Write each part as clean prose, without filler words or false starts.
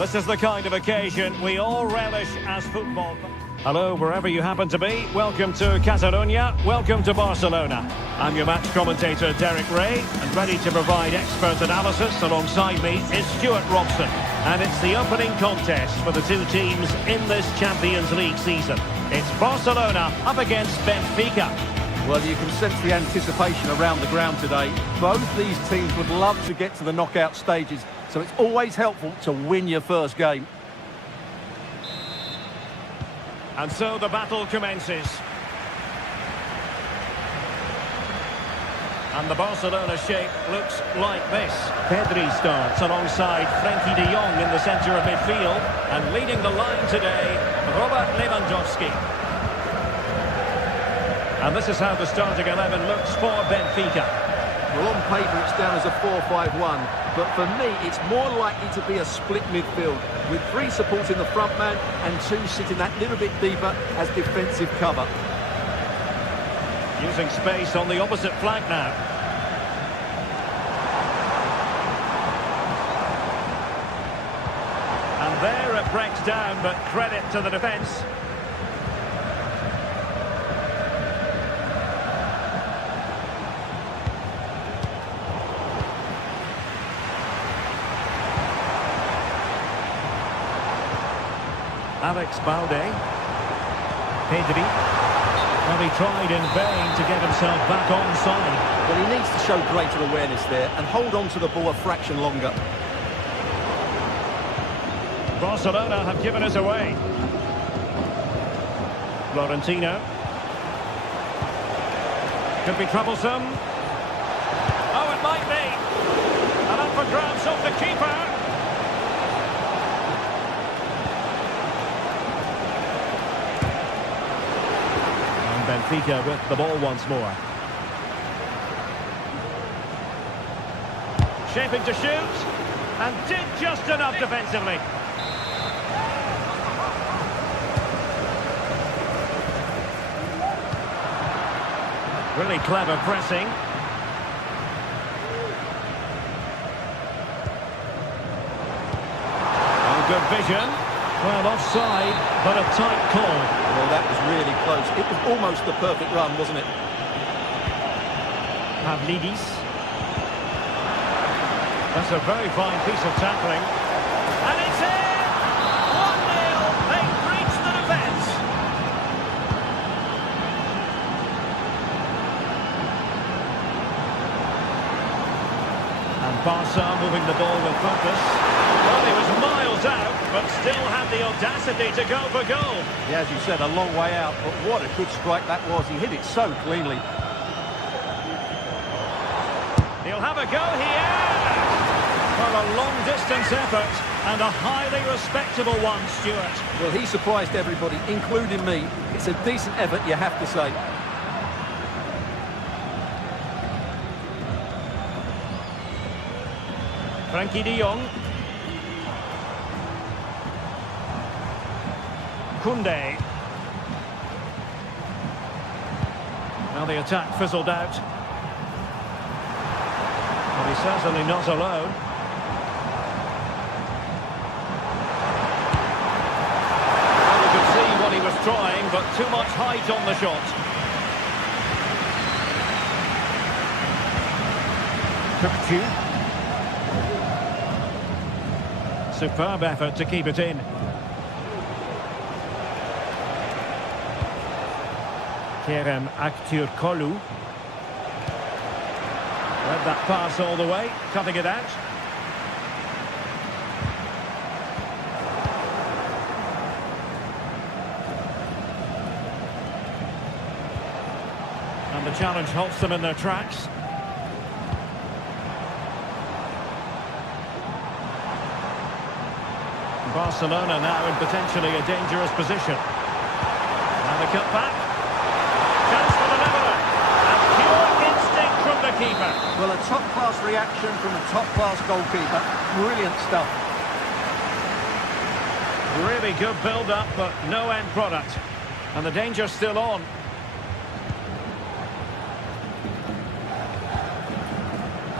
This is the kind of occasion we all relish as football. Hello, wherever you happen to be. Welcome to Catalonia. Welcome to Barcelona. I'm your match commentator, Derek Ray, and ready to provide expert analysis alongside me is Stuart Robson. And it's the opening contest for the two teams in this Champions League season. It's Barcelona up against Benfica. Well, you can sense the anticipation around the ground today. Both these teams would love to get to the knockout stages, so it's always helpful to win your first game. And so the battle commences. And the Barcelona shape looks like this. Pedri starts alongside Frenkie de Jong in the centre of midfield. And leading the line today, Robert Lewandowski. And this is how the starting 11 looks for Benfica. Well, on paper it's down as a 4-5-1, but for me it's more likely to be a split midfield, with 3 supporting the front man and 2 sitting that little bit deeper as defensive cover. Using space on the opposite flank now. And there it breaks down, but credit to the defence. Alex Balde. Pedri. Well, he tried in vain to get himself back onside. Well, he needs to show greater awareness there and hold on to the ball a fraction longer. Barcelona have given us away. Florentino. Could be troublesome. Oh, it might be. And up for grabs off the keeper. Benfica with the ball once more. Shaping to shoot, and did just enough defensively. Really clever pressing. Oh, good vision. Well, offside, but a tight call. Well, that was really close. It was almost the perfect run, wasn't it? Pavlidis. That's a very fine piece of tackling. And it's in! 1-0. They breach the defence. And Barca moving the ball with focus. Well, he was miles out, but still had the audacity to go for goal. Yeah, as you said, a long way out, but what a good strike that was. He hit it so cleanly. He'll have a go here. Well, a long-distance effort, and a highly respectable one, Stuart. Well, he surprised everybody, including me. It's a decent effort, you have to say. Frenkie de Jong. Koundé. Now the attack fizzled out. But he's certainly not alone. Well, you could see what he was trying, but too much height on the shot. Cookchu. Superb effort to keep it in. Kerem Aktürkoğlu. Read that pass all the way, cutting it out. And the challenge halts them in their tracks. Barcelona now in potentially a dangerous position. Now the cut back. Chance for the leveller. And pure instinct from the keeper. Well, a top-class reaction from a top-class goalkeeper. Brilliant stuff. Really good build-up, but no end product. And the danger's still on.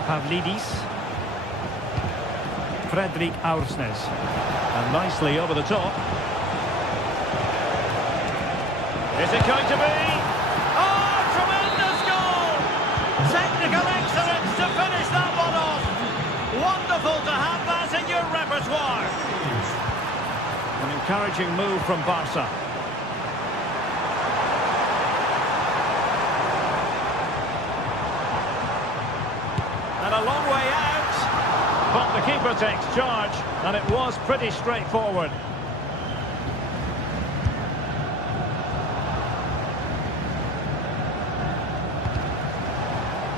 Pavlidis. Fredrik Aursnes. And nicely over the top. Is it going to be? Oh, tremendous goal! Technical excellence to finish that one off. Wonderful to have that in your repertoire. An encouraging move from Barca. And a long way out. But the keeper takes charge, and it was pretty straightforward.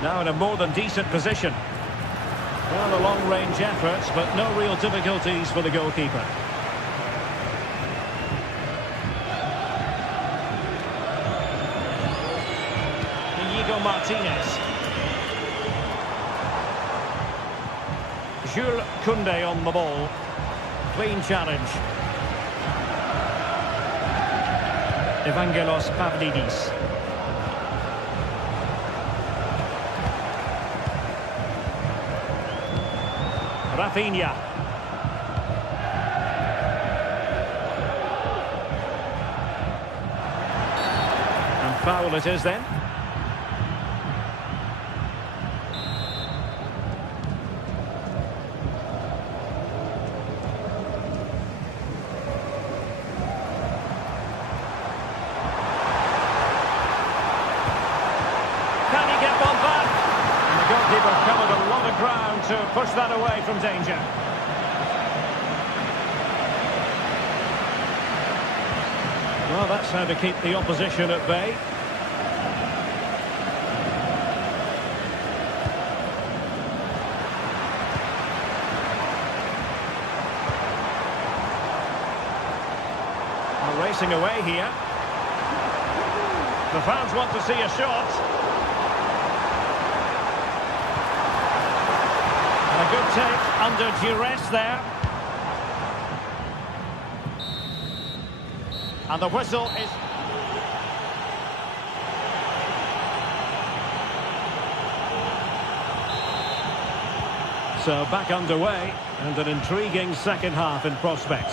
Now in a more than decent position. Well, a long-range efforts, but no real difficulties for the goalkeeper. Diego Martinez. Jules Koundé on the ball. Clean challenge. Evangelos Pavlidis. Rafinha. And foul it is then. Can he get one back? And the goalkeeper covered a lot of ground to push that away from danger. Well, that's how to keep the opposition at bay. We're racing away here. The fans want to see a shot. A good take under duress there. And the whistle is... So back underway, and an intriguing second half in prospect.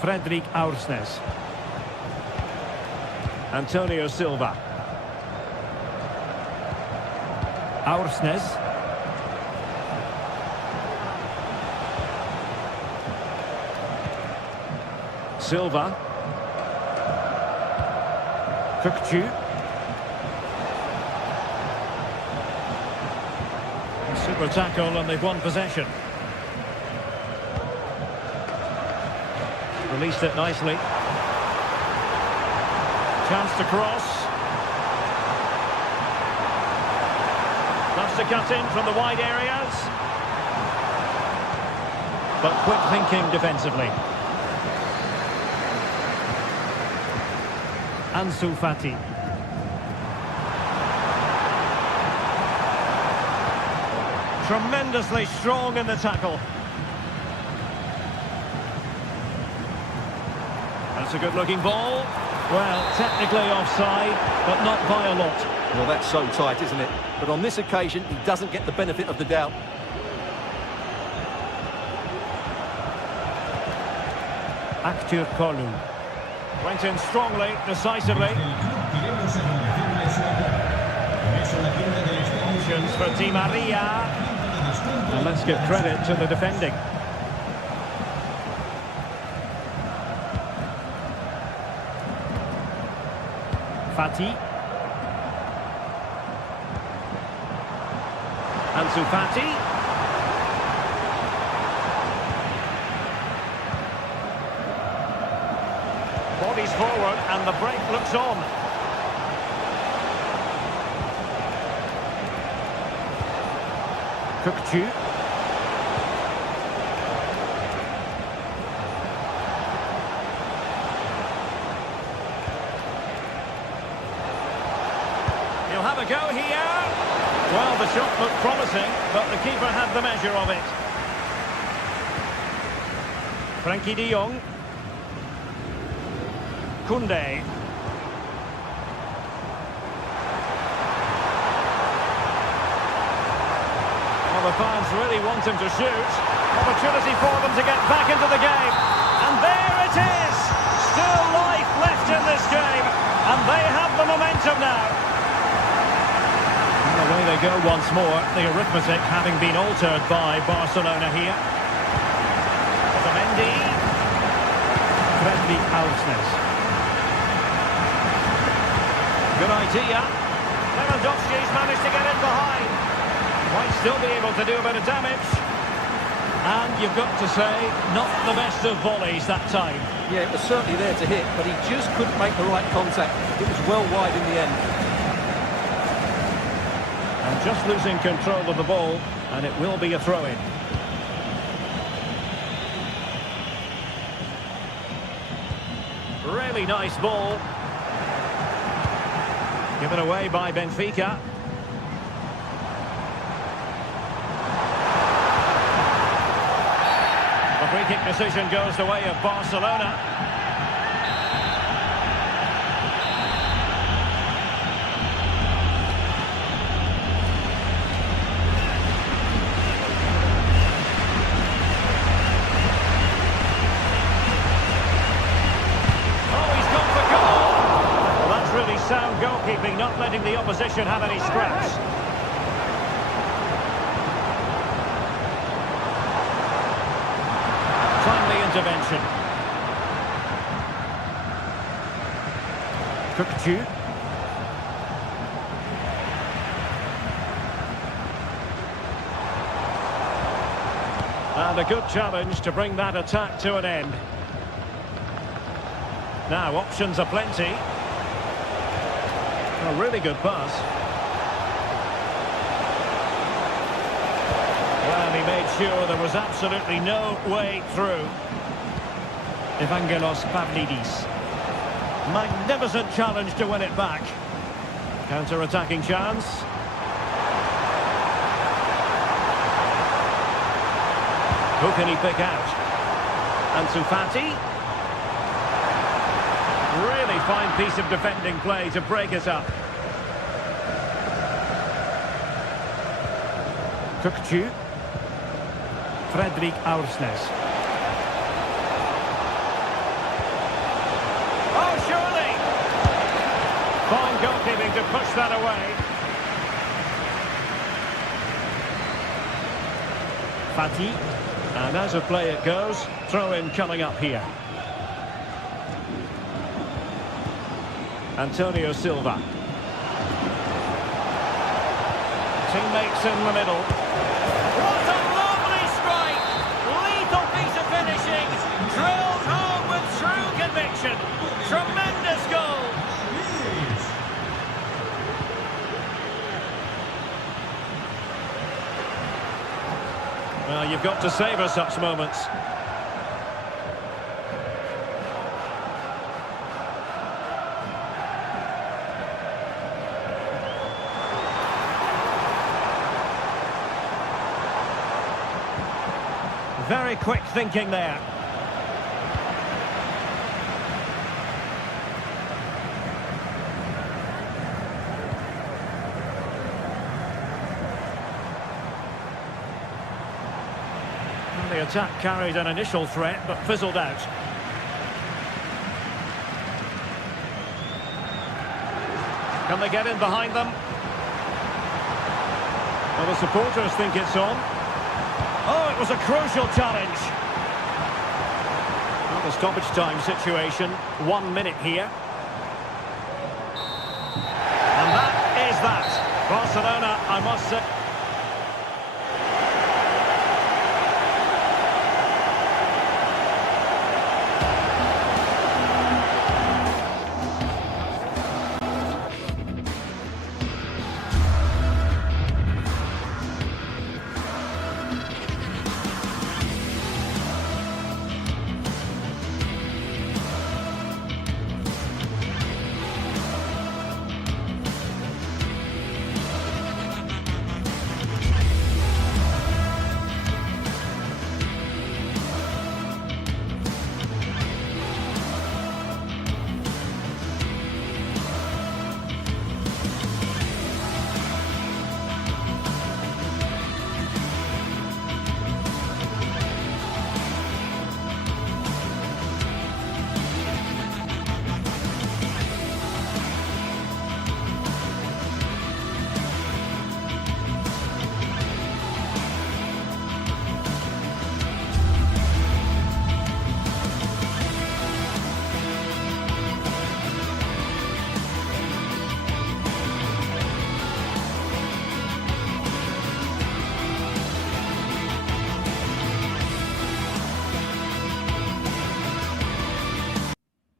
Fredrik Aursnes. Antonio Silva. Aursnes. Silva. Kukcu. Super tackle and they've won possession. Released it nicely. Chance to cross. Loves to cut in from the wide areas. But quick thinking defensively. Ansu Fati. Tremendously strong in the tackle. That's a good-looking ball. Well, technically offside, but not by a lot. Well, that's so tight, isn't it? But on this occasion, he doesn't get the benefit of the doubt. Aktur Kolu. Went in strongly, decisively. Options for Di Maria. And let's give credit to the defending. Fati. Ansu Fati. Bodies forward and the break looks on. Kukcu. He'll have a go here. Well, the shot looked promising, but the keeper had the measure of it. Frankie de Jong. Koundé. Well, the fans really want him to shoot. Opportunity for them to get back into the game. And there it is! Still life left in this game. And they have the momentum now. And away they go once more. The arithmetic having been altered by Barcelona here. Mendy. Friendly Ausnes. Good idea. Lewandowski's managed to get in behind. Might still be able to do a bit of damage. And you've got to say, not the best of volleys that time. Yeah, it was certainly there to hit, but he just couldn't make the right contact. It was well wide in the end. And just losing control of the ball, and it will be a throw-in. Really nice ball. Given away by Benfica. The free kick decision goes the way of Barcelona. Sound goalkeeping, not letting the opposition have any scraps. Timely intervention. Cookchu. And a good challenge to bring that attack to an end. Now, options are plenty. A really good pass. Well, he made sure there was absolutely no way through. Evangelos Pavlidis. Magnificent challenge to win it back. Counter-attacking chance. Who can he pick out? Ansu Fati. Really fine piece of defending play to break it up. Cookchu. Fredrik Ausnes. Oh, surely! Fine goalkeeping to push that away. Fati. And as a play it goes, throw-in coming up here. Antonio Silva. Teammates in the middle. What a lovely strike! Lethal piece of finishing. Drilled home with true conviction. Tremendous goal. Well, you've got to savour such moments. Very quick thinking there. Well, the attack carried an initial threat but fizzled out. Can they get in behind them? Well, the supporters think it's on. Oh, it was a crucial challenge. Well, the stoppage time situation, 1 minute here. And that is that. Barcelona, I must say.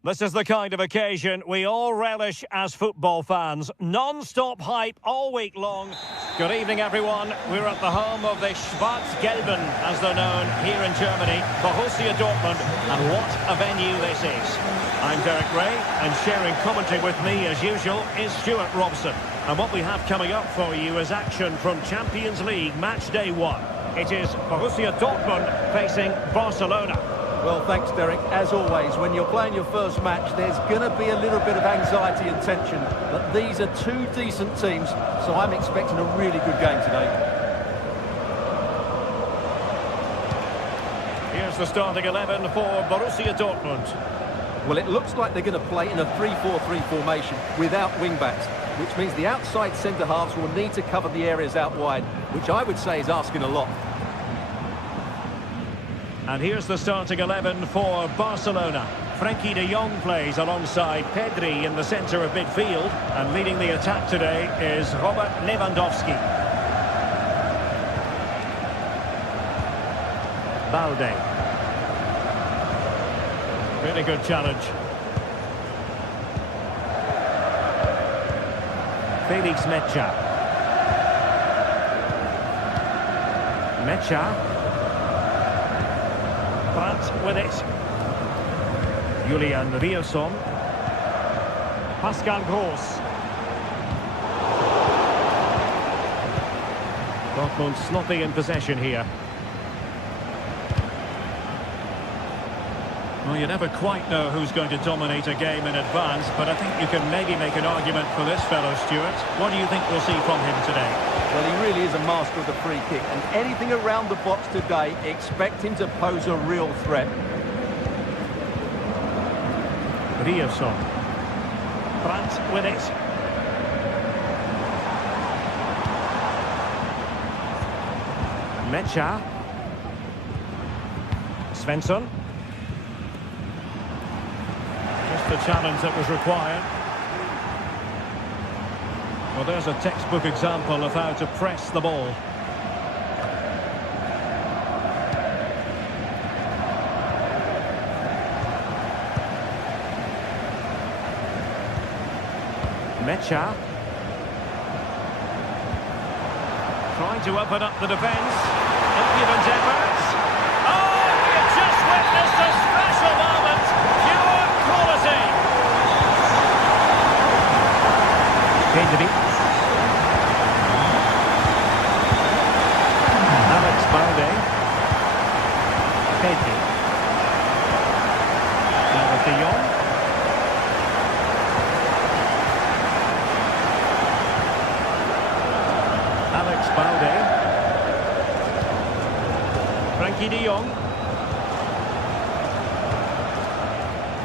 This is the kind of occasion we all relish as football fans. Non-stop hype all week long. Good evening, everyone. We're at the home of the Schwarz-Gelben, as they're known here in Germany, Borussia Dortmund. And what a venue this is. I'm Derek Ray, and sharing commentary with me, as usual, is Stuart Robson. And what we have coming up for you is action from Champions League Match Day 1. It is Borussia Dortmund facing Barcelona. Well, thanks, Derek. As always, when you're playing your first match, there's going to be a little bit of anxiety and tension. But these are two decent teams, so I'm expecting a really good game today. Here's the starting 11 for Borussia Dortmund. Well, it looks like they're going to play in a 3-4-3 formation without wing-backs, which means the outside centre-halves will need to cover the areas out wide, which I would say is asking a lot. And here's the starting 11 for Barcelona. Frenkie de Jong plays alongside Pedri in the centre of midfield. And leading the attack today is Robert Lewandowski. Balde. Really good challenge. Felix Mecha. Mecha. Brandt with it. Julian Rielson. Pascal Gross. Dortmund sloppy in possession here. Well, you never quite know who's going to dominate a game in advance, but I think you can maybe make an argument for this fellow, Stuart. What do you think we'll see from him today? Well, he really is a master of the free kick, and anything around the box today, expect him to pose a real threat. Rielson. Brandt with it. Mecha. Svensson. Just the challenge that was required. Well, there's a textbook example of how to press the ball. Mecha. Trying to open up the defence. Impudent efforts. Oh, you just witnessed a special moment. Pure quality. Pedri. Balde. Pedri. Now with de Jong. Alex Balde. Frenkie de Jong.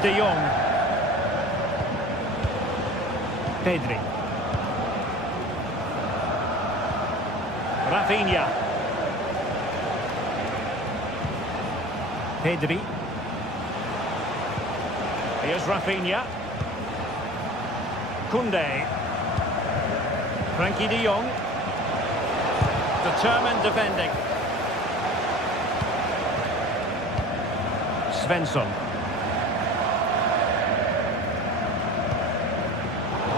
De Jong. Pedri. Rafinha. Pedri. Here's Rafinha. Koundé. Frenkie de Jong. Determined defending. Svensson.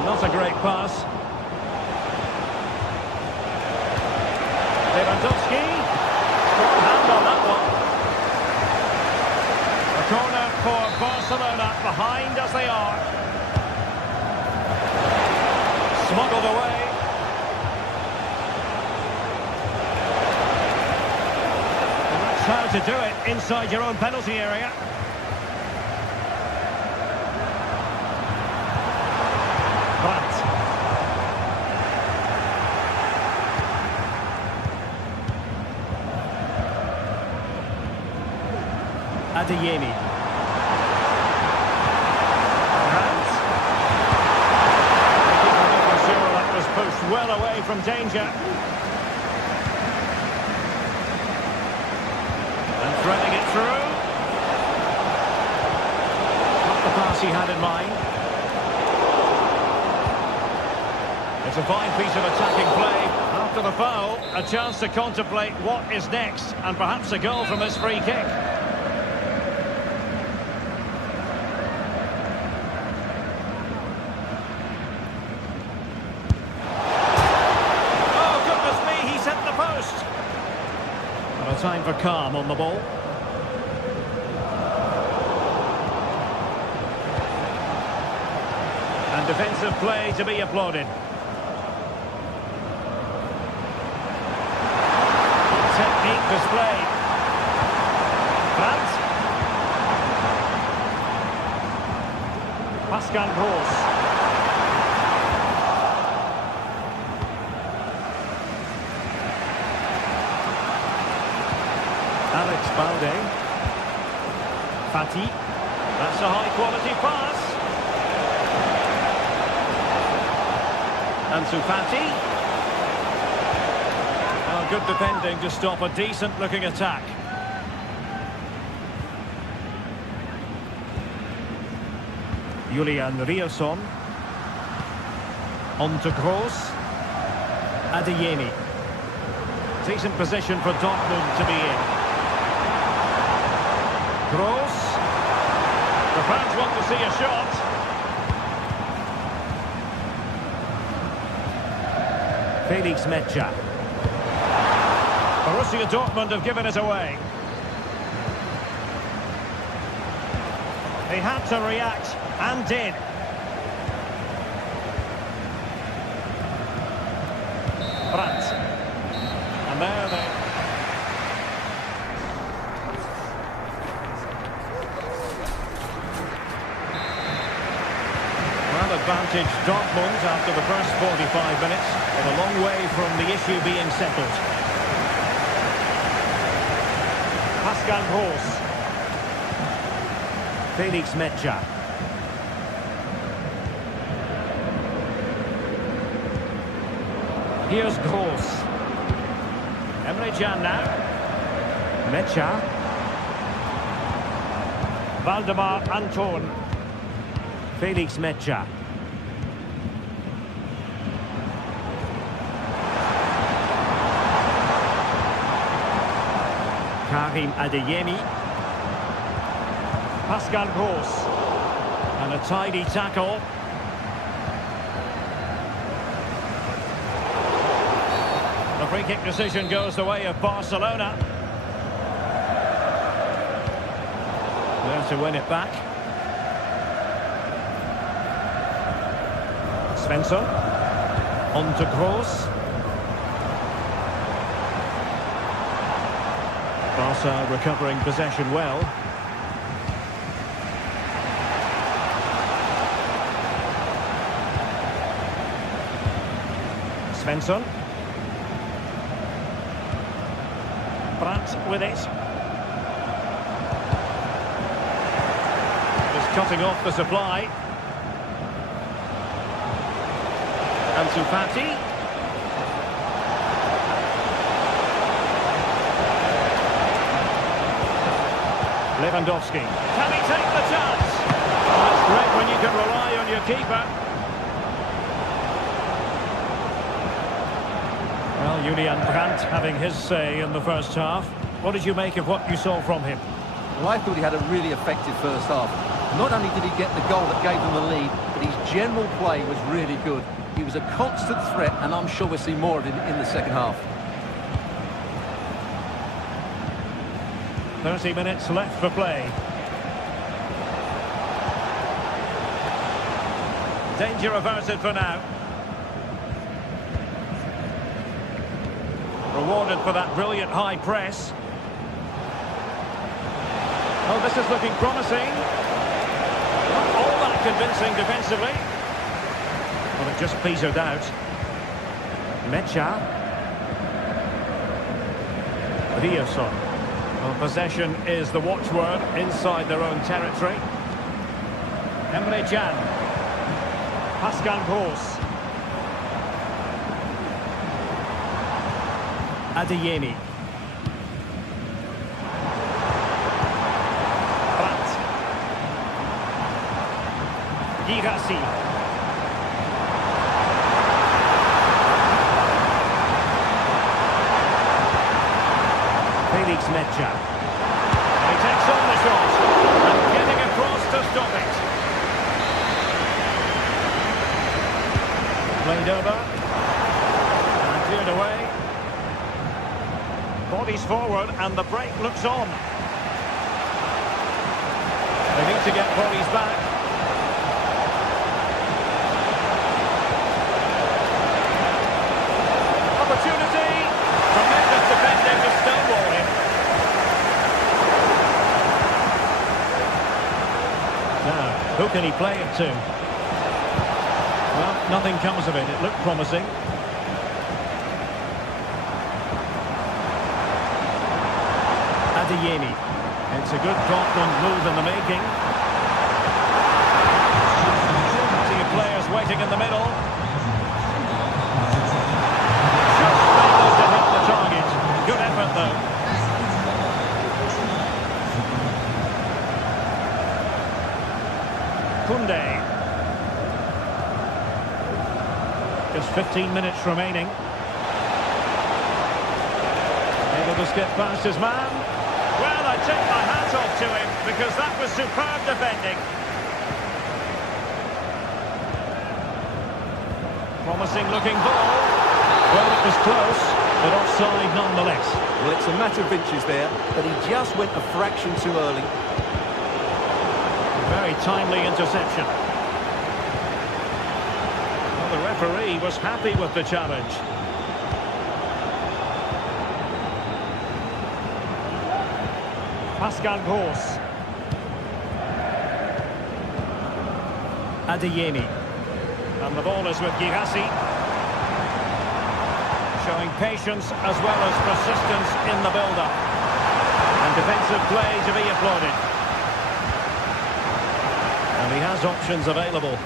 Not a great pass. Lewandowski. Strong hand on that one. A corner for Barcelona, behind as they are. Smuggled away. And that's how to do it inside your own penalty area. Brandt. Adeyemi. Brandt. Sure, that was pushed well away from danger. And threading it through. Not the pass he had in mind. It's a fine piece of attacking play. After the foul, a chance to contemplate what is next, and perhaps a goal from this free kick. time for calm on the ball. And defensive play to be applauded. Technique displayed. France. Pascal Gross. Alex Balde. Fati. That's a high-quality pass. And Fati. Well, good defending to stop a decent-looking attack. Julian Riosson. On to Gross. Adeyemi. Decent position for Dortmund to be in. Gross. The fans want to see a shot. Felix Metscher. Borussia Dortmund have given it away. They had to react, and did. Brandt. And there they... Well, advantage Dortmund after the first 45 minutes, but a long way from the issue being settled. Pascal Gross. Felix Metscher. Here's Gross. Emre Can now. Metscher. Valdemar Anton. Felix Metscher. Karim Adeyemi. Pascal Gross. And a tidy tackle. The free kick decision goes the way of Barcelona. There to win it back. Svensson. On to Gross. Barca recovering possession well. Svensson. Brandt with it. Just cutting off the supply. And Fati. Lewandowski. Can he take the chance? That's great when you can rely on your keeper. Well, Julian Brandt having his say in the first half. What did you make of what you saw from him? Well, I thought he had a really effective first half. Not only did he get the goal that gave them the lead, but his general play was really good. He was a constant threat, and I'm sure we'll see more of him in the second half. 30 minutes left for play. Danger averted for now. Rewarded for that brilliant high press. Oh, this is looking promising. Not all that convincing defensively. Well, it just petered out. Metscher. Riosson. Well, possession is the watchword inside their own territory. Emre Can. Pascal Gross. Adeyemi. Brandt. Girassi. Felix Metscher. He takes on the shot and getting across to stop it. Played over and cleared away. Bodies forward and the break looks on. They need to get bodies back. Opportunity. Tremendous defending to stonewall him. Now, who can he play it to? Well, nothing comes of it. It looked promising. Adeyemi. It's a good Dortmund move in the making. See players waiting in the middle. Just failed to hit the target. Good effort though. Kunde. Just 15 minutes remaining. Able to skip past his man. Well, I take my hat off to him because that was superb defending. Promising looking ball. Well, it was close, but offside nonetheless. Well, it's a matter of inches there, but he just went a fraction too early. Very timely interception. Well, the referee was happy with the challenge. Pascal Gross. Adeyemi. And the ball is with Girassi. Showing patience as well as persistence in the build-up. And defensive play to be applauded. And he has options available.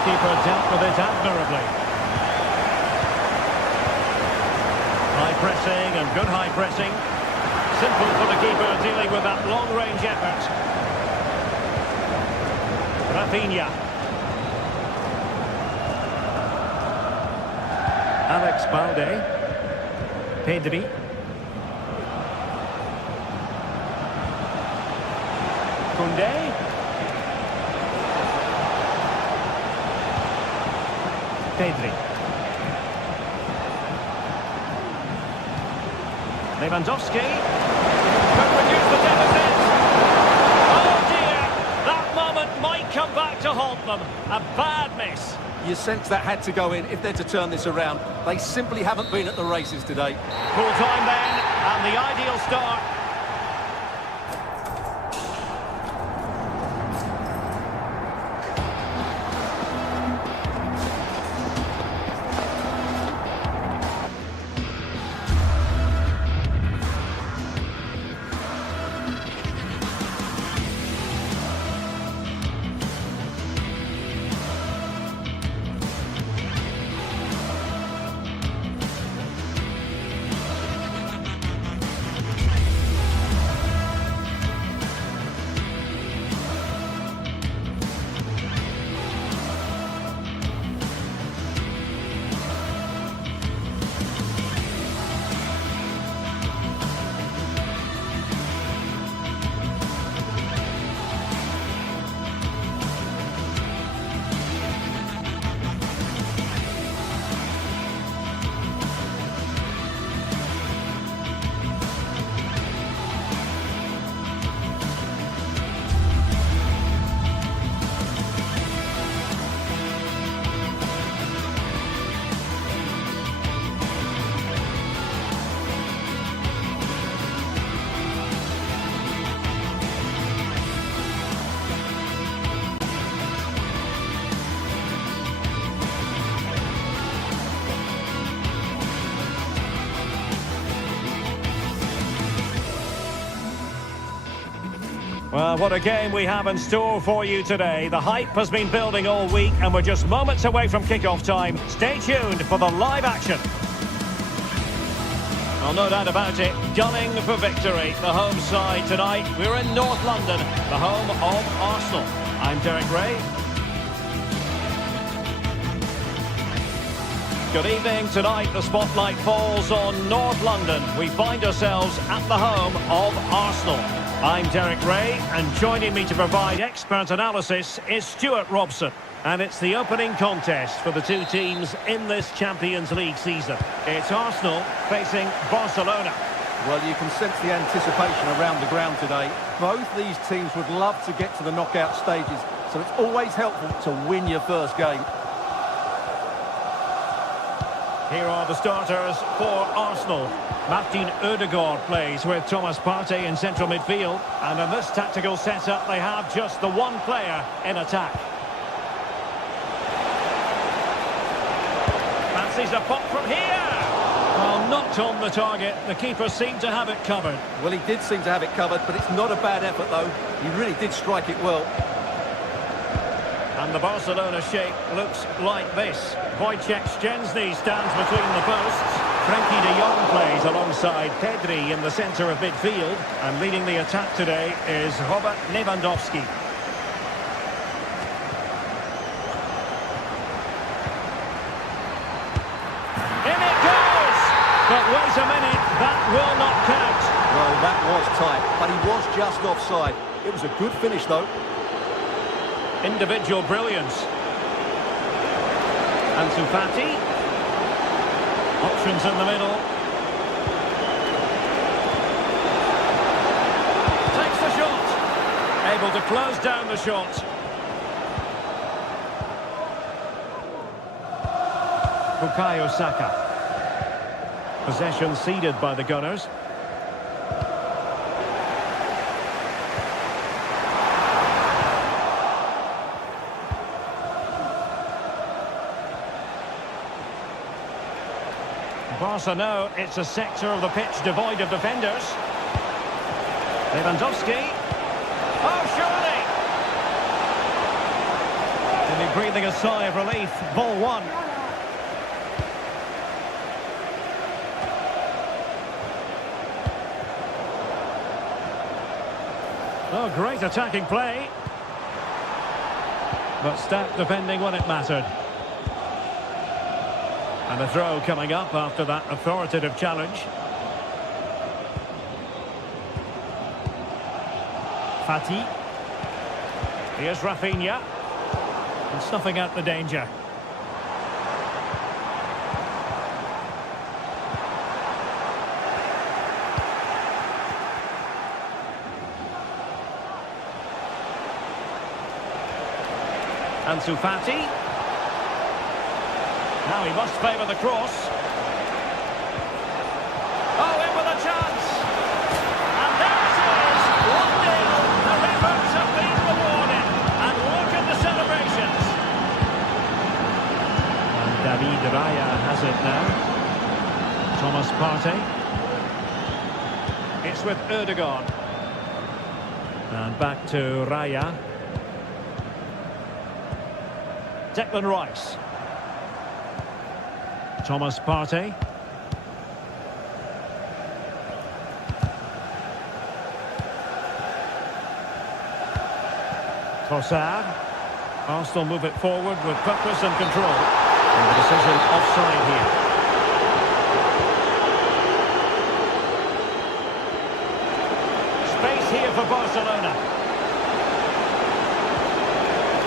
Keeper dealt with it admirably. High pressing and good high pressing. Simple for the keeper dealing with that long-range effort. Rafinha. Alex Balde. Pedri. Kunde. Pedri. Lewandowski could reduce the deficit. Oh dear, that moment might come back to haunt them. A bad miss. You sense that had to go in if they're to turn this around. They simply haven't been at the races today. Full time then, and the ideal start. Well, what a game we have in store for you today. The hype has been building all week and we're just moments away from kick-off time. Stay tuned for the live action. Well, no doubt about it, gunning for victory. The home side tonight. We're in North London, the home of Arsenal. I'm Derek Ray. Good evening. Tonight the spotlight falls on North London. We find ourselves at the home of Arsenal. I'm Derek Ray, and joining me to provide expert analysis is Stuart Robson. And it's the opening contest for the two teams in this Champions League season. It's Arsenal facing Barcelona. Well, you can sense the anticipation around the ground today. Both these teams would love to get to the knockout stages, so it's always helpful to win your first game. Here are the starters for Arsenal. Martin Ødegaard plays with Thomas Partey in central midfield. And in this tactical setup, they have just the one player in attack. Fancies a pop from here. Well, not on the target. The keeper seemed to have it covered. Well, he did seem to have it covered, but it's not a bad effort, though. He really did strike it well. And the Barcelona shape looks like this. Wojciech Szczęsny stands between the posts. Frenkie de Jong plays alongside Pedri in the centre of midfield. And leading the attack today is Robert Lewandowski. In it goes! But wait a minute, that will not count. Well, that was tight, but he was just offside. It was a good finish, though. Individual brilliance. Ansu Fati. Options in the middle. Takes the shot. Able to close down the shot. Bukayo Saka. Possession ceded by the Gunners. Barca know it's a sector of the pitch devoid of defenders. Lewandowski. Oh, surely! And he's breathing a sigh of relief. Ball one. Oh, great attacking play. But stout defending when it mattered. And a throw coming up after that authoritative challenge. Fati. Here's Rafinha. And snuffing out the danger. Ansu Fati. Now he must favour the cross. Oh, in with a chance. And there it is. 1-0. The efforts have been rewarded. And look at the celebrations. And David Raya has it now. Thomas Partey. It's with Ødegaard. And back to Raya. Declan Rice. Thomas Partey. Trossard. Arsenal move it forward with purpose and control. And the decision offside here. Space here for Barcelona.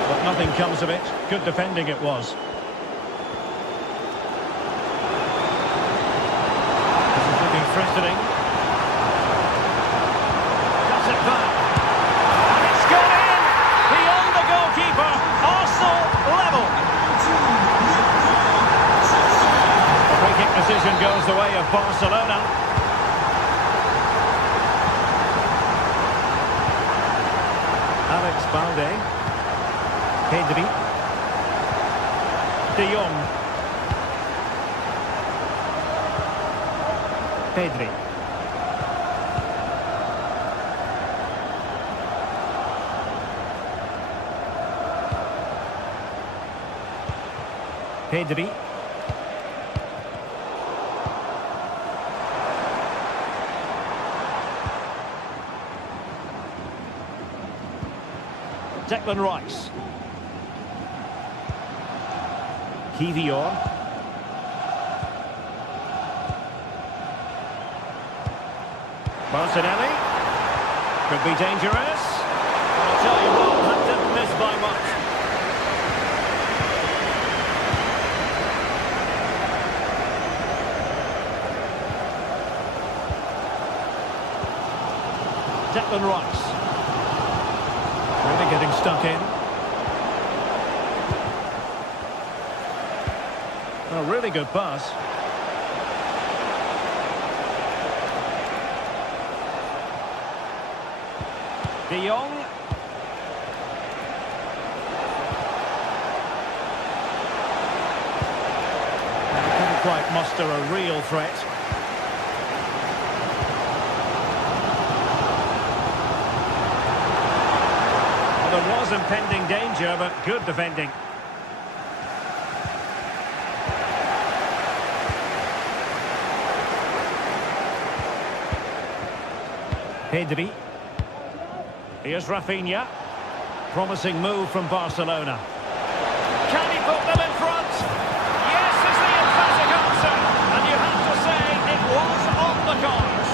But nothing comes of it. Good defending it was. Threatening. Cuts it back. And it's gone in! Beyond the goalkeeper. Arsenal level. The free kick decision goes the way of Barcelona. Alex Balde. Pedri. De Jong. Pedri. Pedri. Declan Rice. Kivior. Martinelli. Could be dangerous. I'll tell you what, that didn't miss by much. Declan Rice. Really getting stuck in. A really good pass. De Jong. Couldn't quite muster a real threat. Well, there was impending danger, but good defending. Pedri. Here's Rafinha. Promising move from Barcelona. Can he put them in front? Yes is the emphatic answer. And you have to say it was on the cards.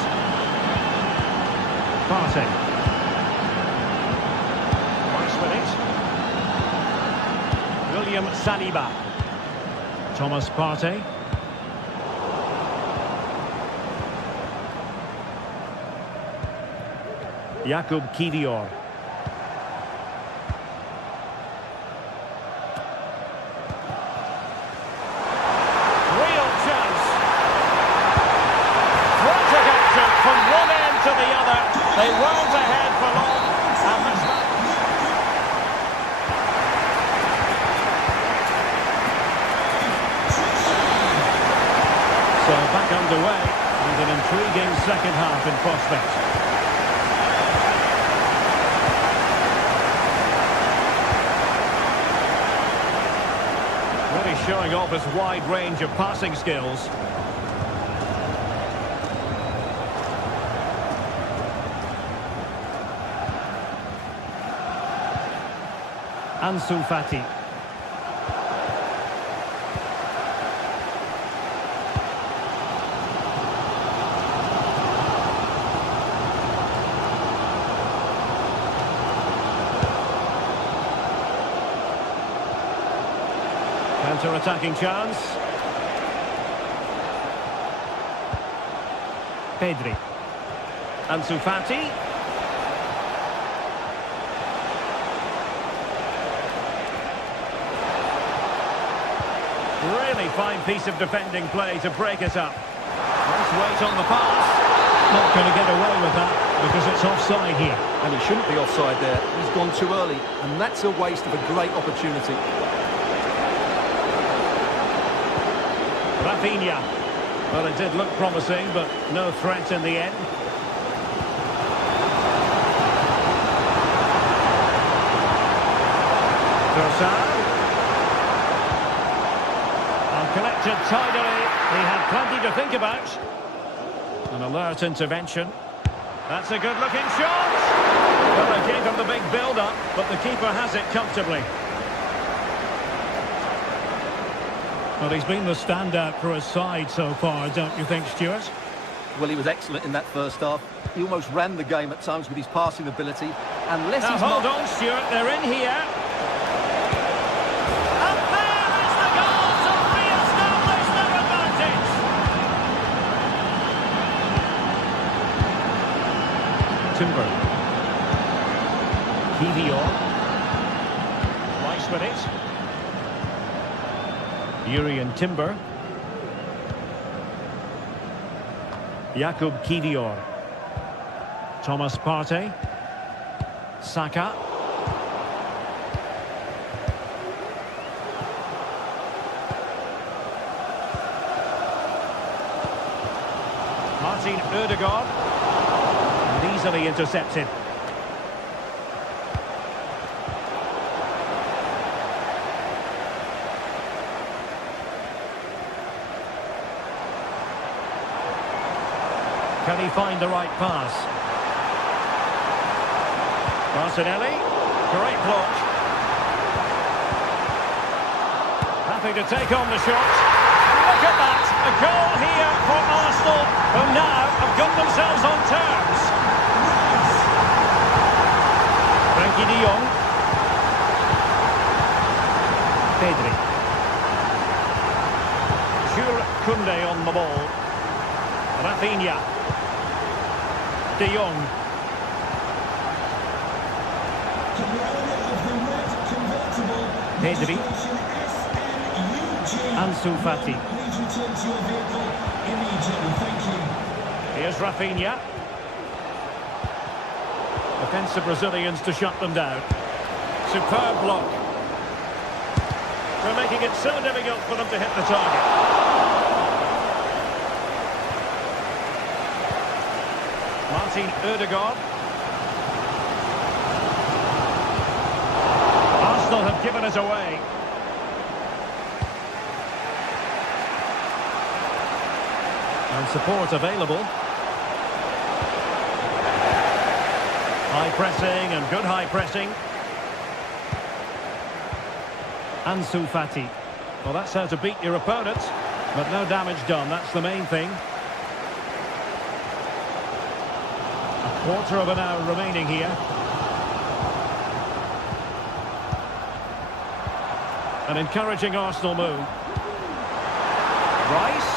Partey. Nice with it. William Saliba. Thomas Partey. Jakub Kivior. Real chance. Frantic action from one end to the other. They weren't ahead for long. And so back underway with an intriguing second half in prospect. Showing off his wide range of passing skills. Ansu Fati. Counter-attacking chance. Pedri. Ansu Fati. Really fine piece of defending play to break it up. Nice weight on the pass. Not going to get away with that because it's offside here. And he shouldn't be offside there. He's gone too early. And that's a waste of a great opportunity. Rafinha. Well, it did look promising, but no threat in the end. Trossard. And collected tidily. He had plenty to think about. An alert intervention. That's a good-looking shot. Well, they gave him the big build-up, but the keeper has it comfortably. Well, he's been the standout for his side so far, don't you think, Stuart? Well, he was excellent in that first half. He almost ran the game at times with his passing ability. Unless now, he's hold on, Stuart. They're in here. And there is the goal to re-establish their advantage. Timber. Kivior. Rice with it. Urian Timber. Jakub Kivior. Thomas Partey. Saka. Martin Ødegaard. And easily intercepted. Can he find the right pass? Martinelli, great block. Happy to take on the shot. Look at that, a goal here for Arsenal, who now have got themselves on terms. Frankie de Jong. Pedri. Jules Koundé on the ball. Rafinha. De Jong. Pedri. Ansu Fati. Here's Rafinha. Defensive Brazilians to shut them down. Superb block. They're making it so difficult for them to hit the target. Martin Ødegaard. Arsenal have given us away. And support available. High pressing and good high pressing. Ansu Fati. Well, that's how to beat your opponent, but no damage done. That's the main thing. A quarter of an hour remaining here. An encouraging Arsenal move. Rice.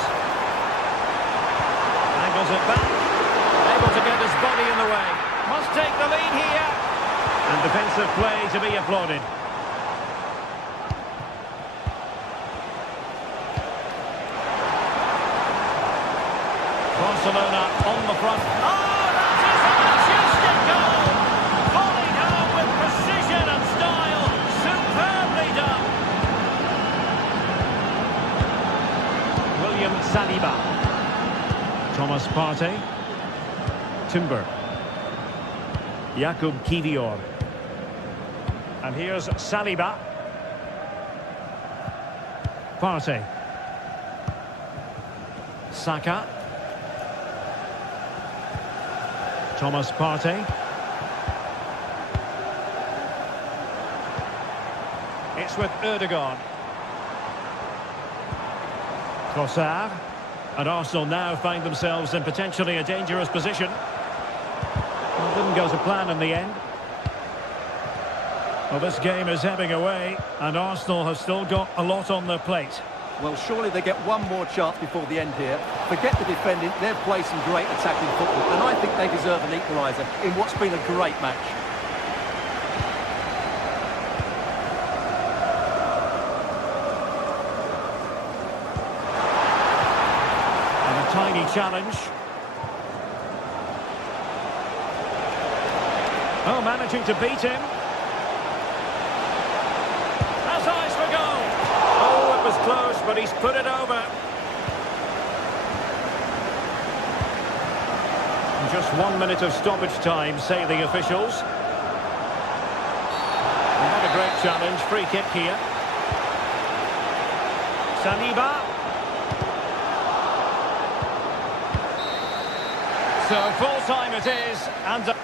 Angles it back. Able to get his body in the way. Must take the lead here. And defensive play to be applauded. Barcelona on the front. Oh, that is a majestic goal! Volleyed home with precision and style. Superbly done. William Saliba. Thomas Partey. Timber. Jakub Kivior. And here's Saliba. Partey. Saka. Thomas Partey. It's with Ødegaard. Trossard. And Arsenal now find themselves in potentially a dangerous position. Well, didn't go to plan in the end. Well, this game is ebbing away, and Arsenal have still got a lot on their plate. Well, surely they get one more chance before the end here. Forget the defending, they've played some great attacking football, and I think they deserve an equaliser in what's been a great match. And a tiny challenge. Oh, managing to beat him. Has eyes for goal. Oh, it was close, but he's put it over. Just 1 minute of stoppage time, say the officials. Not a great challenge. Free kick here. Saliba. So full time it is, and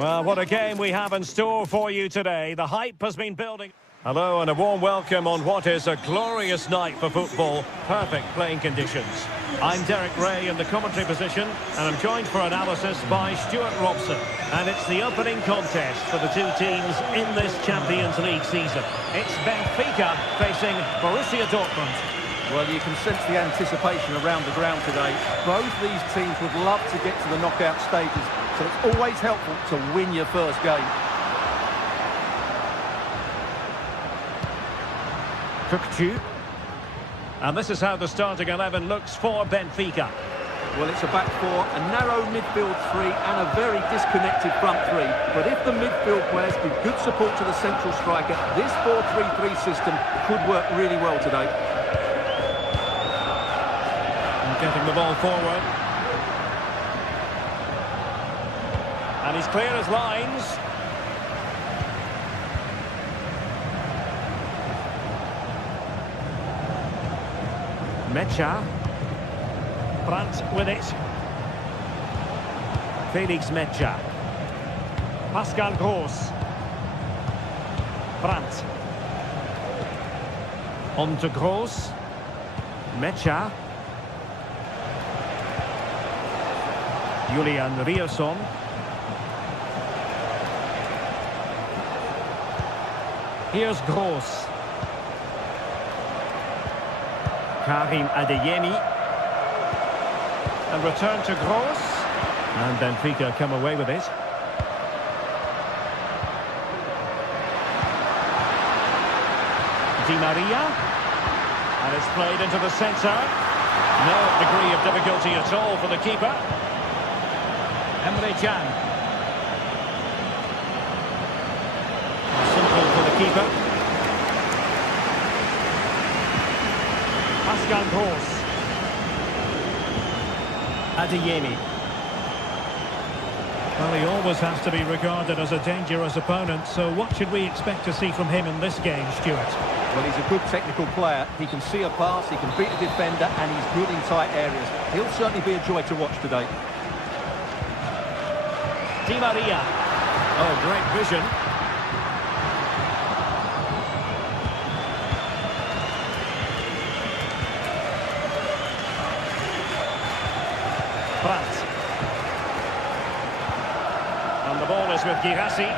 well, what a game we have in store for you today. The hype has been building. Hello and a warm welcome on what is a glorious night for football. Perfect playing conditions. I'm Derek Ray in the commentary position, and I'm joined for analysis by Stuart Robson. And it's the opening contest for the two teams in this Champions League season. It's Benfica facing Borussia Dortmund. Well, you can sense the anticipation around the ground today. Both these teams would love to get to the knockout stages, so it's always helpful to win your first game. Cooktu. And this is how the starting 11 looks for Benfica. Well, it's a back four, a narrow midfield three and a very disconnected front three. But if the midfield players give good support to the central striker, this 4-3-3 system could work really well today. And getting the ball forward. And he's clear as lines. Mecha. Brandt with it. Felix Mecha. Pascal Gross. Brandt. On to Gross. Mecha. Julian Rierson. Here's Gross. Karim Adeyemi. And return to Gross. And Benfica come away with it. Di Maria. And it's played into the centre. No degree of difficulty at all for the keeper. Emre Can. Simple for the keeper. Pascal Gross. Adeyemi. Well, he always has to be regarded as a dangerous opponent, so what should we expect to see from him in this game, Stuart? Well, he's a good technical player. He can see a pass, he can beat a defender, and he's good in tight areas. He'll certainly be a joy to watch today. Di Maria. Oh, great vision. Brandt. And the ball is with Girassi.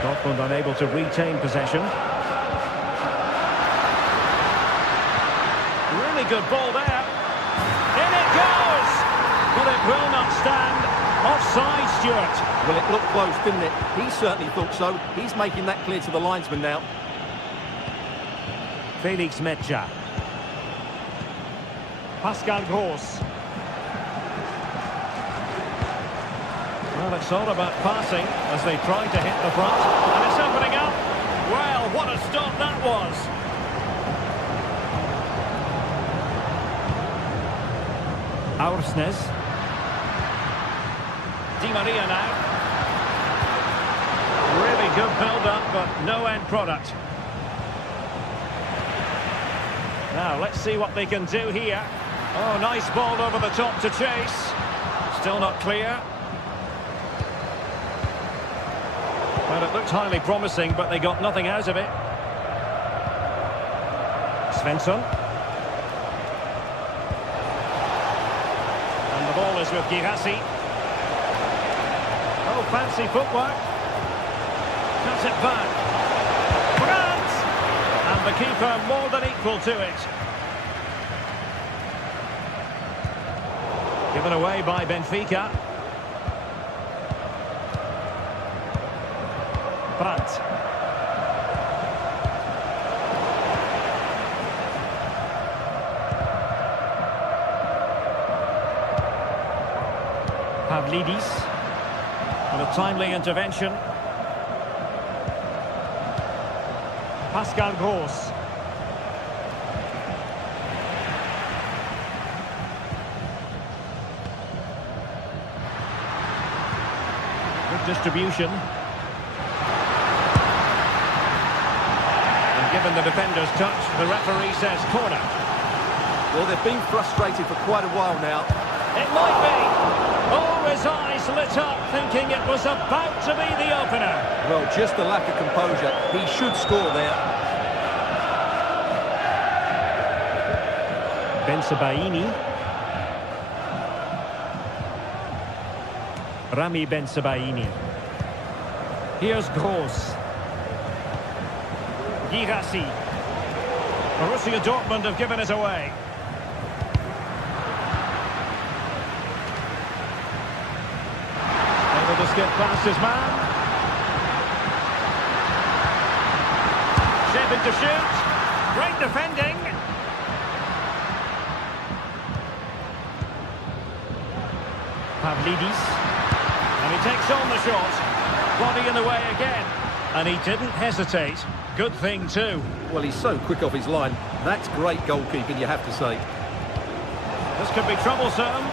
Dortmund unable to retain possession. Really good ball there. In it goes! But it will not stand. Offside, Stuart. Well, it looked close, didn't it? He certainly thought so. He's making that clear to the linesman now. Felix Mecha. Pascal Gross. Well, it's all about passing as they try to hit the front. And it's opening up. Well, what a stop that was. Aursnes. Di Maria now. Really good build-up, but no end product. Now, let's see what they can do here. Oh, nice ball over the top to chase. Still not clear. Well, it looked highly promising, but they got nothing out of it. Svensson. And the ball is with Girassi. Oh, fancy footwork. Cuts it back. Brandt! And the keeper more than equal to it. Given away by Benfica. Brandt. Pavlidis. And a timely intervention. Pascal Gross. Good distribution. Given the defender's touch, the referee says corner. Well, they've been frustrated for quite a while now. It might be. Oh, his eyes lit up, thinking it was about to be the opener. Well, just the lack of composure. He should score there. Bensebaini. Rami Bensebaini. Here's Gross. Girassi. Borussia Dortmund have given it away. Able to skip past his man. Shaping to shoot. Great defending. Pavlidis. And he takes on the shot. Body in the way again. And he didn't hesitate. Good thing too. Well, he's so quick off his line. That's great goalkeeping, you have to say. This could be troublesome.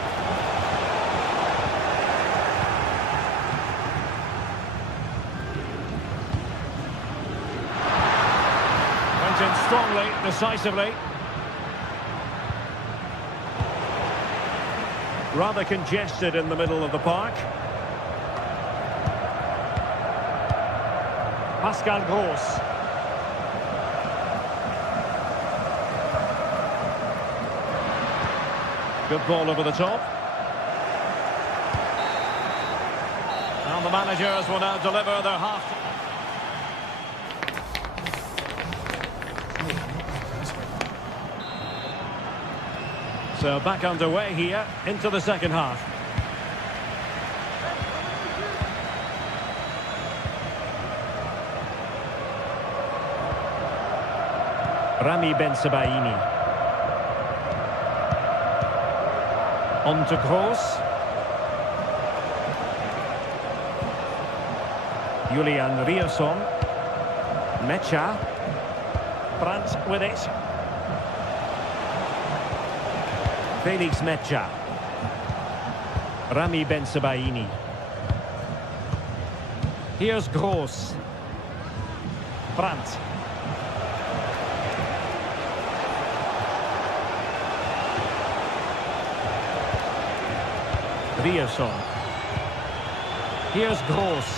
Went in strongly, decisively. Rather congested in the middle of the park. Pascal Gross. Good ball over the top. And the managers will now deliver their half. So back underway here into the second half. Rami Ben Sebaini. On to Gross. Julian Rierson. Mecha. Brandt with it. Felix Mecha. Rami Ben Sebaini. Here's Gross. Brandt. Rierson. Here's Gross.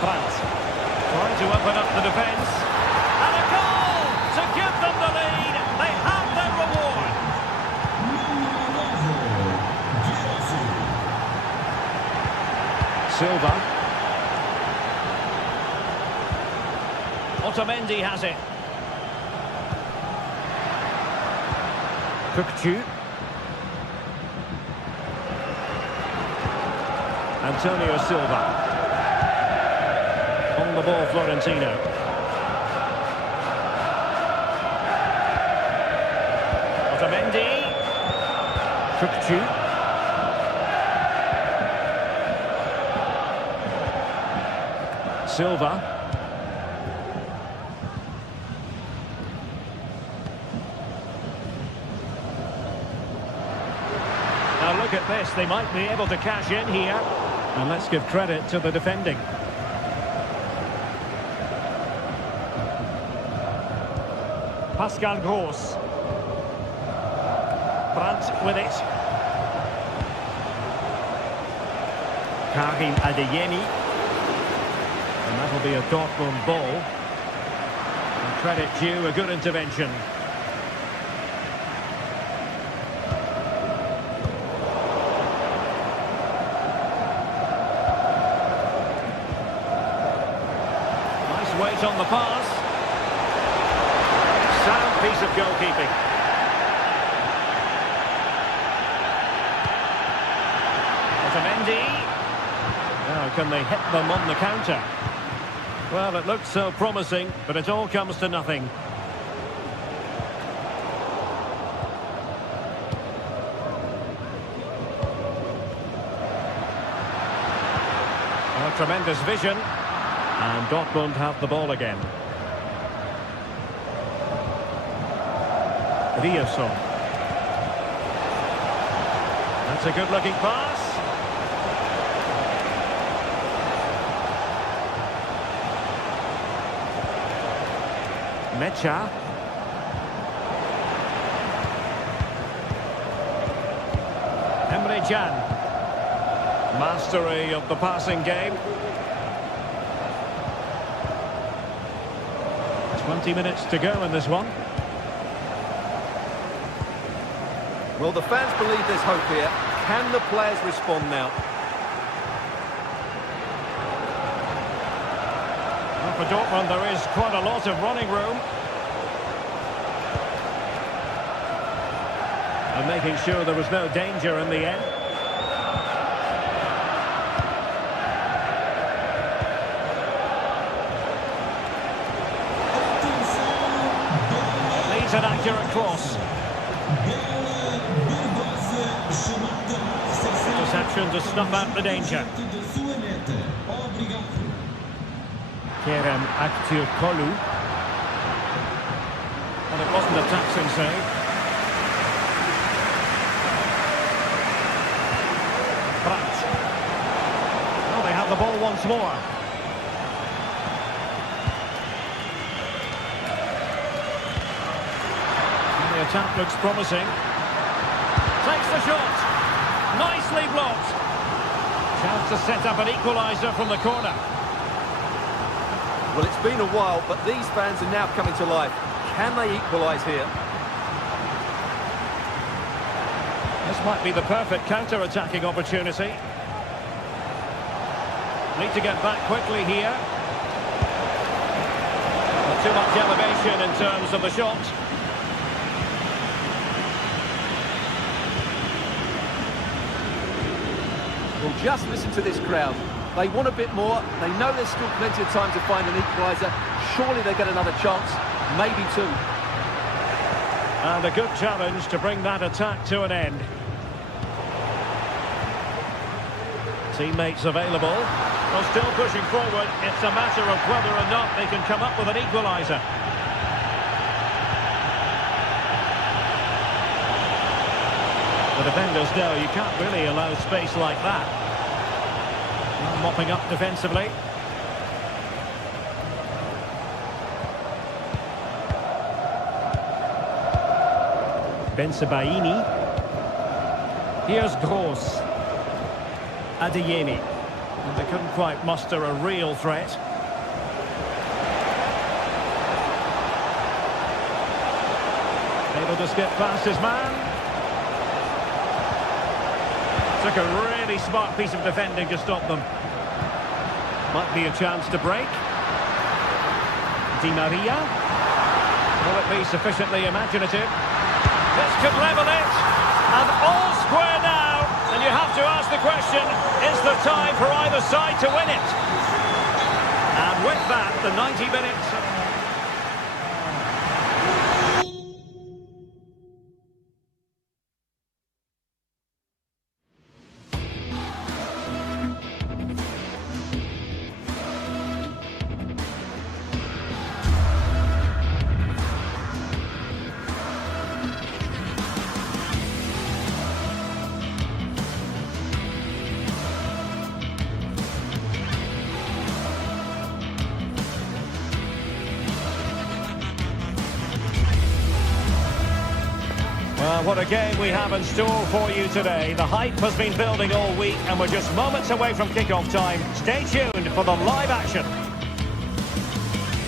Brandt trying to open up the defence. And a goal to give them the lead. They have their reward. Silva. Otamendi has it. Kukçu. Antonio Silva. On the ball, Florentino. Otamendi. Kukçu. Silva. Now look at this, they might be able to cash in here. And let's give credit to the defending. Pascal Gross. Brandt with it. Karim Adeyemi. And that'll be a Dortmund ball. And credit due, a good intervention. Weight on the pass. Sound piece of goalkeeping. Otamendi. Now can they hit them on the counter? Well, it looked so promising, but it all comes to nothing. Oh, tremendous vision. And Dortmund have the ball again. Rierson. That's a good-looking pass. Mecha. Emre Can. Mastery of the passing game. 20 minutes to go in this one. Well, the fans believe there's hope here. Can the players respond now? Well, for Dortmund, there is quite a lot of running room. And making sure there was no danger in the end. accurate cross. Interception to snuff out the danger. Kerem Aktürkoğlu. And it wasn't a taxing save. Pratt. Well, they have the ball once more. And the attack looks promising. Takes the shot. Nicely blocked. Chance to set up an equaliser from the corner. Well, it's been a while, but these fans are now coming to life. Can they equalise here? This might be the perfect counter-attacking opportunity. Need to get back quickly here. Not too much elevation in terms of the shot. Well, just listen to this crowd. They want a bit more. They know there's still plenty of time to find an equaliser. Surely they get another chance, maybe two. And a good challenge to bring that attack to an end. Teammates available. Well, still pushing forward. It's a matter of whether or not they can come up with an equaliser. The defenders know you can't really allow space like that. Mopping up defensively. Bensebaini. Here's Gross. Adeyemi. And they couldn't quite muster a real threat. Able to skip past his man. Took a really smart piece of defending to stop them. Might be a chance to break. Di Maria. Will it be sufficiently imaginative? This could level it. And all square now. And you have to ask the question, is there time for either side to win it? And with that, the 90 minutes... Well, what a game we have in store for you today. The hype has been building all week and we're just moments away from kick-off time. Stay tuned for the live action.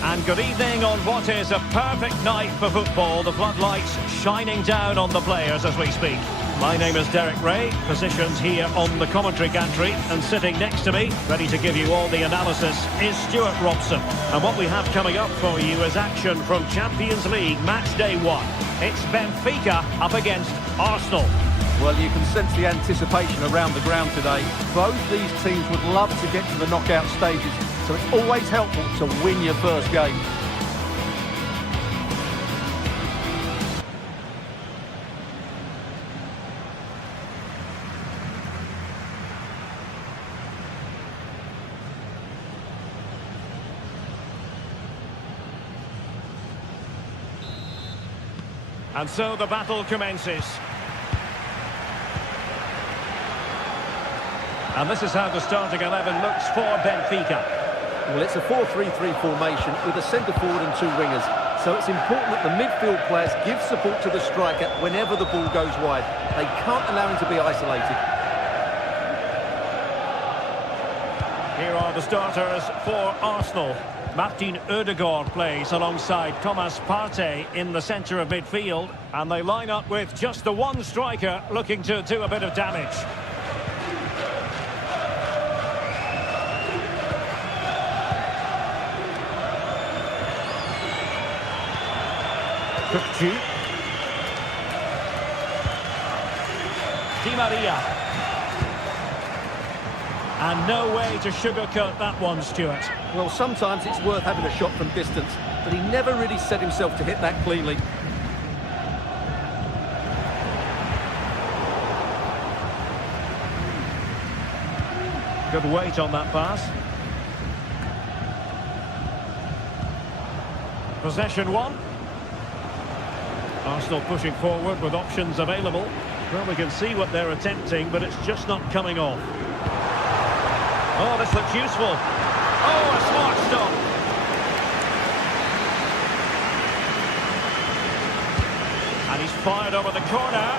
And good evening on what is a perfect night for football. The floodlights shining down on the players as we speak. My name is Derek Ray, positioned here on the commentary gantry, and sitting next to me, ready to give you all the analysis, is Stuart Robson. And what we have coming up for you is action from Champions League match day 1. It's Benfica up against Arsenal. Well, you can sense the anticipation around the ground today. Both these teams would love to get to the knockout stages, so it's always helpful to win your first game. And so the battle commences. And this is how the starting 11 looks for Benfica. Well, it's a 4-3-3 formation with a centre forward and two wingers. So it's important that the midfield players give support to the striker whenever the ball goes wide. They can't allow him to be isolated. Here are the starters for Arsenal. Martin Ødegaard plays alongside Thomas Partey in the centre of midfield. And they line up with just the one striker looking to do a bit of damage. Di Maria. And no way to sugarcoat that one, Stuart. Well, sometimes it's worth having a shot from distance, but he never really set himself to hit that cleanly. Good weight on that pass. Possession one. Arsenal pushing forward with options available. Well, we can see what they're attempting, but it's just not coming off. Oh, this looks useful. Oh, a smart stop. And he's fired over the corner.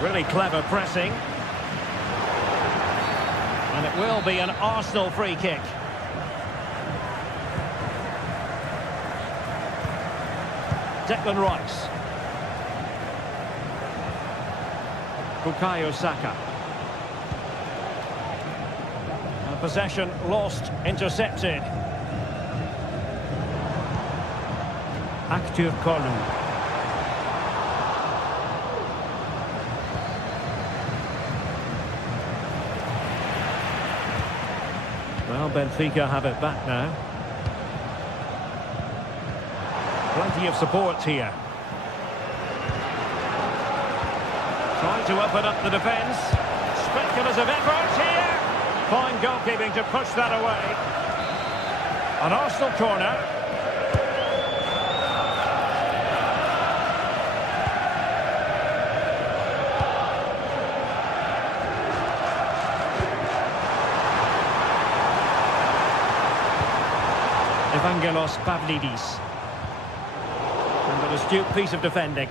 Really clever pressing. And it will be an Arsenal free kick. Declan Rice. Bukayo Saka. And possession lost, intercepted. Active Kolu. Well, Benfica have it back now. Plenty of support here. Trying to open up the defence. Speculative effort here. Fine goalkeeping to push that away. An Arsenal corner. Evangelos Pavlidis. And an astute piece of defending.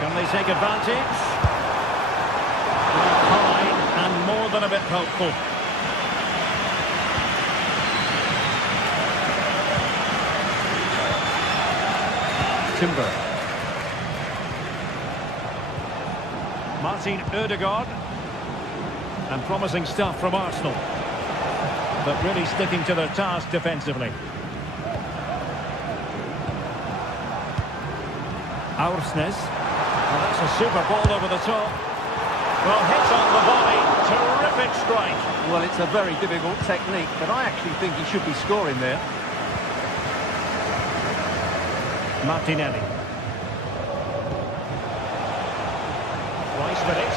Can they take advantage? High and more than a bit hopeful. Timber. Martin Ødegaard. And promising stuff from Arsenal. But really sticking to their task defensively. Aursnes. Well, that's a super ball over the top. Well, hit on the body. Terrific strike. Well, it's a very difficult technique, but I actually think he should be scoring there. Martinelli. Rice with it.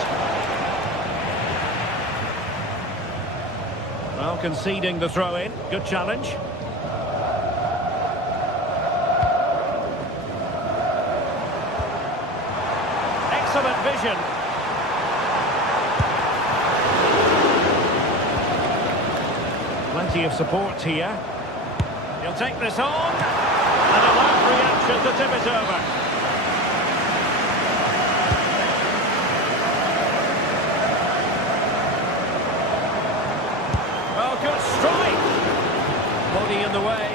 Well, conceding the throw-in. Good challenge. Excellent vision. Plenty of support here. He'll take this on. And a loud reaction to tip it over. Well, good strike. Body in the way.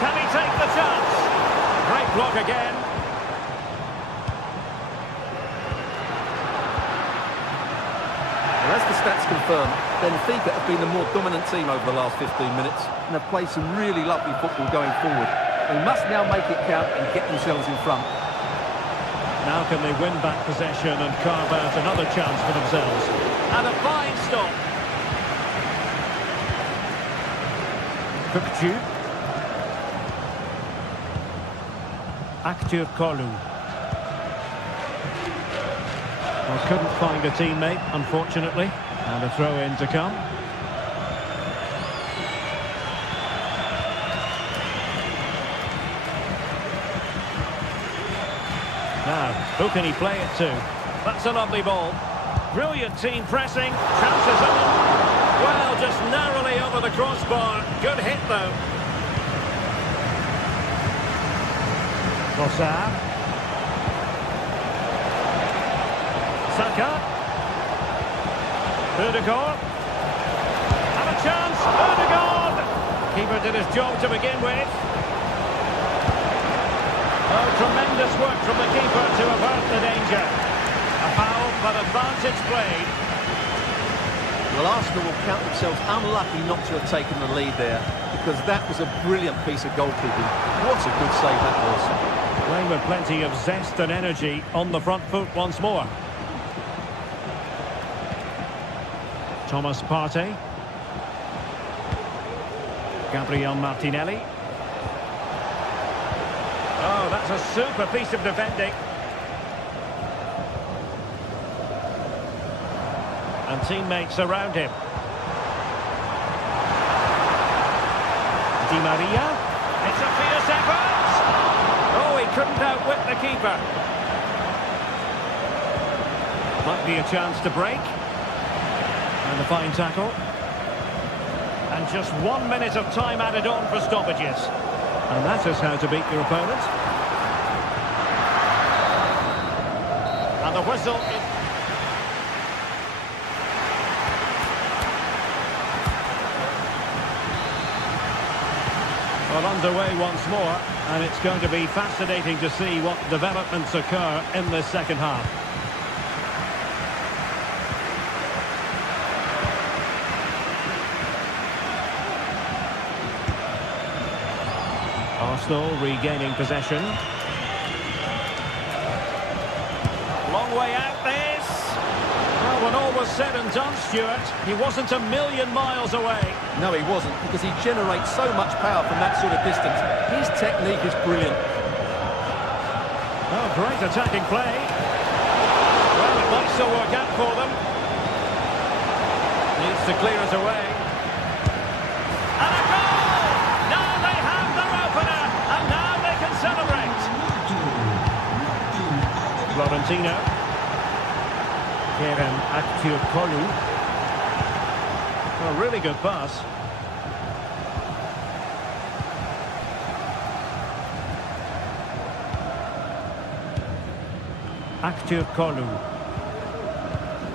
Can he take the chance? Great block again. As the stats confirm, Benfica have been the more dominant team over the last 15 minutes and have played some really lovely football going forward. They must now make it count and get themselves in front. Now can they win back possession and carve out another chance for themselves? And a fine stop. Kukcu. Active Kolu. Well, couldn't find a teammate, unfortunately. And a throw-in to come. Now, who can he play it to? That's a lovely ball. Brilliant team pressing. Chances on. Well, just narrowly over the crossbar. Good hit, though. Trossard. Saka. Ødegaard. And a chance. Ødegaard. Keeper did his job to begin with. Oh, tremendous work from the keeper to avert the danger. A foul, but advantage played. Well, Arsenal will count themselves unlucky not to have taken the lead there, because that was a brilliant piece of goalkeeping. What a good save that was. Playing with plenty of zest and energy on the front foot once more. Thomas Partey. Gabriel Martinelli. Oh, that's a super piece of defending. And teammates around him. Di Maria. It's a fierce effort. Oh, he couldn't outwit the keeper. Might be a chance to break. And a fine tackle. And just 1 minute of time added on for stoppages. And that is how to beat your opponent. And the whistle is... Well, underway once more, and it's going to be fascinating to see what developments occur in the second half. Arsenal regaining possession. Long way out this. Well, when all was said and done, Stuart, he wasn't a million miles away. No, he wasn't, because he generates so much power from that sort of distance. His technique is brilliant. Oh, great attacking play. Well, it might still work out for them. Needs to clear it away. And a goal! Now they have their opener, and now they can celebrate. Florentino. Kerem Aktürkoğlu. A really good pass. Aktürkoğlu.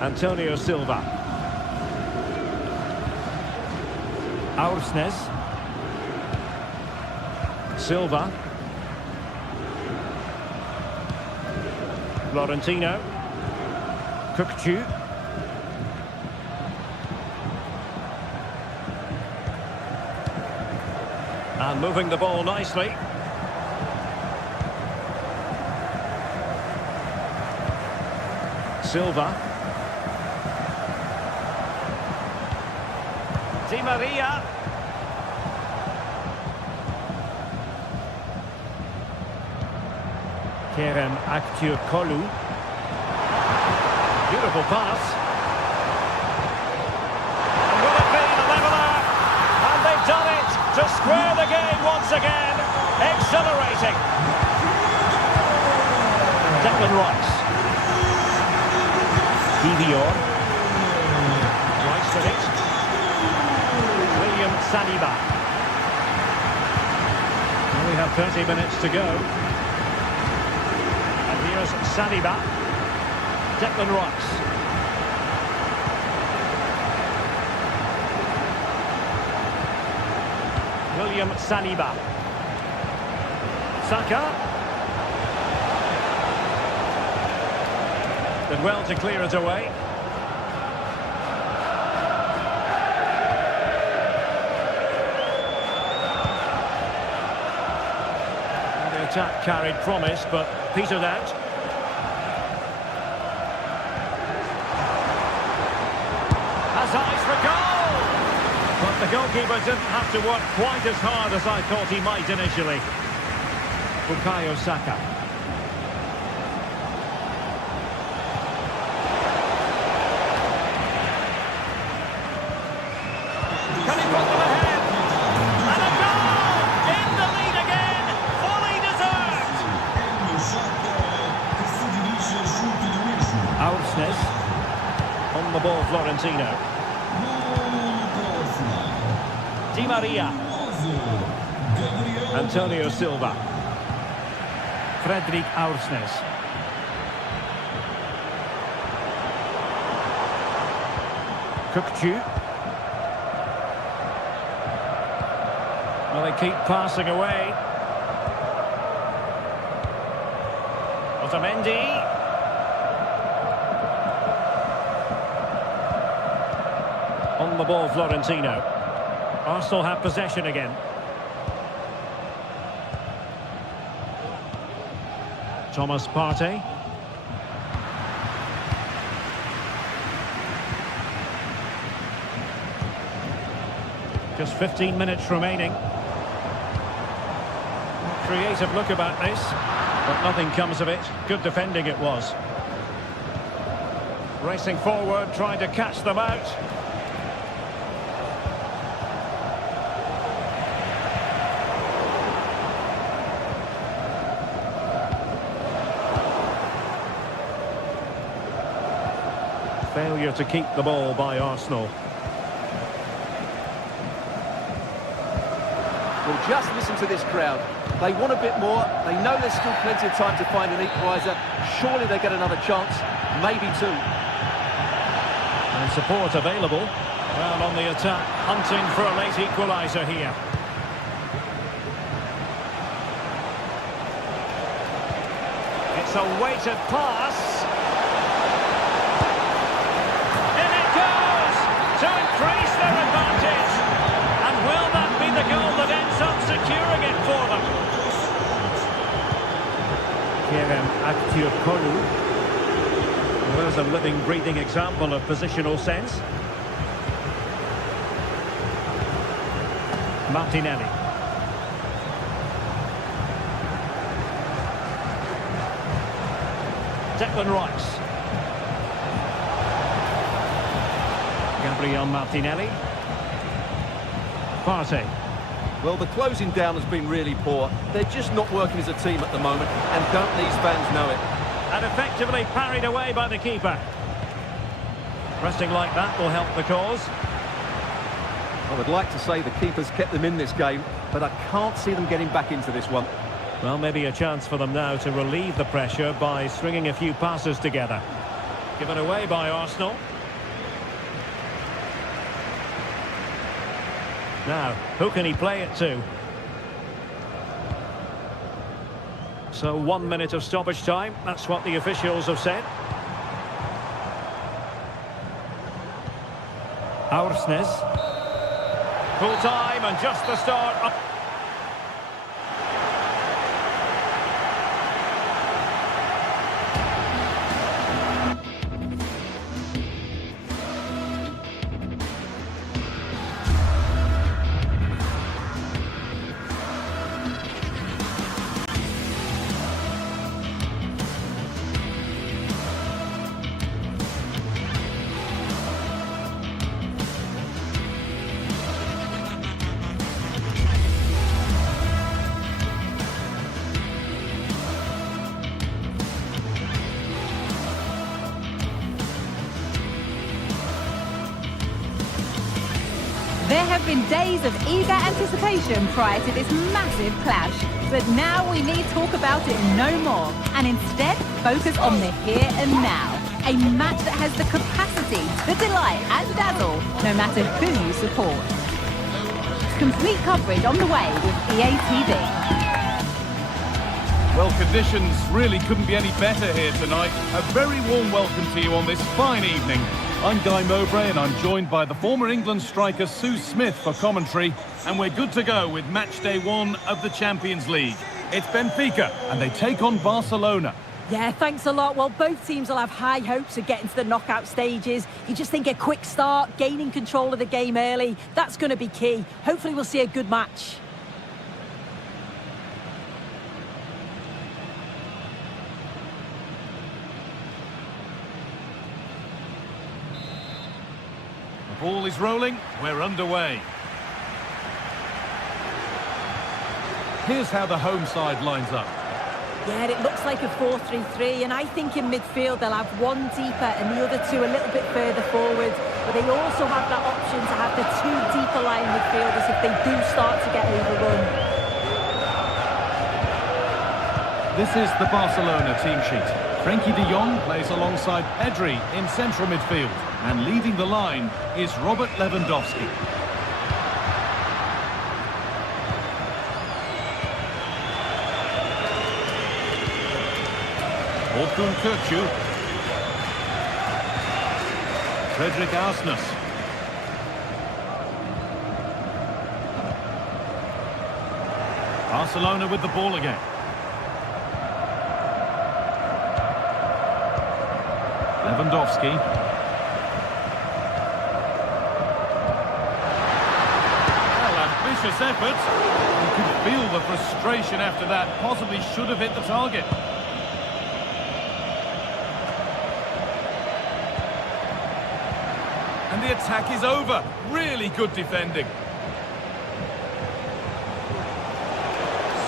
Antonio Silva. Aursnes. Silva. Florentino. Kukçu. And moving the ball nicely. Silva. Di Maria. Kerem Aktürkoğlu. Beautiful pass. And will it be the leveller? And they've done it to square the game once again. Exhilarating. Declan Rice. DVR. Rice with it. William Saliba. Well, we have 30 minutes to go. And here's Saliba. Declan Rice. William Saliba. Saka. Did well to clear it away. And the attack carried promise, but petered out. Has eyes for goal! But the goalkeeper didn't have to work quite as hard as I thought he might initially. Bukayo Saka. Can he put them ahead? And a goal! In the lead again! Fully deserved! Aursnes. On the ball, Florentino. Di Maria. Antonio Silva. Fredrik Aursnes. Kukçu. Well, they keep passing away. Otamendi. On the ball, Florentino. Arsenal have possession again. Thomas Partey. Just 15 minutes remaining. creative look about this, but nothing comes of it. Good defending it was. Racing forward, trying to catch them out. Failure to keep the ball by Arsenal. Well, just listen to this crowd. They want a bit more. They know there's still plenty of time to find an equaliser. Surely they get another chance, maybe two. And support available. Well, on the attack, hunting for a late equaliser here. It's a weighted pass. In it goes! To increase their advantage. And will that be the goal that ends up securing it for them? Kerem Aktürkoğlu. There's a living, breathing example of positional sense. Martinelli. Declan Rice. Gabriel Martinelli. Partey. Well, the closing down has been really poor. They're just not working as a team at the moment, and don't these fans know it? And effectively parried away by the keeper. Pressing like that will help the cause. I would like to say the keeper's kept them in this game, but I can't see them getting back into this one. Well, maybe a chance for them now to relieve the pressure by stringing a few passes together. Given away by Arsenal. Now, who can he play it to? So 1 minute of stoppage time, that's what the officials have said. Aursnes. Full time and just the start. There have been days of eager anticipation prior to this massive clash. But now we need talk about it no more. And instead, focus on the here and now. A match that has the capacity to delight and dazzle, no matter who you support. Complete coverage on the way with EA TV. Well, conditions really couldn't be any better here tonight. A very warm welcome to you on this fine evening. I'm Guy Mowbray and I'm joined by the former England striker Sue Smith for commentary, and we're good to go with match day 1 of the Champions League. It's Benfica and they take on Barcelona. Yeah, thanks a lot. Well, both teams will have high hopes of getting to the knockout stages. You just think a quick start, gaining control of the game early, that's going to be key. Hopefully we'll see a good match. The ball is rolling, we're underway. Here's how the home side lines up. Yeah, it looks like a 4-3-3, and I think in midfield they'll have one deeper and the other two a little bit further forward. But they also have that option to have the two deeper line midfielders if they do start to get overrun. This is the Barcelona team sheet. Frenkie de Jong plays alongside Pedri in central midfield. And leading the line is Robert Lewandowski. Orkun Kökçü. Fredrik Aursnes. Barcelona with the ball again. Lewandowski. Well, ambitious effort. You could feel the frustration after that. Possibly should have hit the target. And the attack is over. Really good defending.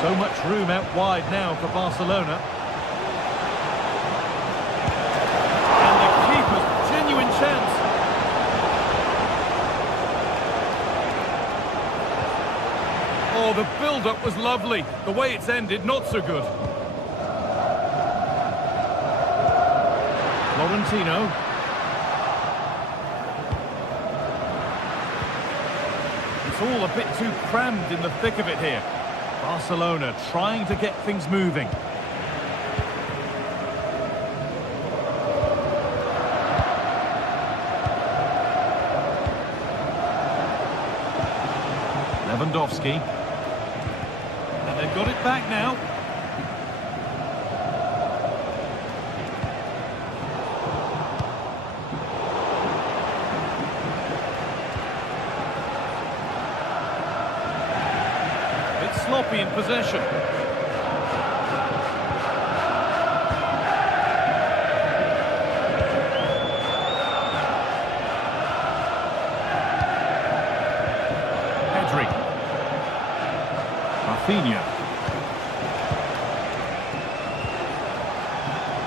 So much room out wide now for Barcelona. And the keeper's genuine chance. Oh, the build-up was lovely. The way it's ended, not so good. Florentino. It's all a bit too crammed in the thick of it here. Barcelona trying to get things moving. Lewandowski. And they've got it back now. Sloppy in possession. Pedri. Rafinha.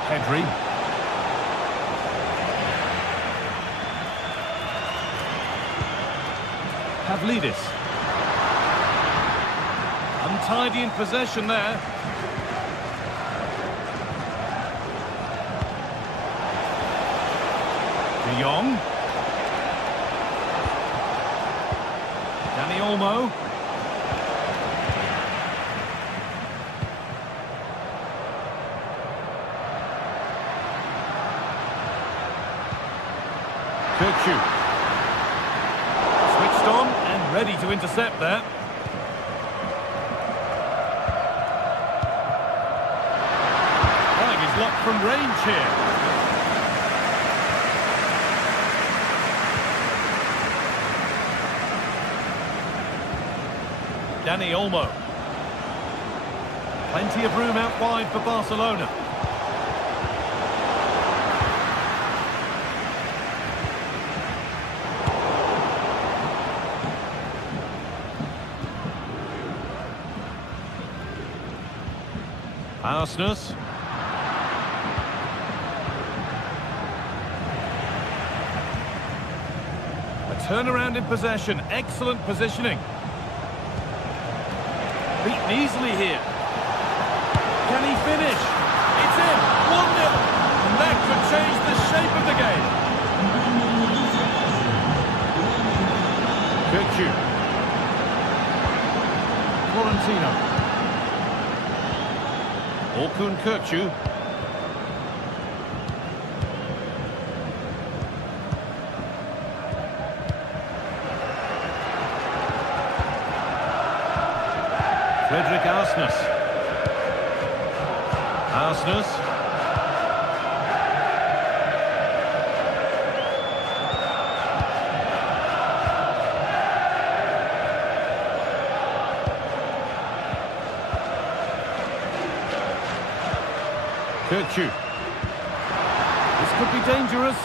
Pedri. Pavlidis. Untidy in possession there. De Jong. Dani Olmo. Kirchu. Switched on and ready to intercept there. Blocked from range here. Dani Olmo. Plenty of room out wide for Barcelona. Arsenal. Turnaround in possession, excellent positioning. Beaten easily here. Can he finish? It's in, 1-0. And that could change the shape of the game. Kirchu. Florentino. Orkun Kirchu. Frederick Arsenal. Arsenal. Kirchu. This could be dangerous.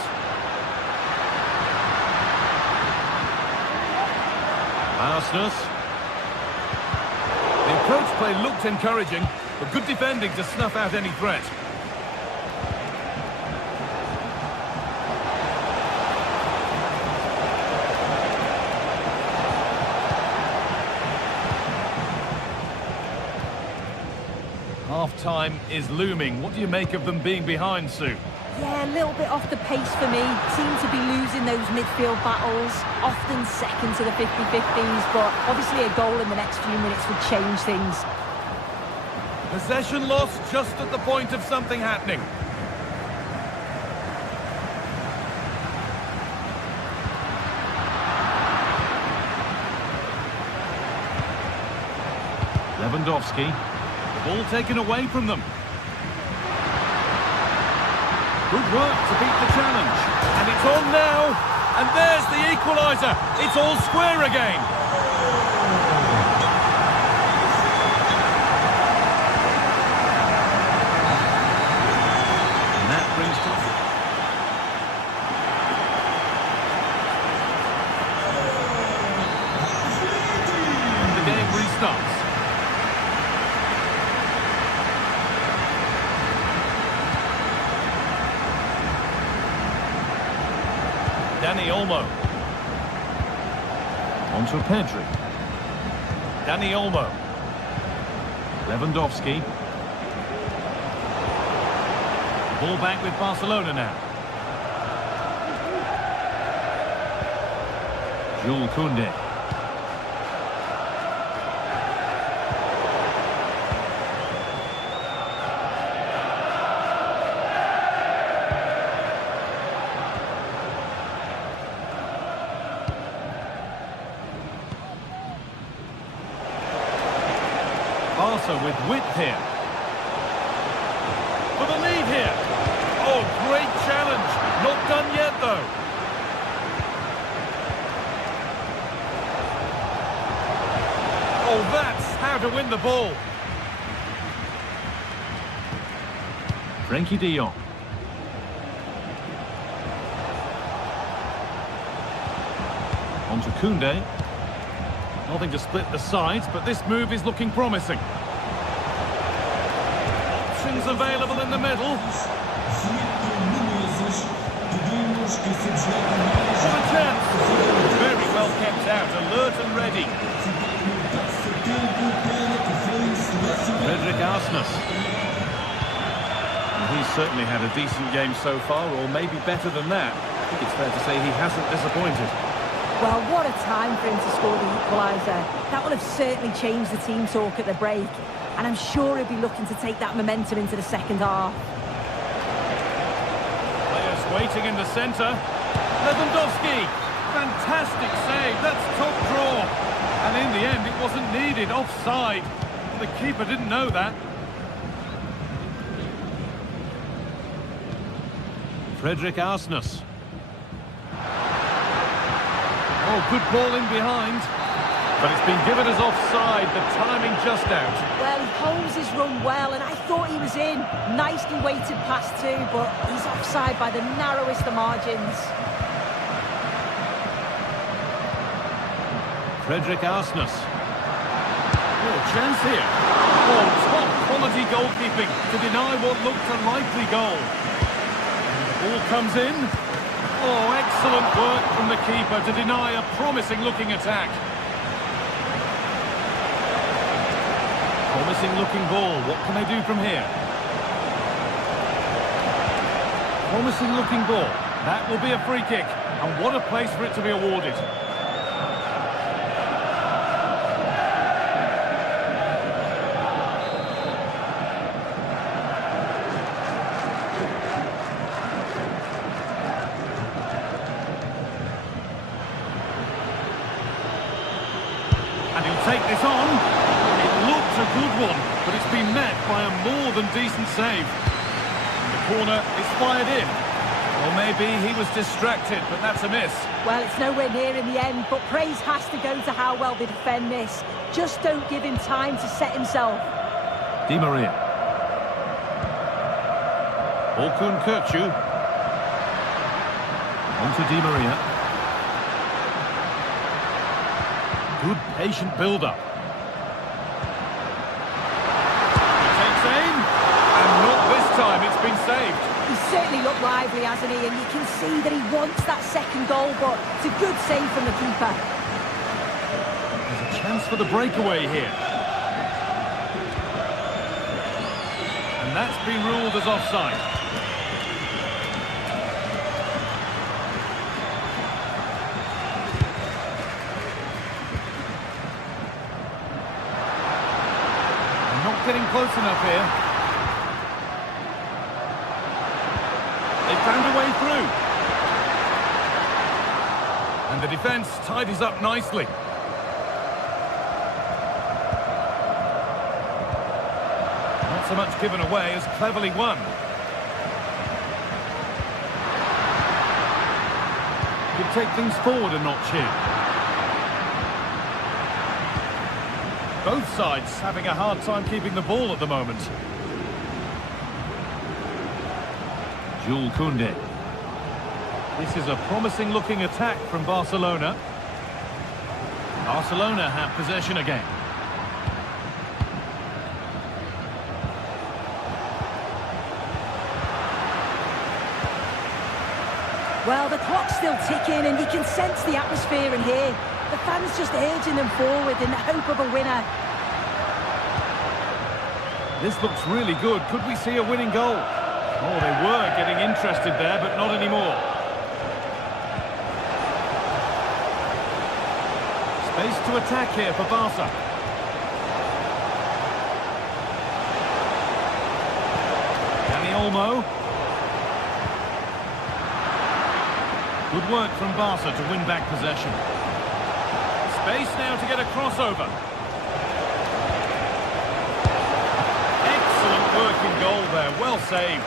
Arsenal. The approach play looked encouraging, but good defending to snuff out any threat. Half-time is looming. What do you make of them being behind, Sue? Yeah, a little bit off the pace for me. Seem to be losing those midfield battles, often second to the 50-50s, but obviously a goal in the next few minutes would change things. Possession lost just at the point of something happening. Lewandowski. The ball taken away from them. Good work to beat the challenge. And it's on now. And there's the equaliser. It's all square again. Dani Olmo. On to Pedri. Dani Olmo. Lewandowski. Ball back with Barcelona now. Jules Koundé. Barca with width here. For the lead here. Oh, great challenge. Not done yet, though. Oh, that's how to win the ball. Frenkie de Jong. On to Koundé. Nothing to split the sides, but this move is looking promising. Options available in the middle. What a chance! Very well kept out, alert and ready. Frederick Arsnes. He's certainly had a decent game so far, or maybe better than that. I think it's fair to say he hasn't disappointed. Well, what a time for him to score the equaliser. That will have certainly changed the team talk at the break. And I'm sure he'll be looking to take that momentum into the second half. Players waiting in the centre. Lewandowski. Fantastic save. That's top draw. And in the end, it wasn't needed. Offside. The keeper didn't know that. Frederick Arsnes. Oh, good ball in behind. But it's been given as offside. The timing just out. Well, he holds his run well, and I thought he was in. Nicely weighted pass too, but he's offside by the narrowest of margins. Frederick Arsnes. Oh, chance here. Oh, top quality goalkeeping to deny what looked a likely goal. And the ball comes in. Oh, excellent work from the keeper to deny a promising-looking attack. Promising-looking ball. What can they do from here? Promising-looking ball. That will be a free kick. And what a place for it to be awarded. And he'll take this on. It looked a good one, but it's been met by a more than decent save. The corner is fired in. Or maybe he was distracted, but that's a miss. Well, it's nowhere near in the end, but praise has to go to how well they defend this. Just don't give him time to set himself. Di Maria. Orkun Kökçü. On to Di Maria. Good patient build-up. He takes aim, and not this time, it's been saved. He's certainly looked lively, hasn't he? And you can see that he wants that second goal, but it's a good save from the keeper. There's a chance for the breakaway here. And that's been ruled as offside. Getting close enough here. They found a way through. And the defence tidies up nicely. Not so much given away as cleverly won. Could take things forward a notch here. Both sides having a hard time keeping the ball at the moment. Jules Koundé. This is a promising-looking attack from Barcelona. Barcelona have possession again. Well, the clock's still ticking and you can sense the atmosphere in here. The fans just urging them forward in the hope of a winner. This looks really good. Could we see a winning goal? Oh, they were getting interested there, but not anymore. Space to attack here for Barca. Dani Olmo. Good work from Barca to win back possession. Space now to get a crossover. Excellent working goal there, well saved.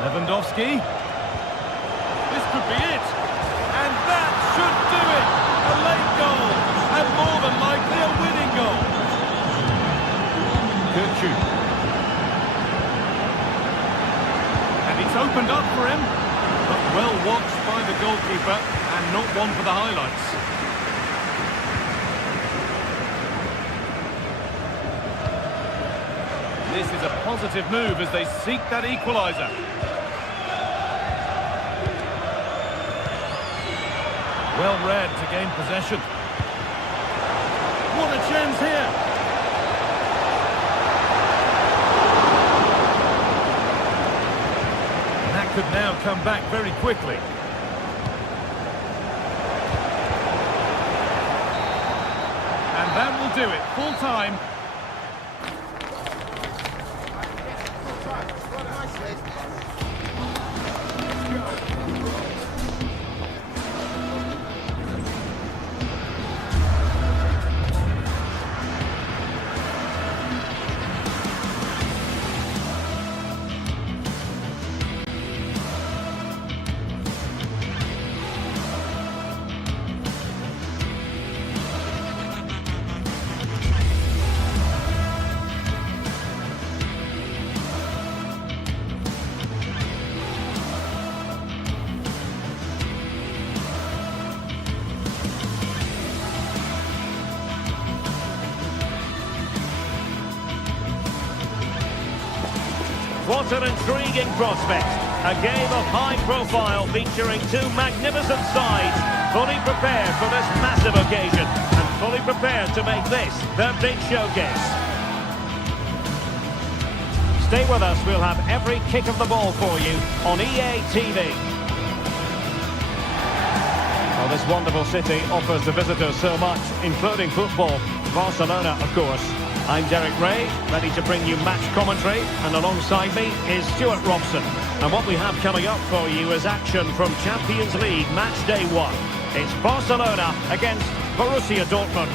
Lewandowski. This could be it. And that should do it. A late goal. And more than likely a winning goal. Kirchu. And it's opened up for him. But well watched by the goalkeeper. And not one for the highlights. This is a positive move as they seek that equaliser. Well read to gain possession. What a chance here! And that could now come back very quickly. And that will do it. Full time. What an intriguing prospect. A game of high profile featuring two magnificent sides, fully prepared for this massive occasion and fully prepared to make this their big showcase. Stay with us, we'll have every kick of the ball for you on EA TV. Well, this wonderful city offers the visitors so much, including football. Barcelona, of course. I'm Derek Ray, ready to bring you match commentary, and alongside me is Stuart Robson. And what we have coming up for you is action from Champions League match day 1. It's Barcelona against Borussia Dortmund.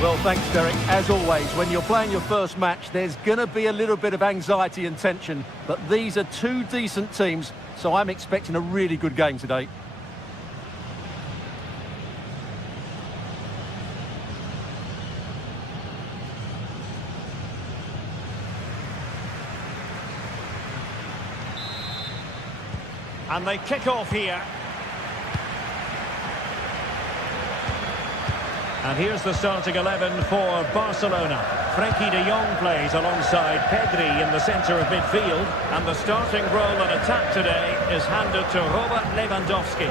Well, thanks, Derek. As always, when you're playing your first match, there's going to be a little bit of anxiety and tension. But these are two decent teams, so I'm expecting a really good game today. And they kick off here. And here's the starting 11 for Barcelona. Frenkie de Jong plays alongside Pedri in the centre of midfield. And the starting role in attack today is handed to Robert Lewandowski.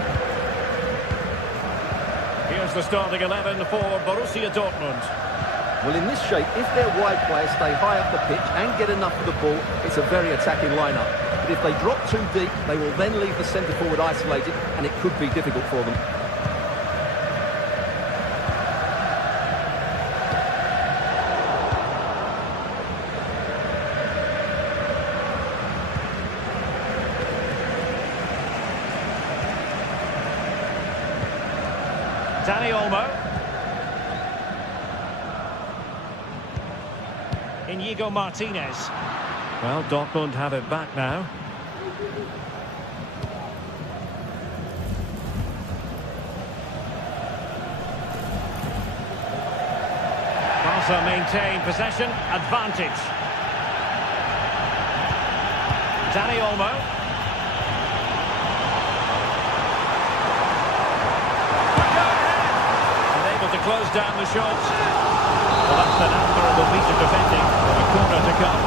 Here's the starting 11 for Borussia Dortmund. Well, in this shape, if their wide players stay high up the pitch and get enough of the ball, it's a very attacking lineup. But if they drop too deep, they will then leave the centre-forward isolated, and it could be difficult for them. Dani Olmo. Inigo Martinez. Well, Dortmund have it back now. Barca maintain possession, advantage. Dani Olmo. Unable to close down the shot. Well, that's an admirable piece of defending. A corner to come.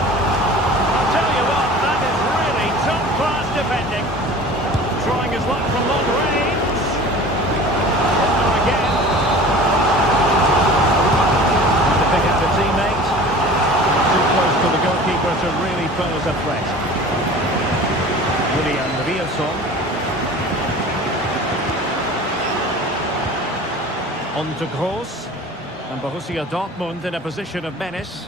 I'll tell you what, trying his luck from long range. Corner again. To pick out a teammate. Too close to the goalkeeper to really pose a threat. Julian Rierson. On to Gross. And Borussia Dortmund in a position of menace.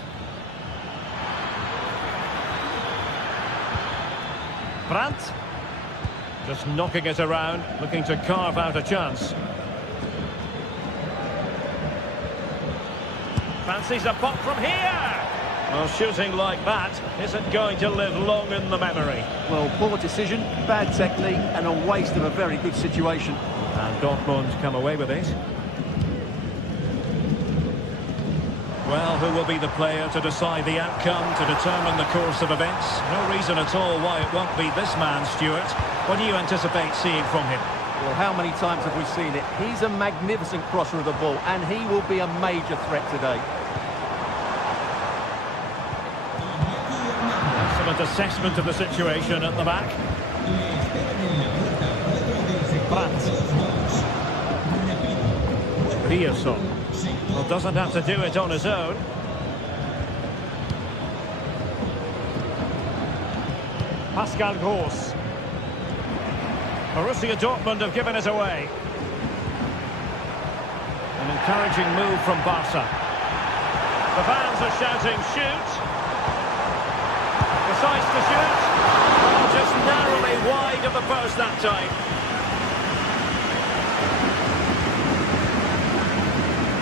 Brandt. Just knocking it around, looking to carve out a chance. Fancies a pop from here! Well, shooting like that isn't going to live long in the memory. Well, poor decision, bad technique, and a waste of a very good situation. And Dortmund come away with it. Well, who will be the player to decide the outcome, to determine the course of events? No reason at all why it won't be this man, Stuart. What do you anticipate seeing from him? Well, how many times have we seen it? He's a magnificent crosser of the ball, and he will be a major threat today. Excellent assessment of the situation at the back. Brandt. Rierson. Well, doesn't have to do it on his own. Pascal Gross. Borussia Dortmund have given it away. An encouraging move from Barca. The fans are shouting, shoot! Decides to shoot. Oh, just narrowly wide of the post that time.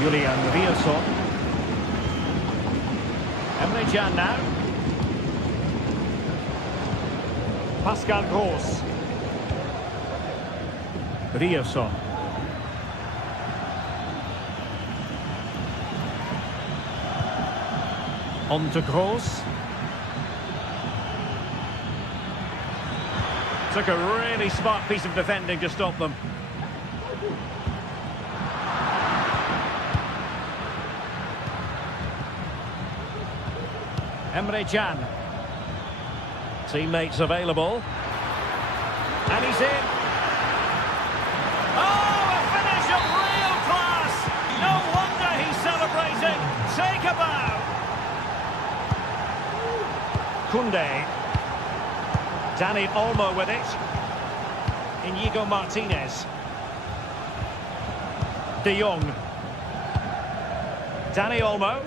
Julian Rierson. Emre Can now. Pascal Gross. Rierson. On to Gross. Took a really smart piece of defending to stop them. Emre Can. Teammates available. And he's in. Oh, a finish of real class! No wonder he's celebrating. Take a bow. Koundé. Dani Olmo with it. Inigo Martinez. De Jong. Dani Olmo.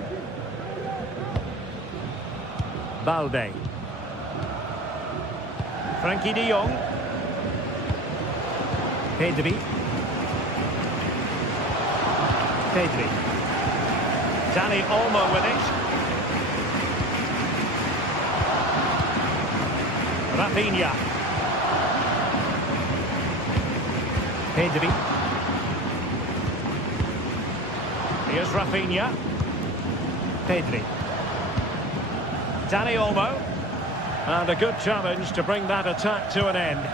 Balde. Frankie de Jong. Pedri. Pedri. Dani Olmo with it. Rafinha. Pedri. Here's Rafinha. Pedri. Dani Olmo. And a good challenge to bring that attack to an end.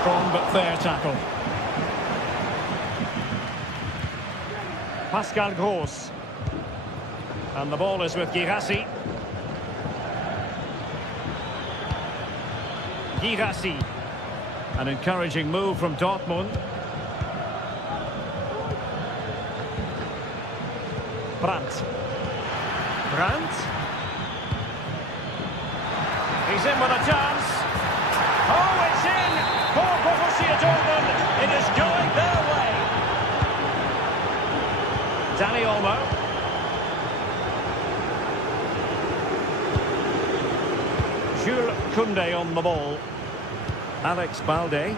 Strong but fair tackle. Pascal Gross. And the ball is with Guirassy. Guirassy. An encouraging move from Dortmund. Brandt. Brandt. He's in with a chance. Oh, it's in! For Borussia Dortmund, it is going their way. Dani Olmo. Jules Koundé on the ball. Alex Balde.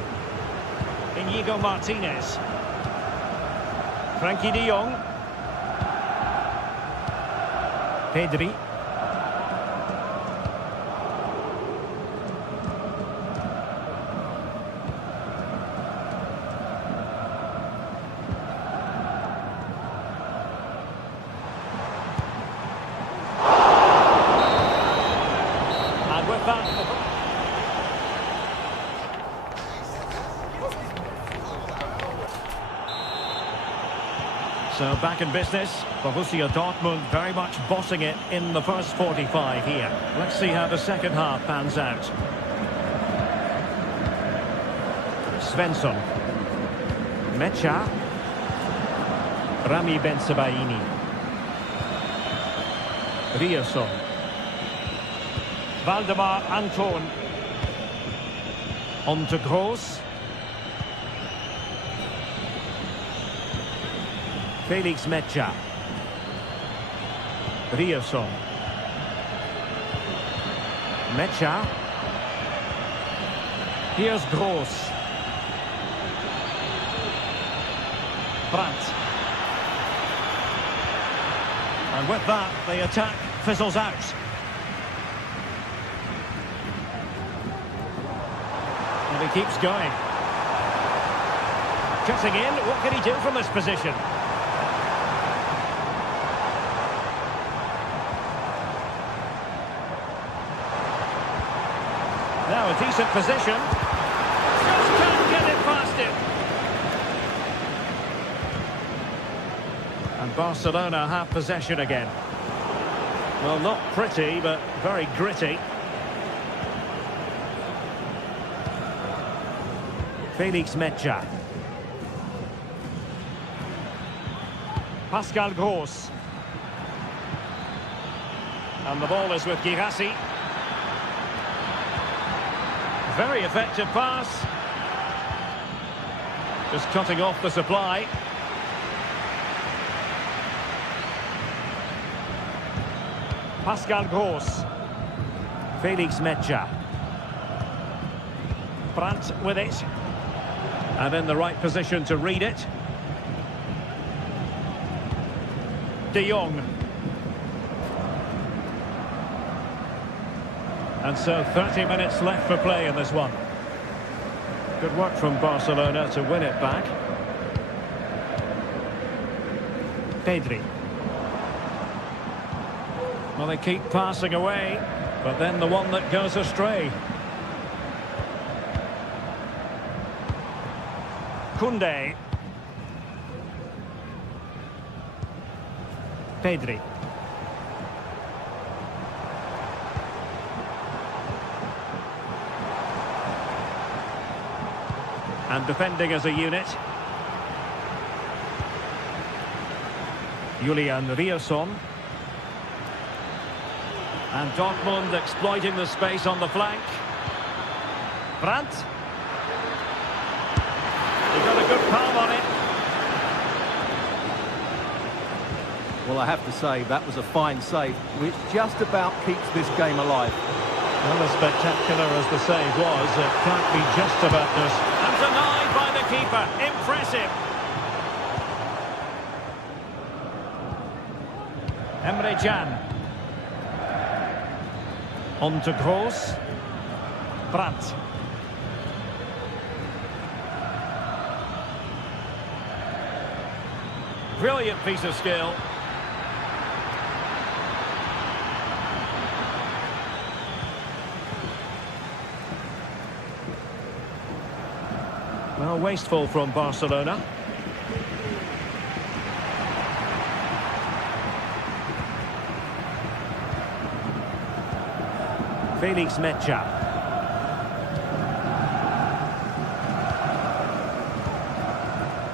Inigo Martinez. Frankie de Jong. Pedri. And with that... So back in business. Borussia Dortmund very much bossing it in the first 45 here. Let's see how the second half pans out. Svensson. Mecha. Rami Bensebaini. Rierson. Valdemar Anton. On to Gross. Felix Mecha. Rierson. Mecha. Here's Gross. Brandt. And with that, the attack fizzles out. And he keeps going. Cutting in, what can he do from this position? Now a decent position. Just can't get it past him. And Barcelona have possession again. Well, not pretty, but very gritty. Felix Mecha. Pascal Gross. And the ball is with Girassi. Very effective pass. Just cutting off the supply. Pascal Gross. Felix Mecha. Brandt with it. And in the right position to read it. De Jong. And so 30 minutes left for play in this one. Good work from Barcelona to win it back. Pedri. Well, they keep passing away, but then the one that goes astray. Koundé. Pedri. And defending as a unit. Julian Rierson. And Dortmund exploiting the space on the flank. Brandt. He got a good palm on it. Well, I have to say, that was a fine save, which just about keeps this game alive. Well, as spectacular as the save was, it can't be just about this. And denied by the keeper. Impressive. Emre Can. On to Gross. Brandt. Brilliant piece of skill. Well, wasteful from Barcelona. Felix Mecha.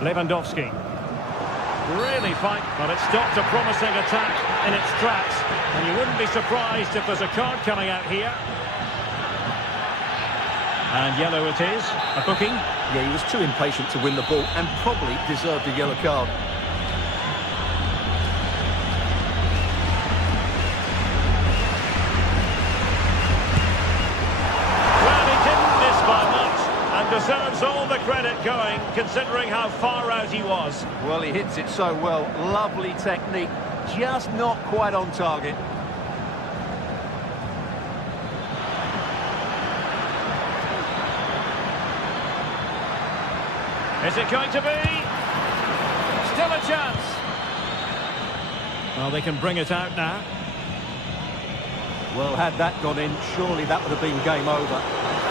Lewandowski. Really fight, but it stopped a promising attack in its tracks. And you wouldn't be surprised if there's a card coming out here. And yellow it is, a booking. Yeah, he was too impatient to win the ball and probably deserved a yellow card. Deserves all the credit going, considering how far out he was. Well, he hits it so well. Lovely technique, just not quite on target. Is it going to be? Still a chance. Well, they can bring it out now. Well, had that gone in, surely that would have been game over.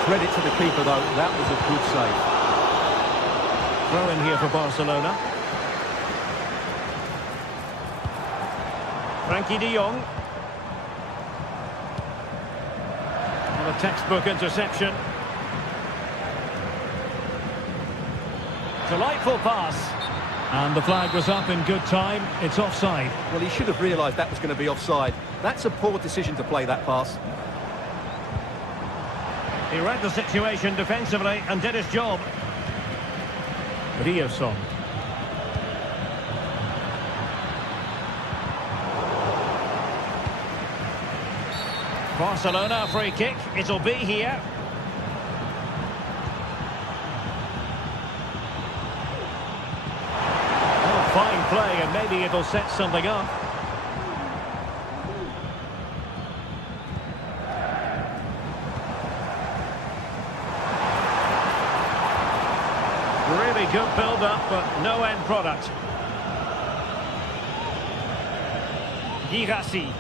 Credit to the keeper, though. That was a good save. Throw in here for Barcelona. Frankie de Jong. And a textbook interception. Delightful pass. And the flag was up in good time. It's offside. Well, he should have realised that was going to be offside. That's a poor decision to play that pass. He read the situation defensively and did his job. Rioson. Barcelona free kick. It'll be here. Oh, fine play, and maybe it'll set something up. Really good build-up, but no end product. Girassi.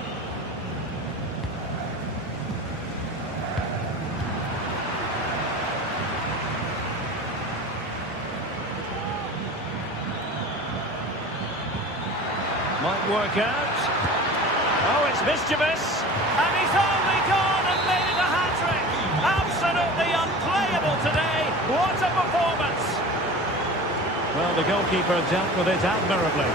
Might work out. Oh, it's mischievous. And he's only gone and made it a hat-trick. Absolutely unplayable today. What a performance. Well, the goalkeeper dealt with it admirably.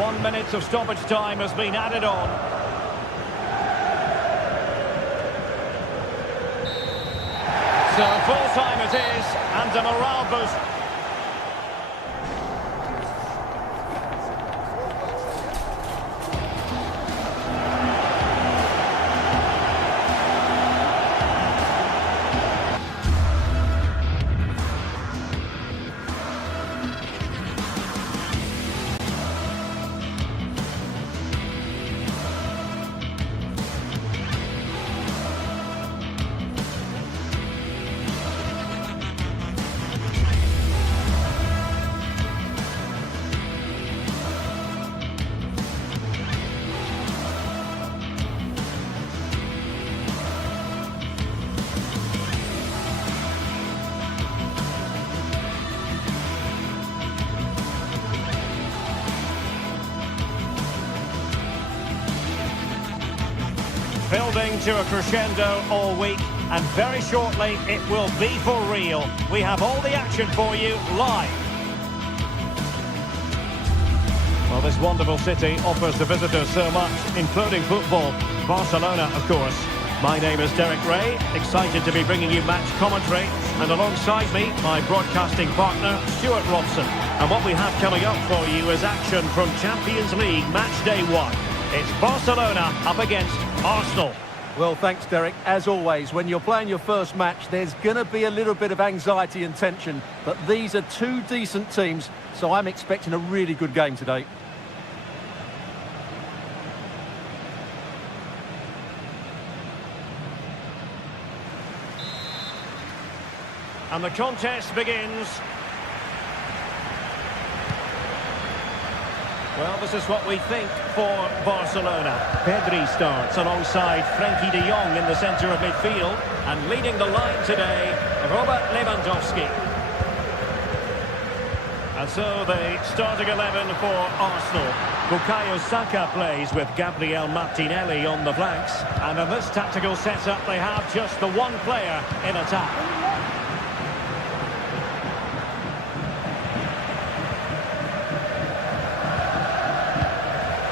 1 minute of stoppage time has been added on. So full time it is, and a morale boost. Building to a crescendo all week, and very shortly it will be for real. We have all the action for you live. Well, this wonderful city offers the visitors so much, including football. Barcelona, of course. My name is Derek Ray, excited to be bringing you match commentary, and alongside me, my broadcasting partner, Stuart Robson. And what we have coming up for you is action from Champions League Match Day 1. It's Barcelona up against Arsenal. Well, thanks, Derek. As always, when you're playing your first match, there's going to be a little bit of anxiety and tension. But these are two decent teams, so I'm expecting a really good game today. And the contest begins. Well, this is what we think for Barcelona. Pedri starts alongside Frankie de Jong in the centre of midfield. And leading the line today, Robert Lewandowski. And so the starting 11 for Arsenal. Bukayo Saka plays with Gabriel Martinelli on the flanks. And in this tactical setup, they have just the one player in attack.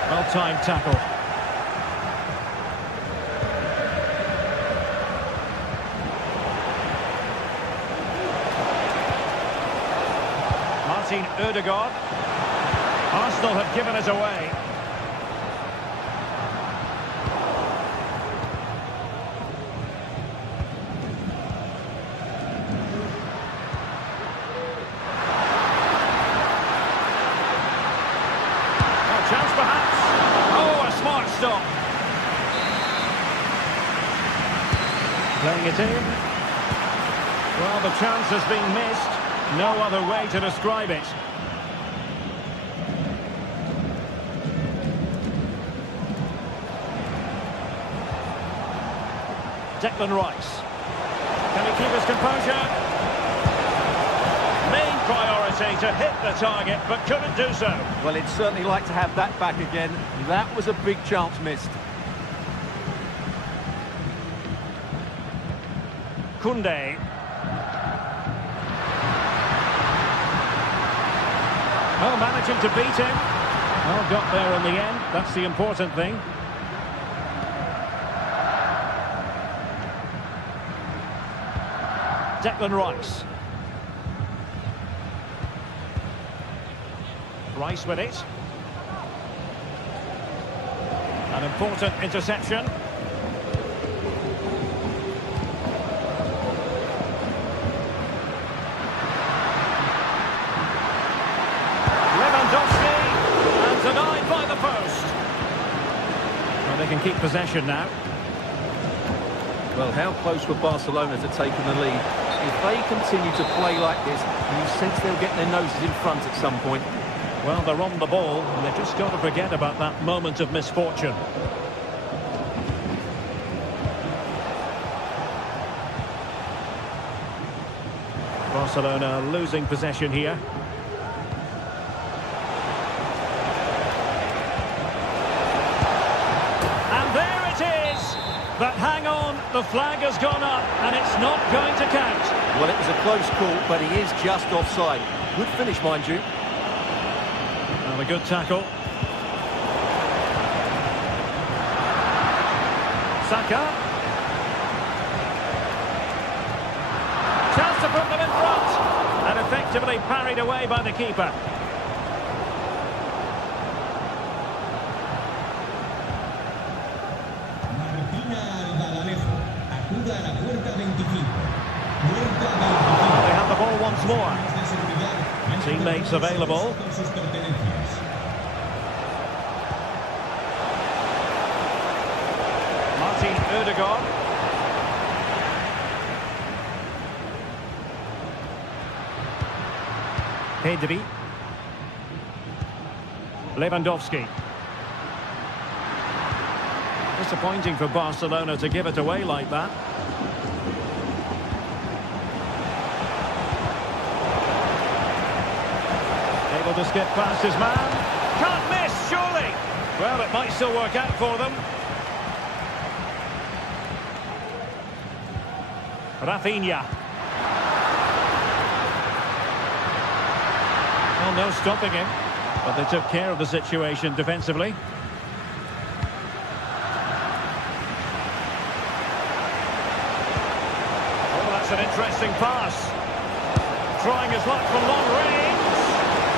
Well-timed tackle. Martin Ødegaard. Arsenal have given it away. Chance perhaps. Oh, a smart stop. Playing it in. Well, the chance has been missed. No other way to describe it. Declan Rice. Can he keep his composure? Main priority. ability to hit the target, but couldn't do so. Well, he'd certainly like to have that back again. That was a big chance missed. Koundé. Oh, managing to beat him. Well, got there in the end. That's the important thing. Declan Rice. Rice with it. An important interception. Lewandowski, and denied by the post. Well, they can keep possession now. Well, how close were Barcelona to taking the lead? If they continue to play like this, you sense they'll get their noses in front at some point. Well, they're on the ball, and they've just got to forget about that moment of misfortune. Barcelona losing possession here. And there it is! But hang on, the flag has gone up, and it's not going to count. Well, it was a close call, but he is just offside. Good finish, mind you. And a good tackle. Saka. Chance to put them in front. And effectively parried away by the keeper. They have the ball once more. Teammates available. Martin Ødegaard. Pedri. Lewandowski. Disappointing for Barcelona to give it away like that. Able to skip past his man. Can't miss, surely. Well, it might still work out for them. Rafinha. Well, no stopping him. But they took care of the situation defensively. Oh, that's an interesting pass. Trying his luck from long range.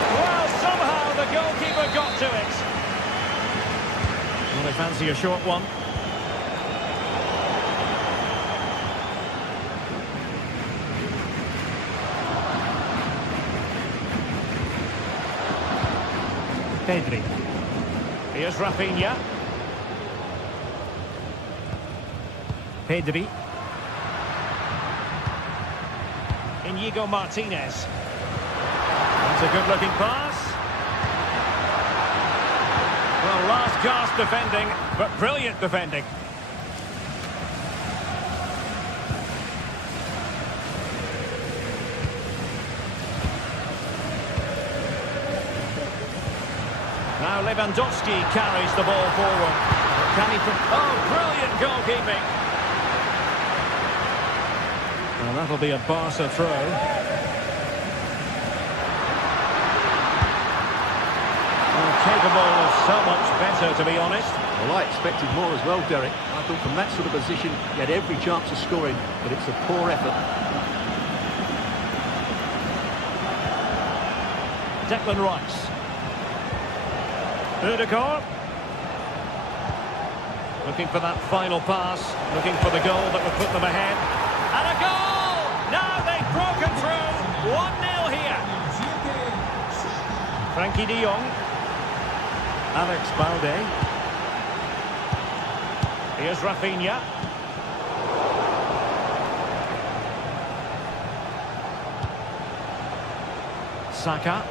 Well, somehow the goalkeeper got to it. Well, they fancy a short one. Pedri. Here's Rafinha. Pedri. Inigo Martinez. That's a good-looking pass. Well, last gasp defending, but brilliant defending. Now Lewandowski carries the ball forward. Can he... Oh, brilliant goalkeeping. Well, that'll be a Barca throw. Well, capable of so much better, to be honest. Well, I expected more as well, Derek. I thought from that sort of position, he had every chance of scoring, but it's a poor effort. Declan Rice. Ødegaard. Looking for that final pass, looking for the goal that would put them ahead. And a goal! Now they've broken through. 1-0 here. Frankie de Jong. Alex Balde. Here's Rafinha. Saka.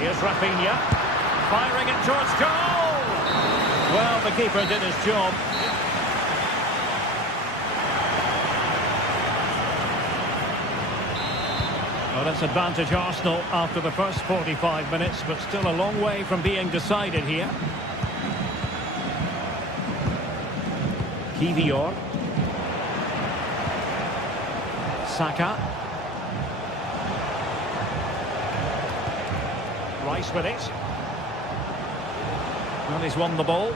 Here's Rafinha, firing it towards goal! Well, the keeper did his job. Well, that's advantage Arsenal after the first 45 minutes, but still a long way from being decided here. Kivior. Saka. Rice with it. Well, he's won the ball.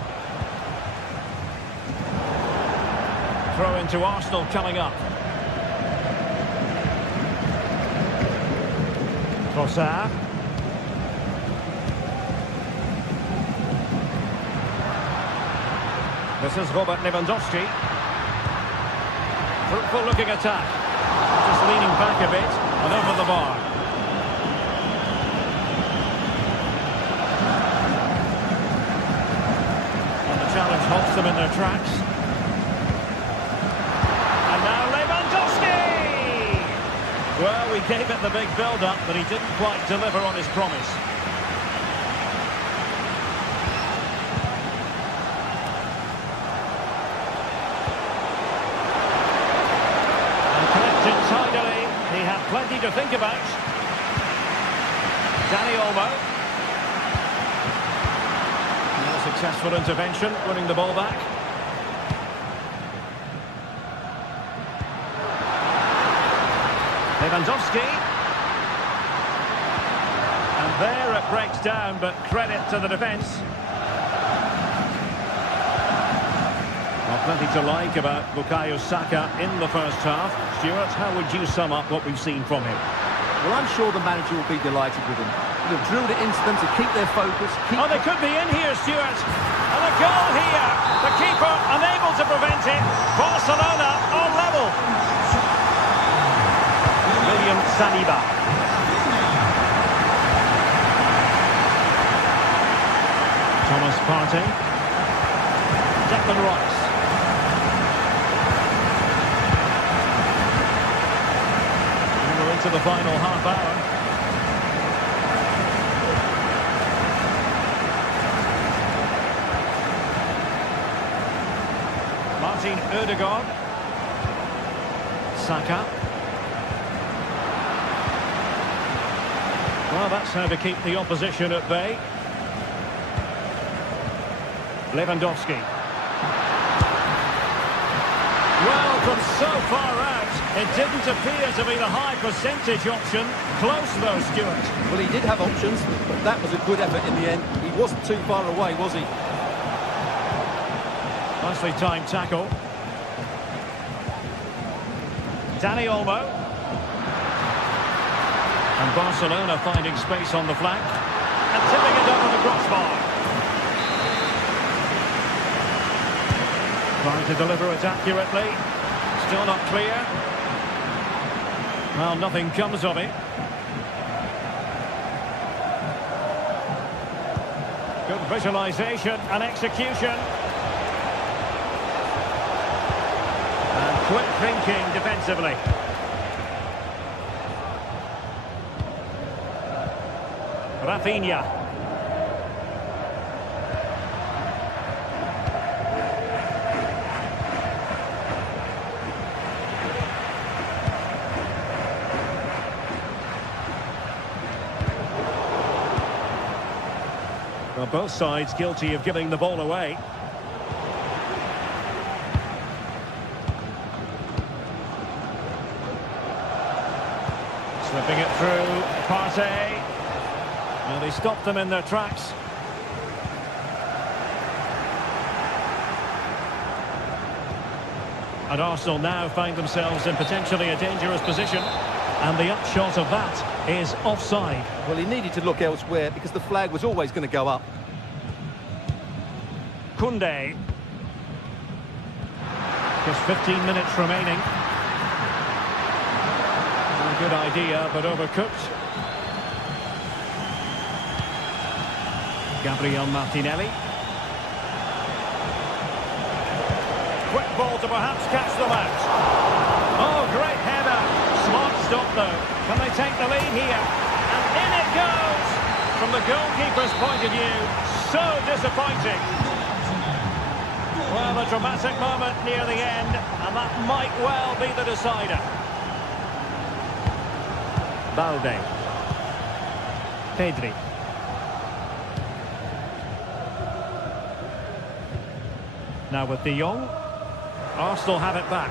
Throw into Arsenal coming up. Trossard. This is Robert Lewandowski. Fruitful looking attack. Just leaning back a bit and over the bar. And the challenge halts them in their tracks. And now Lewandowski! Well, we gave it the big build-up, but he didn't quite deliver on his promise. And collected tidily. He had plenty to think about. Dani Olmo. Now a successful intervention, winning the ball back. Lewandowski. And there it breaks down, but credit to the defence. Well, plenty to like about Bukayo Saka in the first half. Stuart, how would you sum up what we've seen from him? Well, I'm sure the manager will be delighted with him. They've drilled it into them to keep their focus. Oh, they could be in here, Stuart. And a goal here. The keeper unable to prevent it. Barcelona on level. William Saliba. Thomas Partey. Declan Rice. And we're into the final half hour. Martin Ødegaard. Saka. Well, that's how to keep the opposition at bay. Lewandowski. Well, from so far out, it didn't appear to be the high percentage option. Close though, Stuart. Well, he did have options, but that was a good effort in the end. He wasn't too far away, was he? Nicely timed tackle. Dani Olmo. And Barcelona finding space on the flank. And tipping it over the crossbar. Trying to deliver it accurately. Still not clear. Well, nothing comes of it. Good visualisation and execution. And quick thinking defensively. Rafinha. Well, both sides guilty of giving the ball away. Slipping it through. Partey. Well, they stopped them in their tracks. And Arsenal now find themselves in potentially a dangerous position. And the upshot of that is offside. Well, he needed to look elsewhere because the flag was always going to go up. Koundé. Just 15 minutes remaining. A good idea, but overcooked. Gabriel Martinelli. Quick ball to perhaps catch them out. Oh, great header. Smart stop, though. Can they take the lead here? And in it goes! From the goalkeeper's point of view, so disappointing. Well, a dramatic moment near the end, and that might well be the decider. Balde. Pedri. Now with De Jong. Arsenal have it back.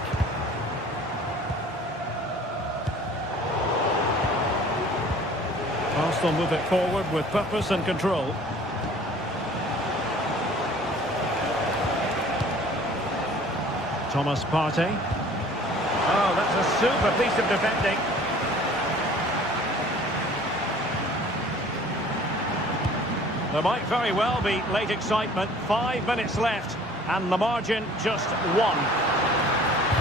Arsenal move it forward with purpose and control. Thomas Partey. Oh, that's a super piece of defending. There might very well be late excitement. 5 minutes left, and the margin just 1.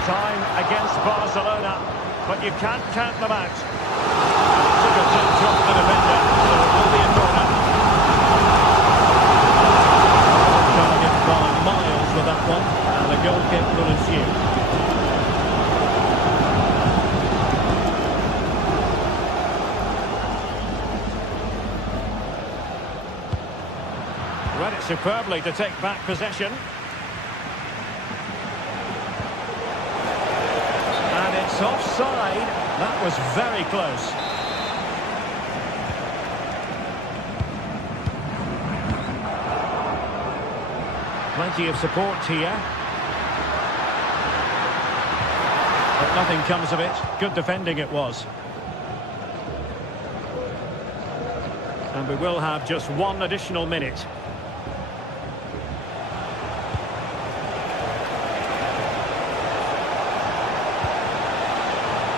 Time against Barcelona, but you can't count them out. Took a touch off the defender, so it will be a corner. Target by miles with that one, and the goal kick will ensue. Read it superbly to take back possession. And it's offside. That was very close. Plenty of support here. But nothing comes of it. Good defending it was. And we will have just 1 additional minute.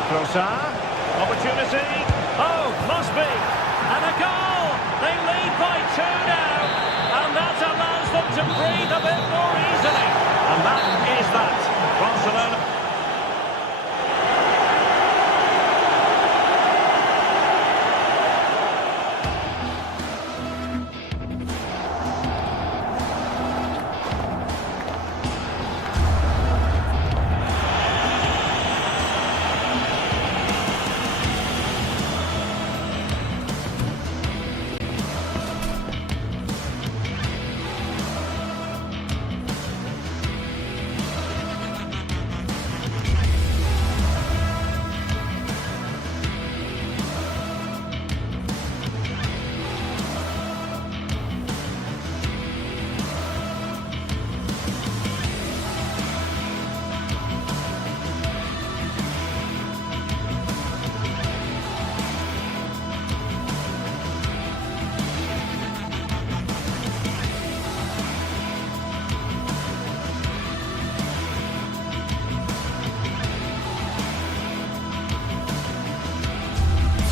Trossard, opportunity, oh, must be, and a goal! They lead by 2 now, and that allows them to breathe a bit more easily. And that is that. Barcelona.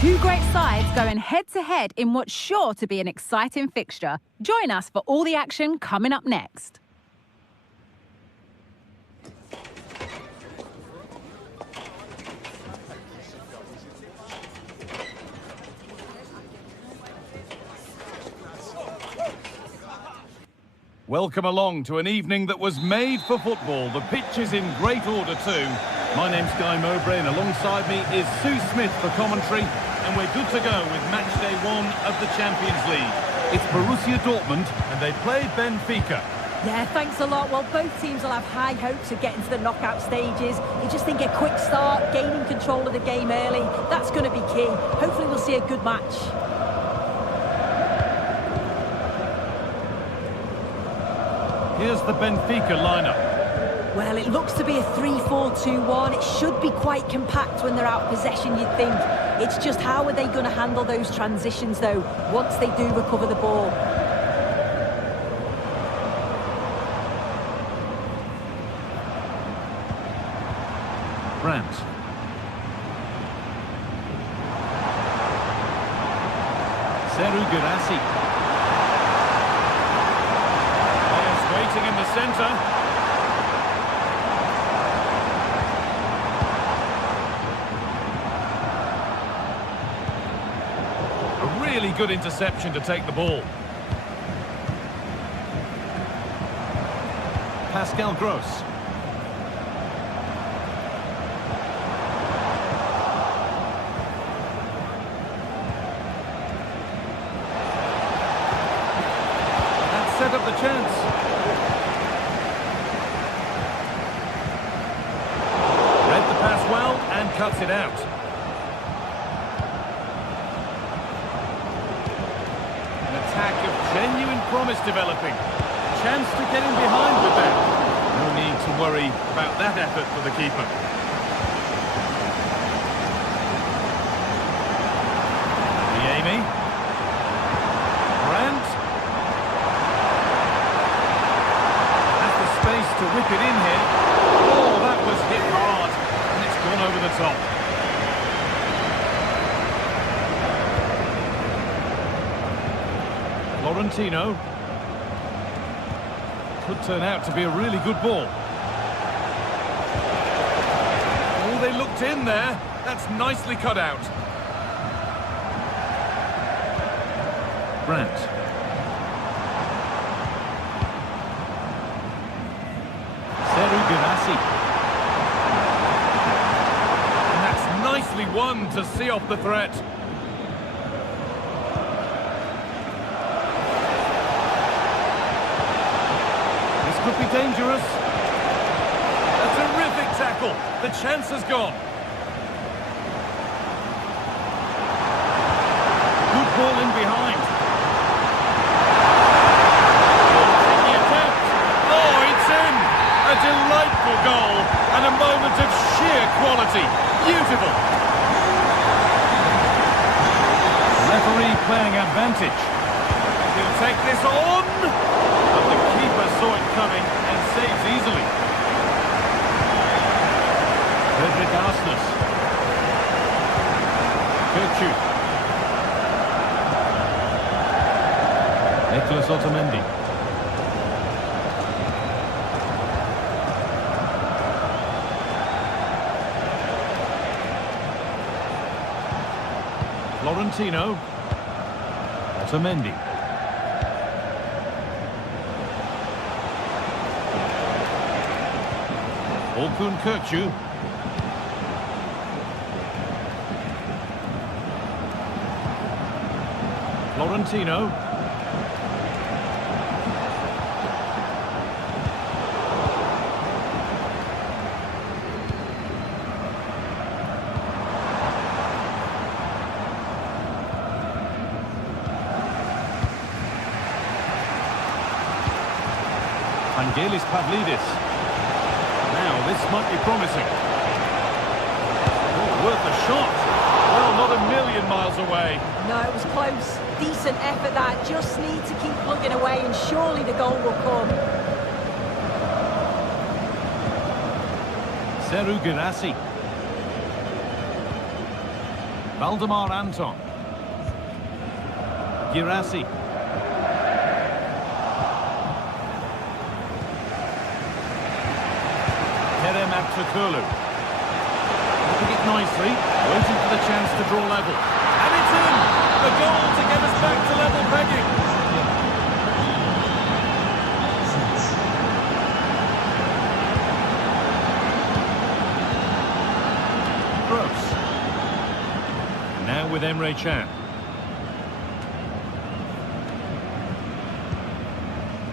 Two great sides going head-to-head in what's sure to be an exciting fixture. Join us for all the action coming up next. Welcome along to an evening that was made for football. The pitch is in great order too. My name's Guy Mowbray, and alongside me is Sue Smith for commentary, and we're good to go with match day 1 of the Champions League. It's Borussia Dortmund, and they play Benfica. Yeah, thanks a lot. Well, both teams will have high hopes of getting to the knockout stages. You just think a quick start, gaining control of the game early, that's going to be key. Hopefully we'll see a good match. Here's the Benfica lineup. Well, it looks to be a 3-4-2-1. It should be quite compact when they're out of possession, you'd think. It's just how are they going to handle those transitions, though, once they do recover the ball. Brandt. Serhou Guirassy. Waiting in the centre. A really good interception to take the ball. Pascal Gross. That set up the chance. cuts it out. An attack of genuine promise developing. Chance to get in behind with that. No need to worry about that effort for the keeper. Amy. Brandt. Has the space to whip it in here. Oh, that was hit hard. And it's gone over the top. Florentino. Could turn out to be a really good ball. Oh, they looked in there. That's nicely cut out. Brandt. Seru Girassi. And that's nicely won to see off the threat. This could be dangerous. A terrific tackle. The chance has gone. Good ball in behind. A delightful goal and a moment of sheer quality. Beautiful. Referee playing advantage. He'll take this on. But the keeper saw it coming and saves easily. Frederick Arsnes. Kirchu. Nicolas Otamendi. Florentino. Otamendi. Orkun Kirchu. Florentino. Angelis Pavlidis. Now, this might be promising. Oh, worth a shot. Well, not a million miles away. No, it was close. Decent effort that. Just need to keep plugging away and surely the goal will come. Seru Girassi. Valdemar Anton. Girassi. Kerem Aktürkoğlu. Looking it nicely, waiting for the chance to draw level. And it's in! The goal to get us back to level pegging. Gross. Now with Emre Can.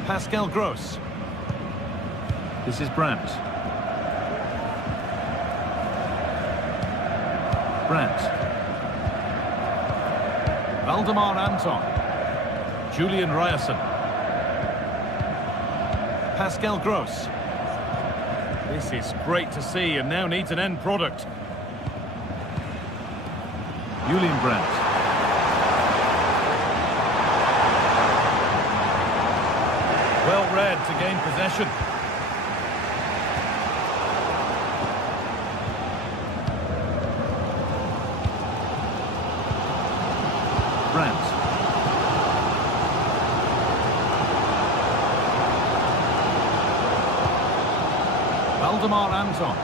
Pascal Gross. This is Brandt. Brandt. Valdemar Anton. Julian Ryerson. Pascal Gross. This is great to see and now needs an end product. Julian Brandt. Well read to gain possession. Brandt. Valdemar Anton.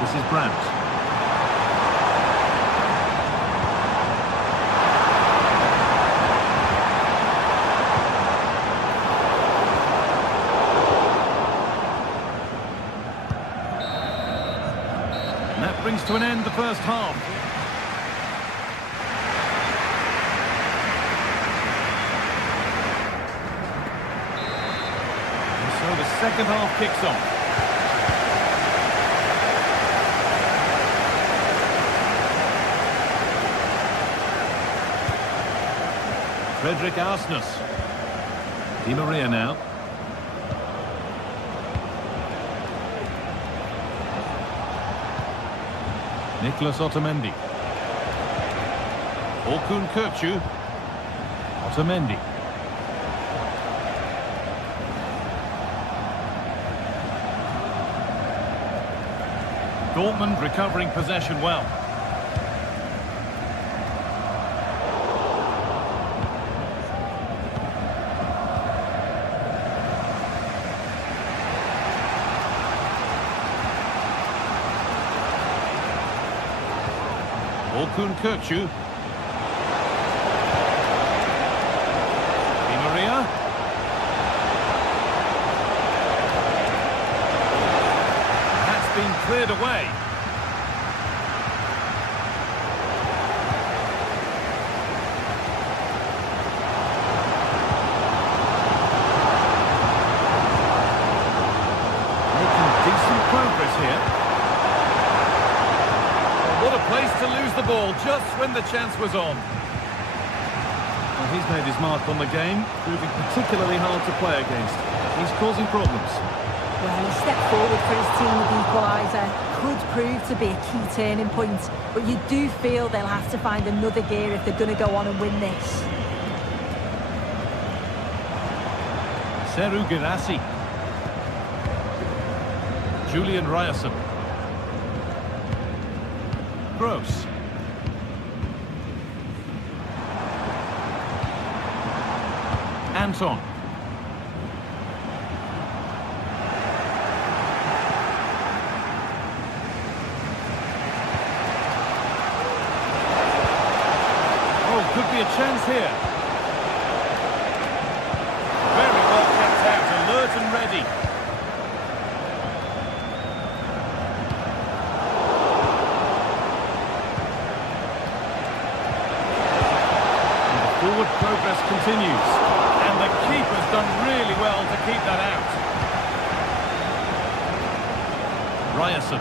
This is Brandt. And that brings to an end the first half. And so So the second half kicks off. Frederick Arsnus. Di Maria now. Nicholas Otamendi. Orkun Kökçü. Otamendi. Dortmund recovering possession well. Orkun Kökçü. Di Maria. That's been cleared away. Making decent progress here. What a place to lose the ball just when the chance was on. Well, he's made his mark on the game, proving particularly hard to play against. He's causing problems. Well, he stepped forward for his team with the equaliser. Could prove to be a key turning point, but you do feel they'll have to find another gear if they're going to go on and win this. Seru Girassi. Julian Ryerson. Gross. Anton. Oh, could be a chance here. Very well kept out, alert and ready. Forward progress continues, and the keeper's done really well to keep that out. Ryerson.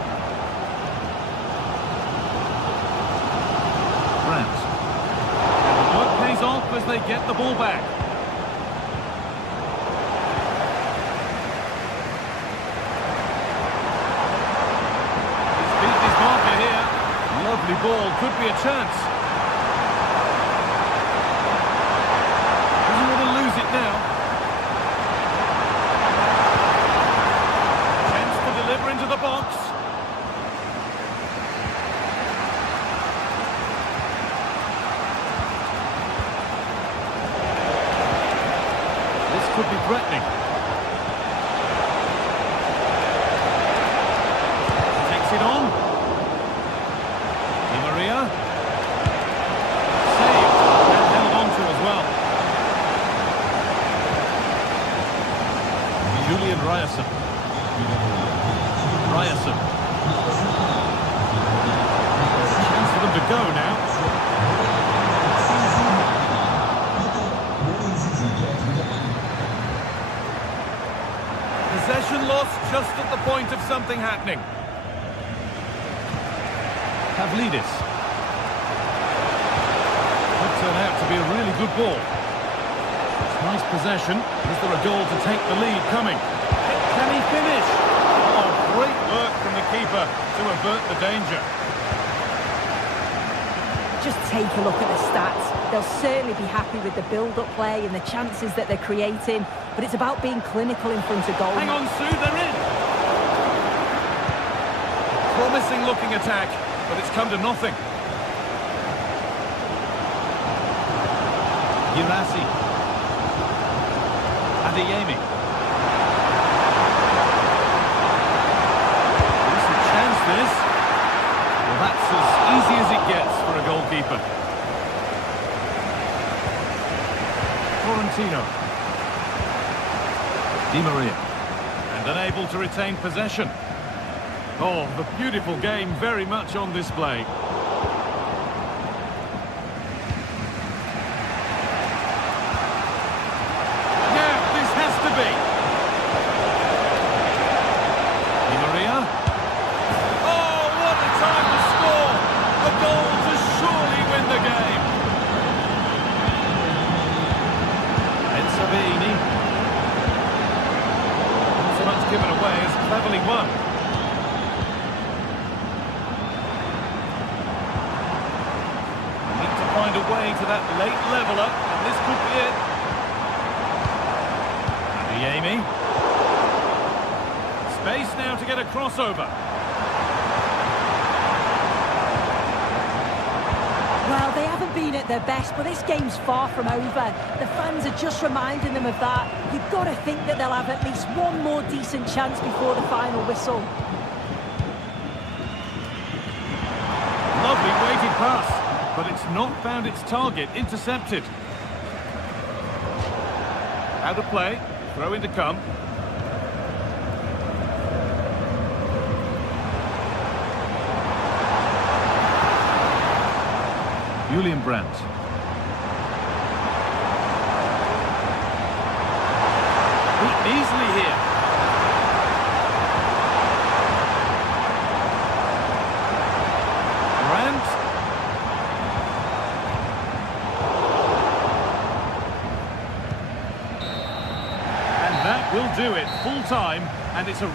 Brandt. And the work pays off as they get the ball back. He's beat his marker here. Lovely ball, could be a chance. Now. Chance to deliver into the box. This could be threatening. Takes it on. Di Maria. Saved and held on to as well. Julian Ryerson. Ryerson. Chance for them to go now. Possession lost just at the point of something happening. Pavlidis. Could turn out to be a really good ball. Nice possession. Is there a goal to take the lead coming? Can he finish? Oh, great work from the keeper to avert the danger. Just take a look at the stats. They'll certainly be happy with the build-up play and the chances that they're creating, but it's about being clinical in front of goal. Hang on, Sue, they're in! Promising looking attack, but it's come to nothing. Girassi. Adeyemi. Decent chance this. Well, that's as easy as it gets for a goalkeeper. Florentino. Di Maria. And unable to retain possession. Oh, the beautiful game very much on display. given away as cleverly won. They need to find a way to that late leveller, and this could be it. Amy. Space now to get a crossover. Well, they haven't been at their best, but this game's far from over. The fans are just reminding them of that. You've got to think that they'll have at least one more decent chance before the final whistle. Lovely weighted pass, but it's not found its target. Intercepted. Out of play. Throw in to come. Julian Brandt. Beaten easily here. Brandt. That will do it. Full time, and it's a...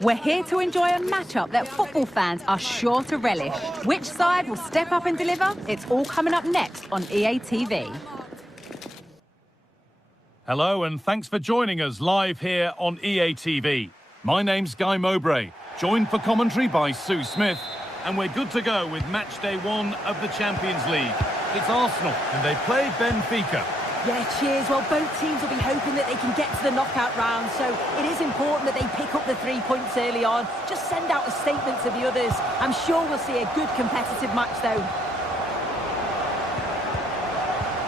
We're here to enjoy a matchup that football fans are sure to relish. Which side will step up and deliver? It's all coming up next on EA TV. Hello, and thanks for joining us live here on EA TV. My name's Guy Mowbray, joined for commentary by Sue Smith, and we're good to go with match day 1 of the Champions League. It's Arsenal, and they play Benfica. Yeah, cheers. Well, both teams will be hoping that they can get to the knockout round, so it is important that they pick up the 3 points early on. Just send out a statement to the others. I'm sure we'll see a good competitive match, though.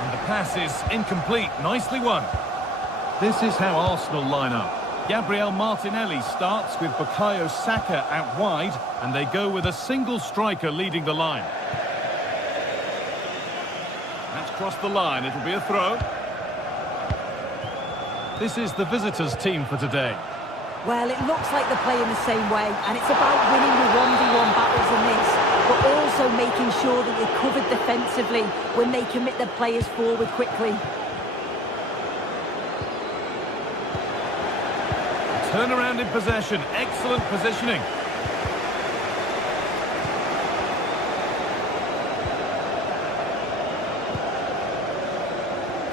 And the pass is incomplete. Nicely won. This is how Arsenal line up. Gabriel Martinelli starts with Bukayo Saka out wide, and they go with a single striker leading the line. That's crossed the line. It'll be a throw. This is the visitors' team for today. Well, it looks like they're playing the same way, and it's about winning the 1v1 battles in this, but also making sure that you're covered defensively when they commit their players forward quickly. Turnaround in possession. Excellent positioning.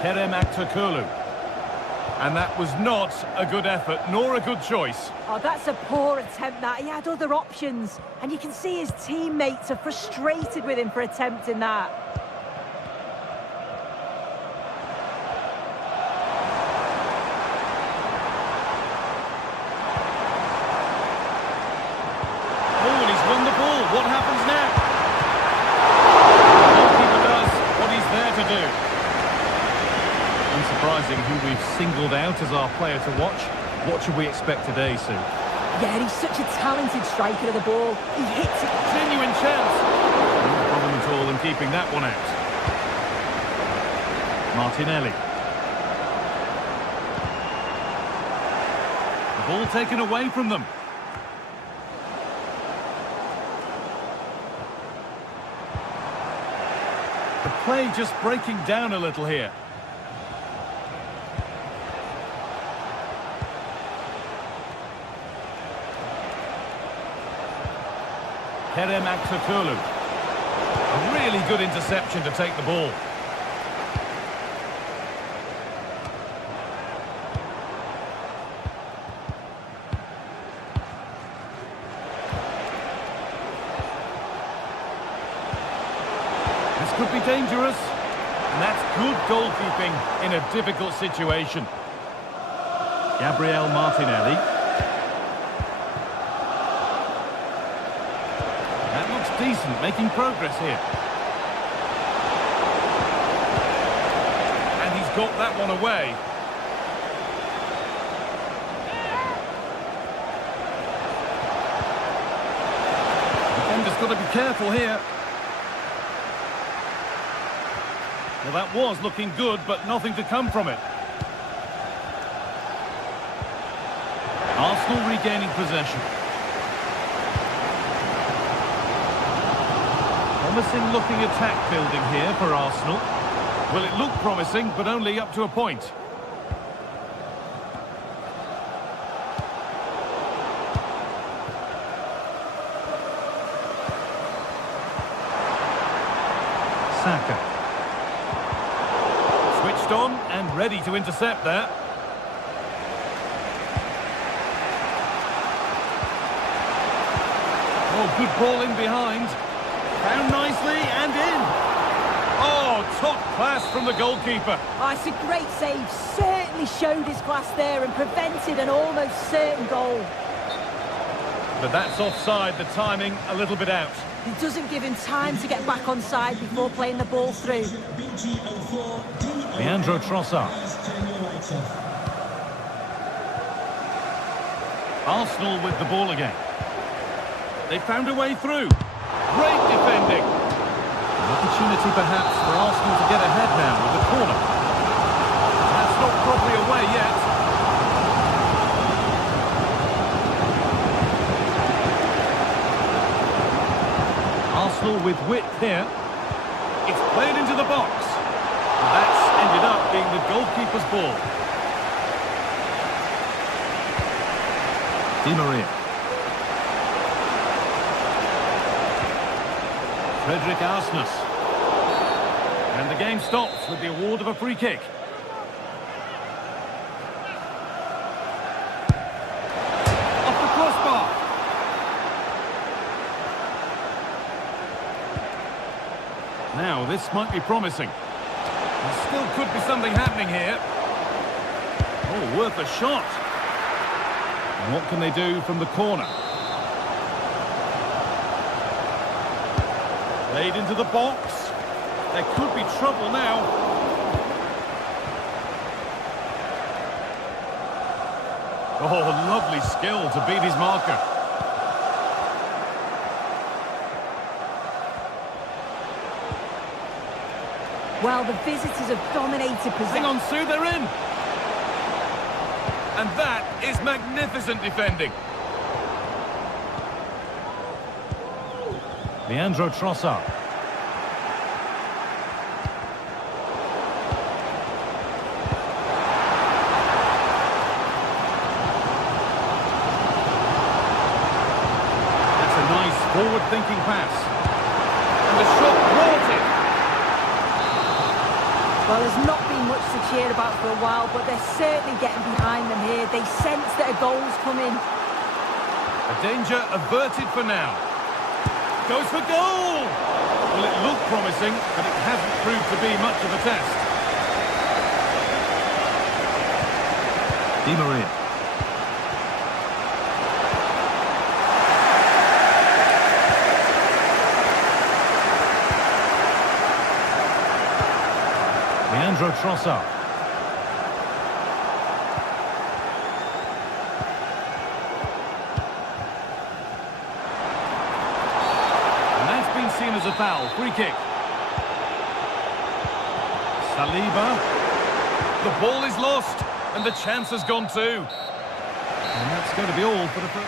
Kerem Aktürkoğlu. And that was not a good effort, nor a good choice. Oh, that's a poor attempt, that. He had other options. And you can see his teammates are frustrated with him for attempting that. Oh, and he's won the ball. What happens now? The goalkeeper does what he's there to do. Unsurprising who we've singled out as our player to watch. What should we expect today, Sue? Yeah, he's such a talented striker of the ball. He hits it. Genuine chance. No problem at all in keeping that one out. Martinelli. The ball taken away from them. The play just breaking down a little here. Kerem Aktürkoğlu. A really good interception to take the ball. This could be dangerous. And that's good goalkeeping in a difficult situation. Gabriel Martinelli. Decent, making progress here. And he's got that one away. Defender's got to be careful here. Well, that was looking good, but nothing to come from it. Arsenal regaining possession. Promising looking attack building here for Arsenal. Well, it looked promising, but only up to a point. Saka. Switched on and ready to intercept there. Oh, good ball in behind. Found nicely and in. Oh, top class from the goalkeeper. Oh, it's a great save. Certainly showed his class there and prevented an almost certain goal. But that's offside, the timing a little bit out. He doesn't give him time to get back on side before playing the ball through. Leandro Trossard. Arsenal with the ball again. They found a way through. Great defending. An opportunity perhaps for Arsenal to get ahead now with the corner. That's not properly away yet. Arsenal with width here. It's played into the box. And that's ended up being the goalkeeper's ball. Di Maria. Frederick Arsnes. And the game stops with the award of a free kick. Off the crossbar. Now, this might be promising. There still could be something happening here. Oh, worth a shot. And what can they do from the corner? Played into the box. There could be trouble now. Oh, lovely skill to beat his marker. Well, the visitors have dominated possession. Hang on, Sue, they're in. And that is magnificent defending. Leandro Trossard. That's a nice forward-thinking pass. And the shot brought it. Well, there's not been much to cheer about for a while, but they're certainly getting behind them here. They sense that a goal's coming. A danger averted for now. Goes for goal! Well, it looked promising, but it hasn't proved to be much of a test. Di Maria. Leandro Trossard. as a foul. Free kick. Saliba. The ball is lost, and the chance has gone too. And that's going to be all for the first.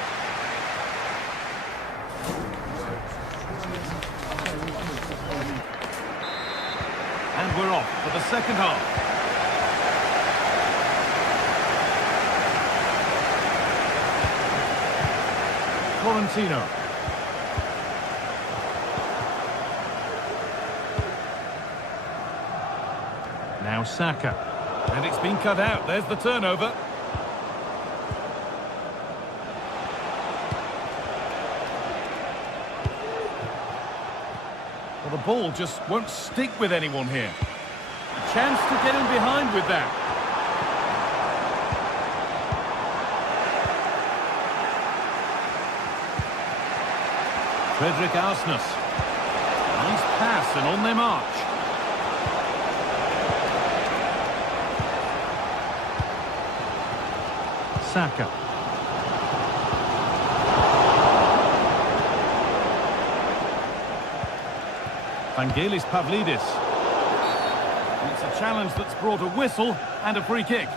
And we're off for the second half. Florentino. Now Saka. And it's been cut out. There's the turnover. Well, the ball just won't stick with anyone here. A chance to get in behind with that. Frederick Arsnes. Nice pass and on their march. Saka. Vangelis Pavlidis. And it's a challenge that's brought a whistle and a free kick.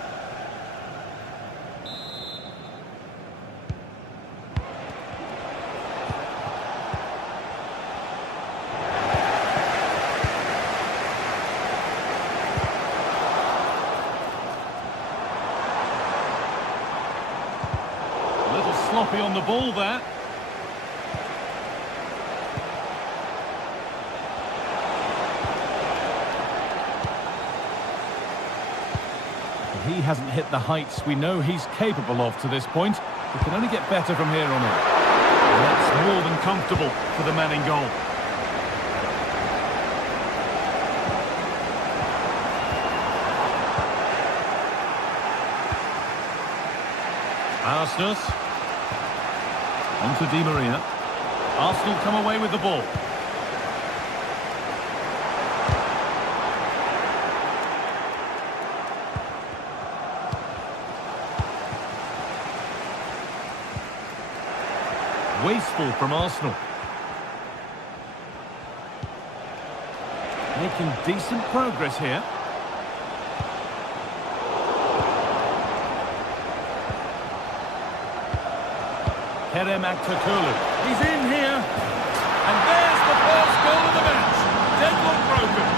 Sloppy on the ball there. He hasn't hit the heights we know he's capable of to this point. He can only get better from here on in. And that's more than comfortable for the man in goal. Arsnes. On to Di Maria. Arsenal come away with the ball. Wasteful from Arsenal. Making decent progress here. Kerem Aktürkoğlu. He's in here. And there's the first goal of the match. Deadlock broken.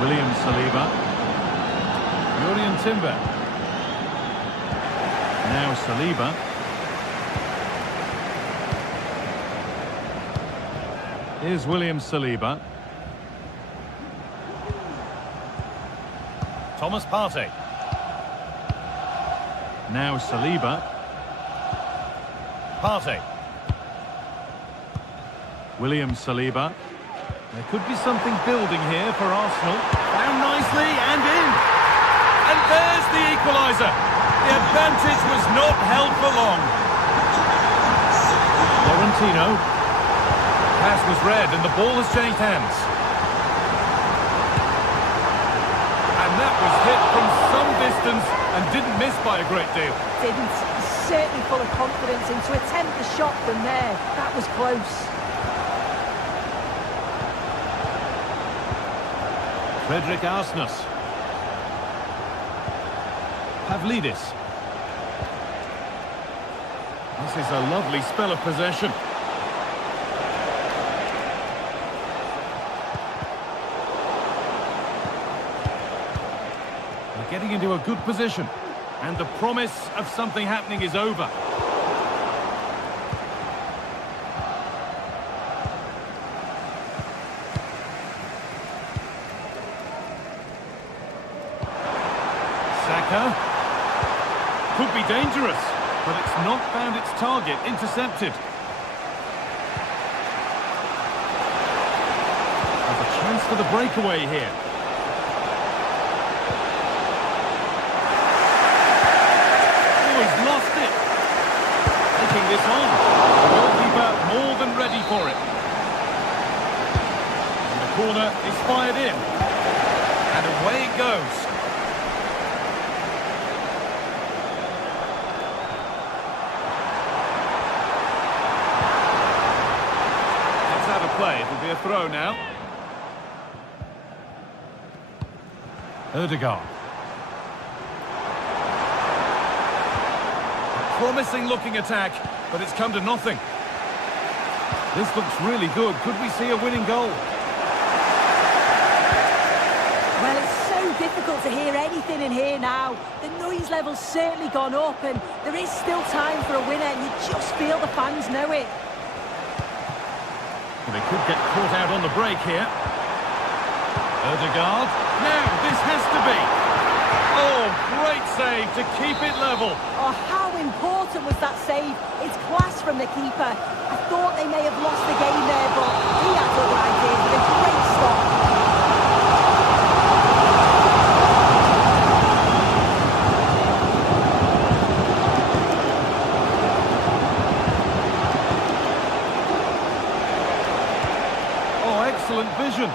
William Saliba. Yurian Timber. Now Saliba. Here's William Saliba. Thomas Partey. Now Saliba. Partey. William Saliba. There could be something building here for Arsenal. Down nicely and in. And there's the equaliser. The advantage was not held for long. Florentino. Pass was read and the ball has changed hands. And that was hit from some distance and didn't miss by a great deal. Didn't. He's certainly full of confidence, and to attempt the shot from there, that was close. Frederick Arsnes. Pavlidis. This is a lovely spell of possession. Getting into a good position, and the promise of something happening is over. Saka could be dangerous, but it's not found its target. Intercepted. There's a chance for the breakaway here. This on. The goalkeeper more than ready for it. And the corner is fired in. And away it goes. play. It'll be a throw now. Odegaard. A promising looking attack, but it's come to nothing. This looks really good. Could we see a winning goal? Well, it's so difficult to hear anything in here now. The noise level's certainly gone up, and there is still time for a winner, and you just feel the fans know it. Well, they could get caught out on the break here. Odegaard. Now, this has to be. Oh, great save to keep it level. Oh, how important was that save? It's class from the keeper. I thought they may have lost the game there, but he had other ideas with a great stop. Oh, excellent vision.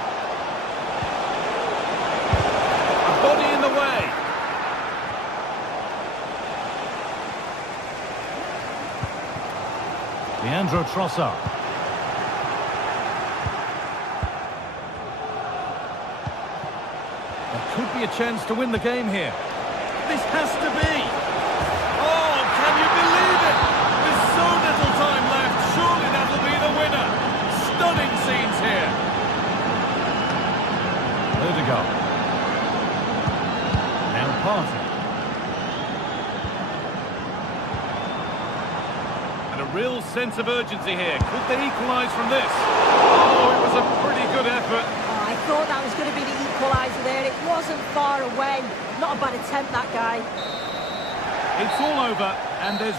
A body in the way. Leandro Trossard. There could be a chance to win the game here. This has to be. Oh, can you believe it? With so little time left, surely that'll be the winner. Stunning scenes here. Odegaard. Now Partey. And a real sense of urgency here. Could they equalise from this? Oh, it was a pretty good effort. Oh, I thought that was going to be the equaliser there. It wasn't far away. Not a bad attempt, that guy. It's all over, and there's...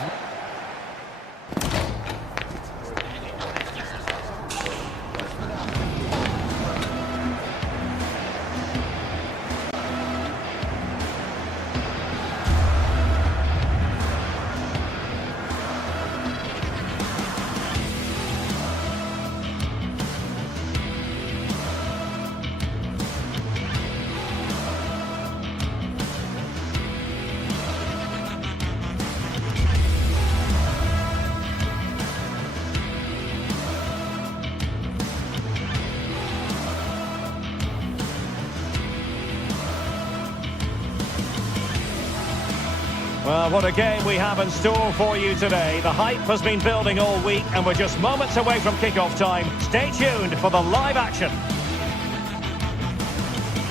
Well, what a game we have in store for you today. The hype has been building all week and we're just moments away from kick-off time. Stay tuned for the live action.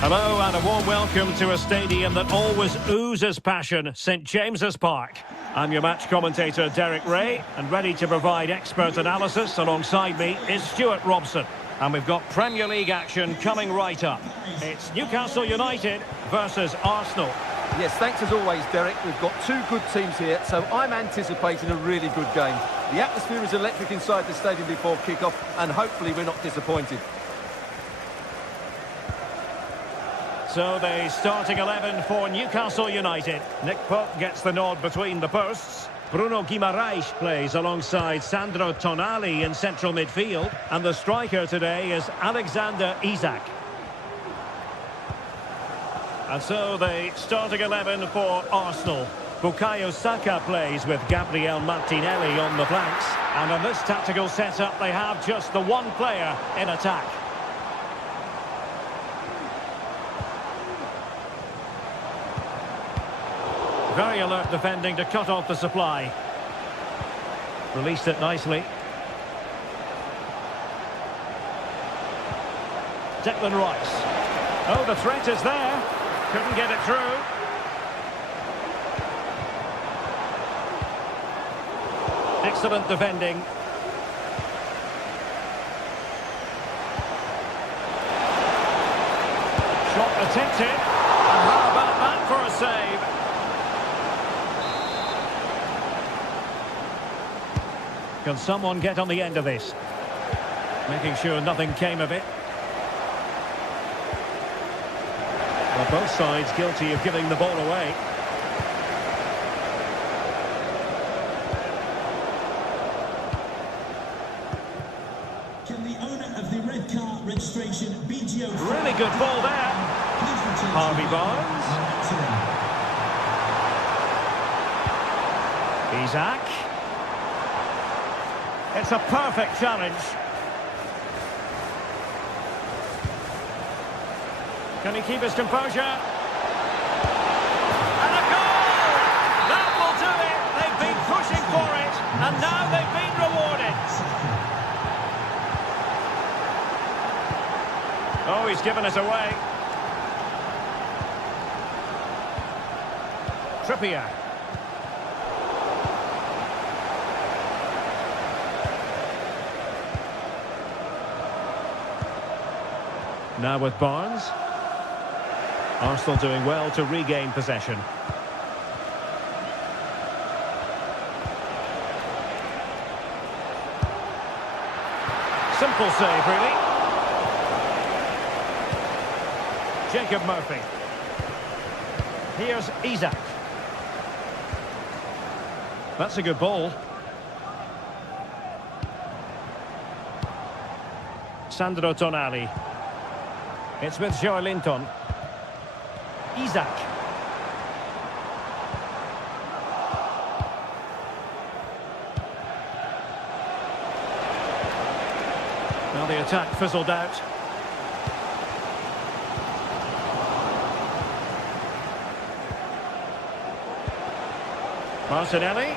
Hello and a warm welcome to a stadium that always oozes passion, St James's Park. I'm your match commentator Derek Ray, and ready to provide expert analysis alongside me is Stuart Robson. And we've got Premier League action coming right up. It's Newcastle United versus Arsenal. Yes, thanks as always, Derek. We've got two good teams here, so I'm anticipating a really good game. The atmosphere is electric inside the stadium before kick-off, and hopefully we're not disappointed. So the starting 11 for Newcastle United. Nick Pope gets the nod between the posts. Bruno Guimaraes plays alongside Sandro Tonali in central midfield. And the striker today is Alexander Isak. And so the starting 11 for Arsenal. Bukayo Saka plays with Gabriel Martinelli on the flanks. And on this tactical setup, they have just the one player in attack. Very alert defending to cut off the supply. Released it nicely. Declan Rice. Oh, the threat is there. Couldn't get it through. Excellent defending. Shot attempted. And how about that for a save? Can someone get on the end of this? Making sure nothing came of it. Well, both sides guilty of giving the ball away. Can the owner of the red car registration BGO... Really good ball there. Harvey Barnes. Isak. It's a perfect challenge. Can he keep his composure? And a goal! That will do it. They've been pushing for it, and now they've been rewarded. Oh, he's given us away. Trippier. Now with Barnes. Arsenal doing well to regain possession. Simple save, really. Jacob Murphy. Here's Isak. That's a good ball. Sandro Tonali. It's with Joe Linton. Isak. Now the attack fizzled out. Martinelli.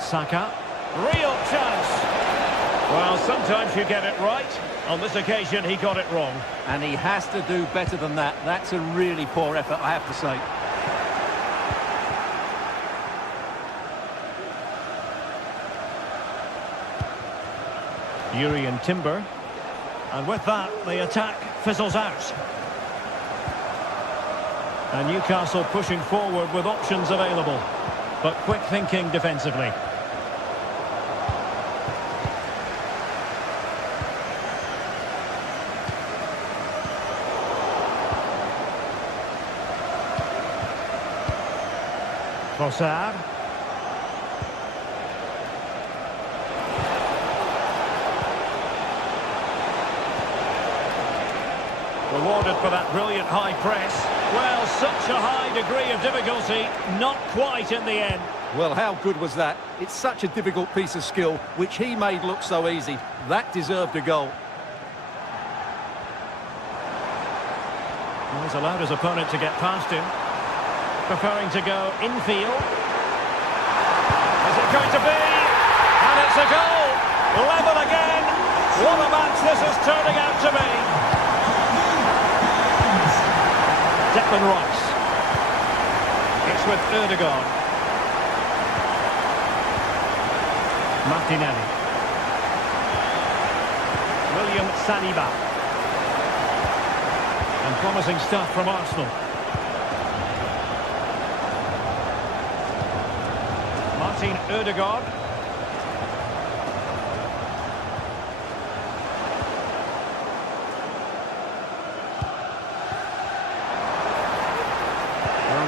Saka. Real chance. Well, sometimes you get it right. On this occasion, he got it wrong. And he has to do better than that. That's a really poor effort, I have to say. Urian Timber. And with that, the attack fizzles out. And Newcastle pushing forward with options available. But quick thinking defensively. Trossard. Rewarded for that brilliant high press. Well, such a high degree of difficulty, not quite in the end. Well, how good was that? It's such a difficult piece of skill, which he made look so easy. That deserved a goal. Well, he's allowed his opponent to get past him. Preferring to go infield. Is it going to be? And it's a goal! Level again! What a match this is turning out to be! Declan Rice. It's with Ødegaard. Martinelli. William Saliba. And promising stuff from Arsenal. Martin Ødegaard.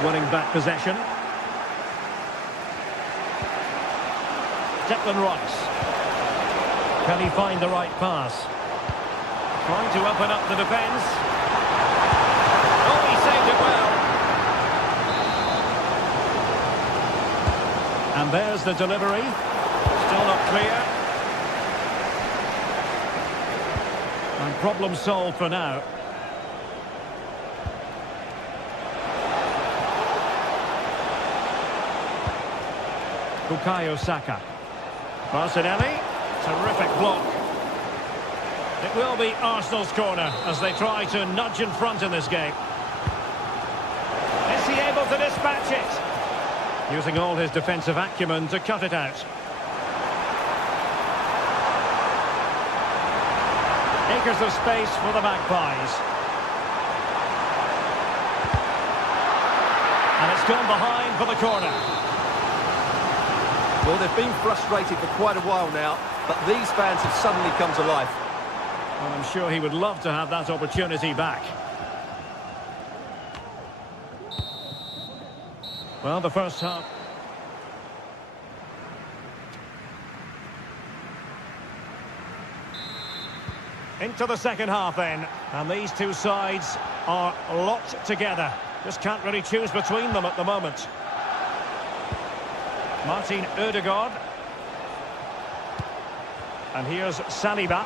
Winning back possession. Declan Rice. Can he find the right pass? Trying to open up the defence. Oh, he saved it well. And there's the delivery. Still not clear. And problem solved for now. Bukayo Saka. Martinelli. Terrific block. It will be Arsenal's corner as they try to nudge in front in this game. Is he able to dispatch it? Using all his defensive acumen to cut it out. Acres of space for the Magpies. And it's gone behind for the corner. Well, they've been frustrated for quite a while now, but these fans have suddenly come to life. Well, I'm sure he would love to have that opportunity back. Well, the first half. Into the second half then, and these two sides are locked together. Just can't really choose between them at the moment. Martin Ødegaard. And here's Saliba.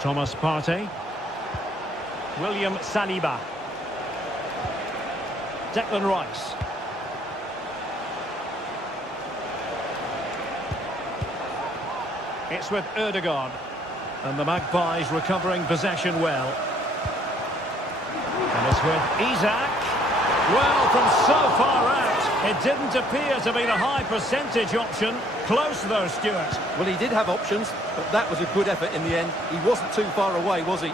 Thomas Partey. William Saliba. Declan Rice. It's with Ødegaard. And the Magpies recovering possession well. And it's with Isak. Well, from so far out, it didn't appear to be the high percentage option. Close though, Stuart. Well, he did have options, but that was a good effort in the end. He wasn't too far away, was he?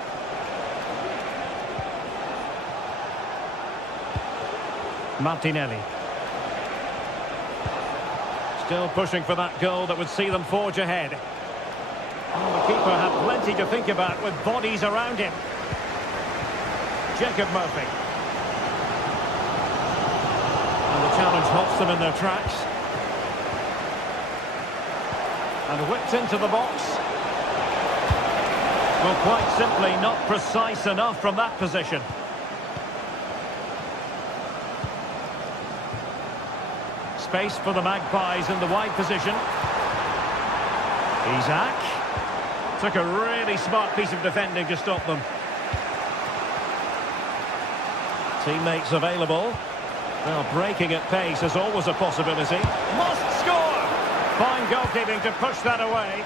Martinelli. Still pushing for that goal that would see them forge ahead. Oh, the keeper had plenty to think about with bodies around him. Jacob Murphy. And the challenge halts them in their tracks. And whipped into the box. Well, quite simply not precise enough from that position. Space for the Magpies in the wide position. Isak. Took a really smart piece of defending to stop them. Teammates available. Well, breaking at pace is always a possibility. Must score! Fine goalkeeping to push that away.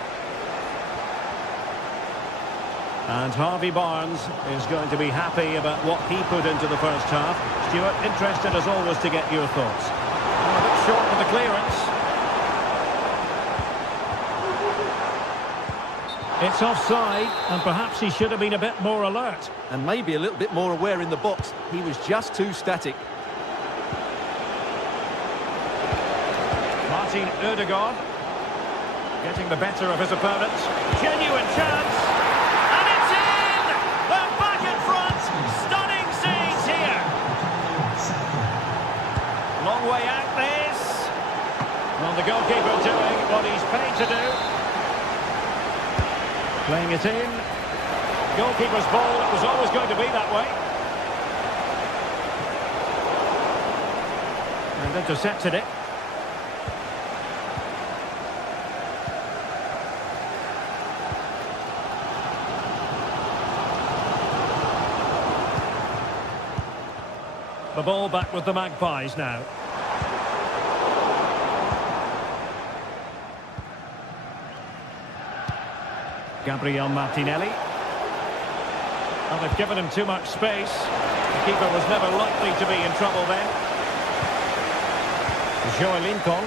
And Harvey Barnes is going to be happy about what he put into the first half. Stuart, interested as always to get your thoughts. A bit short with the clearance. It's offside, and perhaps he should have been a bit more alert. And maybe a little bit more aware in the box. He was just too static. Martin Ødegaard getting the better of his opponent. Genuine chance. And it's in! They're back in front. Stunning scenes here. Long way out this. Well, the goalkeeper doing what he's paid to do. Playing it in. Goalkeeper's ball, it was always going to be that way. And intercepted it. The ball back with the Magpies now. Gabriel Martinelli. And they've given him too much space. The keeper was never likely to be in trouble then. Joe Lincoln.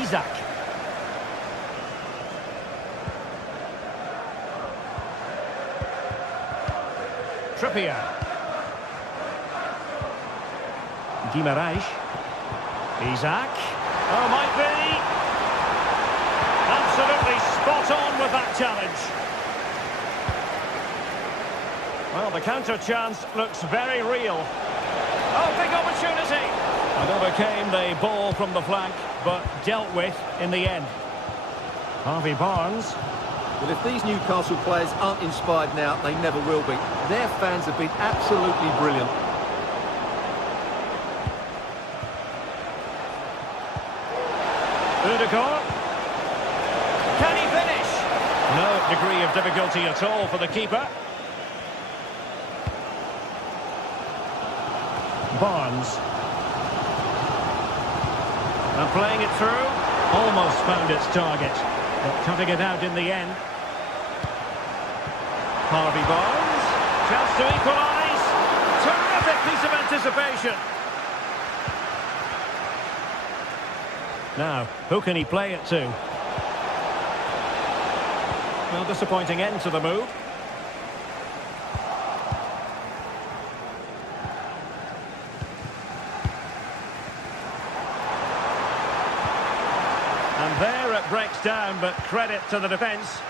Isak. Trippier. Guimaraes. Isak. Oh, might be. Absolutely spot on with that challenge. Well, the counter chance looks very real. Oh, big opportunity. And overcame the ball from the flank, but dealt with in the end. Harvey Barnes. Well, if these Newcastle players aren't inspired now, they never will be. Their fans have been absolutely brilliant. Ødegaard. Can he finish? No degree of difficulty at all for the keeper. Barnes. And playing it through. Almost found its target, but cutting it out in the end. Harvey Barnes. Chance to equalise. Terrific piece of anticipation. Now, who can he play it to? Well, disappointing end to the move. And there it breaks down, but credit to the defence.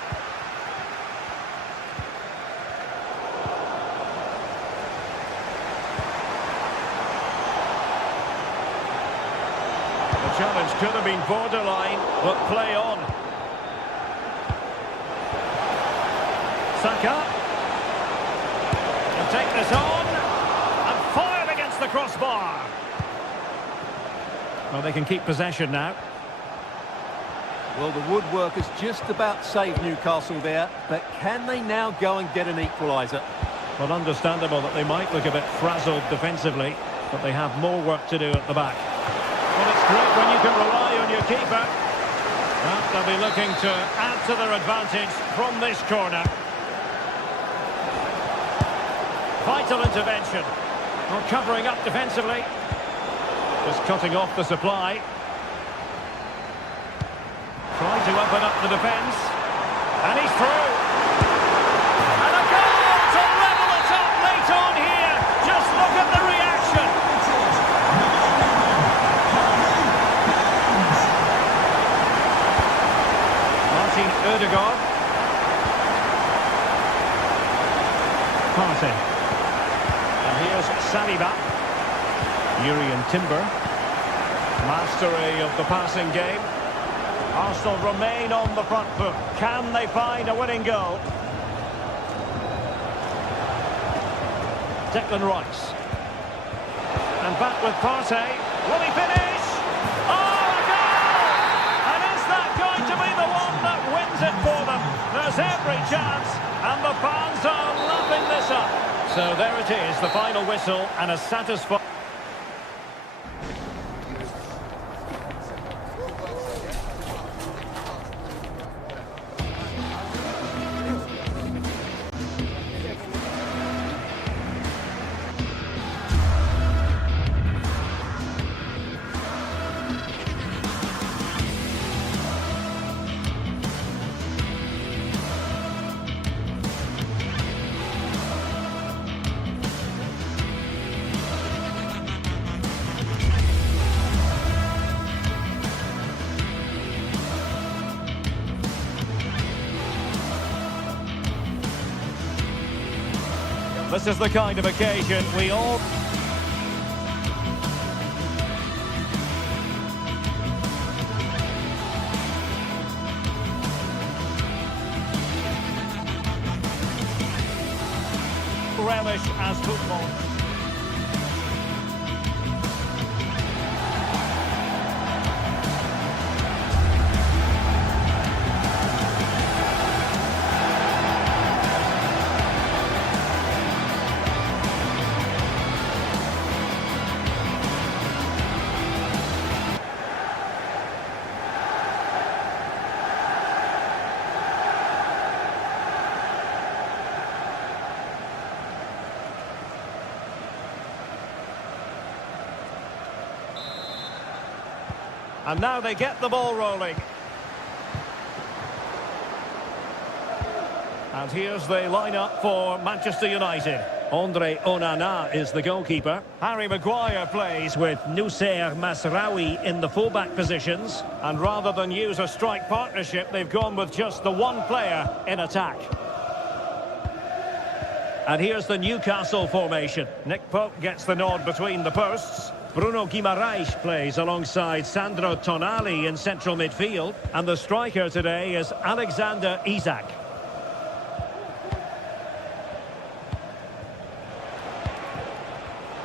The challenge could have been borderline, but play on. Saka. He'll take this on and fire against the crossbar. Well, they can keep possession now. Well, the woodworkers just about saved Newcastle there, but can they now go and get an equaliser? Well, understandable that they might look a bit frazzled defensively, but they have more work to do at the back. Well, it's great when you can rely on your keeper. Well, they'll be looking to add to their advantage from this corner. Vital intervention. Well, covering up defensively. Just cutting off the supply. Trying to open up the defence. And he's through. And a goal to level it up late on here. Just look at the reaction. Martin Ødegaard. Partey. And here's Saliba. Urian Timber. Mastery of the passing game. Arsenal remain on the front foot. Can they find a winning goal? Declan Rice. And back with Partey. Will he finish? Oh, a goal! And is that going to be the one that wins it for them? There's every chance, and the fans are lapping this up. So there it is, the final whistle, and a satisfying... This is the kind of occasion we all... relish as football. And now they get the ball rolling. And here's the lineup for Manchester United. Andre Onana is the goalkeeper. Harry Maguire plays with Noussair Masraoui in the fullback positions. And rather than use a strike partnership, they've gone with just the one player in attack. And here's the Newcastle formation. Nick Pope gets the nod between the posts. Bruno Guimaraes plays alongside Sandro Tonali in central midfield. And the striker today is Alexander Isak.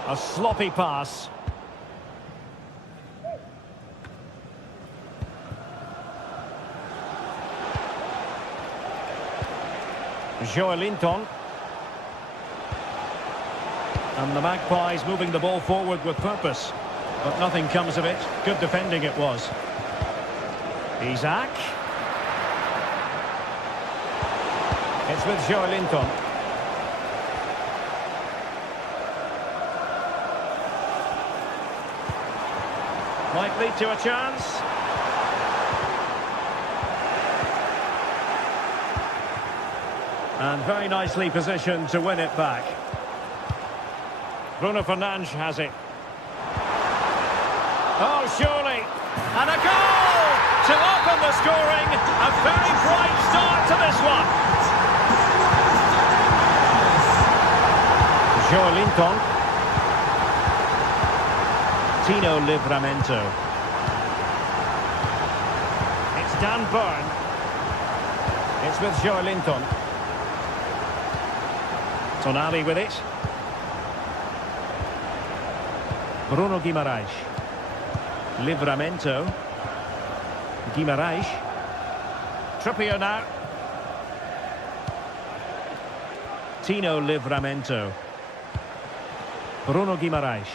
A sloppy pass. Joelinton. And the Magpies moving the ball forward with purpose. But nothing comes of it. Good defending it was. Isak. It's with Joelinton. Might lead to a chance. And very nicely positioned to win it back. Bruno Fernandes has it. Oh, surely. And a goal to open the scoring. A very bright start to this one. Joelinton. Tino Livramento. It's Dan Burn. It's with Joelinton. Tonali with it. Bruno Guimaraes. Livramento. Guimaraes. Trippier now. Tino Livramento. Bruno Guimaraes.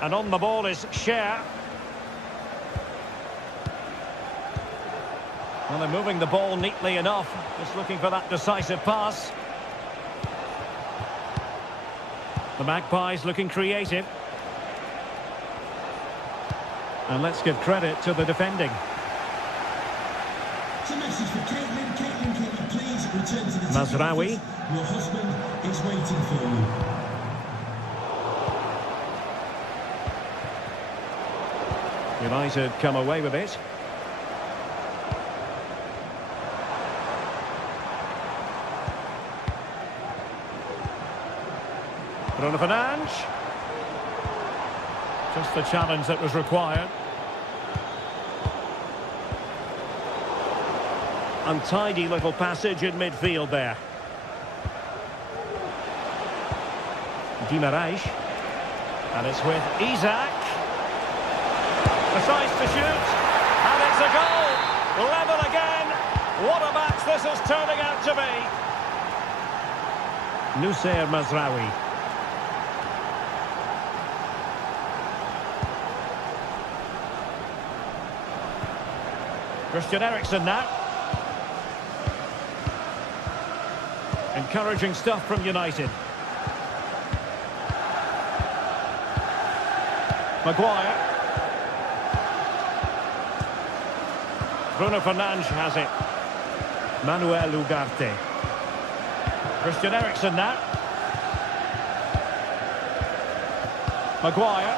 And on the ball is Cher. Well, they're moving the ball neatly enough. Just looking for that decisive pass. The Magpies looking creative. And let's give credit to the defending. It's a message for Caitlin. Caitlin, can you please return to the Mazraoui. Your husband is waiting for you. United come away with it. Bruno Fernandes. Just the challenge that was required. Untidy little passage in midfield there. Guimaraes. And it's with Isaac. Decides to shoot. And it's a goal. Level again. What a match this is turning out to be. Nussair Mazraoui. Christian Eriksen now. Encouraging stuff from United. Maguire. Bruno Fernandes has it. Manuel Ugarte. Christian Eriksen now. Maguire.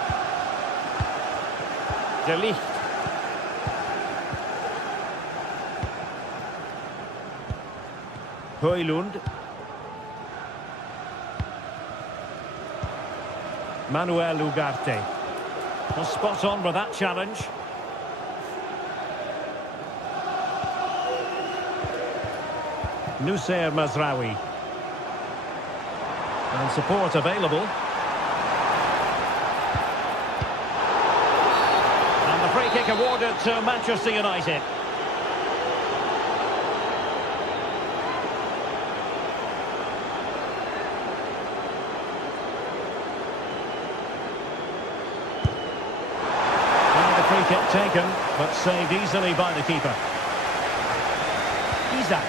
De Ligt. Højlund. Manuel Ugarte. Well, spot on with that challenge. Nussair Mazraoui. And support available. And the free kick awarded to Manchester United. Free kick taken, but saved easily by the keeper. Isaac.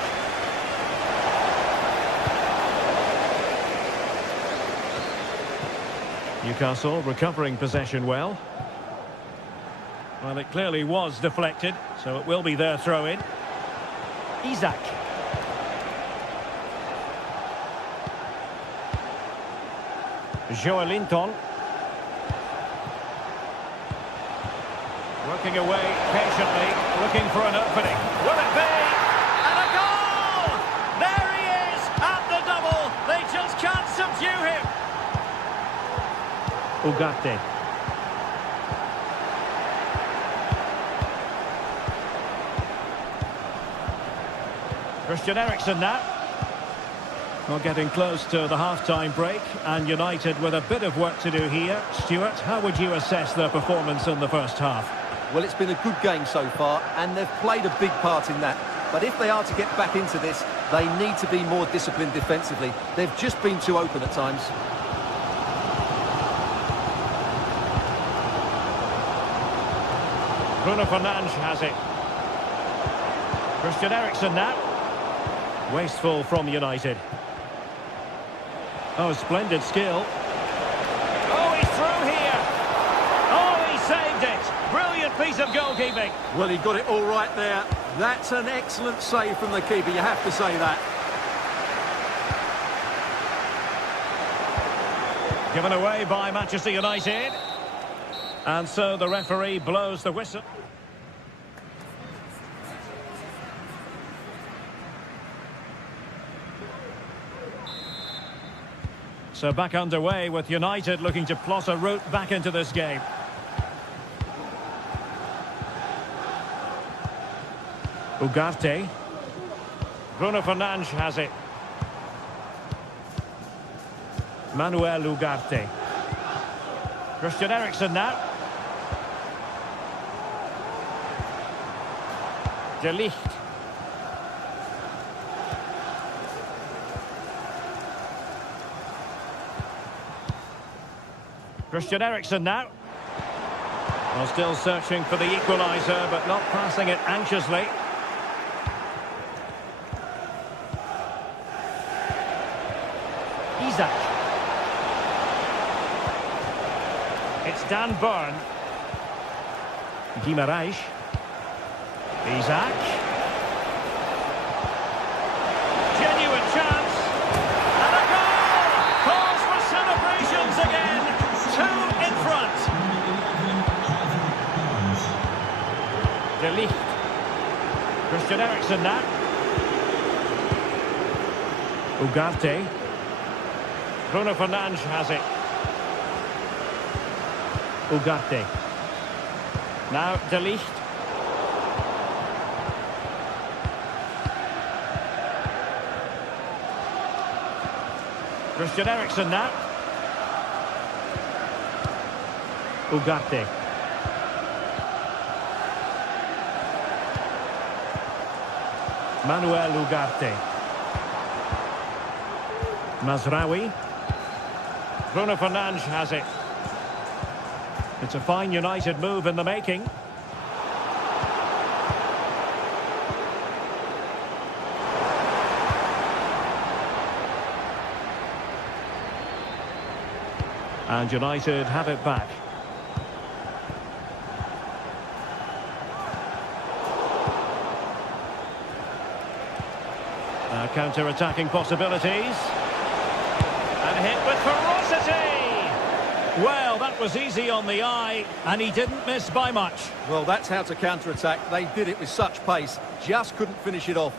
Newcastle recovering possession well. Well, it clearly was deflected, so it will be their throw-in. Isaac. Joelinton. Working away patiently, looking for an opening. Will it be? And a goal! There he is at the double. They just can't subdue him. Ugarte. Christian Eriksen now. Well, getting close to the half-time break, and United with a bit of work to do here. Stuart, how would you assess their performance in the first half? Well, it's been a good game so far, and they've played a big part in that. But if they are to get back into this, they need to be more disciplined defensively. They've just been too open at times. Bruno Fernandes has it. Christian Eriksen now. Wasteful from United. Oh, splendid skill. Oh, he's through here. Oh, he saved it. Brilliant piece of goalkeeping. Well, he got it all right there. That's an excellent save from the keeper, you have to say that. Given away by Manchester United. And so the referee blows the whistle. So back underway with United looking to plot a route back into this game. Ugarte. Bruno Fernandes has it. Manuel Ugarte. Christian Eriksen now. De Ligt. Christian Eriksen now. Well, still searching for the equaliser, but not passing it anxiously. Isaac. It's Dan Burn. Guimaraes. Isaac. Genuine chance. And a goal! Calls for celebrations again. 2 in front. De Ligt. Christian Eriksen now. Ugarte. Bruno Fernandes has it. Ugarte. Now De Ligt. Christian Eriksen now. Ugarte. Manuel Ugarte. Mazraoui. Bruno Fernandes has it. It's a fine United move in the making. And United have it back. Now counter-attacking possibilities. And hit with ferocity! Well, that was easy on the eye, and he didn't miss by much. Well, that's how to counter-attack. They did it with such pace, just couldn't finish it off.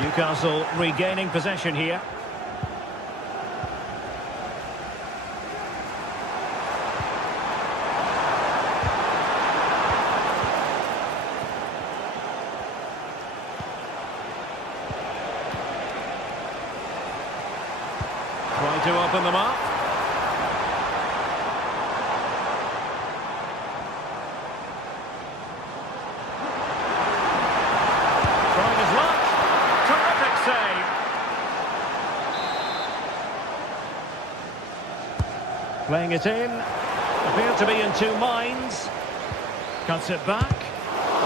Newcastle regaining possession here. Trying to open them up. Trying his luck. Terrific save. Playing it in. Appeared to be in two minds. Cuts it back.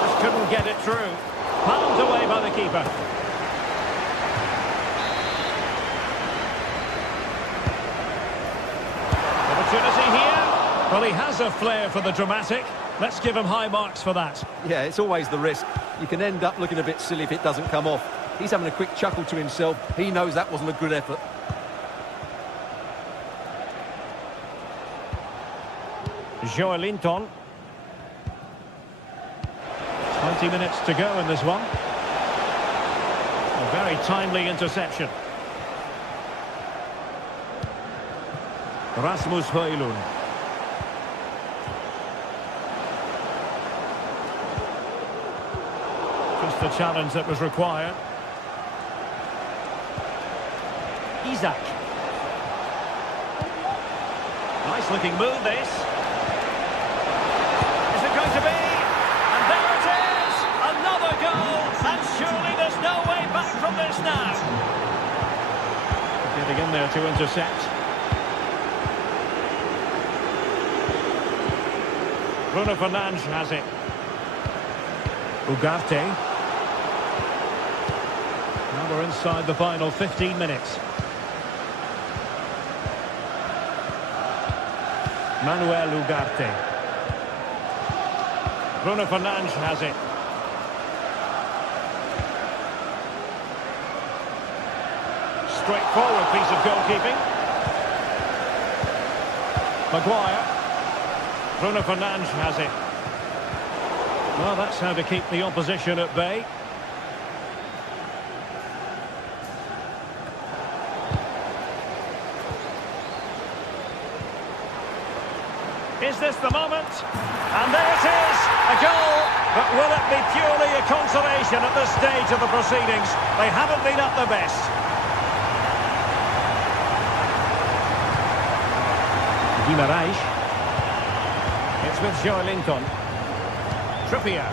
Just couldn't get it through. Palmed away by the keeper. Opportunity here. Well, he has a flair for the dramatic. Let's give him high marks for that. Yeah, it's always the risk. You can end up looking a bit silly if it doesn't come off. He's having a quick chuckle to himself. He knows that wasn't a good effort. Joelinton. 20 minutes to go in this one. A very timely interception. Rasmus Højlund. Just the challenge that was required. Isaac. Nice looking move this. Is it going to be? And there it is! Another goal! And surely there's no way back from this now. Getting in there to intercept. Bruno Fernandes has it. Ugarte. Now we're inside the final 15 minutes. Manuel Ugarte. Bruno Fernandes has it. Straightforward piece of goalkeeping. Maguire. Bruno Fernandes has it. Well, that's how to keep the opposition at bay. Is this the moment? And there it is, a goal. But will it be purely a consolation at this stage of the proceedings? They haven't been at their best. Guimaraes. It's with Joelinton. Trippier.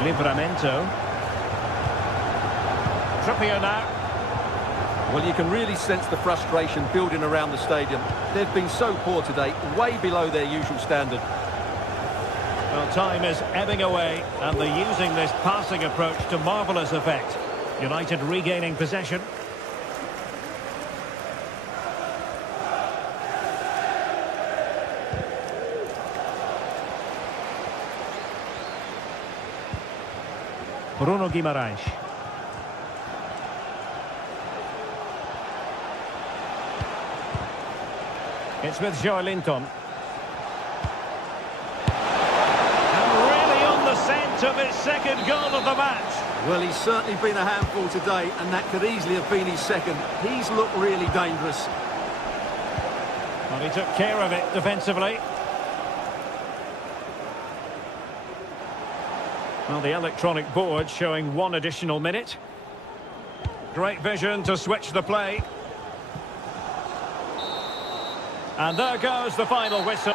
Livramento. Trippier now. Well, you can really sense the frustration building around the stadium. They've been so poor today, way below their usual standard. Well, time is ebbing away, and they're using this passing approach to marvellous effect. United regaining possession. Bruno Guimaraes. It's with Joelinton. And really on the scent of his second goal of the match. Well, he's certainly been a handful today, and that could easily have been his second. He's looked really dangerous. Well, he took care of it defensively. Well, the electronic board showing 1 additional minute. Great vision to switch the play. And there goes the final whistle.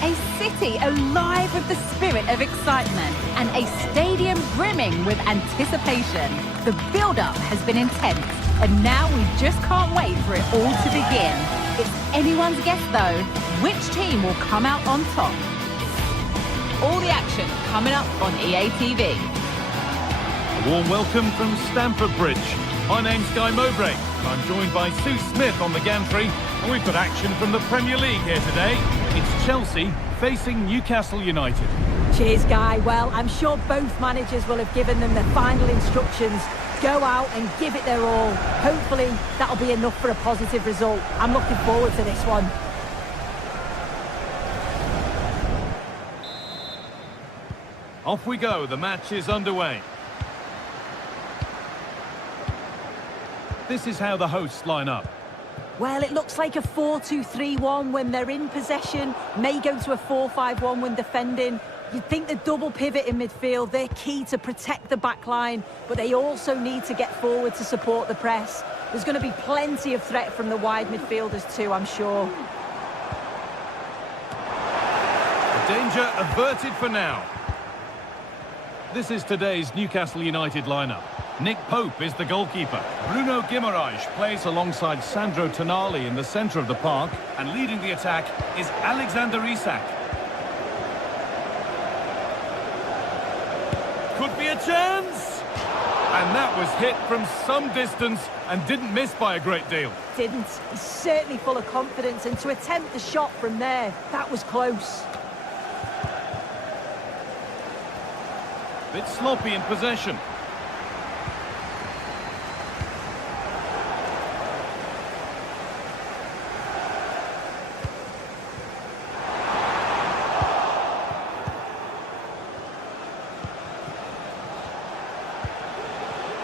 A city alive with the spirit of excitement and a stadium brimming with anticipation. The build-up has been intense, and now we just can't wait for it all to begin. It's anyone's guess, though, which team will come out on top. All the action coming up on EA TV. A warm welcome from Stamford Bridge. My name's Guy Mowbray. I'm joined by Sue Smith on the gantry, and we've got action from the Premier League here today. It's Chelsea facing Newcastle United. Cheers, Guy. Well, I'm sure both managers will have given them the final instructions. Go out and give it their all. Hopefully, that'll be enough for a positive result. I'm looking forward to this one. Off we go. The match is underway. This is how the hosts line up. Well, it looks like a 4-2-3-1 when they're in possession. May go to a 4-5-1 when defending. You'd think the double pivot in midfield, they're key to protect the back line, but they also need to get forward to support the press. There's going to be plenty of threat from the wide midfielders too, I'm sure. The danger averted for now. This is today's Newcastle United lineup. Nick Pope is the goalkeeper. Bruno Guimaraes plays alongside Sandro Tonali in the centre of the park, and leading the attack is Alexander Isak. Could be a chance! And that was hit from some distance and didn't miss by a great deal. Didn't. He's certainly full of confidence, and to attempt the shot from there, that was close. Bit sloppy in possession.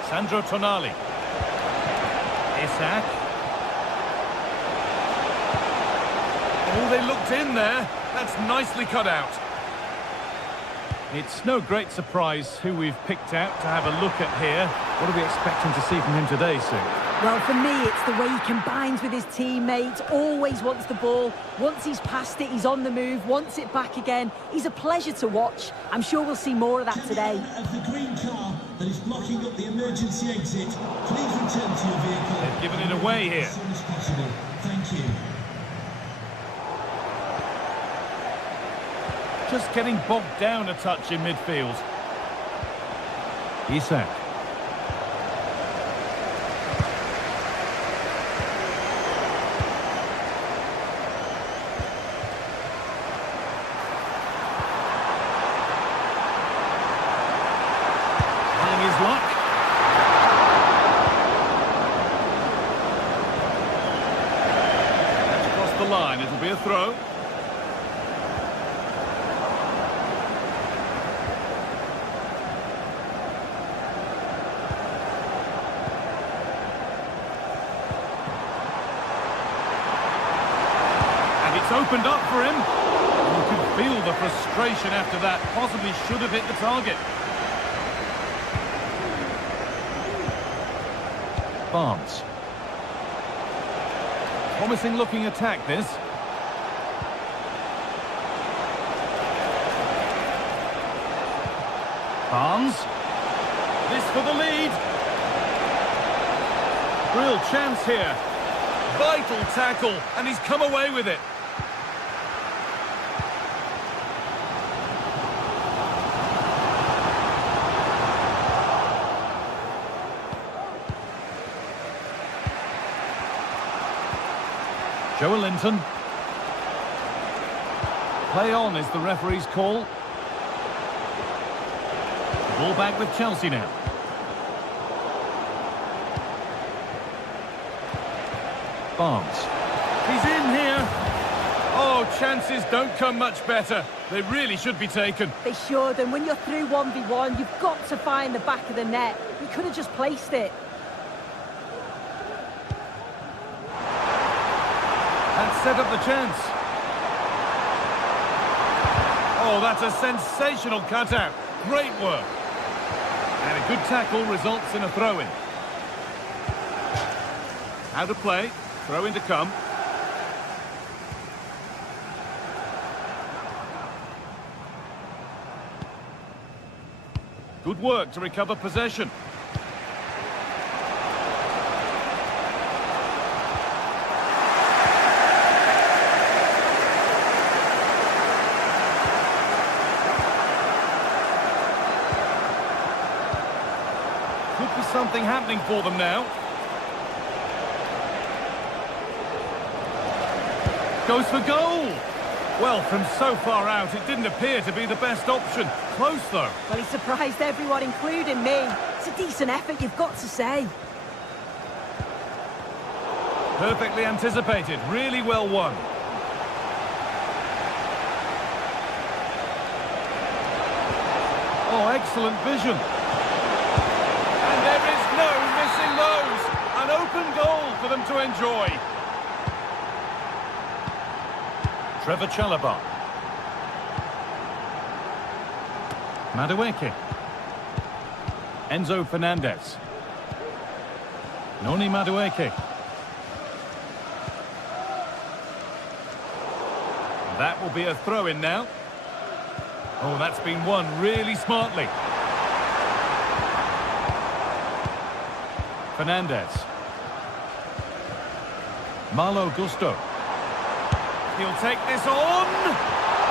Sandro Tonali. Isak. Oh, they looked in there. That's nicely cut out. It's no great surprise who we've picked out to have a look at here. What are we expecting to see from him today, Sue? Well, for me, it's the way he combines with his teammates, always wants the ball. Once he's passed it, he's on the move, wants it back again. He's a pleasure to watch. I'm sure we'll see more of that today. Of the green car that is blocking up the emergency exit, please return to your vehicle. They've given it away here. As soon as possible. Thank you. Just getting bogged down a touch in midfield. Isak. line. It'll be a throw. And it's opened up for him. You can feel the frustration after that. Possibly should have hit the target. Barnes. Promising looking attack, this. Barnes. This for the lead. Real chance here. Vital tackle, and he's come away with it. Joe Linton. Play on is the referee's call. Ball back with Chelsea now. Barnes. He's in here. Oh, chances don't come much better. They really should be taken. They should, and when you're through 1v1, you've got to find the back of the net. You could have just placed it. That set up the chance. Oh, that's a sensational cutout. Great work. And a good tackle results in a throw-in. Out of play. Throw-in to come. Good work to recover possession. Could be something happening for them now. Goes for goal. Well, from so far out, it didn't appear to be the best option. Close, though. Well, he surprised everyone, including me. It's a decent effort, you've got to say. Perfectly anticipated. Really well won. Oh, excellent vision. And there is no missing those. An open goal for them to enjoy. Trevor Chalobah. Madueke. Enzo Fernandez. Noni Madueke. That will be a throw-in now. Oh, that's been won really smartly. Fernandez. Malo Gusto. He'll take this on.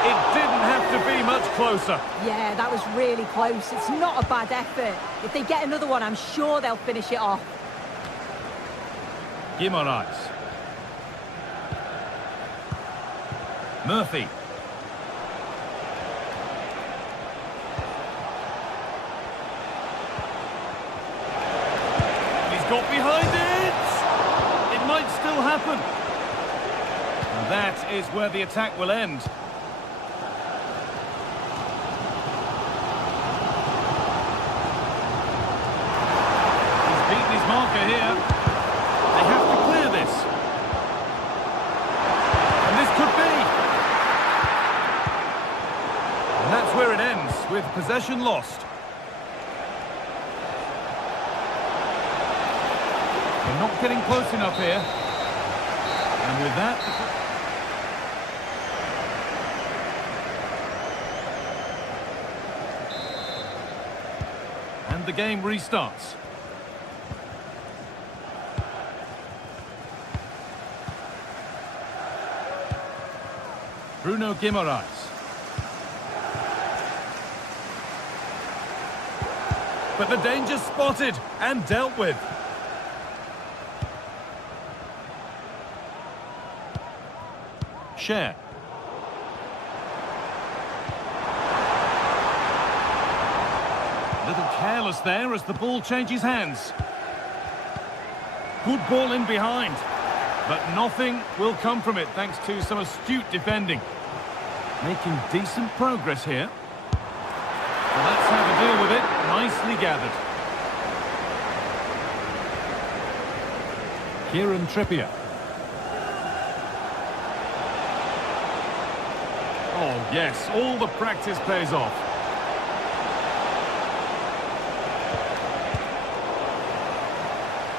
It didn't have to be much closer. Yeah, that was really close. It's not a bad effort. If they get another one, I'm sure they'll finish it off. Guimaraes. Murphy. He's got behind it. It might still happen. And that is where the attack will end. He's beaten his marker here. They have to clear this. And this could be. And that's where it ends, with possession lost. They're not getting close enough here. And with that... And the game restarts. Bruno Guimaraes. But the danger spotted and dealt with. Share. A little careless there as the ball changes hands. Good ball in behind. But nothing will come from it thanks to some astute defending. Making decent progress here. Well, that's how to deal with it. Nicely gathered. Kieran Trippier. Oh, yes, all the practice pays off.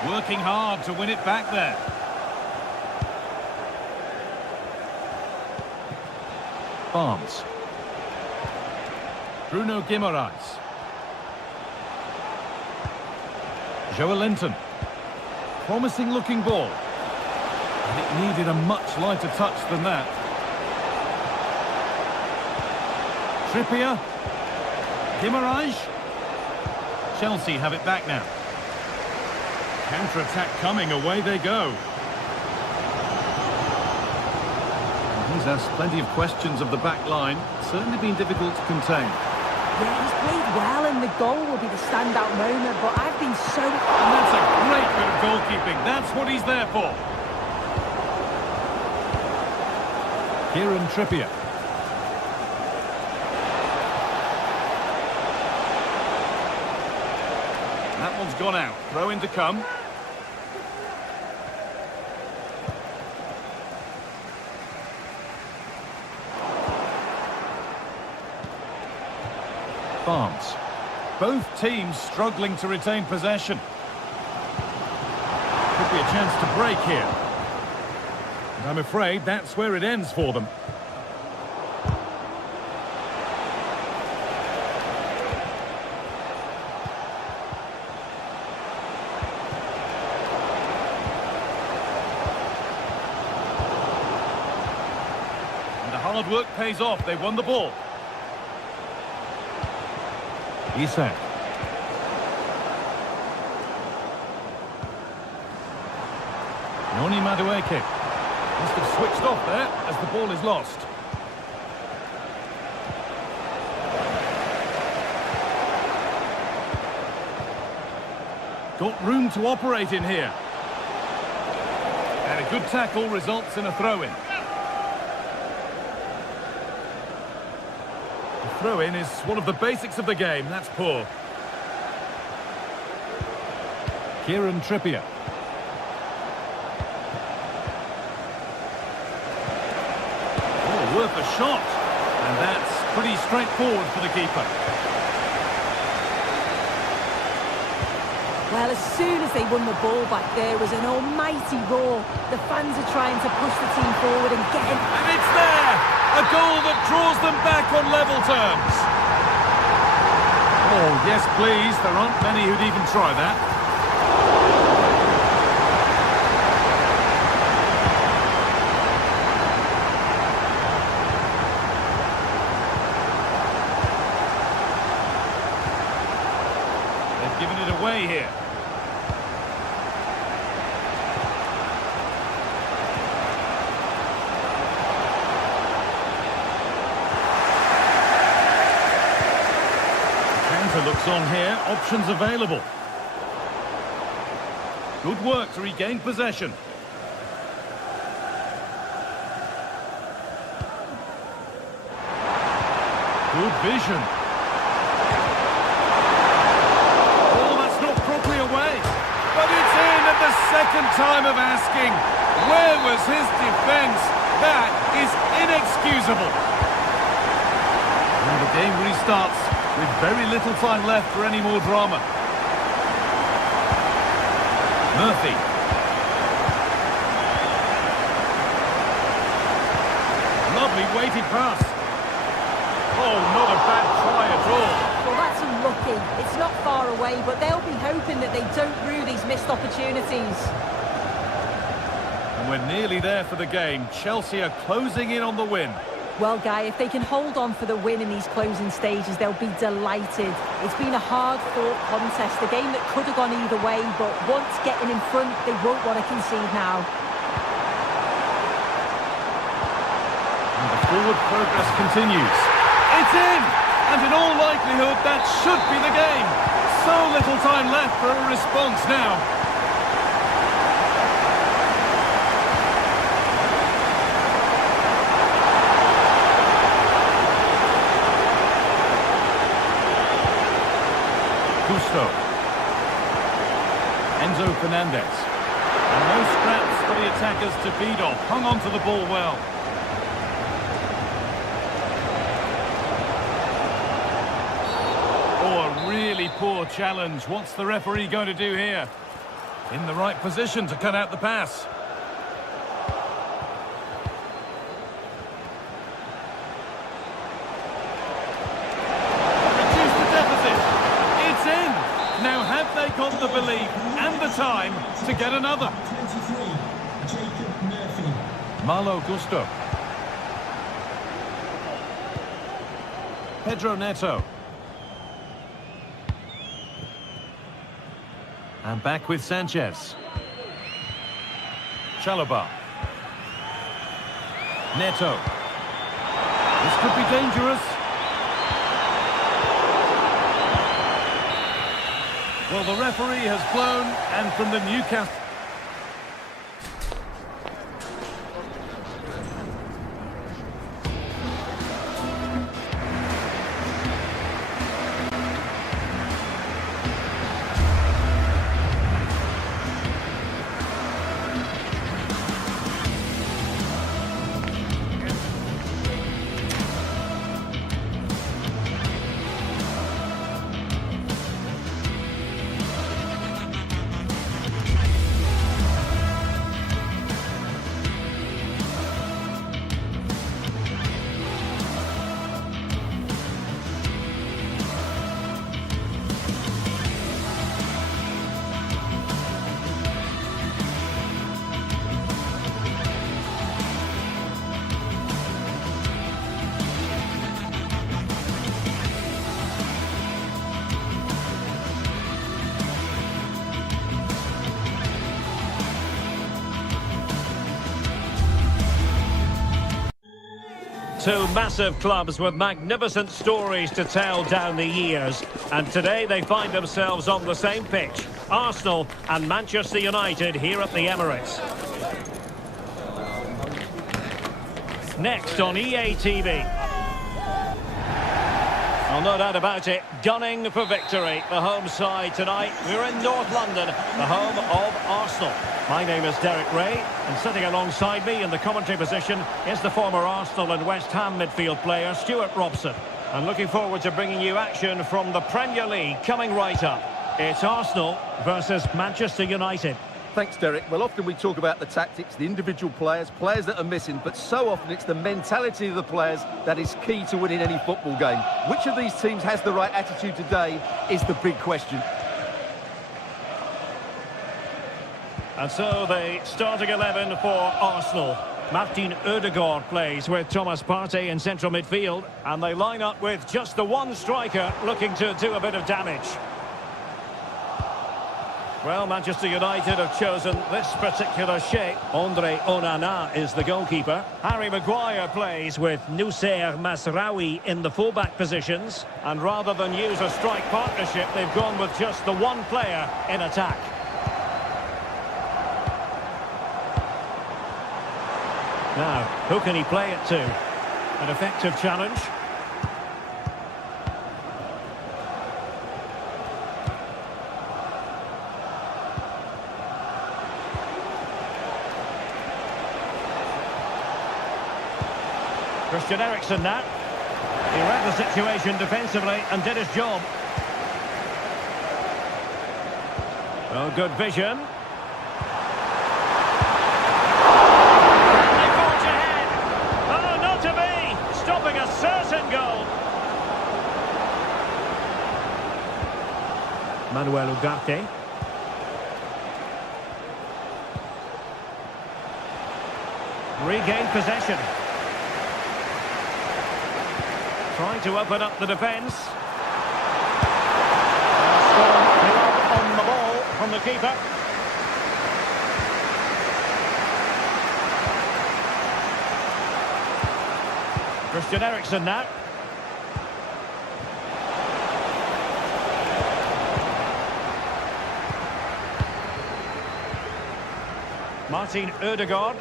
Working hard to win it back there. Barnes. Bruno Guimaraes. Joelinton. Promising looking ball. And it needed a much lighter touch than that. Trippier. Guimaraes. Chelsea have it back now. Counter-attack coming, away they go. And he's asked plenty of questions of the back line. Certainly been difficult to contain. Yeah, he's played well and the goal will be the standout moment, but I've been so... And that's a great bit of goalkeeping. That's what he's there for. Kieran Trippier. That one's gone out. Throw in to come. Barnes. Both teams struggling to retain possession. Could be a chance to break here. And I'm afraid that's where it ends for them. And the hard work pays off. They won the ball. Isak. Noni Madueke. Must have switched off there as the ball is lost. Got room to operate in here. And a good tackle results in a throw-in. Throw-in is one of the basics of the game. That's poor. Kieran Trippier. Oh, worth a shot. And that's pretty straightforward for the keeper. Well, as soon as they won the ball back, there was an almighty roar. The fans are trying to push the team forward and get in. And it's there! A goal that draws them back on level terms. Oh, yes, please. There aren't many who'd even try that. They've given it away here. Looks on here, options available. Good work to regain possession. Good vision. Oh, that's not properly away. But it's in at the second time of asking. Where was his defence? That is inexcusable. And the game restarts with very little time left for any more drama. Murphy. Lovely weighted pass. Oh, not a bad try at all. Well, that's unlucky. It's not far away, but they'll be hoping that they don't rue these missed opportunities. And we're nearly there for the game. Chelsea are closing in on the win. Well, Guy, if they can hold on for the win in these closing stages, they'll be delighted. It's been a hard-fought contest, a game that could have gone either way, but once getting in front, they won't want to concede now. And the forward progress continues. It's in! And in all likelihood, that should be the game. So little time left for a response now. Enzo Fernandez. And no scraps for the attackers to feed off. Hung on to the ball well. Oh, a really poor challenge. What's the referee going to do here? In the right position to cut out the pass. Reduce the deficit. It's in. Now have they got the belief and the time to get another? 23, Jacob Murphy. Malo Gusto. Pedro Neto. And back with Sanchez. Chalobah. Neto. This could be dangerous. Well, the referee has blown, and from the Newcastle... Two massive clubs with magnificent stories to tell down the years. And today they find themselves on the same pitch. Arsenal and Manchester United here at the Emirates. Next on EA TV. Well, no doubt about it, gunning for victory. The home side tonight. We're in North London, the home of Arsenal. My name is Derek Ray, and sitting alongside me in the commentary position is the former Arsenal and West Ham midfield player, Stuart Robson. And looking forward to bringing you action from the Premier League coming right up. It's Arsenal versus Manchester United. Thanks, Derek. Well, often we talk about the tactics, the individual players that are missing, but so often it's the mentality of the players that is key to winning any football game. Which of these teams has the right attitude today is the big question. And so the starting 11 for Arsenal. Martin Odegaard plays with Thomas Partey in central midfield, and they line up with just the one striker looking to do a bit of damage. Well, Manchester United have chosen this particular shape. Andre Onana is the goalkeeper. Harry Maguire plays with Noussair Masraoui in the fullback positions. And rather than use a strike partnership, they've gone with just the one player in attack. Now, who can he play it to? An effective challenge. Christian Eriksen now. He read the situation defensively and did his job. Oh, good vision. They forge ahead. Oh, not to be. Stopping a certain goal. Manuel Ugarte. Regained possession. Trying to open up the defence. On the ball from the keeper. Christian Eriksen now. Martin Odegaard.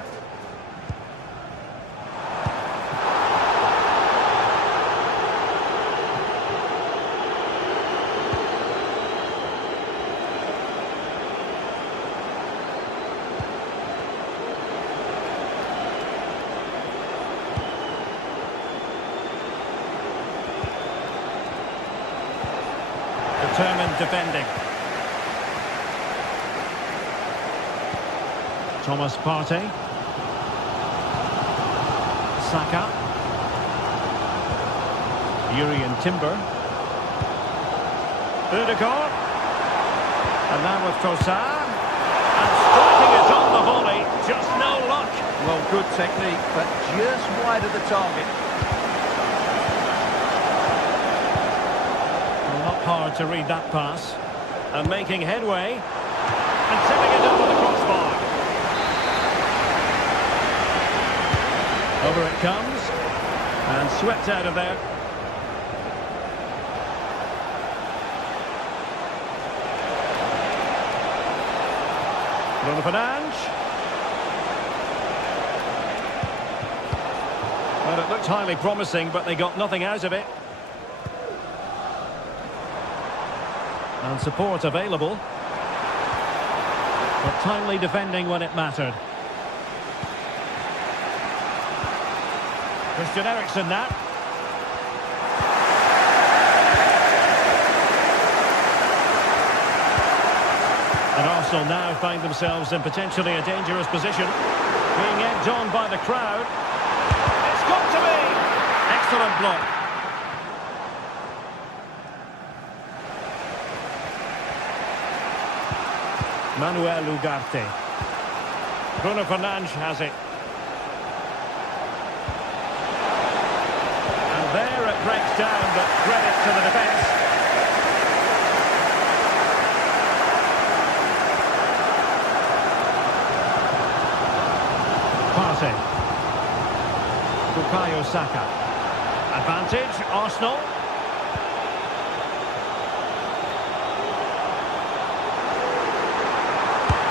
Determined defending. Thomas Partey. Saka. Urian Timber. Ødegaard. And now with Trossard. And striking it on the volley. Just no luck. Well, good technique, but just wide of the target. Well, not hard to read that pass. And making headway. And tipping it over the crossbar. Over it comes. And swept out of there. Bruno Fernandes. Well, it looked highly promising, but they got nothing out of it. And support available. But timely defending when it mattered. Christian Eriksen now. And Arsenal now find themselves in potentially a dangerous position. Being egged on by the crowd. It's got to be! Excellent block. Manuel Ugarte. Bruno Fernandes has it. And there it breaks down, but credit to the defence. Partey. Bukayo Saka. Advantage, Arsenal.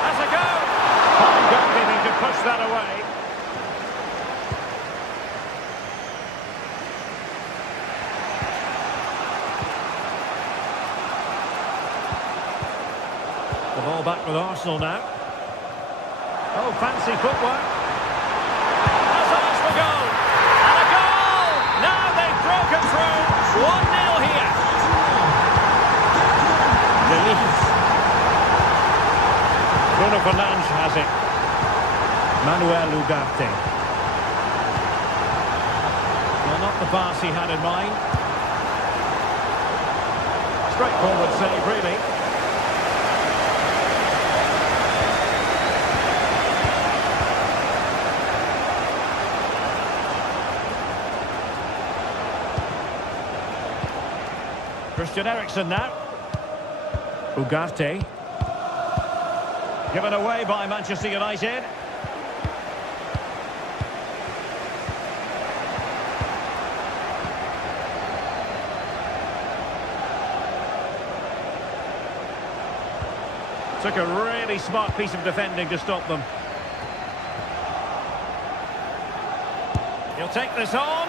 Has a go! Fine goalkeeping to push that away. The ball back with Arsenal now. Oh, fancy footwork. Goal. And a goal! Now they've broken through. 1-0 here. Bruno Fernandes has it. Manuel Ugarte. Well, not the pass he had in mind. Straightforward save, really. Christian Eriksen now. Ugarte. Given away by Manchester United. Took a really smart piece of defending to stop them. He'll take this on.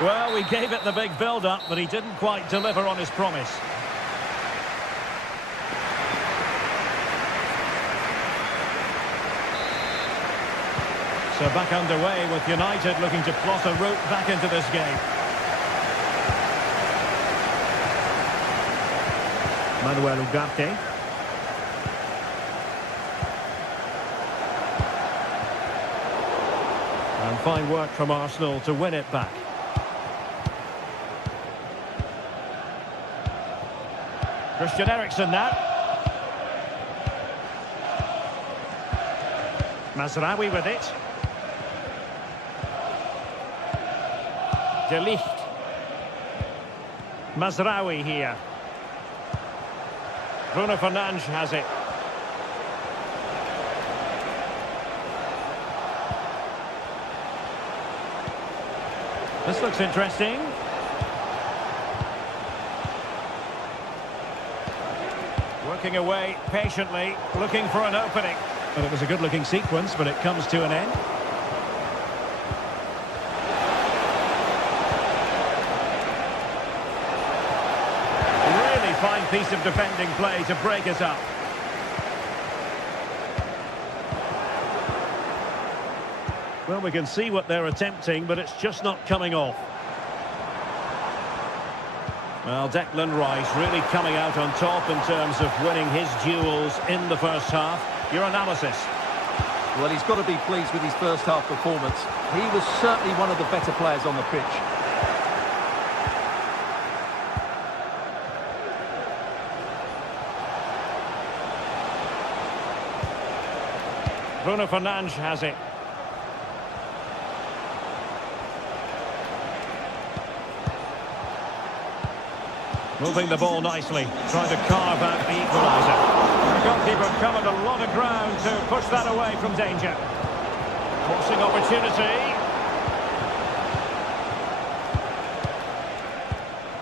Well, we gave it the big build-up, but he didn't quite deliver on his promise. So back underway with United looking to plot a route back into this game. Manuel Ugarte. And fine work from Arsenal to win it back. Christian Eriksen now. Mazraoui with it. De Ligt. Mazraoui here. Bruno Fernandes has it. This looks interesting. Working away patiently, looking for an opening. Well, it was a good-looking sequence, but it comes to an end. Really fine piece of defending play to break it up. Well, we can see what they're attempting, but it's just not coming off. Well, Declan Rice really coming out on top in terms of winning his duels in the first half. Your analysis? Well, he's got to be pleased with his first half performance. He was certainly one of the better players on the pitch. Bruno Fernandes has it. Moving the ball nicely, trying to carve out the equaliser. The goalkeeper covered a lot of ground to push that away from danger. Forcing opportunity.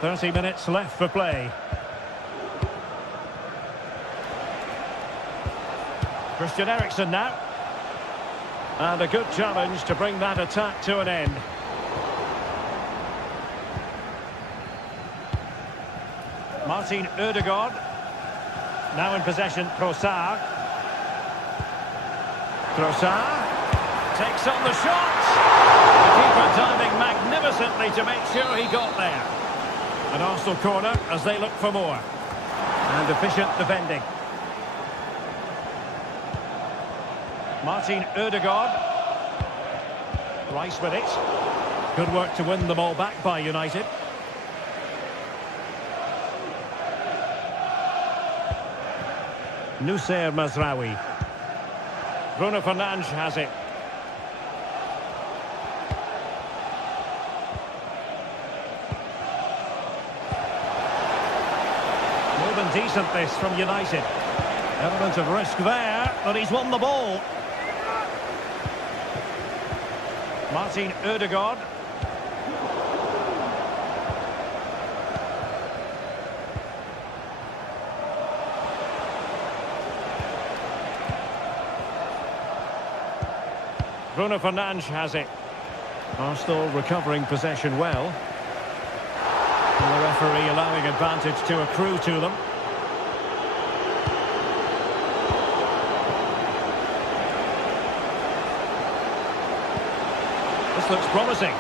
30 minutes left for play. Christian Eriksen now. And a good challenge to bring that attack to an end. Martin Ødegaard. Now in possession, Trossard. Trossard takes on the shot. The keeper timing magnificently to make sure he got there. An Arsenal corner as they look for more. And efficient defending. Martin Ødegaard. Rice with it. Good work to win the ball back by United. Noussair Mazraoui. Bruno Fernandes has it. More than decent this from United. Element of risk there, but he's won the ball. Martin Ødegaard. Bruno Fernandes has it. Arsenal recovering possession well. And the referee allowing advantage to accrue to them. This looks promising.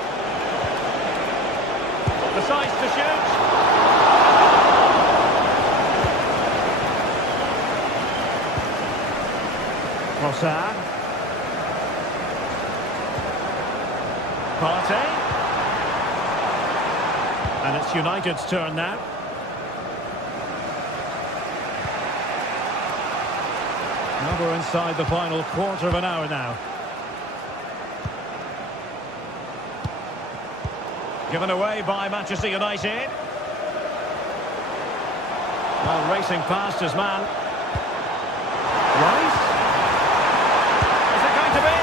Decides to shoot. Trossard. Partey. And it's United's turn now. Now we're inside the final quarter of an hour now. Given away by Manchester United. Well, racing past his man. Rice. Is it going to be?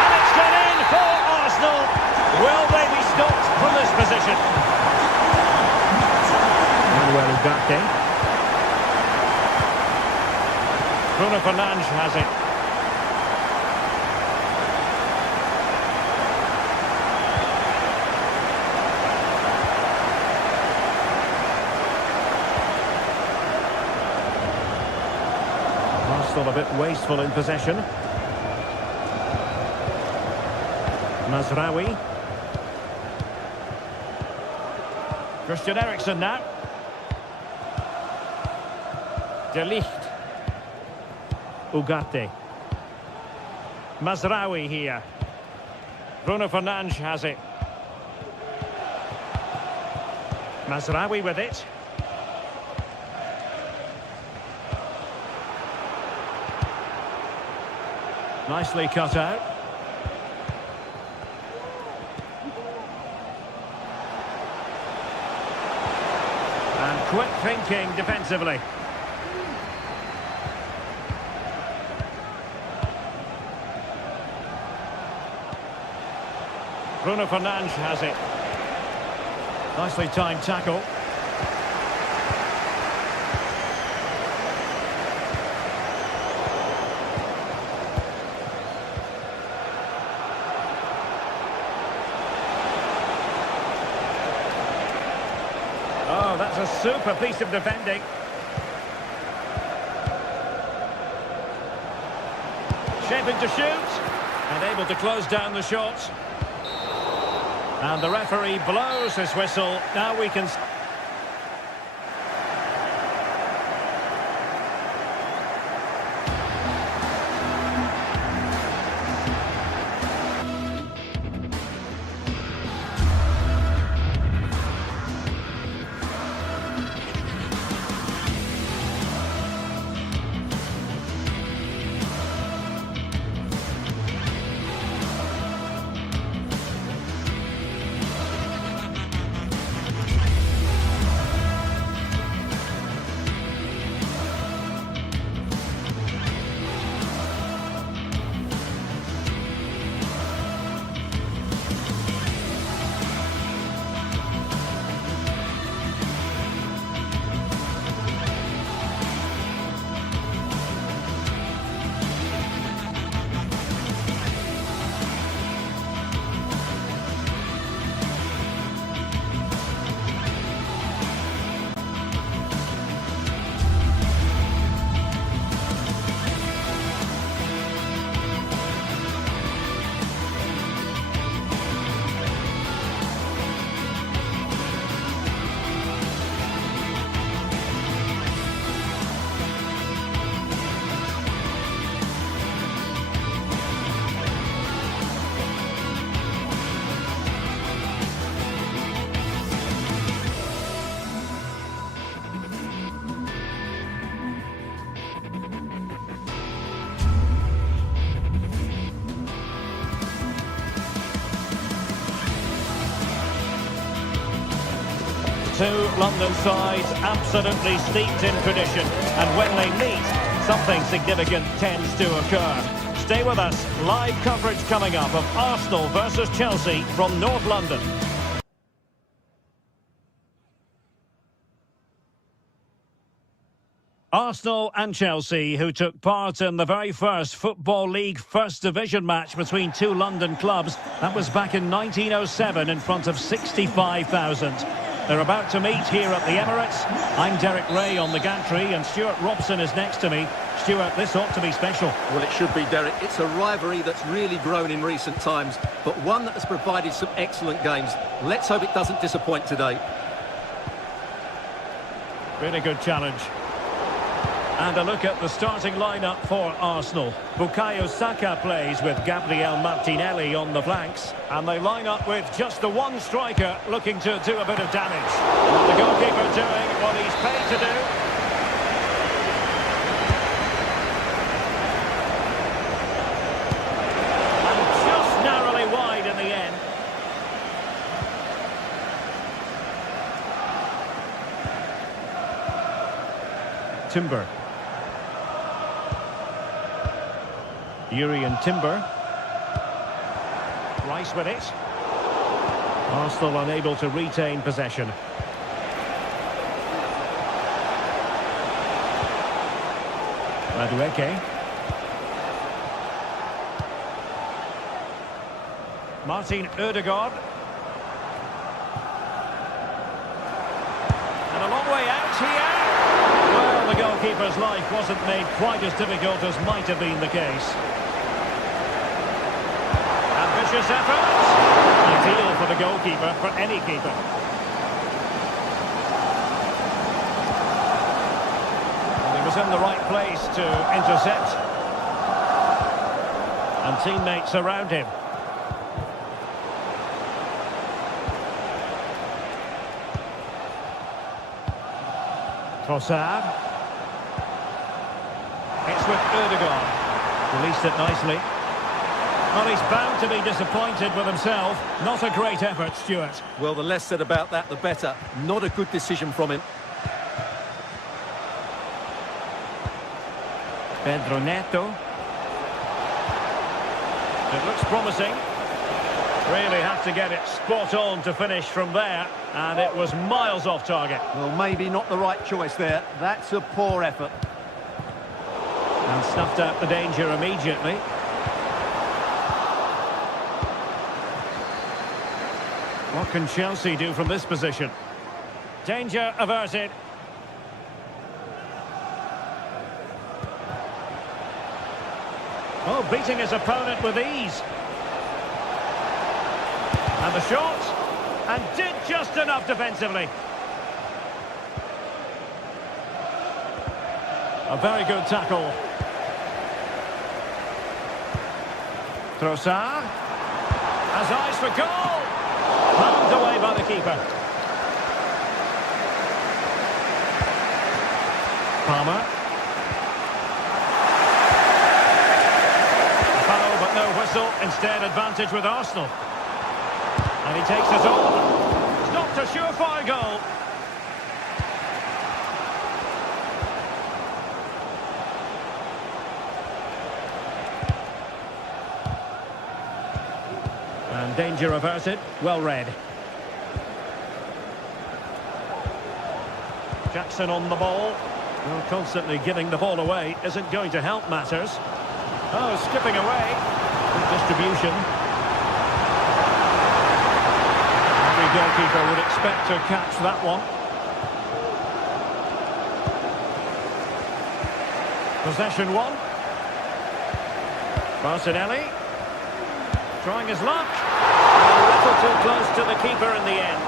And it's gone in for Arsenal. Will they be stopped from this position? Manuel Ugarte. Bruno Fernandes has it. Still a bit wasteful in possession. Mazraoui. Christian Eriksen now. De Ligt. Ugarte. Mazraoui here. Bruno Fernandes has it. Mazraoui with it. Nicely cut out. And quick thinking defensively. Bruno Fernandes has it. Nicely timed tackle. Oh, that's a super piece of defending. Shaping to shoot. And able to close down the shot. And the referee blows his whistle. Now we can... Two London sides absolutely steeped in tradition, and when they meet, something significant tends to occur. Stay with us. Live coverage coming up of Arsenal versus Chelsea from North London. Arsenal and Chelsea, who took part in the very first Football League First Division match between two London clubs. That was back in 1907 in front of 65,000. They're about to meet here at the Emirates. I'm Derek Ray on the gantry, and Stuart Robson is next to me. Stuart, this ought to be special. Well, it should be, Derek. It's a rivalry that's really grown in recent times, but one that has provided some excellent games. Let's hope it doesn't disappoint today. Really good challenge. And a look at the starting lineup for Arsenal. Bukayo Saka plays with Gabriel Martinelli on the flanks. And they line up with just the one striker looking to do a bit of damage. And the goalkeeper doing what he's paid to do. And just narrowly wide in the end. Timber. Urian Timber. Rice with it. Arsenal unable to retain possession. Madueke. Martin Ødegaard. And a long way out here. Well, the goalkeeper's life wasn't made quite as difficult as might have been the case. Ambitious effort. Ideal for the goalkeeper, for any keeper. And he was in the right place to intercept. And teammates around him. Trossard. It's with Ødegaard. Released it nicely. Well, he's bound to be disappointed with himself. Not a great effort, Stuart. Well, the less said about that, the better. Not a good decision from him. Pedro Neto. It looks promising. Really have to get it spot on to finish from there. And it was miles off target. Well, maybe not the right choice there. That's a poor effort. And snuffed out the danger immediately. What can Chelsea do from this position? Danger averted. Oh, beating his opponent with ease. And the shot. And did just enough defensively. A very good tackle. Trossard. Has eyes for goal. Palmed away by the keeper. Palmer. Foul, but no whistle. Instead, advantage with Arsenal. And he takes it on. It's not a surefire goal. And danger averted. Well read. Jackson on the ball. Well, constantly giving the ball away isn't going to help matters. Oh, skipping away. Good distribution. Every goalkeeper would expect to catch that one. Possession one. Martinelli. Trying his luck. A little too close to the keeper in the end.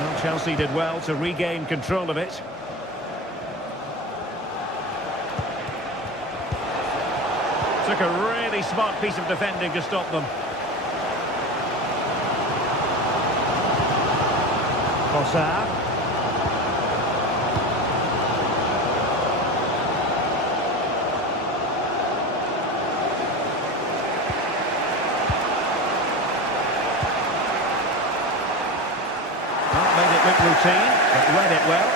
Well, Chelsea did well to regain control of it. Took a really smart piece of defending to stop them. Trossard. routine, but read it well.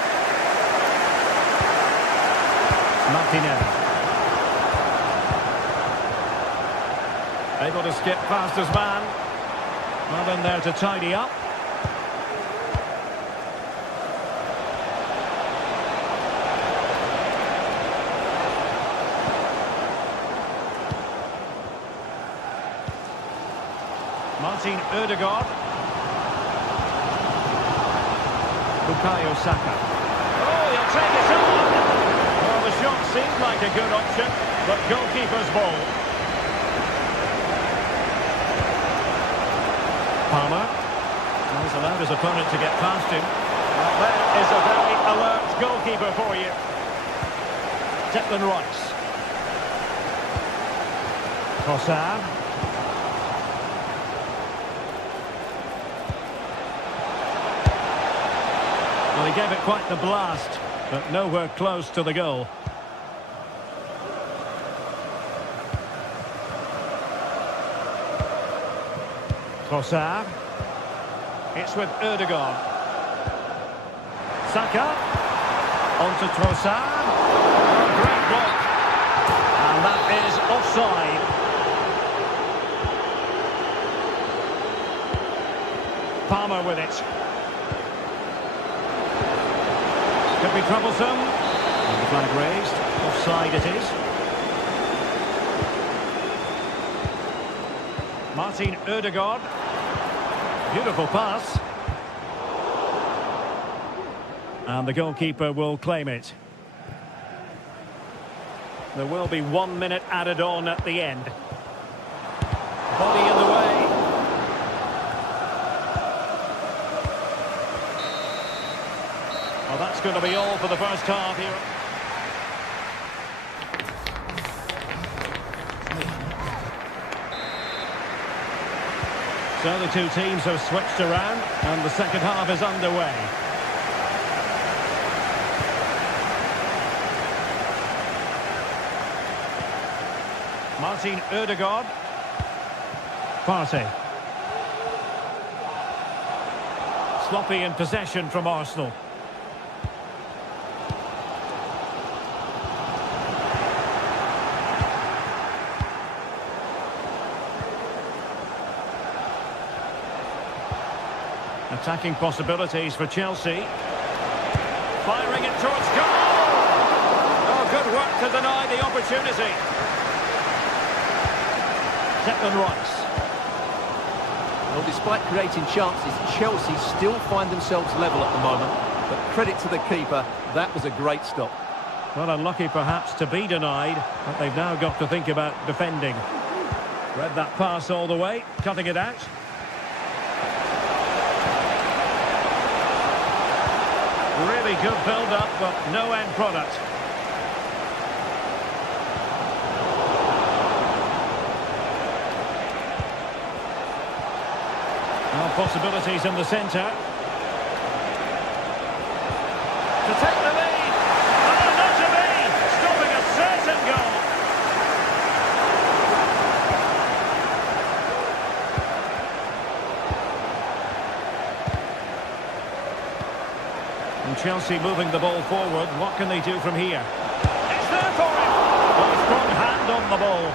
Martinez. Able to skip past his man. Not in there to tidy up. Martin Ødegaard. Bukayo Saka. Oh, he'll take it on! Well, the shot seemed like a good option, but goalkeeper's ball. Palmer. Well, he's allowed his opponent to get past him. Well, there is a very alert goalkeeper for you. Declan Rice. Trossard. Well, he gave it quite the blast, but nowhere close to the goal. Trossard. It's with Ødegaard. Saka. On to Trossard. Oh, great block. And that is offside. Palmer with it. Could be troublesome. And the flag raised. Offside it is. Martin Ødegaard. Beautiful pass. And the goalkeeper will claim it. There will be 1 minute added on at the end. Body in the way. Well, that's going to be all for the first half here. So the two teams have switched around and the second half is underway. Martin Ødegaard. Partey. Sloppy in possession from Arsenal. Attacking possibilities for Chelsea. Firing it towards goal! Oh, good work to deny the opportunity. Declan Rice. Well, despite creating chances, Chelsea still find themselves level at the moment. But credit to the keeper, that was a great stop. Well, unlucky perhaps to be denied, but they've now got to think about defending. Read that pass all the way, cutting it out. Really good build-up, but no end product. Now possibilities in the centre. To take the lead. Oh, not to be! Stopping a certain goal. And Chelsea moving the ball forward. What can they do from here? It's there for him! Well, a strong hand on the ball.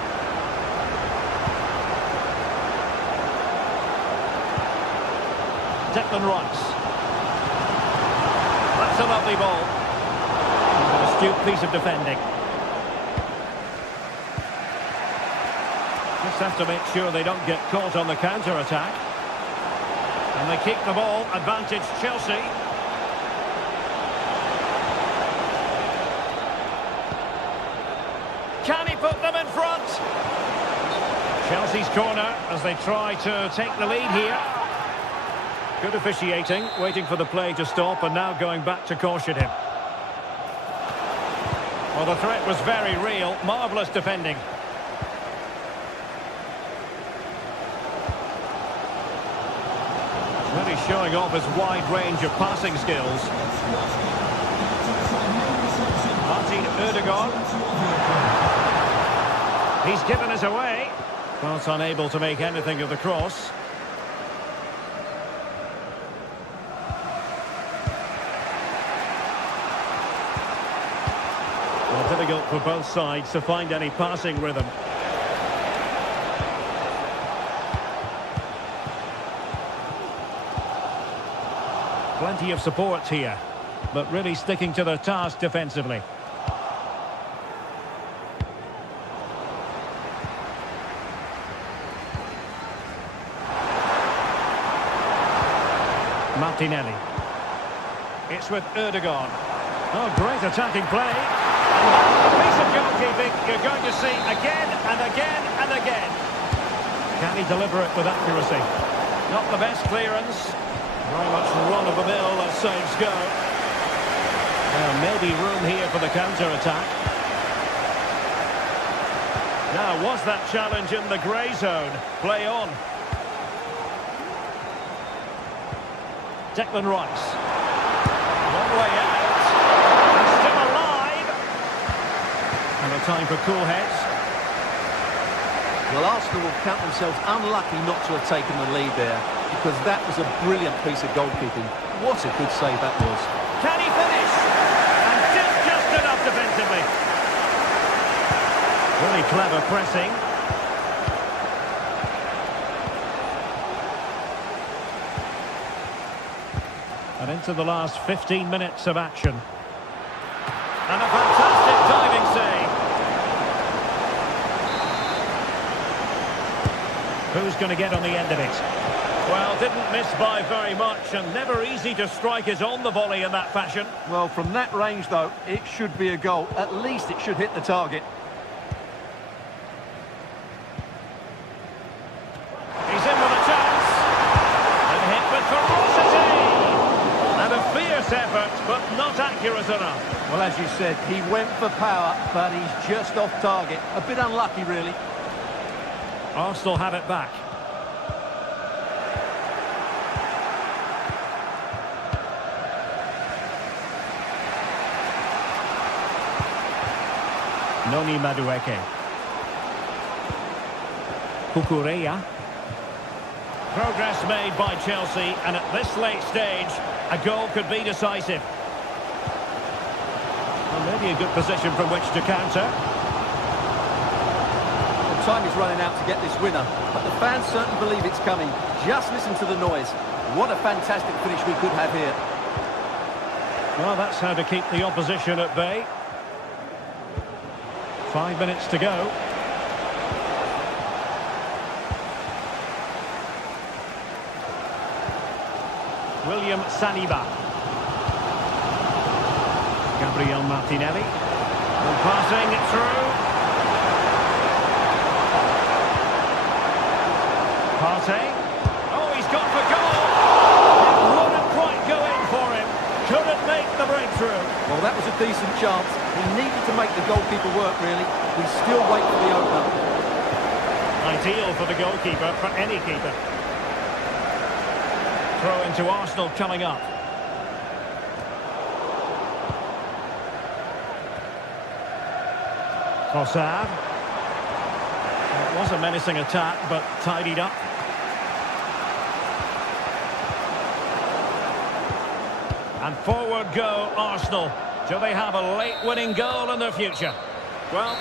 Declan Rice. That's a lovely ball. An astute piece of defending. Just have to make sure they don't get caught on the counter-attack. And they keep the ball. Advantage Chelsea. Can he put them in front? Chelsea's corner as they try to take the lead here. Good officiating, waiting for the play to stop and now going back to caution him. Well, the threat was very real. Marvellous defending. Really showing off his wide range of passing skills. Martin Ødegaard. He's given us away. But unable to make anything of the cross. difficult for both sides to find any passing rhythm. Plenty of support here, but really sticking to their task defensively. Martinelli. It's with Erdogan. Oh, great attacking play. And a piece of goalkeeping you're going to see again and again and again. Can he deliver it with accuracy? Not the best clearance. Very much run-of-the-mill as saves go. Maybe room here for the counter-attack. Now, was that challenge in the grey zone? Play on. Declan Rice. Long way out. Still alive. And a time for cool heads. Well, Arsenal will count themselves unlucky not to have taken the lead there, because that was a brilliant piece of goalkeeping. What a good save that was. Can he finish? And did just enough defensively. Really clever pressing. And into the last 15 minutes of action. And a fantastic diving save. Who's going to get on the end of it? Well, didn't miss by very much, and never easy to strike it on the volley in that fashion. Well, from that range, though, it should be a goal. At least it should hit the target. He's in with a chance. And hit with ferocity. And a fierce effort, but not accurate enough. Well, as you said, he went for power, but he's just off target. A bit unlucky, really. Arsenal have it back. Noni Madueke. Kukureya. Progress made by Chelsea, and at this late stage, a goal could be decisive. Well, maybe a good position from which to counter. The time is running out to get this winner, but the fans certainly believe it's coming. Just listen to the noise. What a fantastic finish we could have here. Well, that's how to keep the opposition at bay. 5 minutes to go. William Saliba. Gabriel Martinelli. And passing it through. Partey. Oh, he's gone for goal. It wouldn't quite go in for him. Couldn't make the breakthrough. Well, that was a decent chance. He needed to make the goalkeeper work, really. We still wait for the opener. Ideal for the goalkeeper, for any keeper. Throw into Arsenal coming up. Trossard. It was a menacing attack, but tidied up. And forward go Arsenal. Do they have a late winning goal in their future? Well,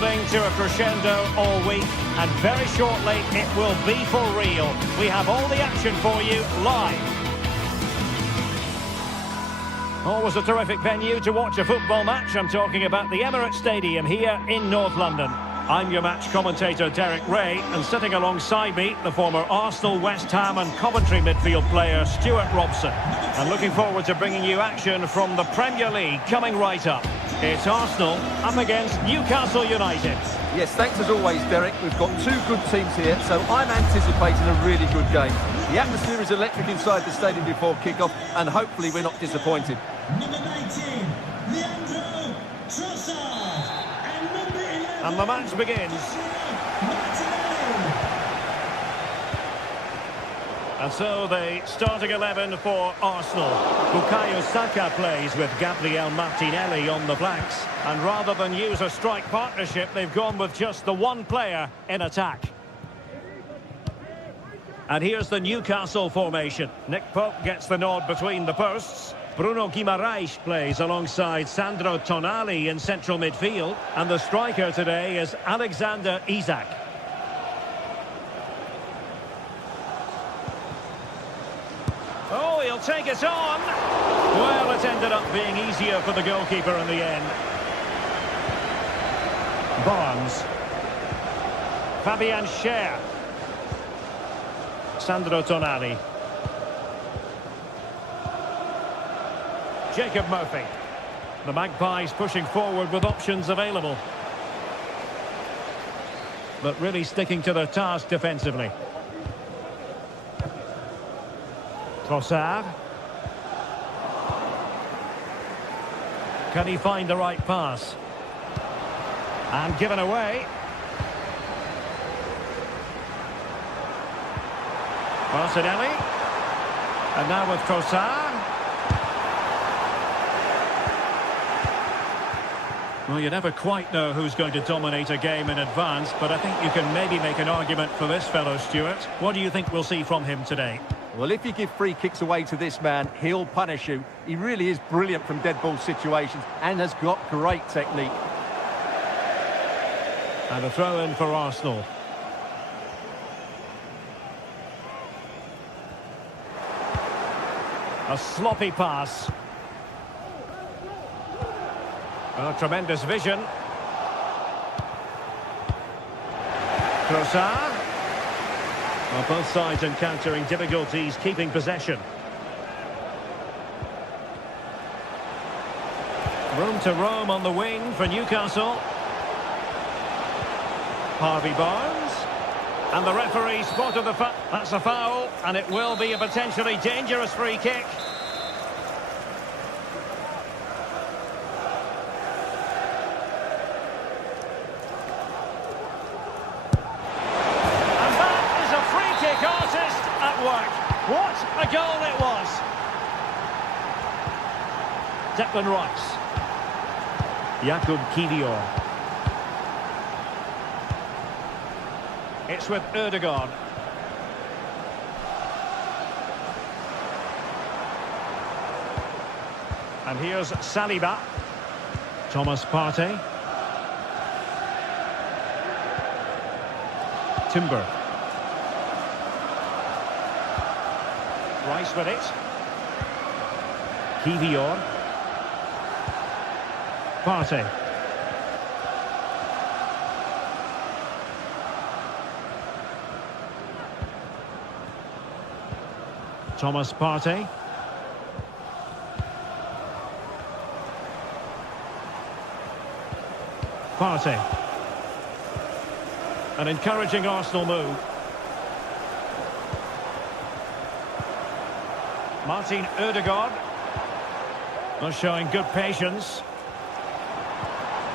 building to a crescendo all week, and very shortly it will be for real. We have all the action for you live. Always a terrific venue to watch a football match. I'm talking about the Emirates Stadium here in North London. I'm your match commentator, Derek Ray, and sitting alongside me, the former Arsenal, West Ham and Coventry midfield player, Stuart Robson. And looking forward to bringing you action from the Premier League coming right up. It's Arsenal up against Newcastle United. Yes, thanks as always, Derek. We've got two good teams here, so I'm anticipating a really good game. The atmosphere is electric inside the stadium before kick-off, and hopefully we're not disappointed. Number 19, Leandro Trossard. And number 11... And the match begins. And so the starting 11 for Arsenal. Bukayo Saka plays with Gabriel Martinelli on the flanks. And rather than use a strike partnership, they've gone with just the one player in attack. And here's the Newcastle formation. Nick Pope gets the nod between the posts. Bruno Guimaraes plays alongside Sandro Tonali in central midfield. And the striker today is Alexander Isak. Oh, he'll take it on. Well, it ended up being easier for the goalkeeper in the end. Barnes. Fabian Schär. Sandro Tonali. Jacob Murphy. The Magpies pushing forward with options available, but really sticking to their task defensively. Trossard. Can he find the right pass? And given away. Martinelli. And now with Trossard. Well, you never quite know who's going to dominate a game in advance, but I think you can maybe make an argument for this fellow, Stuart. What do you think we'll see from him today? Well, if you give free kicks away to this man, he'll punish you. He really is brilliant from dead ball situations and has got great technique. And a throw-in for Arsenal. A sloppy pass. Oh, tremendous vision. Trossard. Well, both sides encountering difficulties keeping possession. Room to roam on the wing for Newcastle. Harvey Barnes. And the referee spotted the foul. That's a foul, and it will be a potentially dangerous free kick. What a goal it was! Declan Rice. Jakub Kivior. It's with Ødegaard. And here's Saliba. Thomas Partey. Timber. Rice with it. Kivior. Partey. Thomas Partey. Partey. An encouraging Arsenal move. Martin Ødegaard. Not showing good patience.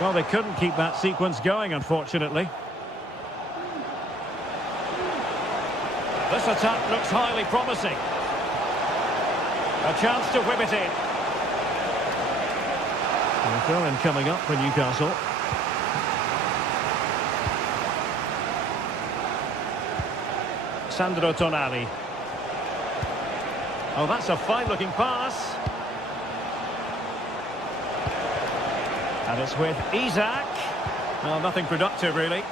Well, they couldn't keep that sequence going, unfortunately. This attack looks highly promising. A chance to whip it in. And a throw-in coming up for Newcastle. Sandro Tonali. Oh, that's a fine-looking pass. And it's with Isak. Well, nothing productive, really.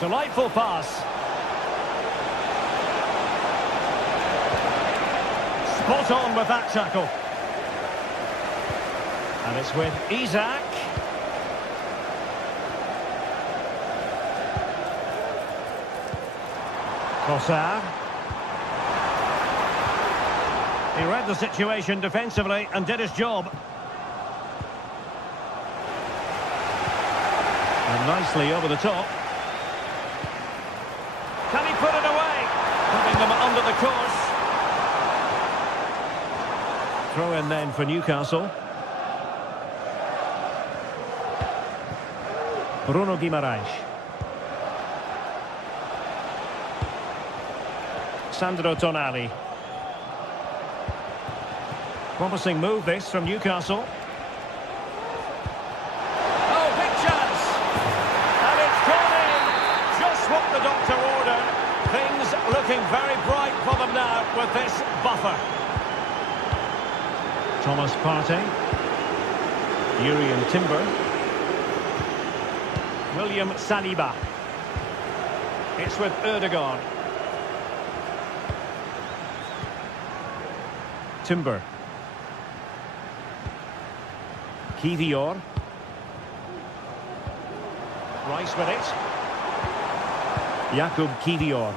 Delightful pass. Spot on with that tackle. And it's with Isaac. Trossard. He read the situation defensively and did his job. And nicely over the top. Can he put it away? Putting them under the course. Throw in then for Newcastle. Bruno Guimaraes. Sandro Tonali. Promising move this from Newcastle. Oh, big chance! And it's gone in! Just what the doctor ordered. Things looking very bright for them now with this buffer. Thomas Partey. Urian Timber. William Saliba. It's with Ødegaard. Timber. Kivior. Rice with it. Jakub Kivior.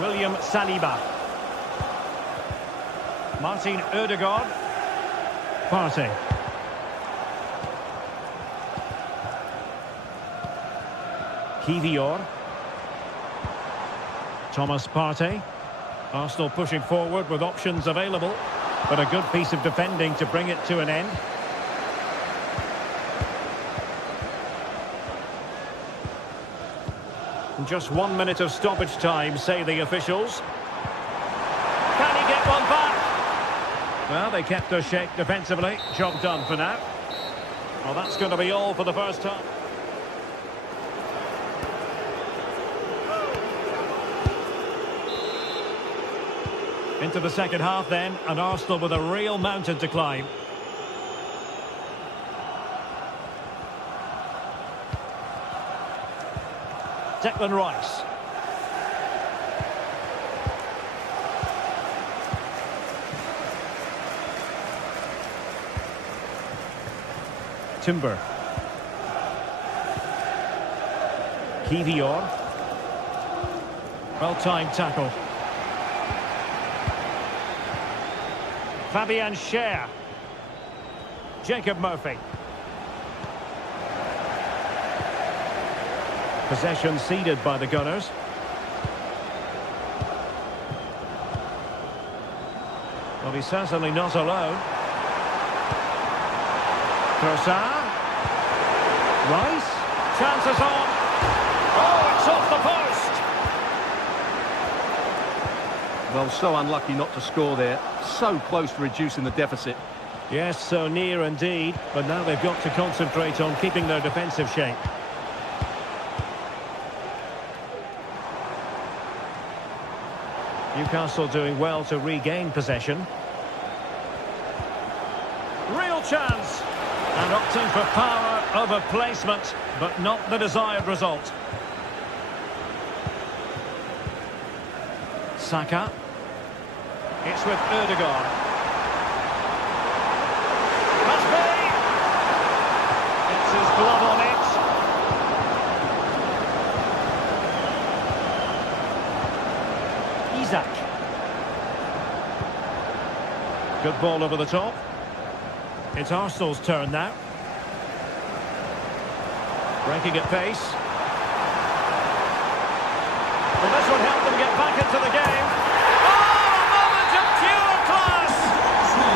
William Saliba. Martin Ødegaard. Partey. Kivior. Thomas Partey. Arsenal pushing forward with options available, but a good piece of defending to bring it to an end. Just 1 minute of stoppage time, say the officials. Can he get one back? Well, they kept their shape defensively. Job done for now. Well, that's going to be all for the first half. Into the second half then, and Arsenal with a real mountain to climb. Declan Rice. Timber. Kivior. Well-timed tackle. Fabian Schär. Jacob Murphy. Possession ceded by the Gunners. Well, he's certainly not alone. Trossard. Rice. Chances on. Oh, it's off the post. Well, so unlucky not to score there. So close to reducing the deficit. Yes, so near indeed. But now they've got to concentrate on keeping their defensive shape. Newcastle doing well to regain possession. Real chance. And opting for power over placement, but not the desired result. Saka. It's with Ødegaard. Must be. It's his glove on it. Isaac. Good ball over the top. It's Arsenal's turn now. Breaking at pace. Well, this would help them get back into the game. Oh, a moment of pure class!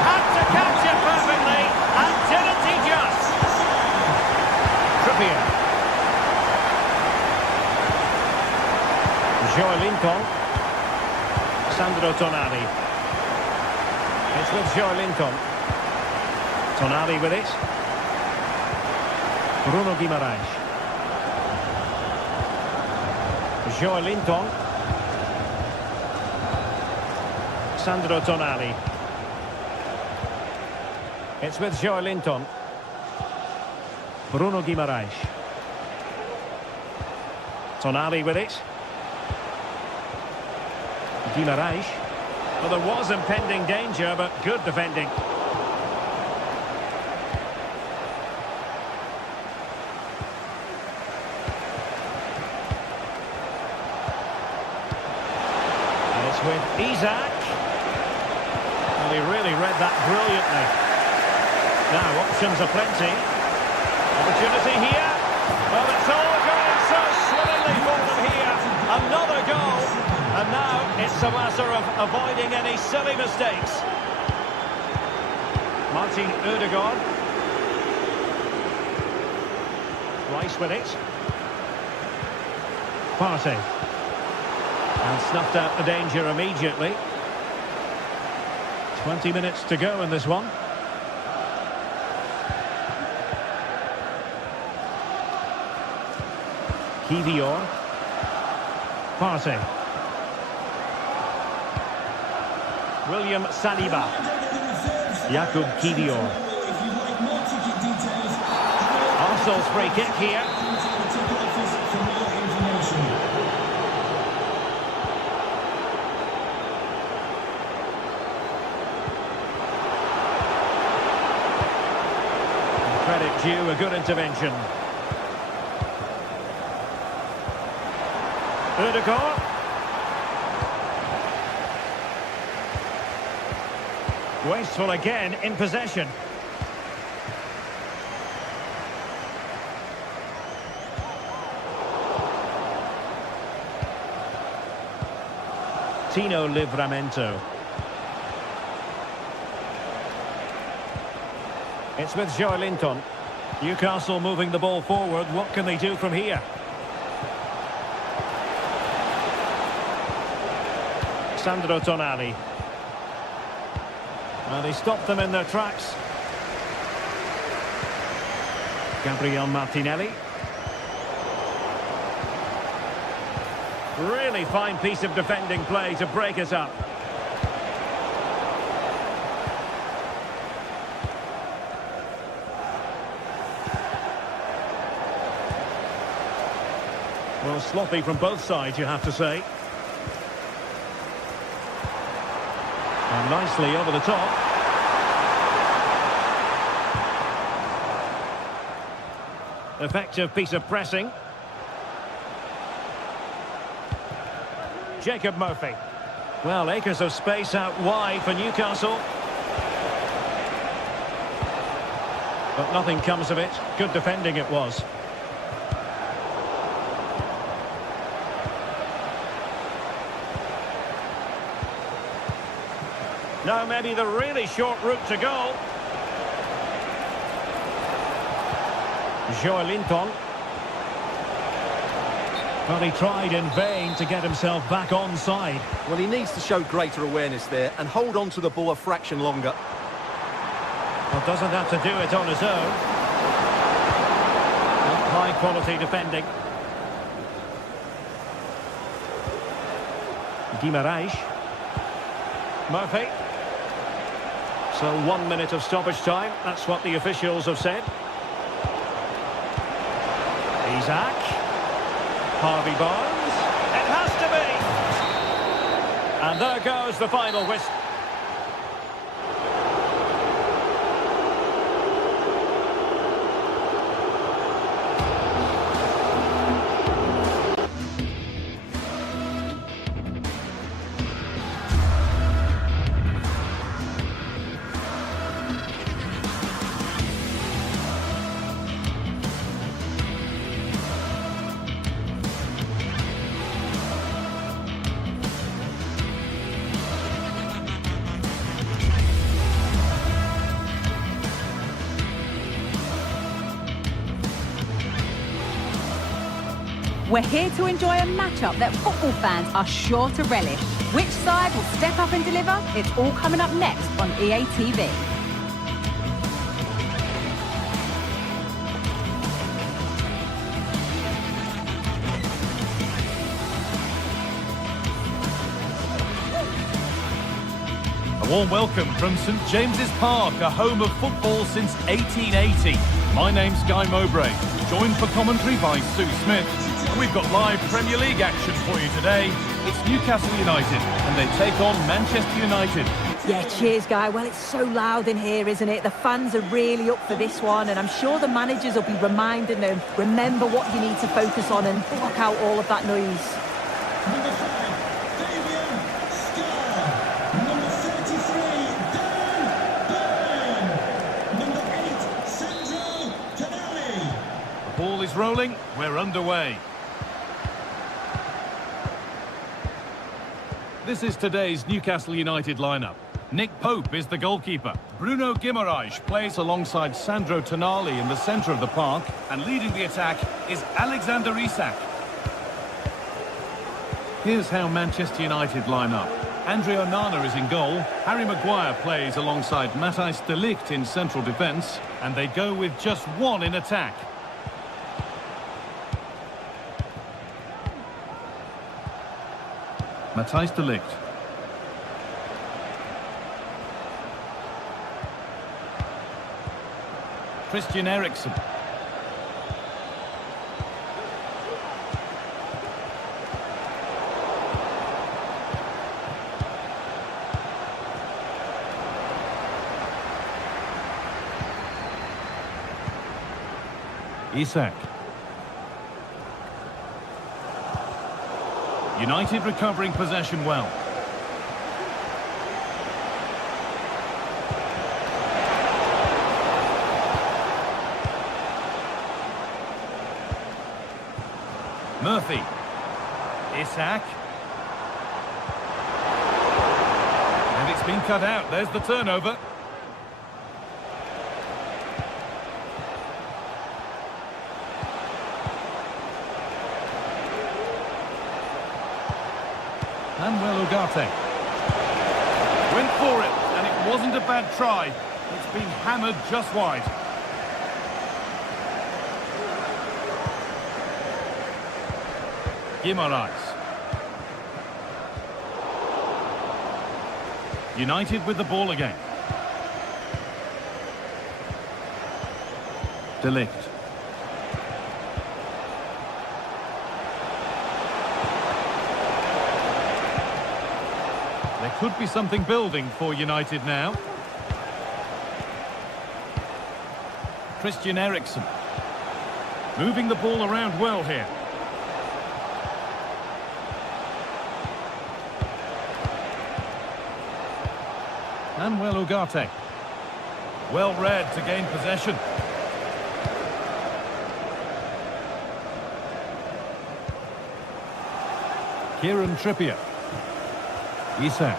Had to catch it perfectly, and didn't he just? Trippier. Joelinton. Sandro Tonali. It's with Joelinton. Tonali with it. Bruno Guimaraes. Joe Linton. Sandro Tonali. It's with Joe Linton. Bruno Guimaraes. Tonali with it. Guimaraes. Well, there was impending danger, but good defending. And it's with Isaac. And he really read that brilliantly. Now, options are plenty. Opportunity here. Well, it's all going so swimmingly for them here. Another goal. And now it's a matter of avoiding any silly mistakes. Martin Ødegaard. Rice with it. Partey. And snuffed out the danger immediately. 20 minutes to go in this one. Kivior. Partey. William Saliba. Jakub Kivior. Arsenal's free kick here. Credit due, a good intervention. Ødegaard. Wasteful again in possession. Tino Livramento. It's with Joe Linton. Newcastle moving the ball forward. What can they do from here? Sandro Tonali. Well, he stopped them in their tracks. Gabriel Martinelli. Really fine piece of defending play to break it up. Well, sloppy from both sides, you have to say. And nicely over the top. Effective piece of pressing. Jacob Murphy. Well, acres of space out wide for Newcastle. But nothing comes of it. Good defending it was. Now maybe the really short route to goal. Joe Linton. Well, he tried in vain to get himself back onside. Well, he needs to show greater awareness there and hold on to the ball a fraction longer. Well, doesn't have to do it on his own. High quality defending. Guimaraes. Murphy. So 1 minute of stoppage time. That's what the officials have said. Isaac. Harvey Barnes. It has to be. And there goes the final whistle. We're here to enjoy a matchup that football fans are sure to relish. Which side will step up and deliver? It's all coming up next on EA TV. A warm welcome from St James's Park, a home of football since 1880. My name's Guy Mowbray, joined for commentary by Sue Smith. And we've got live Premier League action for you today. It's Newcastle United, and they take on Manchester United. Yeah, cheers, Guy. Well, it's so loud in here, isn't it? The fans are really up for this one, and I'm sure the managers will be reminding them, remember what you need to focus on and block out all of that noise. Number 5, Fabian Starr. Number 33, Dan Burn. Number 8, Sandro Tonali. The ball is rolling. We're underway. This is today's Newcastle United lineup. Nick Pope is the goalkeeper. Bruno Guimaraes plays alongside Sandro Tonali in the centre of the park. And leading the attack is Alexander Isak. Here's how Manchester United line up. Andre Onana is in goal. Harry Maguire plays alongside Matthijs de Ligt in central defence. And they go with just one in attack. Matthijs de Ligt. Christian Eriksen. Isak. United recovering possession well. Murphy. Isak. And it's been cut out. There's the turnover. Manuel Ugarte. Went for it, and it wasn't a bad try. It's been hammered just wide. Guimaraes. United with the ball again. De Ligt. There could be something building for United now. Christian Eriksen. Moving the ball around well here. Manuel Ugarte. Well read to gain possession. Kieran Trippier. Isak.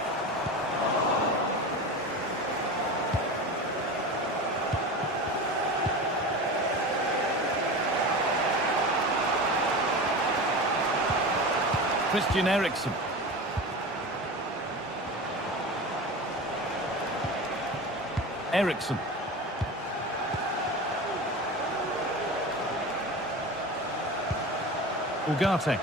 Christian Eriksen. Eriksen. Ugarte.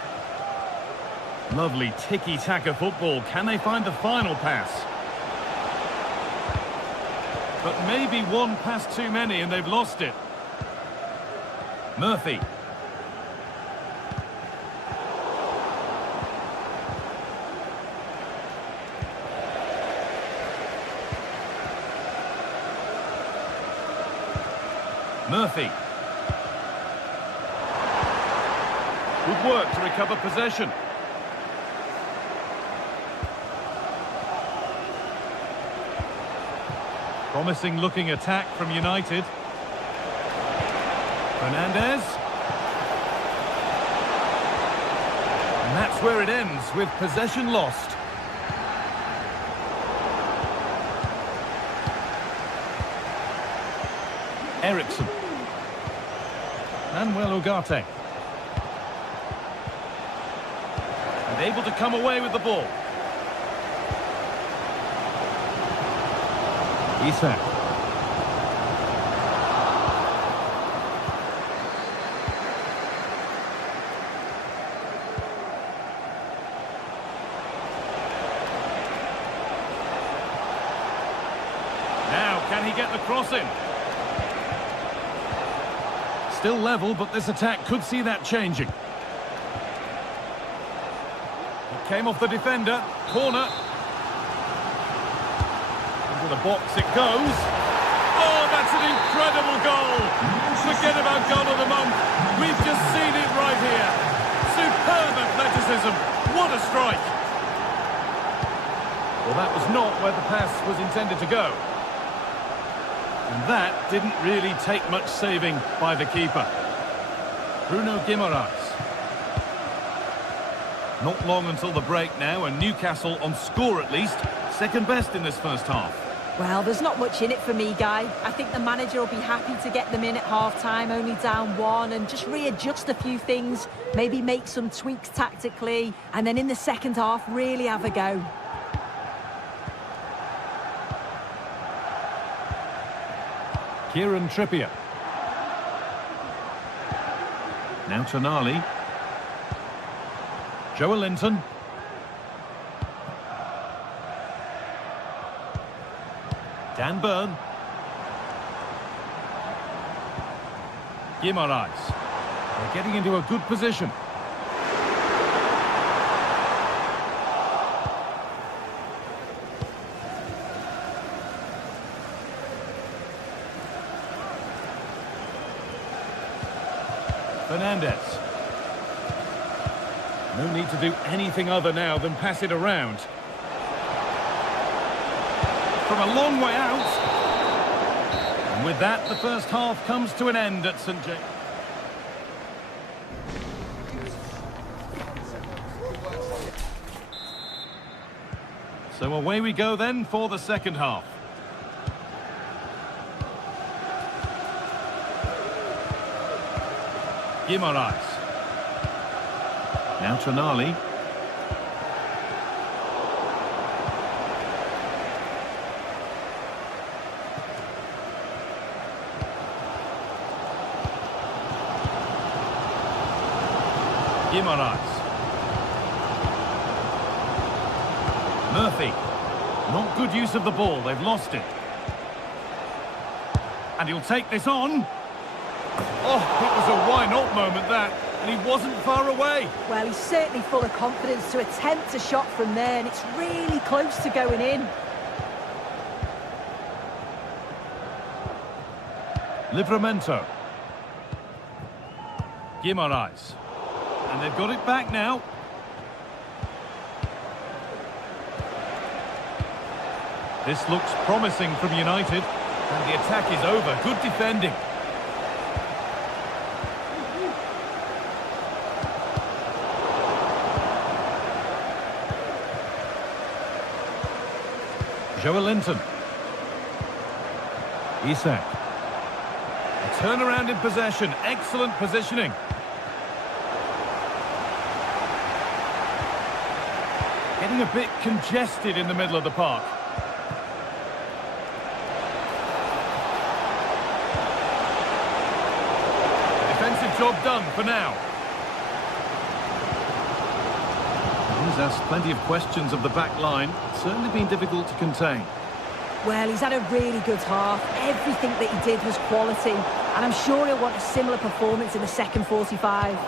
Lovely tiki-taka football. Can they find the final pass? But maybe one pass too many and they've lost it. Murphy. Murphy. Good work to recover possession. Promising looking attack from United. Fernandes. And that's where it ends, with possession lost. Eriksen. Manuel Ugarte. And able to come away with the ball. Isak. Can he get the cross in? Still level, but this attack could see that changing. It came off the defender. Corner. Into the box it goes. Oh, that's an incredible goal. Forget about goal of the month. We've just seen it right here. Superb athleticism. What a strike. Well, that was not where the pass was intended to go. And that didn't really take much saving by the keeper. Bruno Guimaraes. Not long until the break now, and Newcastle on score at least. Second best in this first half. Well, there's not much in it for me, Guy. I think the manager will be happy to get them in at half-time, only down 1, and just readjust a few things, maybe make some tweaks tactically, and then in the second half, really have a go. Kieran Trippier. Now Tonali. Joelinton. Dan Burn. Guimaraes. They're getting into a good position. Fernandez. No need to do anything other now than pass it around. From a long way out. And with that, the first half comes to an end at St. James. So away we go then for the second half. Guimaraes. Now Tonali. Guimaraes. Murphy. Not good use of the ball. They've lost it. And he'll take this on. Oh, it was a why-not moment, that. And he wasn't far away. Well, he's certainly full of confidence to attempt a shot from there, and it's really close to going in. Livramento. Guimaraes. And they've got it back now. This looks promising from United. And the attack is over. Good defending. Joelinton. Isak. A turnaround in possession. Excellent positioning. Getting a bit congested in the middle of the park. Defensive job done for now. He's asked plenty of questions of the back line. It's certainly been difficult to contain. Well, he's had a really good half. Everything that he did was quality. And I'm sure he'll want a similar performance in the second 45.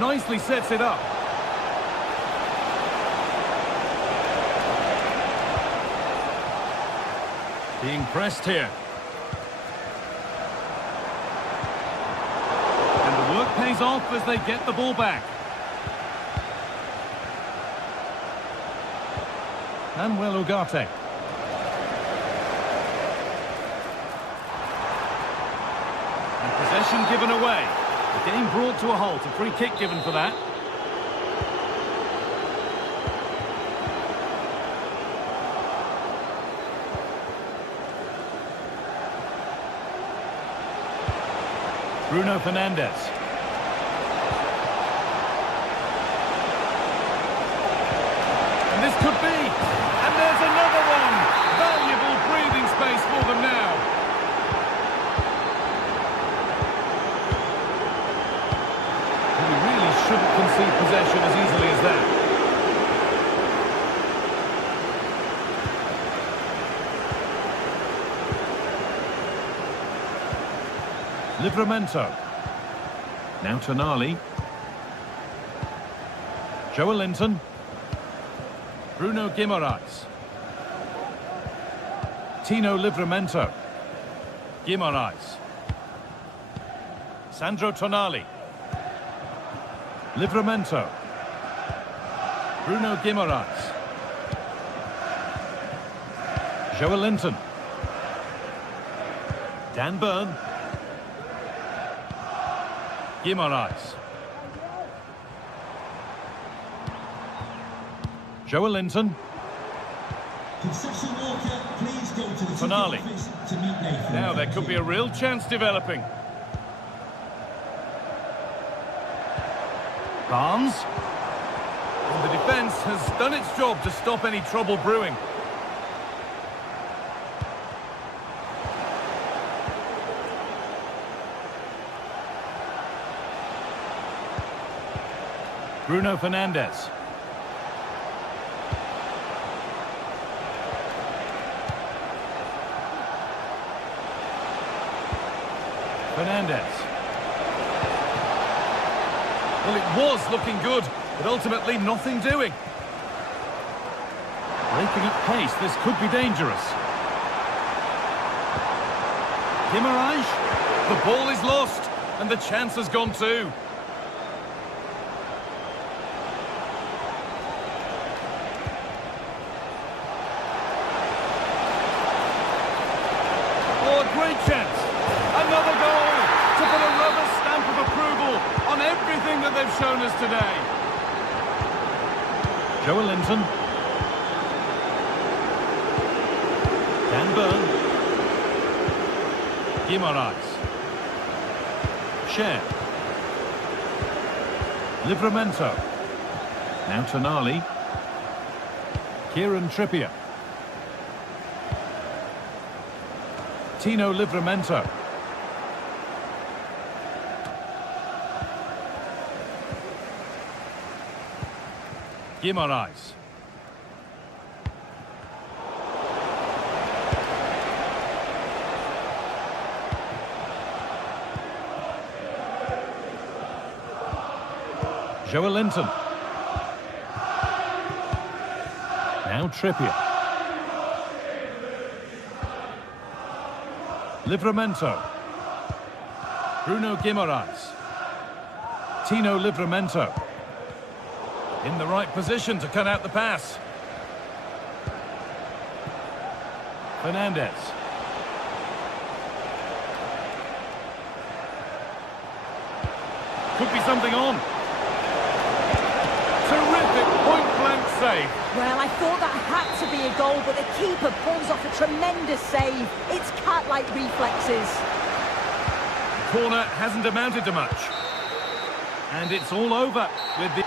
Nicely sets it up. Being pressed here. And the work pays off as they get the ball back. Manuel Ugarte. And possession given away. The game brought to a halt. A free kick given for that. Bruno Fernandez. And this could be. And there's another one. Valuable breathing space for them now. We really shouldn't concede possession as easily as that. Livramento. Now Tonali. Joelinton. Bruno Guimaraes. Tino Livramento. Guimaraes. Sandro Tonali. Livramento. Bruno Guimaraes. Joelinton. Dan Burn. Guimaraes. Joelinton. Concession Walker, please go to the Tonali. ticket office to meet Nathan. Now there could be a real chance developing. Barnes. And the defence has done its job to stop any trouble brewing. Bruno Fernandes. Fernandes. Well, it was looking good, but ultimately nothing doing. Breaking at pace, this could be dangerous. Guimaraes. The ball is lost, and the chance has gone too. Oh, a great chance. Another goal to put a rubber stamp of approval on everything that they've shown us today. Joelinton. Dan Burn. Guimaraes. Cher. Livramento. Now Tonali. Kieran Trippier. Tino Livramento. Guimaraes. Joelinton. Now Trippier. Livramento. Bruno Guimaraes. Tino Livramento. In the right position to cut out the pass. Fernandes. Could be something on. Terrific point-blank save. Well, I thought that had to be a goal, but the keeper pulls off a tremendous save. It's cat-like reflexes. The corner hasn't amounted to much. And it's all over with the...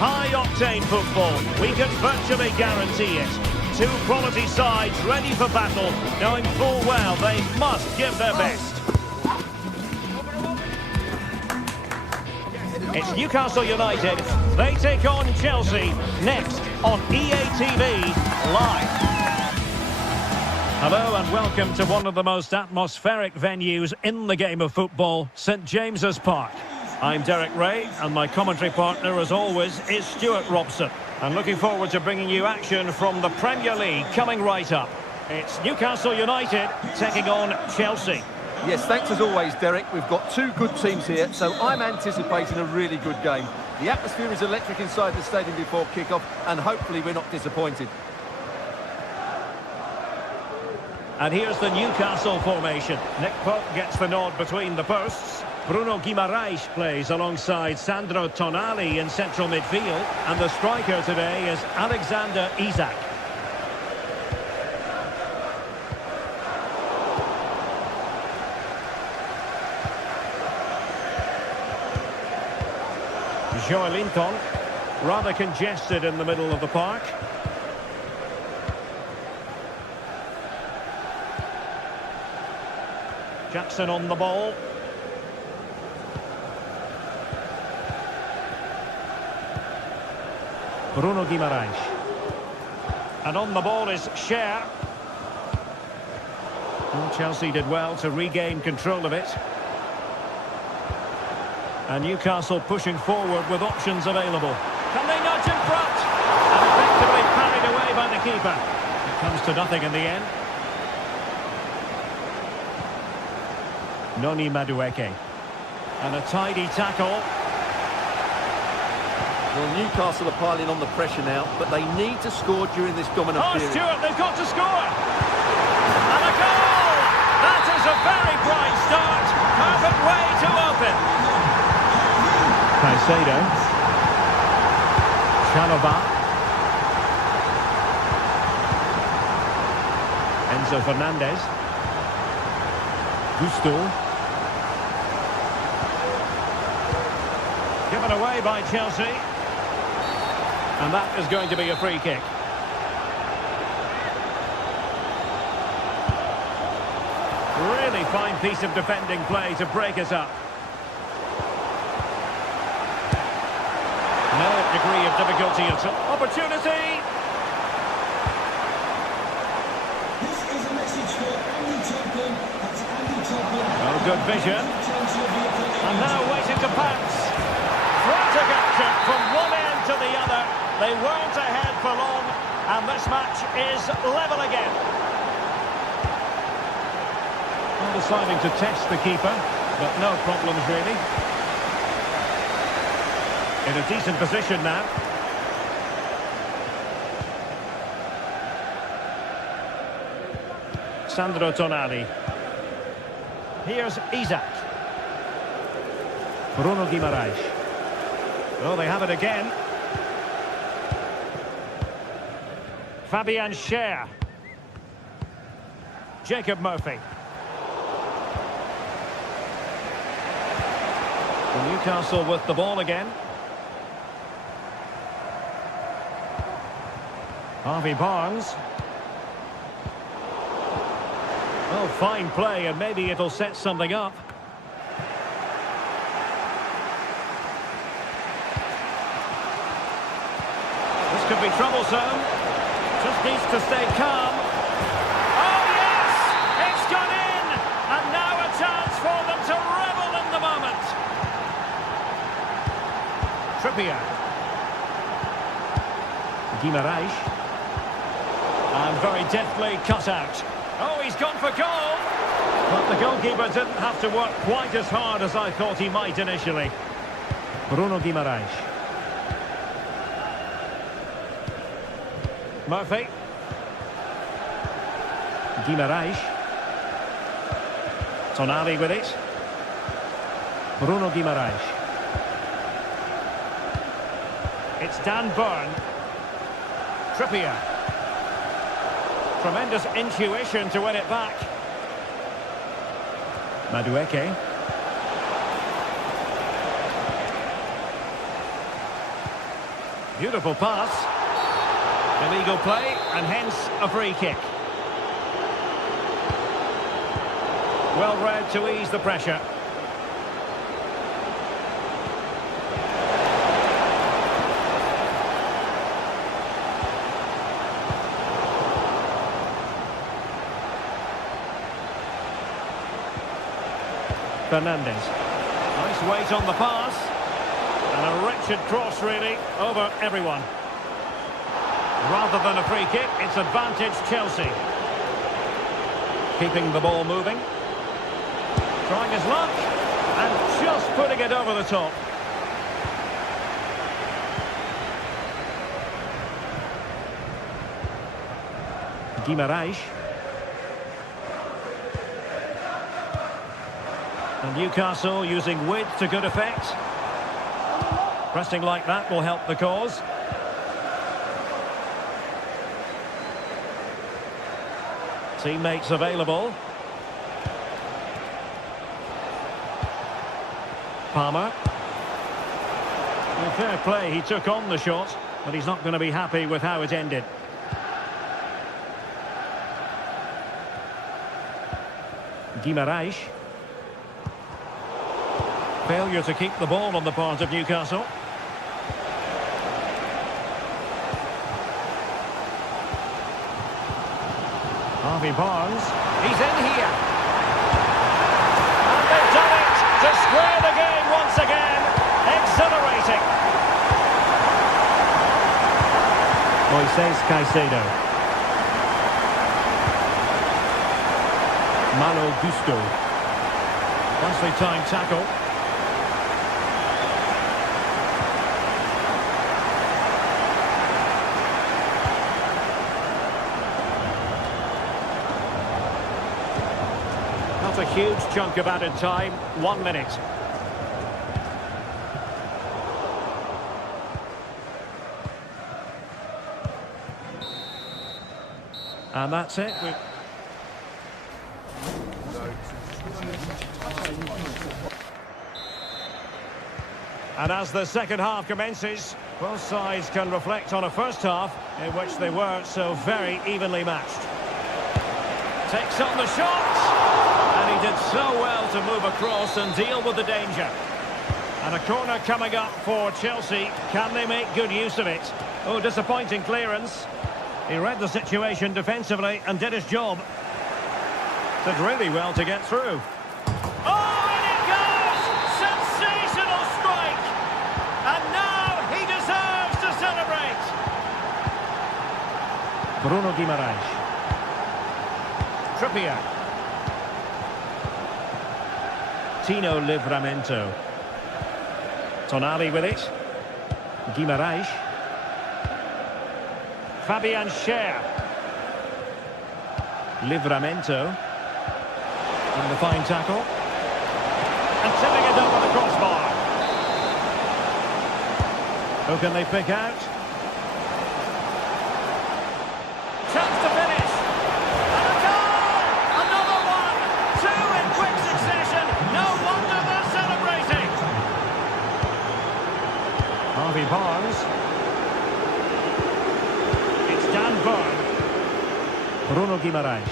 High-octane football, we can virtually guarantee it. Two quality sides ready for battle, knowing full well they must give their best. It's Newcastle United. They take on Chelsea next. on EA TV live. Hello and welcome to one of the most atmospheric venues in the game of football, St James's Park. I'm Derek Ray and my commentary partner as always is Stuart Robson. And looking forward to bringing you action from the Premier League coming right up. It's Newcastle United taking on Chelsea. Yes, thanks as always, Derek. We've got two good teams here, so I'm anticipating a really good game. The atmosphere is electric inside the stadium before kick-off, and hopefully we're not disappointed. And here's the Newcastle formation. Nick Pope gets the nod between the posts. Bruno Guimaraes plays alongside Sandro Tonali in central midfield. And the striker today is Alexander Isak. Joelinton, rather congested in the middle of the park. Jackson on the ball. Bruno Guimaraes. And on the ball is Cher. Well, Chelsea did well to regain control of it. And Newcastle pushing forward with options available. Can they nudge in front? And effectively parried away by the keeper. It comes to nothing in the end. Noni Madueke. And a tidy tackle. Well, Newcastle are piling on the pressure now, but they need to score during this dominant period. Stuart, they've got to score! And a goal! That is a very bright start. Perfect way to open. Caicedo. Chalobah. Enzo Fernandez. Gusto. Given away by Chelsea. And that is going to be a free kick. Really fine piece of defending play to break us up. No degree of difficulty at all. Opportunity! This is a message for Andy Tubman. That's Andy Tubman. Oh, good vision. And now waiting to pass. Frantic action from one end to the other. They weren't ahead for long, and this match is level again. Well, deciding to test the keeper, but no problems really. In a decent position now. Sandro Tonali. Here's Isak. Bruno Guimaraes. Oh, they have it again. Fabian Cher. Jacob Murphy. And Newcastle with the ball again. Harvey Barnes. Oh, fine play, and maybe it'll set something up. This could be troublesome. Just needs to stay calm. Oh, yes! It's gone in! And now a chance for them to revel in the moment. Trippier. Guimaraes. And very deftly cut out. Oh, he's gone for goal! But the goalkeeper didn't have to work quite as hard as I thought he might initially. Bruno Guimaraes. Murphy. Guimaraes. Tonali with it. Bruno Guimaraes. It's Dan Burn. Trippier. Tremendous intuition to win it back. Madueke. Beautiful pass. Illegal play, and hence a free kick. Well read to ease the pressure. Fernandez. Nice weight on the pass. And a wretched cross, really, over everyone. Rather than a free kick, it's advantage Chelsea. Keeping the ball moving. Trying his luck. And just putting it over the top. Guimaraes. And Newcastle using width to good effect. Pressing like that will help the cause. Teammates available. Palmer. With fair play, he took on the shot, but he's not going to be happy with how it ended. Guimaraes. Failure to keep the ball on the part of Newcastle. Harvey Barnes. He's in here. And they've done it to square the game once again. Exhilarating. Moises Caicedo. Malo Gusto. Nicely timed tackle. Not a huge chunk of added time. 1 minute. And that's it. And as the second half commences, both sides can reflect on a first half in which they were so very evenly matched. Takes on the shot, and he did so well to move across and deal with the danger. And a corner coming up for Chelsea. Can they make good use of it? Oh, disappointing clearance. He read the situation defensively and did his job. Did really well to get through. Bruno Guimaraes. Trippier. Tino Livramento. Tonali with it. Guimaraes. Fabian Schär. Livramento. And the fine tackle. And tipping it over the crossbar. Who can they pick out? Chance to finish. And a goal! Another one! Two in quick succession. No wonder they're celebrating. Harvey Barnes. It's Dan Burn. Bruno Guimaraes.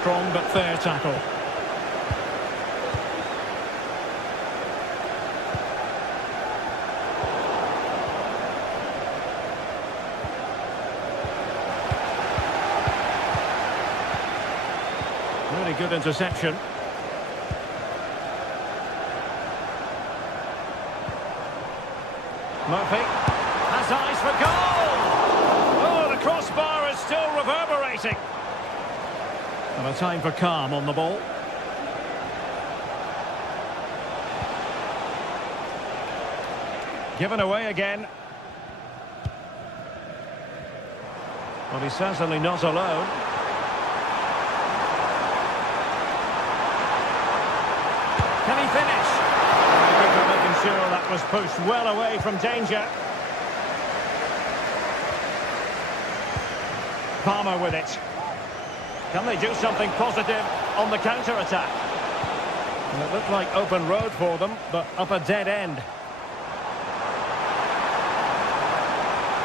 Strong but fair tackle. Really good interception. Murphy has eyes for goal! Oh, the crossbar is still reverberating. And a time for calm on the ball. Given away again. Well, he's certainly not alone. Can he finish? Making sure that was pushed well away from danger. Palmer with it. Can they do something positive on the counter-attack? And it looked like open road for them, but up a dead end.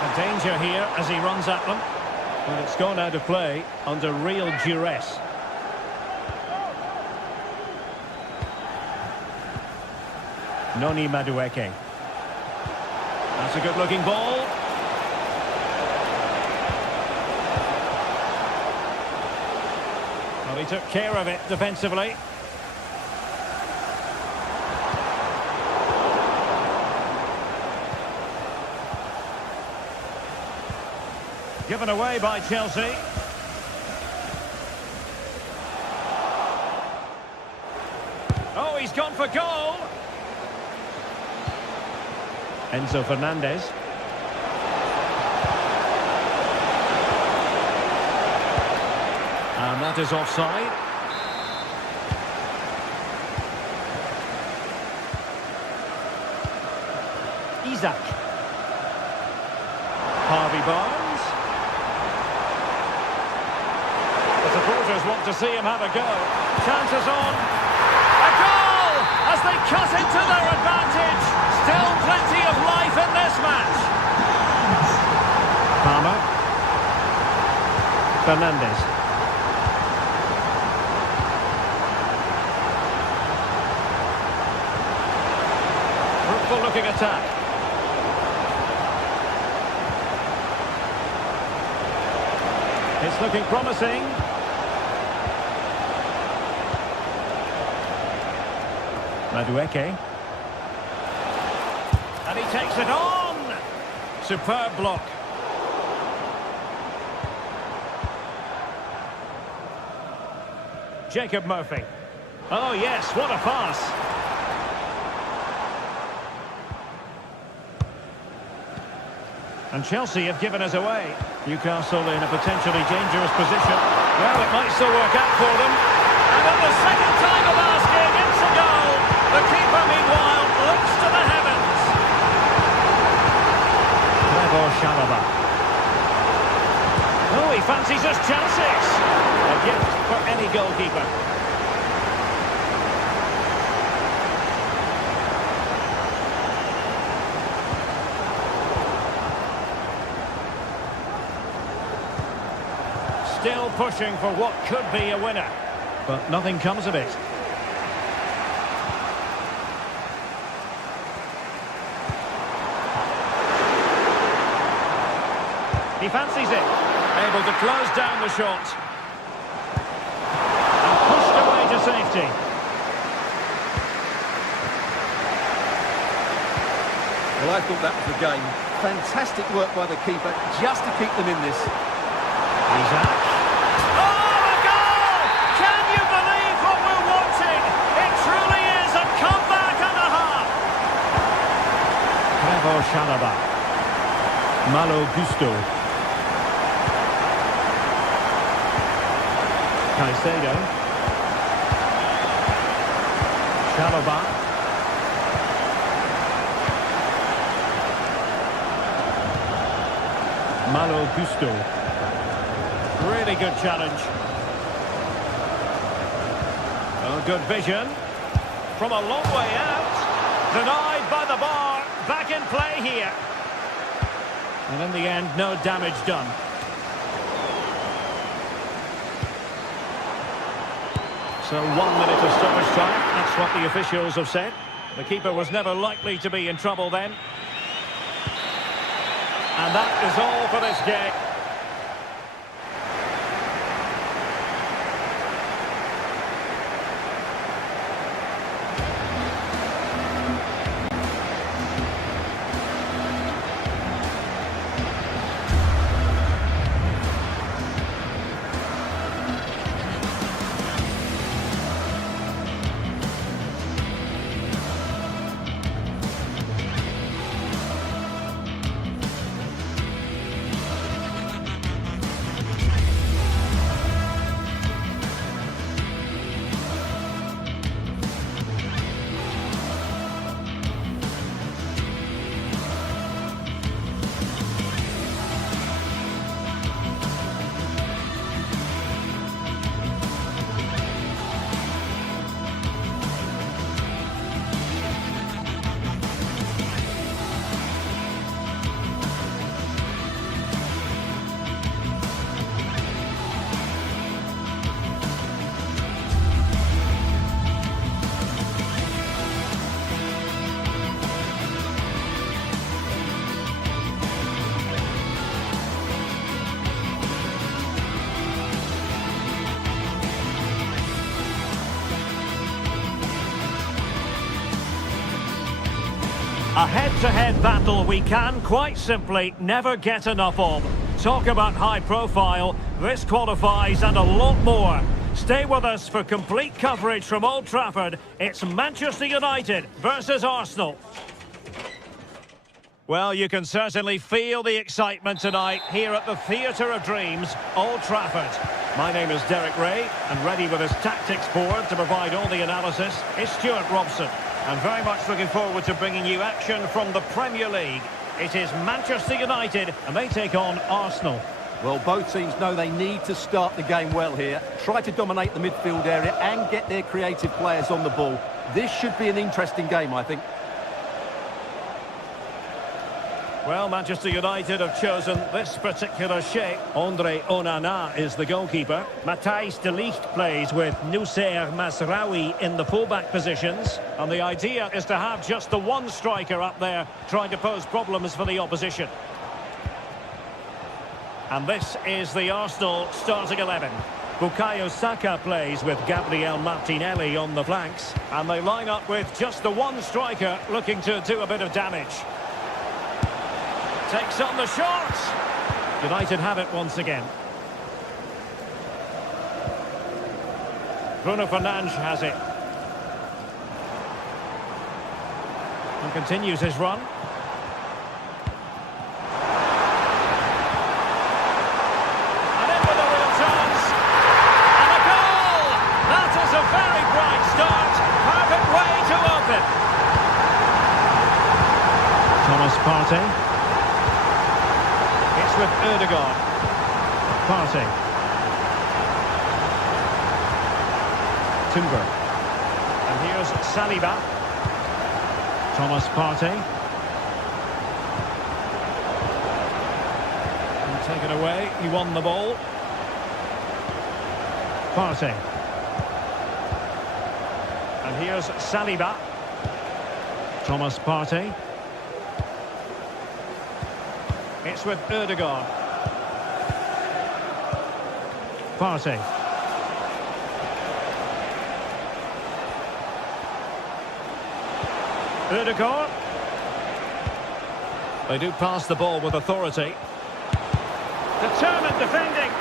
A danger here as he runs at them. But it's gone out of play under real duress. Noni Madueke. That's a good-looking ball. Well, He took care of it defensively. Given away by Chelsea. Oh, he's gone for goal. Enzo Fernandez. And that is offside. Isaac. Harvey Barnes. The supporters want to see him have a go. Chances on. A goal! As they cut into their advantage. Still plenty of life in this match. Palmer. Fernandez. Fruitful looking attack. It's looking promising. Madueke. And he takes it on. Superb block. Jacob Murphy. Oh yes, what a pass. And Chelsea have given us away. Newcastle in a potentially dangerous position. Well, it might still work out for them. And at the second time of asking, it's a goal. The keeper, meanwhile, looks to the heavens. Trevor Chalobah. Oh, he fancies his chances. A gift for any goalkeeper. Still pushing for what could be a winner, but nothing comes of it. He fancies it, able to close down the shot. And pushed away to safety. Well, I thought that was the game. Fantastic work by the keeper just to keep them in this. Isaac. Oh, a goal! Can you believe what we're watching? It truly is a comeback and a half. Trevor Chalobah. Malo Gusto. Caicedo. Chalobah. Malo Gusto. Really good challenge. Oh, good vision. From a long way out. Denied by the bar. Back in play here. And in the end, no damage done. So 1 minute of stoppage time. That's what the officials have said. The keeper was never likely to be in trouble then. And that is all for this game. A head-to-head battle we can, quite simply, never get enough of. Talk about high profile, this qualifies and a lot more. Stay with us for complete coverage from Old Trafford. It's Manchester United versus Arsenal. Well, you can certainly feel the excitement tonight here at the Theatre of Dreams, Old Trafford. My name is Derek Ray, and ready with his tactics board to provide all the analysis is Stuart Robson. I'm very much looking forward to bringing you action from the Premier League. It is Manchester United, and they take on Arsenal. Well, both teams know they need to start the game well here. Try to dominate the midfield area and get their creative players on the ball. This should be an interesting game, I think. Well, Manchester United have chosen this particular shape. Andre Onana is the goalkeeper. Matthijs de Ligt plays with Noussair Mazraoui in the fullback positions. And the idea is to have just the one striker up there trying to pose problems for the opposition. And this is the Arsenal starting 11. Bukayo Saka plays with Gabriel Martinelli on the flanks. And they line up with just the one striker looking to do a bit of damage. Takes on the shot. United have it once again. Bruno Fernandes has it. And continues his run. And in with a real chance. And a goal! That is a very bright start. Perfect way to open. Thomas Partey. With Ødegaard. Partey. Timber. And here's Saliba. Thomas Partey. And taken away. He won the ball. Partey. And here's Saliba. Thomas Partey. It's with Ødegaard. Partey. Ødegaard. They do pass the ball with authority. Determined defending.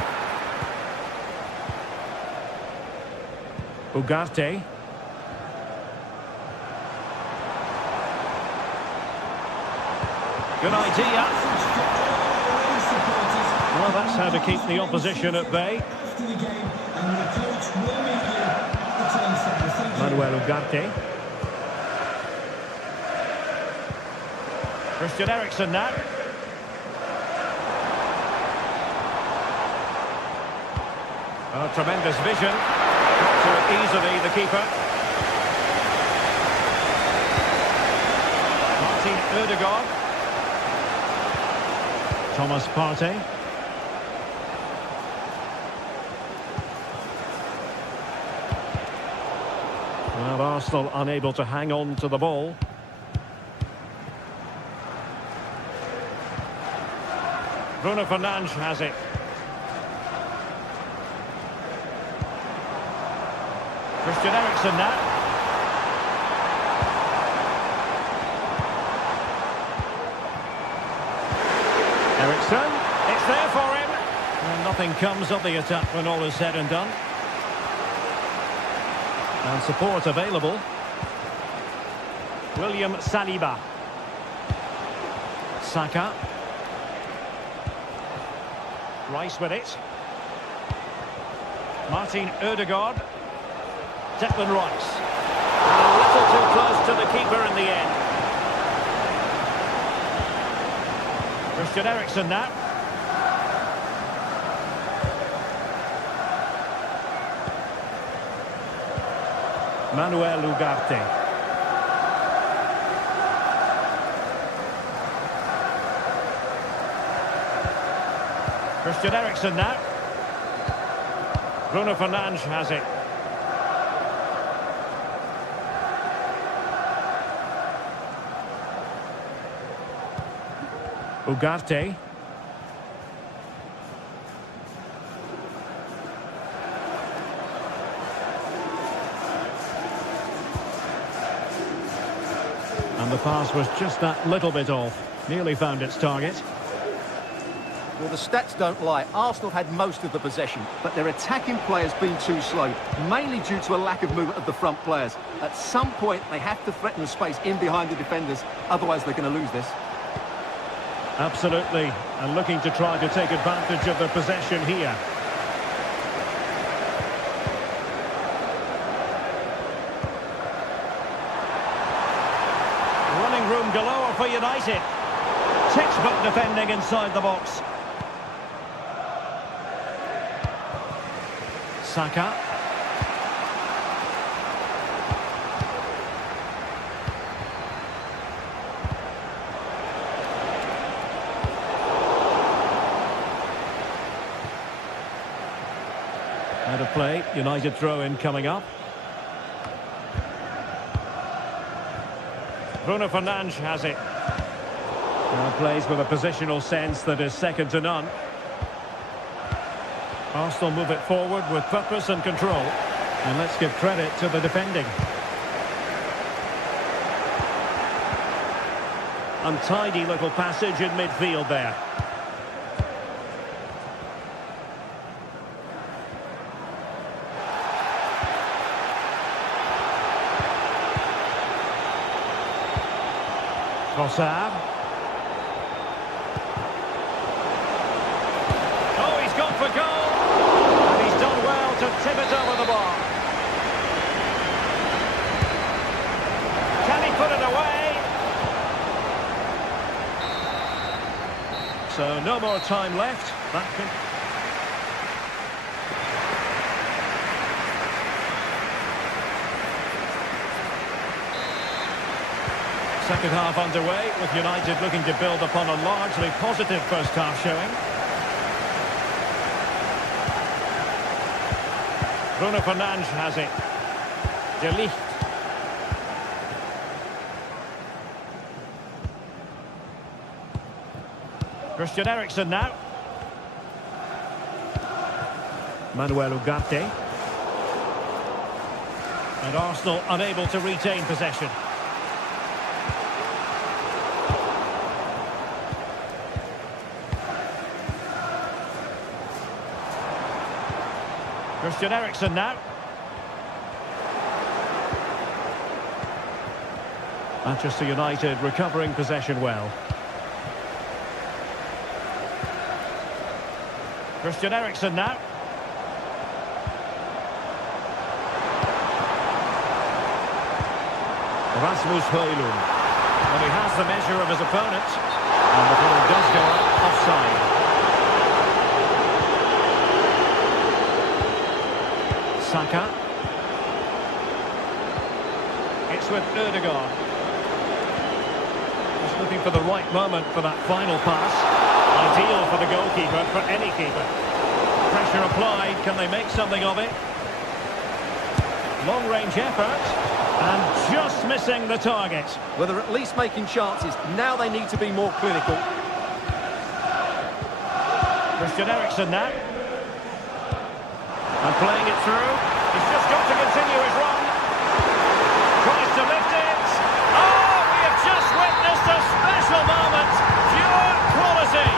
Ugarte. Good idea. Well, that's how to keep the opposition at bay. Manuel Ugarte. Christian Eriksen now. Oh, tremendous vision. Got to it easily, the keeper. Martin Ødegaard. Thomas Partey. Well, Arsenal unable to hang on to the ball. Bruno Fernandes has it. Christian Eriksen now. Eriksen, it's there for him. And nothing comes of the attack when all is said and done. And support available. William Saliba. Saka. Rice with it. Martin Ødegaard. Declan Rice. And a little too close to the keeper in the end. Christian Eriksen now. Manuel Ugarte. Christian Eriksen now. Bruno Fernandes has it. Ugarte. And the pass was just that little bit off. Nearly found its target. Well, the stats don't lie. Arsenal had most of the possession, but their attacking players been too slow, mainly due to a lack of movement of the front players. At some point, they have to threaten the space in behind the defenders, otherwise they're going to lose this. Absolutely, and looking to try to take advantage of the possession here. Running room galore for United. Textbook defending inside the box. Saka. Out of play, United throw-in coming up. Bruno Fernandes has it. Now plays with a positional sense that is second to none. Arsenal move it forward with purpose and control. And let's give credit to the defending. Untidy little passage in midfield there. Trossard. Oh, he's gone for goal. And he's done well to tip it over the bar. Can he put it away? So no more time left. That can... Second half underway, with United looking to build upon a largely positive first half showing. Bruno Fernandes has it. De Ligt. Christian Eriksen now. Manuel Ugarte. And Arsenal unable to retain possession. Christian Eriksen now. Manchester United recovering possession well. Christian Eriksen now. Rasmus Højlund. Well, he has the measure of his opponent. And the ball does go up offside. Saka. It's with Ødegaard. Just looking for the right moment for that final pass. Ideal for the goalkeeper, for any keeper. Pressure applied, can they make something of it? Long-range effort, and just missing the target. Well, they're at least making chances. Now they need to be more clinical. Christian Eriksen now. And playing it through. He's just got to continue his run. Tries to lift it. Oh, we have just witnessed a special moment. Pure quality.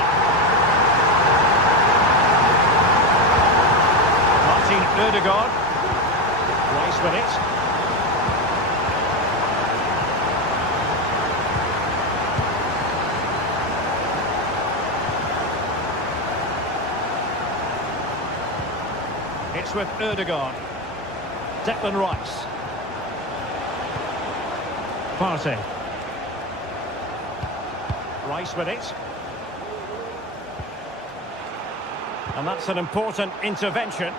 Martin Ødegaard. Rice with it. It's with Ødegaard. Declan Rice. Partey. Rice with it. And that's an important intervention.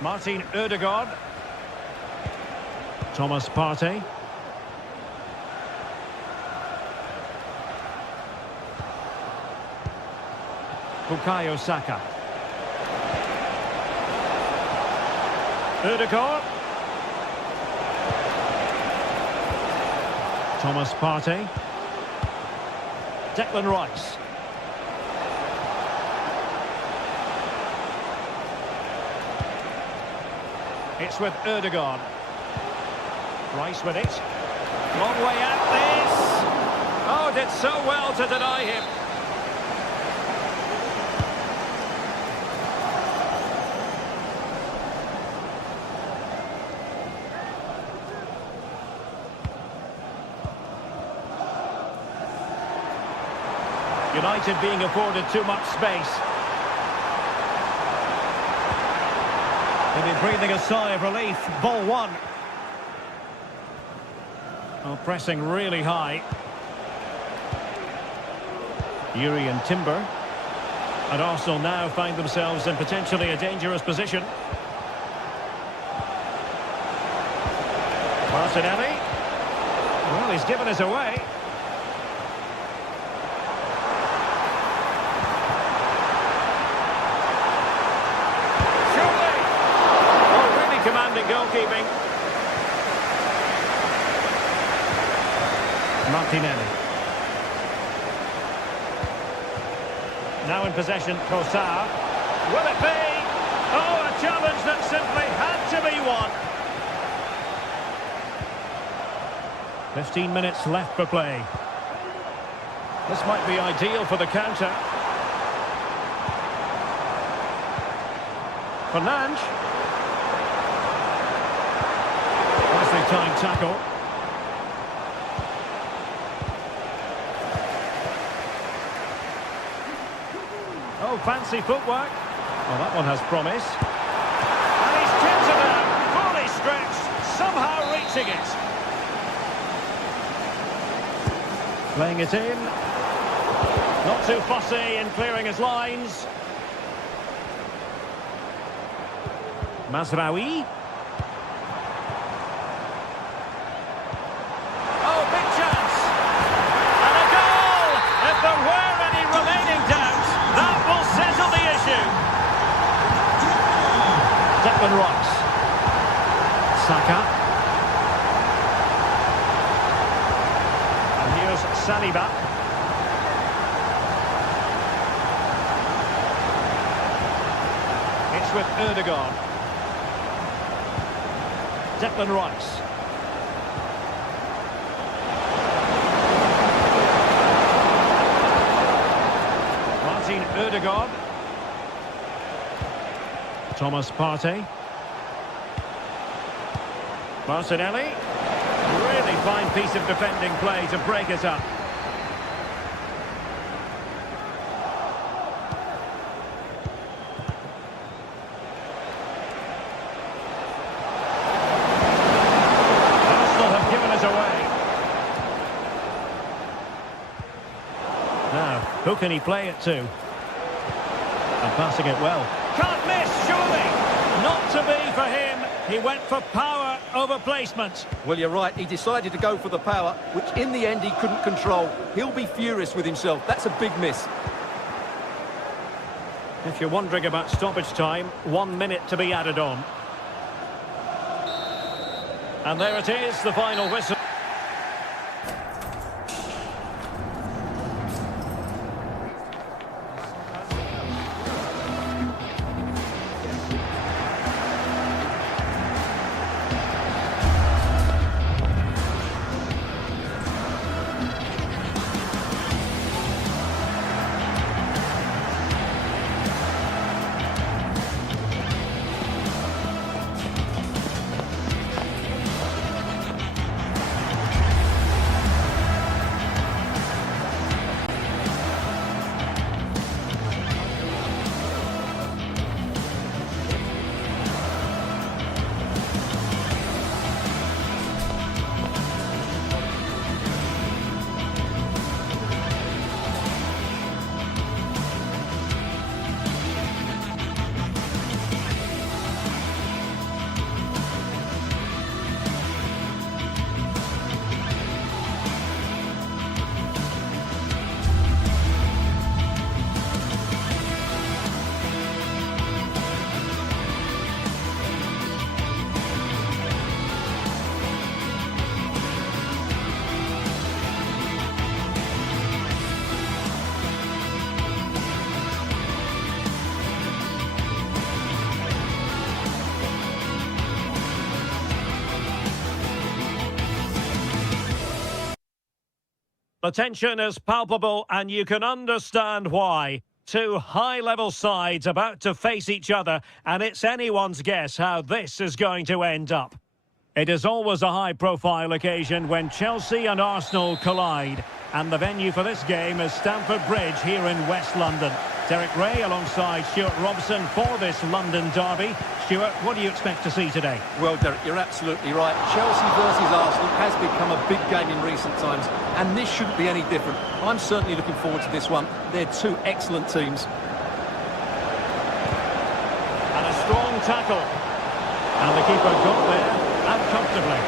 Martin Ødegaard. Thomas Partey. Bukayo Saka. Ødegaard. Thomas Partey. Declan Rice. It's with Erdogan. Rice with it. Long way out this. Oh, did so well to deny him. United being afforded too much space. They'll be breathing a sigh of relief. Ball one. Oh, pressing really high. Yuri and Timber. And Arsenal now find themselves in potentially a dangerous position. Martinelli. Well, he's given us away. Surely! Oh, really commanding goalkeeping. Martinelli. Now in possession, Kossar. Will it be? Oh, a challenge that simply had to be won. 15 minutes left for play. This might be ideal for the counter. Fernandes. Nicely timed tackle. Oh, fancy footwork. Oh, that one has promise. And he's tipped it out, fully stretched, somehow reaching it. Playing it in. Not too fussy in clearing his lines. Mazraoui. Oh, big chance. And a goal! If there were any remaining doubts, that will settle the issue. Declan Rice. Saka. And here's Saliba. It's with Erdogan. Declan Rice. Martin Erdogan. Thomas Partey. Martinelli. Really fine piece of defending play to break it up. Arsenal have given it away. Now, who can he play it to? And passing it well. Can't miss, surely! Not to be for him. He went for power over placement. Well, you're right. He decided to go for the power, which in the end he couldn't control. He'll be furious with himself. That's a big miss. If you're wondering about stoppage time, 1 minute to be added on. And there it is, the final whistle. The tension is palpable and you can understand why. Two high-level sides about to face each other, and it's anyone's guess how this is going to end up. It is always a high-profile occasion when Chelsea and Arsenal collide, and the venue for this game is Stamford Bridge here in West London. Derek Ray alongside Stuart Robson for this London derby. Stuart, what do you expect to see today? Well, Derek, you're absolutely right. Chelsea versus Arsenal has become a big game in recent times, and this shouldn't be any different. I'm certainly looking forward to this one. They're two excellent teams. And a strong tackle. And the keeper got there, and comfortably.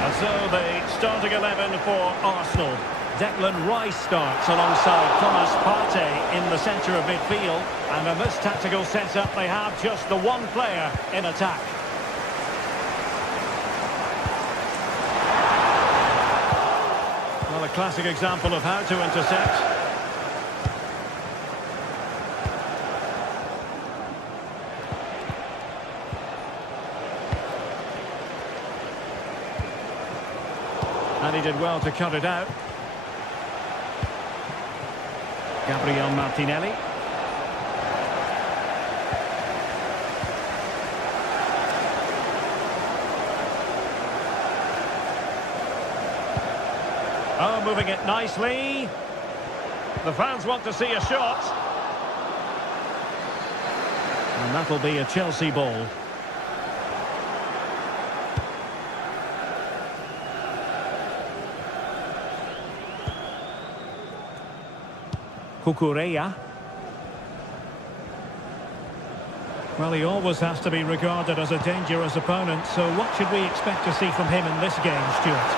And so the starting 11 for Arsenal. Declan Rice starts alongside Thomas Partey in the centre of midfield. And in this tactical setup, they have just the one player in attack. Well, a classic example of how to intercept. And he did well to cut it out. Gabriel Martinelli. Oh, moving it nicely. The fans want to see a shot. And that'll be a Chelsea ball. Cucurella. Well, he always has to be regarded as a dangerous opponent, so what should we expect to see from him in this game, Stuart?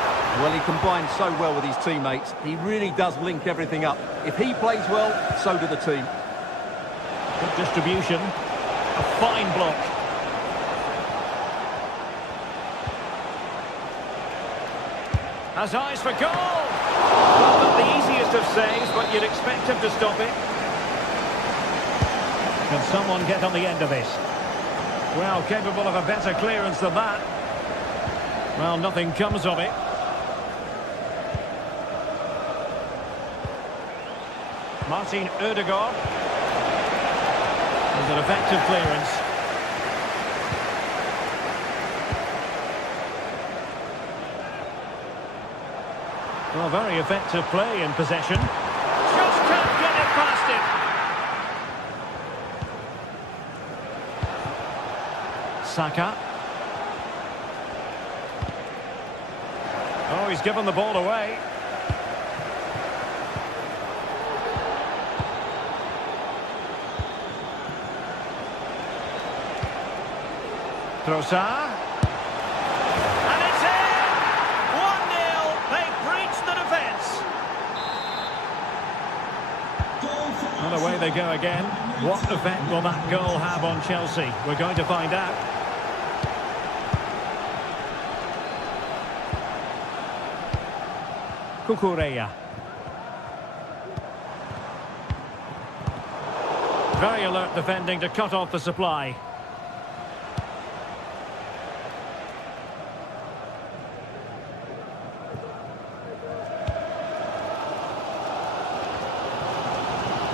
Well, he combines so well with his teammates. He really does link everything up. If he plays well, so do the team. Good distribution. A fine block. Has eyes for goal! Well, not the easiest of saves, but you'd expect him to stop it. Can someone get on the end of this? Well, capable of a better clearance than that. Well, nothing comes of it. Martin Ødegaard. There's an effective clearance. Well, very effective play in possession. Just can't get it past it. Saka. Oh, he's given the ball away. Trossard. And it's in! 1-0. They breached the defence. And away they go again. What effect will that goal have on Chelsea? We're going to find out. Cucurella. Very alert defending to cut off the supply.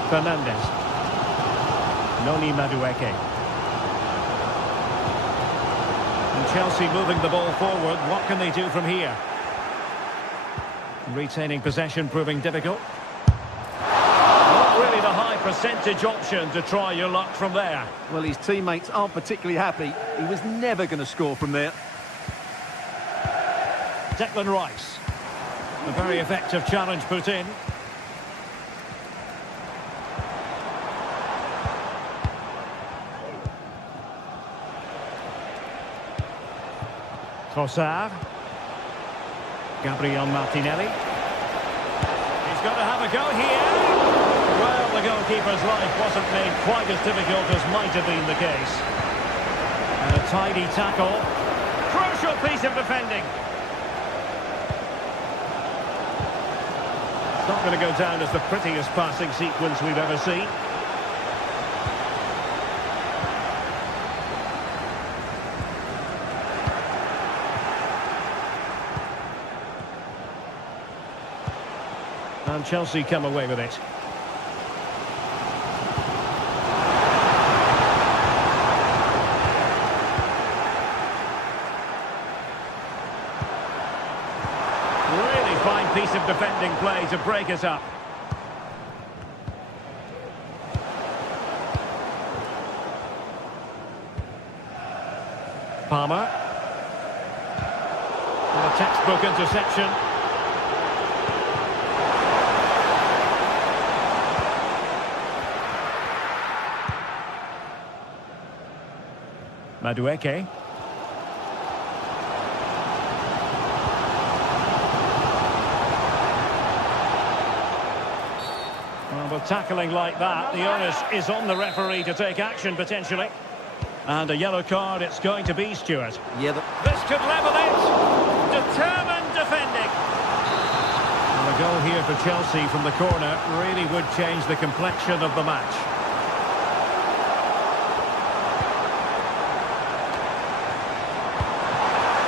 Fernandez. Noni Madueke. And Chelsea moving the ball forward. What can they do from here? Retaining possession proving difficult. Not really the high percentage option to try your luck from there. Well, his teammates aren't particularly happy. He was never going to score from there. Declan Rice. A very effective challenge put in. Trossard. Gabriel Martinelli. He's got to have a go here. Well, the goalkeeper's life wasn't made quite as difficult as might have been the case. And a tidy tackle. Crucial piece of defending. It's not going to go down as the prettiest passing sequence we've ever seen. And Chelsea come away with it. Really fine piece of defending play to break us up. Palmer. And a textbook interception. Madueke. Well, with tackling like that, the onus is on the referee to take action potentially. And a yellow card it's going to be, Stuart. Yeah, This could level it. Determined defending. And a goal here for Chelsea from the corner really would change the complexion of the match.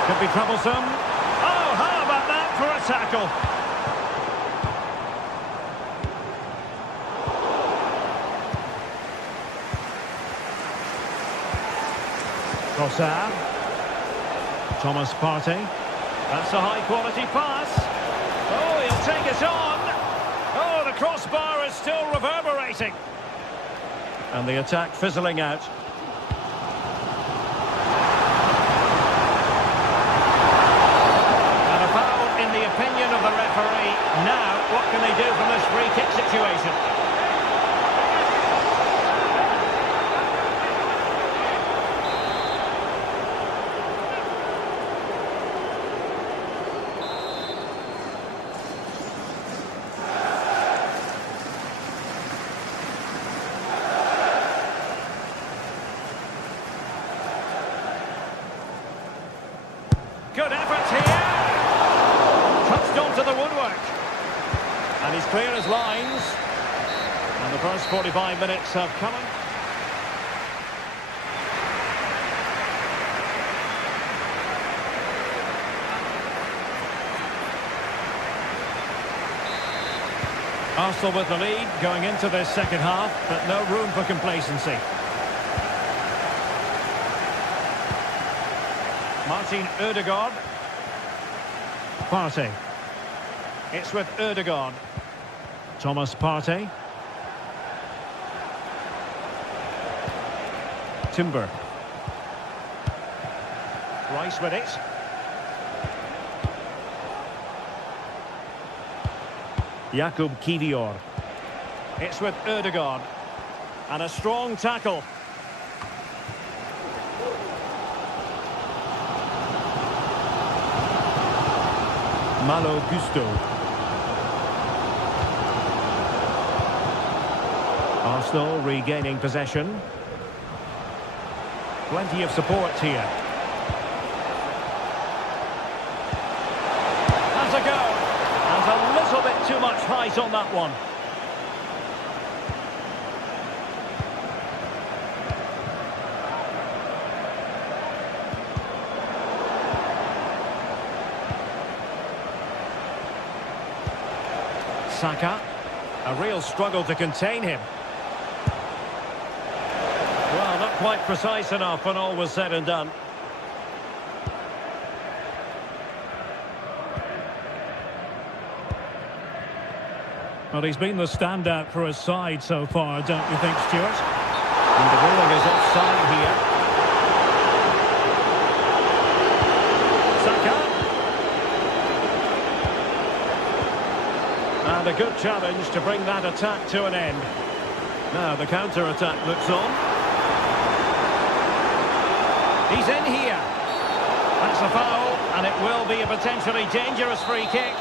Could be troublesome. Oh, how about that for a tackle? Trossard. Thomas Partey. That's a high-quality pass. Oh, he'll take it on. Oh, the crossbar is still reverberating. And the attack fizzling out. And a foul in the opinion of the referee. Now, what can they do from this free kick situation? Good effort here. Touched onto the woodwork. And he's clear as lines. And the first 45 minutes have come. Arsenal with the lead going into this second half, but no room for complacency. Martin Ødegaard. Partey. It's with Ødegaard. Thomas Partey. Timber. Rice with it. Jakub Kivior. It's with Ødegaard. And a strong tackle. Malo Gusto. Arsenal regaining possession. Plenty of support here. That's a go. And a little bit too much height on that one. Saka, a real struggle to contain him. Well, not quite precise enough when all was said and done. Well, he's been the standout for his side so far, don't you think, Stuart? And the ruling is offside here. Saka. And a good challenge to bring that attack to an end. Now the counter-attack looks on. He's in here. That's a foul, and it will be a potentially dangerous free kick.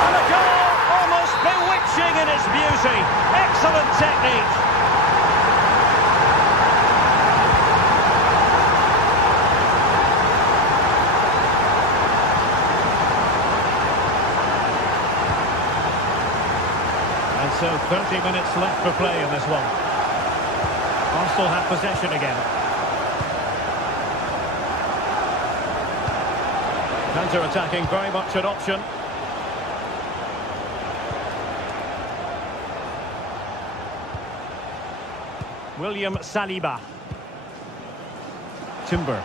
And a goal, almost bewitching in its beauty. Excellent technique. So 30 minutes left for play in this one. Arsenal have possession again. Counter-attacking, very much an option. William Saliba. Timber.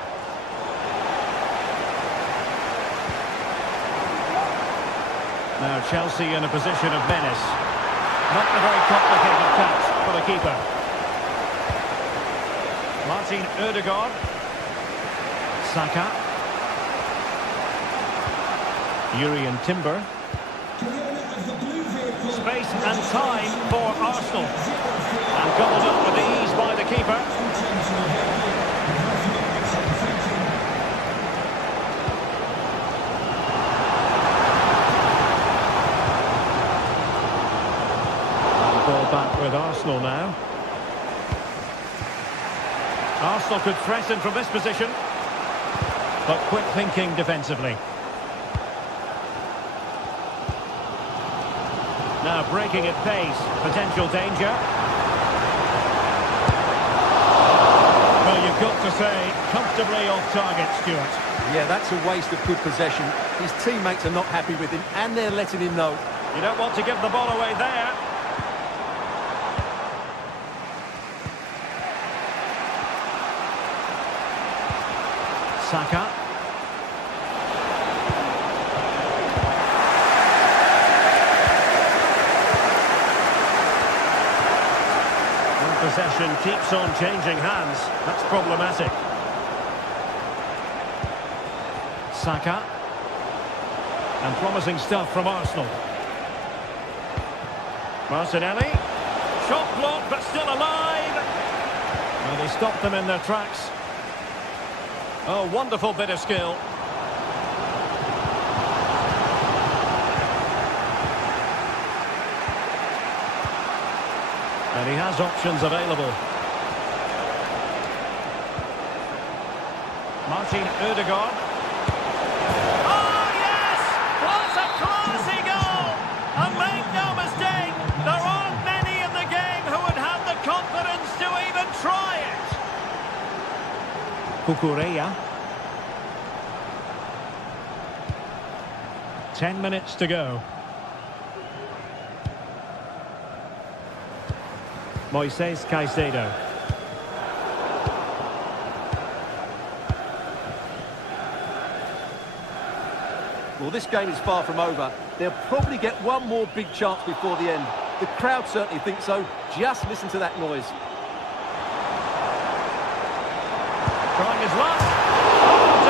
Now Chelsea in a position of menace. Not a very complicated catch for the keeper. Martin Ødegaard. Saka. Urian Timber. Space and time for Arsenal. And gobbled up with ease by the keeper. Back with Arsenal now. Arsenal could threaten from this position, but quick thinking defensively. Now breaking at pace, potential danger. Well, you've got to say, comfortably off target, Stuart. Yeah, that's a waste of good possession. His teammates are not happy with him, and they're letting him know. You don't want to give the ball away there. Saka. And possession keeps on changing hands. That's problematic. Saka. And promising stuff from Arsenal. Martinelli. Shot blocked, but still alive. Well, they stopped them in their tracks. Oh, wonderful bit of skill. And he has options available. Martin Ødegaard. Oh, yes! What a classy goal! And make no mistake, there aren't many in the game who would have the confidence to even try it. Kukureya. 10 minutes to go. Moises Caicedo. Well, this game is far from over. They'll probably get one more big chance before the end. The crowd certainly think so. Just listen to that noise. Trying his luck.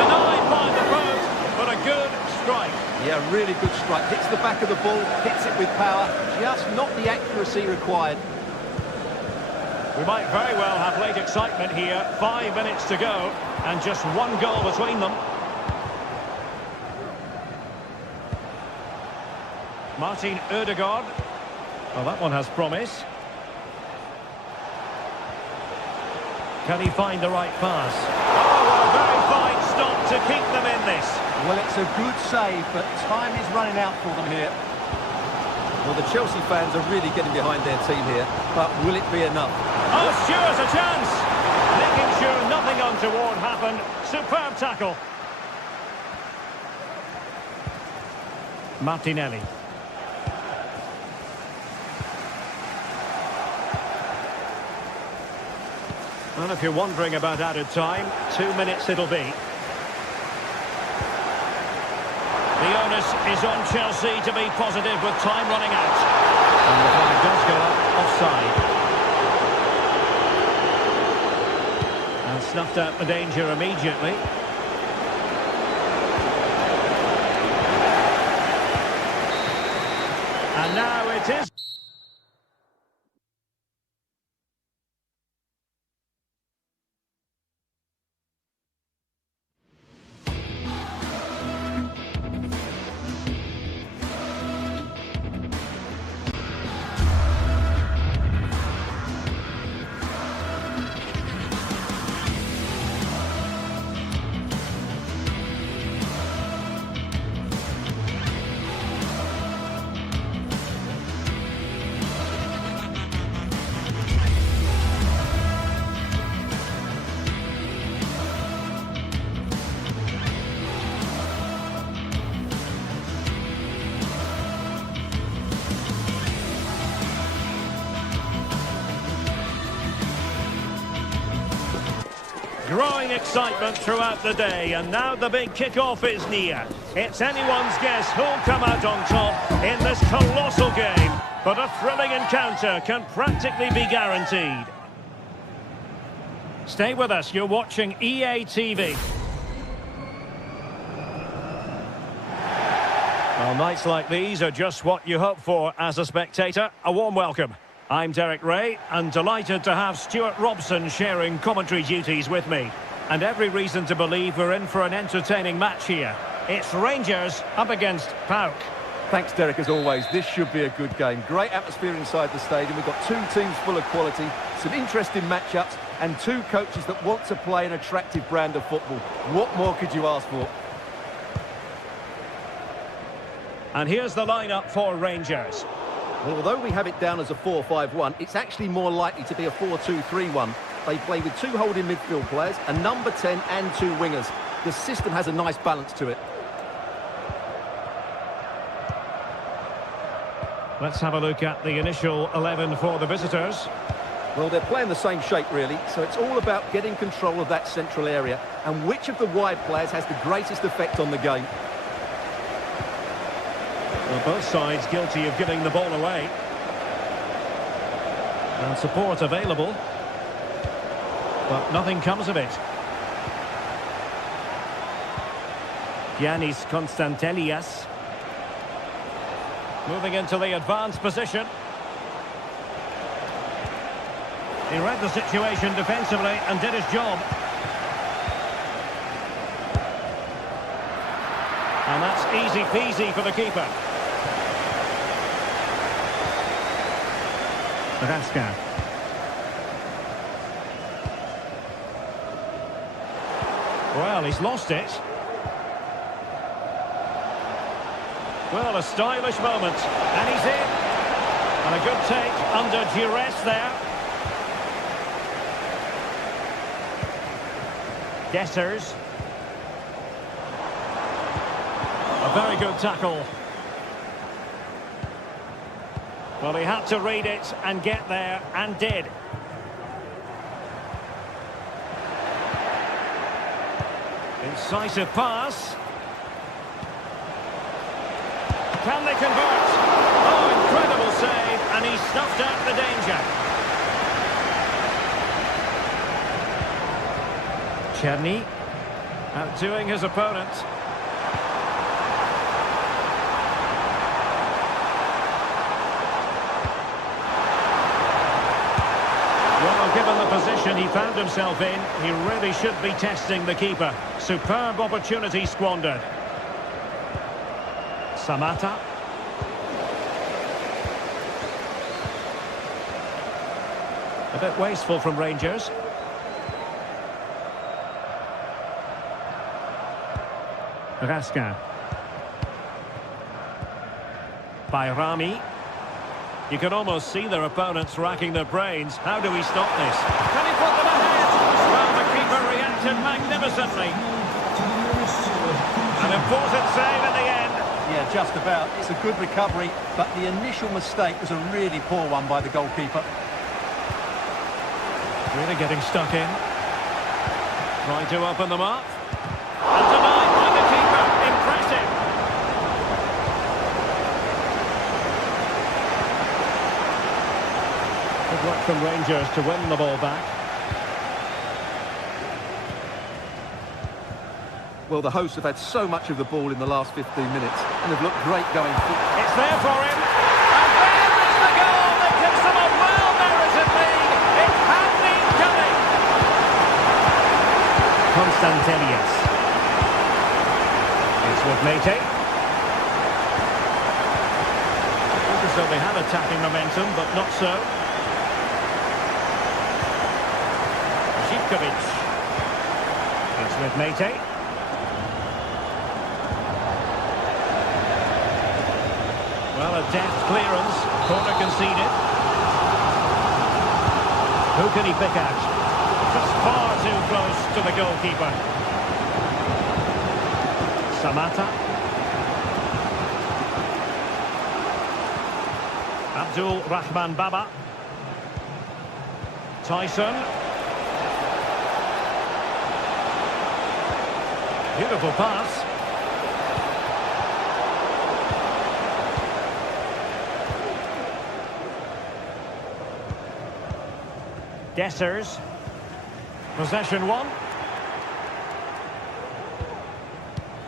Denied by the post, but a good strike. Yeah, really good strike. Hits the back of the ball, hits it with power. Just not the accuracy required. We might very well have late excitement here. 5 minutes to go, and just one goal between them. Martin Ødegaard. Well, that one has promise. Can he find the right pass? Oh, a very fine stop to keep them in this. Well, it's a good save, but time is running out for them here. Well, the Chelsea fans are really getting behind their team here, but will it be enough? Oh, Stewart's a chance! Making sure nothing untoward happened. Superb tackle. Martinelli. Well, if you're wondering about added time, 2 minutes it'll be. The onus is on Chelsea to be positive with time running out. And the flag does go up offside. And snuffed out the danger immediately. And now it is... growing excitement throughout the day, and now the big kick-off is near. It's anyone's guess who'll come out on top in this colossal game, but a thrilling encounter can practically be guaranteed. Stay with us, you're watching EA TV. Well, nights like these are just what you hope for as a spectator. A warm welcome. I'm Derek Ray, and delighted to have Stuart Robson sharing commentary duties with me. And every reason to believe we're in for an entertaining match here. It's Rangers up against PAOK. Thanks, Derek, as always. This should be a good game. Great atmosphere inside the stadium. We've got two teams full of quality, some interesting matchups, and two coaches that want to play an attractive brand of football. What more could you ask for? And here's the lineup for Rangers. Well, although we have it down as a 4-5-1, it's actually more likely to be a 4-2-3-1. They play with two holding midfield players, a number 10 and two wingers. The system has a nice balance to it. Let's have a look at the initial 11 for the visitors. Well, they're playing the same shape, really, so it's all about getting control of that central area and which of the wide players has the greatest effect on the game. Well, both sides guilty of giving the ball away. And support available. But nothing comes of it. Giannis Konstantelias. Moving into the advanced position. He read the situation defensively and did his job. And that's easy peasy for the keeper. Raska. Well, he's lost it. Well, a stylish moment. And he's in. And a good take under duress there. Dessers. A very good tackle. Well, he had to read it and get there, and did. Incisive pass. Can they convert? Oh, incredible save, and he snuffed out the danger. Cherny outdoing his opponent. Well, given the position he found himself in, he really should be testing the keeper. Superb opportunity squandered. Samata. A bit wasteful from Rangers. Raska. Bayrami. You can almost see their opponents racking their brains. How do we stop this? Can he put them ahead? Well, the keeper reacted magnificently. An important save in the end. Yeah, just about. It's a good recovery, but the initial mistake was a really poor one by the goalkeeper. Really getting stuck in. Trying to open them up. And denied by the keeper. Impressive. Good work from Rangers to win the ball back. Well, the hosts have had so much of the ball in the last 15 minutes and have looked great going forward. It's there for him. And there is the goal that gives them a well-merited lead. It had been coming. Konstantelias. It's with Mate. Looks as though they had attacking momentum, but not so. Zivkovic. It's with Mate. Well, a deft clearance. Corner conceded. Who can he pick out? Just far too close to the goalkeeper. Samata. Abdul Rahman Baba. Tyson. Beautiful pass. Dessers. Possession one.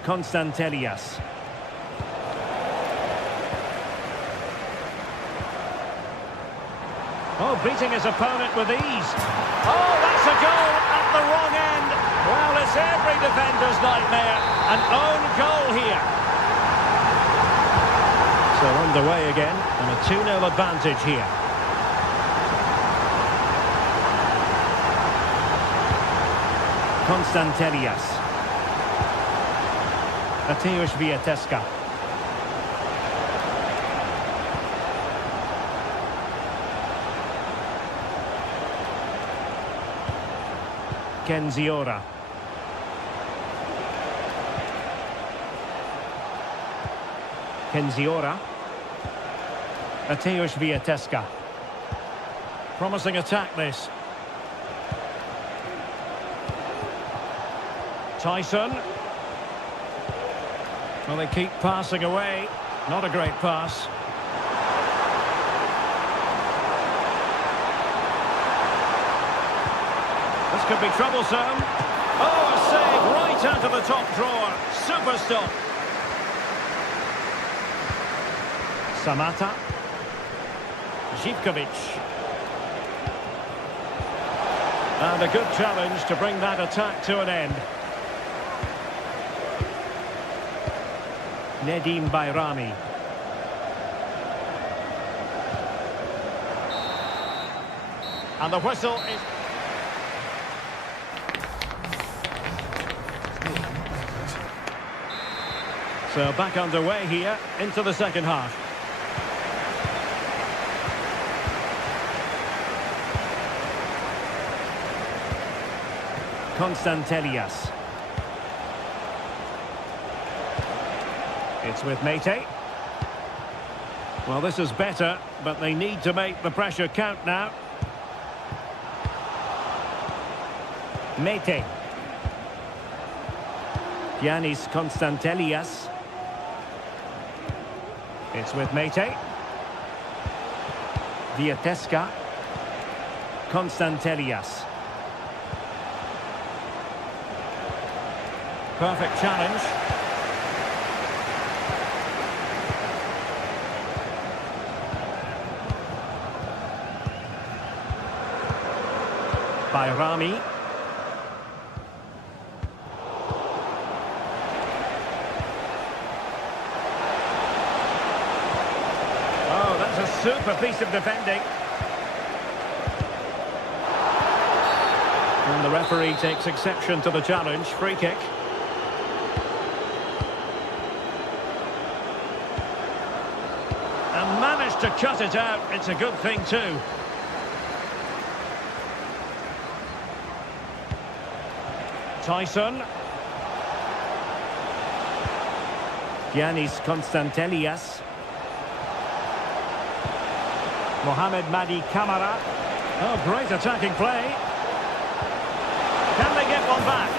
Constantelias. Oh, beating his opponent with ease. Oh, that's a goal at the wrong end. Well, it's every defender's nightmare. An own goal here. So underway again, and a 2-0 advantage here. Constantelias. Mateusz Wiateska. Kenziora. Kenziora. Mateusz Wiateska. Promising attack this. Tyson. Well, they keep passing away. Not a great pass. This could be troublesome. Oh, a save right out of the top drawer. Super stop. Samata. Zivkovic. And a good challenge to bring that attack to an end. Nedim Bayrami. And the whistle is... So back underway here into the second half. Constantelias. It's with Mete. Well, this is better, but they need to make the pressure count now. Mete. Giannis Constantelias. It's with Mete. Wiateska. Constantelias. Perfect challenge. Bayrami. Oh, that's a super piece of defending. And the referee takes exception to the challenge. Free kick. And managed to cut it out. It's a good thing too. Tyson. Giannis Constantelias. Mohamed Madi Camara. Oh, great attacking play. Can they get one back?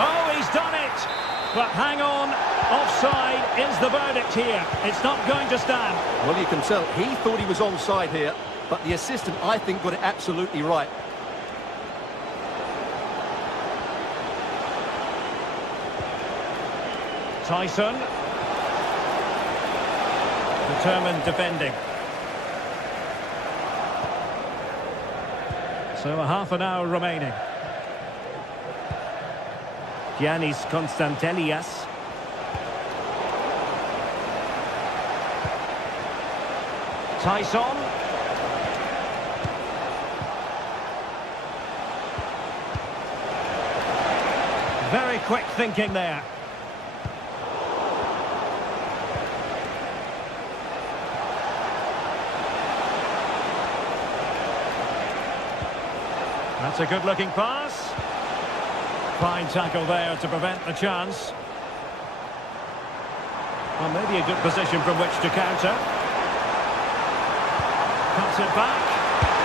Oh, he's done it. But hang on. Offside is the verdict here. It's not going to stand. Well, you can tell he thought he was onside here, but the assistant, I think, got it absolutely right. Tyson. Determined defending. So a half an hour remaining. Giannis Constantelias. Tyson. Very quick thinking there. That's a good-looking pass. Fine tackle there to prevent the chance. Well, maybe a good position from which to counter. Cuts it back.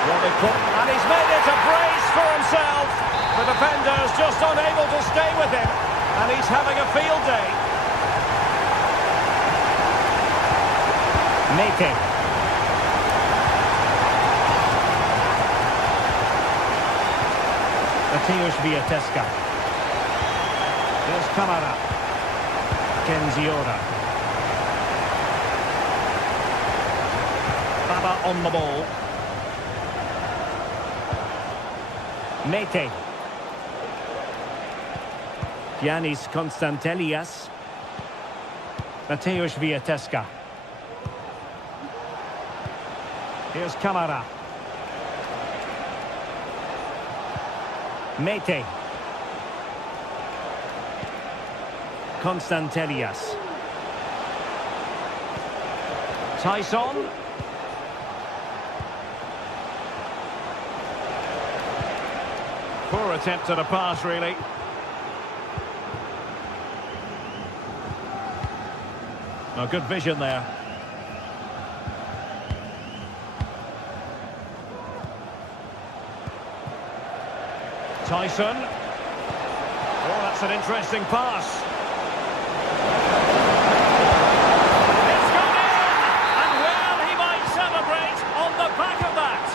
And he's made it a brace for himself. The defender's just unable to stay with him. And he's having a field day. Mete. Mateusz Wiateska. Here's Kamara. Kenziora. Baba on the ball. Mete. Giannis Konstantelias. Mateusz Wiateska. Here's Kamara. Mete. Konstantelias. Tyson. Poor attempt at a pass, really. Oh, good vision there. Tyson. Oh, that's an interesting pass. It's gone in! And well, he might celebrate on the back of that.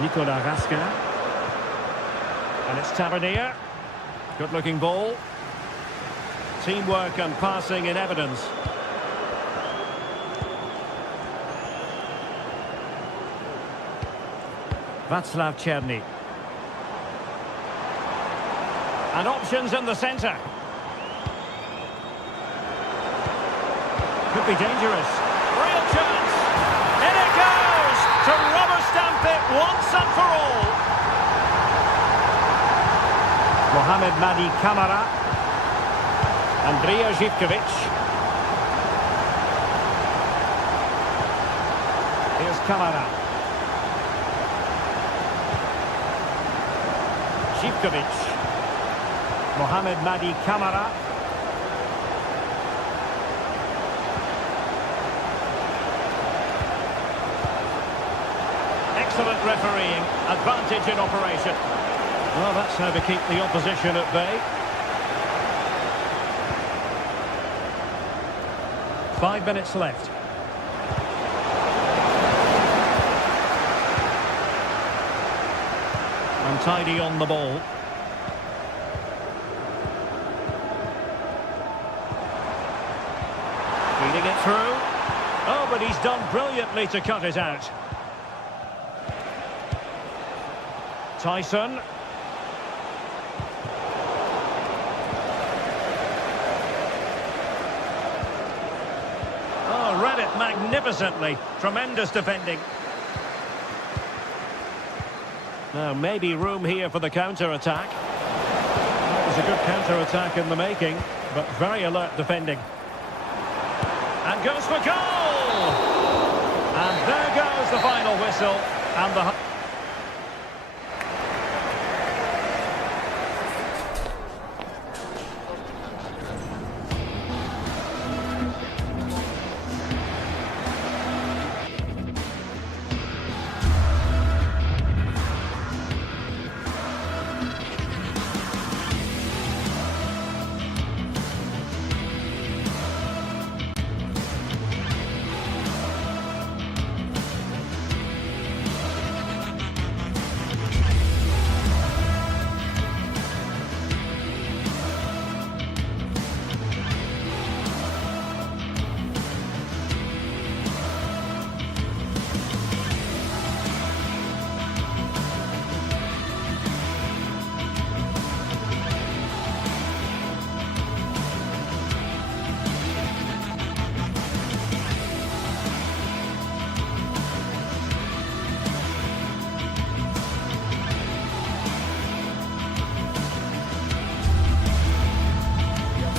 Nicola Raskin. And it's Tavernier. Good-looking ball. Teamwork and passing in evidence. Václav Černý. And options in the centre. Could be dangerous. Real chance. In it goes to rubber stamp it once and for all. Mohamed Madi Kamara. Andrija Živković. Here's Kamara. Živković. Mohamed Madi Kamara. Excellent refereeing. Advantage in operation. Well, that's how to keep the opposition at bay. 5 minutes left. Untidy on the ball. Feeding it through. Oh, but he's done brilliantly to cut it out. Tyson. Oh, read it magnificently. Tremendous defending. Now, maybe room here for the counter-attack. That was a good counter-attack in the making, but very alert defending. And goes for goal! And there goes the final whistle. And the...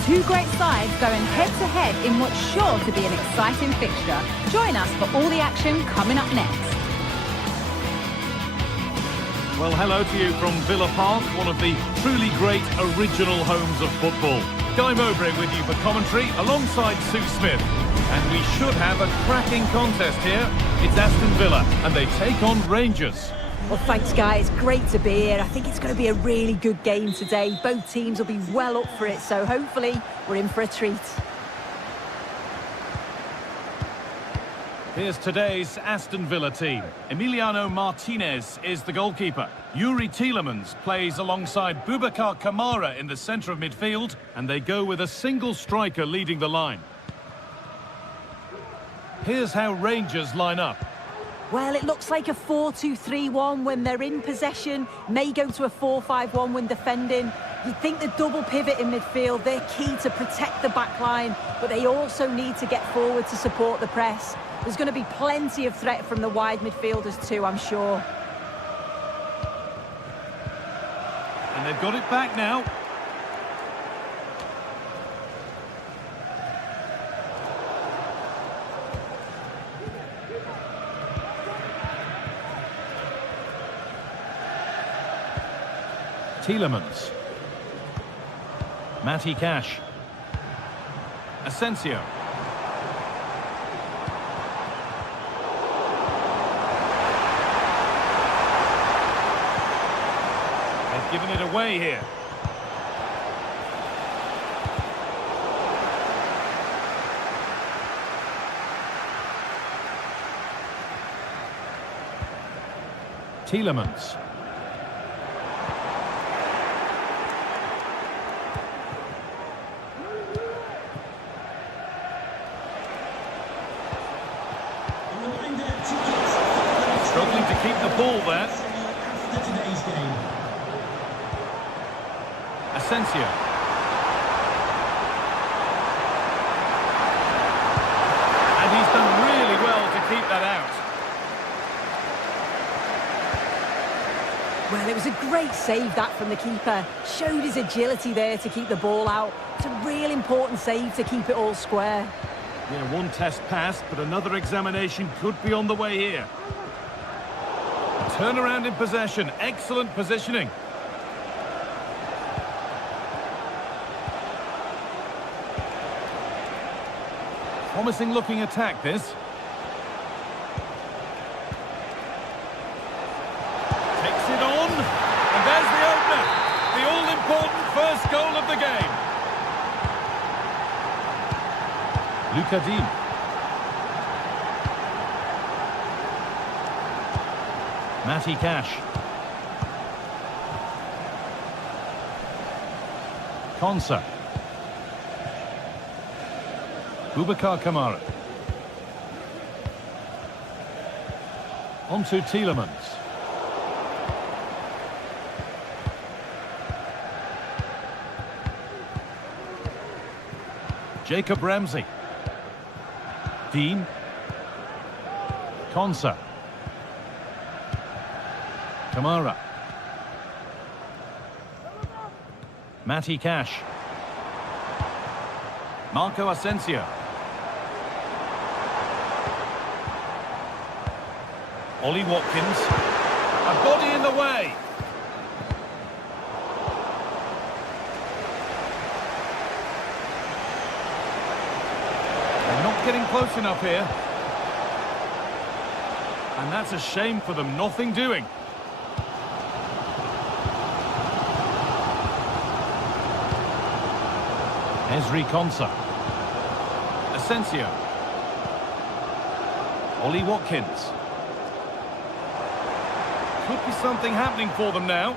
Two great sides going head-to-head in what's sure to be an exciting fixture. Join us for all the action coming up next. Well, hello to you from Villa Park, one of the truly great original homes of football. Guy Mowbray with you for commentary, alongside Sue Smith. And we should have a cracking contest here. It's Aston Villa, and they take on Rangers. Well, thanks, guys. Great to be here. I think it's going to be a really good game today. Both teams will be well up for it, so hopefully we're in for a treat. Here's today's Aston Villa team. Emiliano Martinez is the goalkeeper. Yuri Tielemans plays alongside Boubacar Kamara in the centre of midfield, and they go with a single striker leading the line. Here's how Rangers line up. Well, it looks like a 4-2-3-1 when they're in possession. May go to a 4-5-1 when defending. You'd think the double pivot in midfield, they're key to protect the back line, but they also need to get forward to support the press. There's going to be plenty of threat from the wide midfielders too, I'm sure. And they've got it back now. Tielemans. Matty Cash. Asensio. They've given it away here. Tielemans. Struggling to keep the ball there. After today's game. Asensio. And he's done really well to keep that out. Well, it was a great save, that, from the keeper. Showed his agility there to keep the ball out. It's a real important save to keep it all square. Yeah, one test passed, but another examination could be on the way here. Turnaround in possession. Excellent positioning. Promising looking attack, this. Takes it on. And there's the opener. The all-important first goal of the game. Luca Dean. Matty Cash. Konsa. Boubacar Kamara. On to Tielemans. Jacob Ramsey. Dean. Konsa. Kamara. Matty Cash. Marco Asensio. Ollie Watkins. A body in the way. They're not getting close enough here. And that's a shame for them. Nothing doing. Ezri Konsa. Asensio. Ollie Watkins. Could be something happening for them now.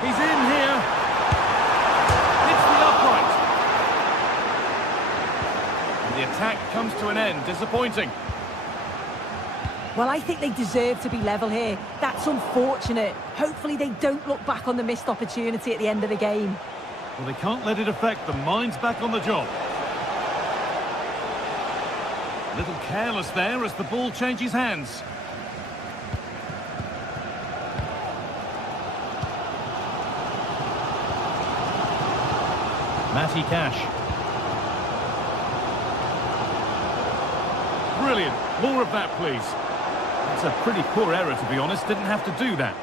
He's in here. Hits the upright. And the attack comes to an end. Disappointing. Well, I think they deserve to be level here. That's unfortunate. Hopefully they don't look back on the missed opportunity at the end of the game. Well, they can't let it affect them. Mind's back on the job. A little careless there as the ball changes hands. Matty Cash. Brilliant. More of that, please. It's a pretty poor error, to be honest. Didn't have to do that.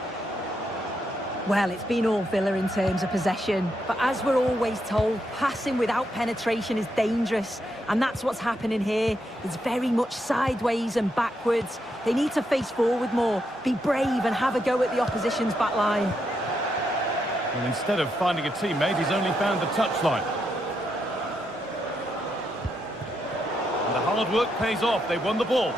Well, it's been all Villa in terms of possession, but as we're always told, passing without penetration is dangerous, and that's what's happening here. It's very much sideways and backwards. They need to face forward more, be brave and have a go at the opposition's back line. Well, instead of finding a teammate, he's only found the touchline. And the hard work pays off. They've won the ball.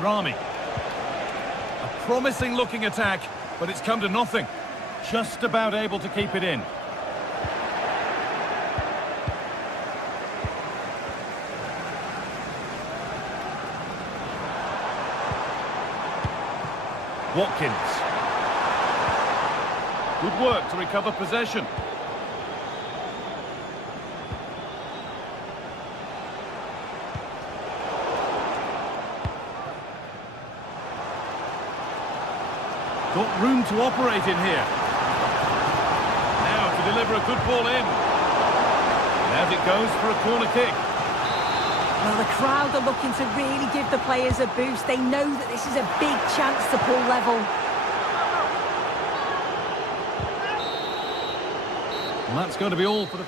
Rami. A promising looking attack, but it's come to nothing. Just about able to keep it in. Watkins. Good work to recover possession. Got room to operate in here. Now to deliver a good ball in. And out it goes for a corner kick. Well, the crowd are looking to really give the players a boost. They know that this is a big chance to pull level. And that's going to be all for the...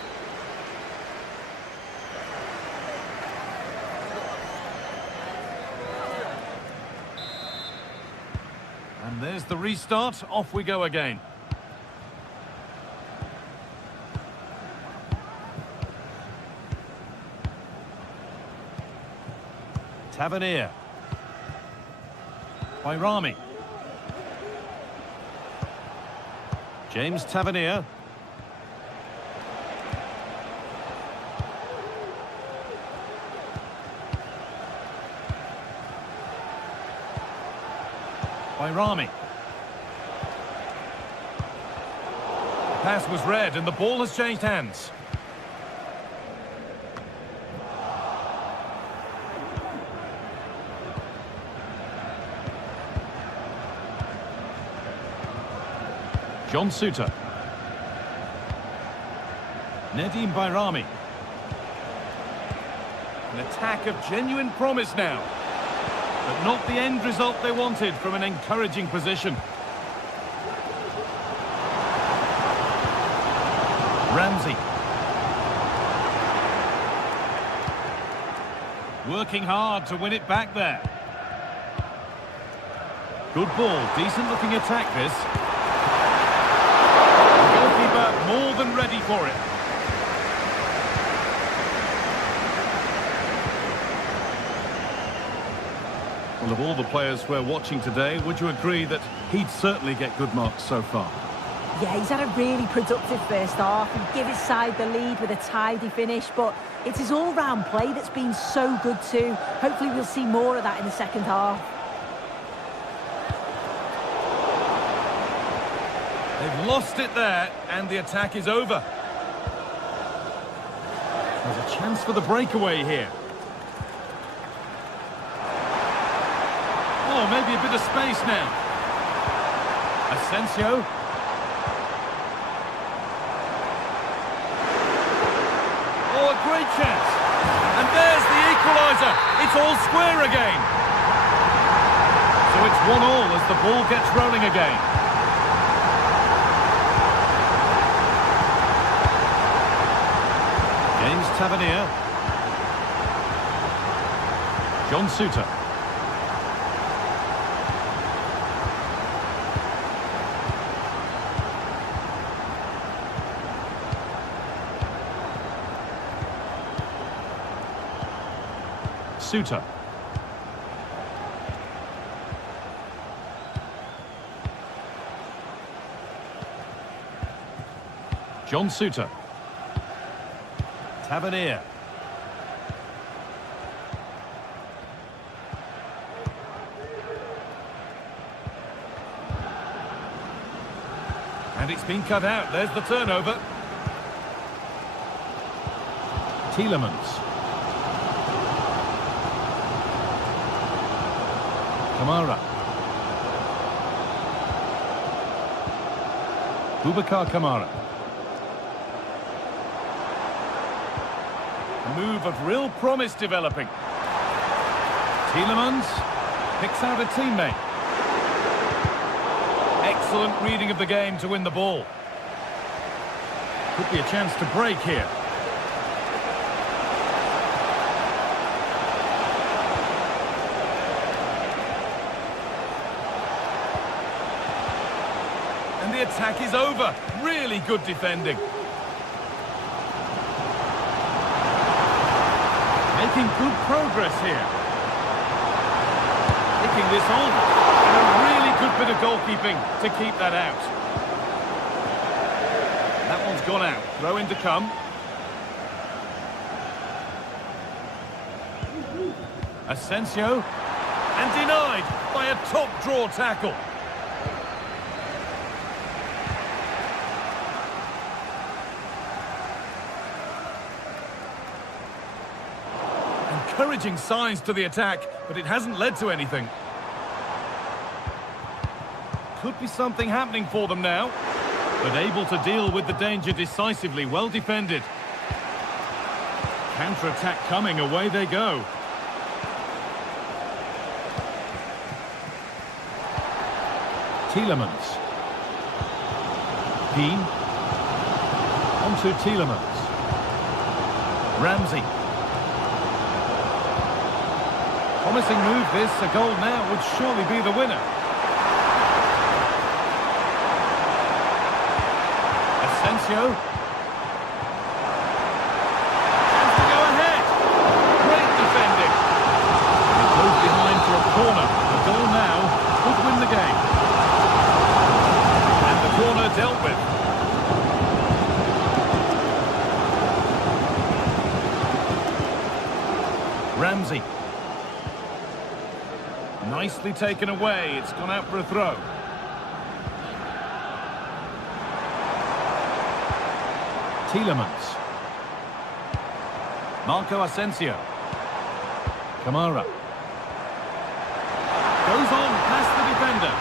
And there's the restart. Off we go again. Tavernier. By Rami. James Tavernier. By Rami. The pass was read and the ball has changed hands. John Suter. Nedim Bayrami. An attack of genuine promise now. But not the end result they wanted from an encouraging position. Ramsey. Working hard to win it back there. Good ball, decent looking attack this. The goalkeeper more than ready for it. Well, of all the players we're watching today, would you agree that he'd certainly get good marks so far? Yeah, he's had a really productive first half and give his side the lead with a tidy finish, but it's his all-round play that's been so good too. Hopefully we'll see more of that in the second half. They've lost it there, and the attack is over. There's a chance for the breakaway here. Oh, maybe a bit of space now. Asensio. Oh, a great chance. And there's the equaliser. It's all square again. So it's 1-1 as the ball gets rolling again. James Tavernier. John Suter. Suter. John Suter. Tavernier. And it's been cut out. There's the turnover. Tielemans. Kamara. Kamara. A move of real promise developing. Tielemans picks out a teammate. Excellent reading of the game to win the ball. Could be a chance to break here. And the attack is over. Really good defending. Making good progress here. Taking this on. And a really good bit of goalkeeping to keep that out. That one's gone out. Throw in to come. Asensio. And denied by a top draw tackle. Encouraging signs to the attack, but it hasn't led to anything. Could be something happening for them now. But able to deal with the danger decisively, well defended. Counter-attack coming, away they go. Tielemans. Keane. Onto Tielemans. Ramsey. Promising move this, a goal now would surely be the winner. Asensio. Chance to go ahead. Great defending. He goes behind for a corner. The goal now could win the game. And the corner dealt with. Ramsey. Nicely taken away. It's gone out for a throw. Tielemans. Marco Asensio. Kamara. Goes on past the defender.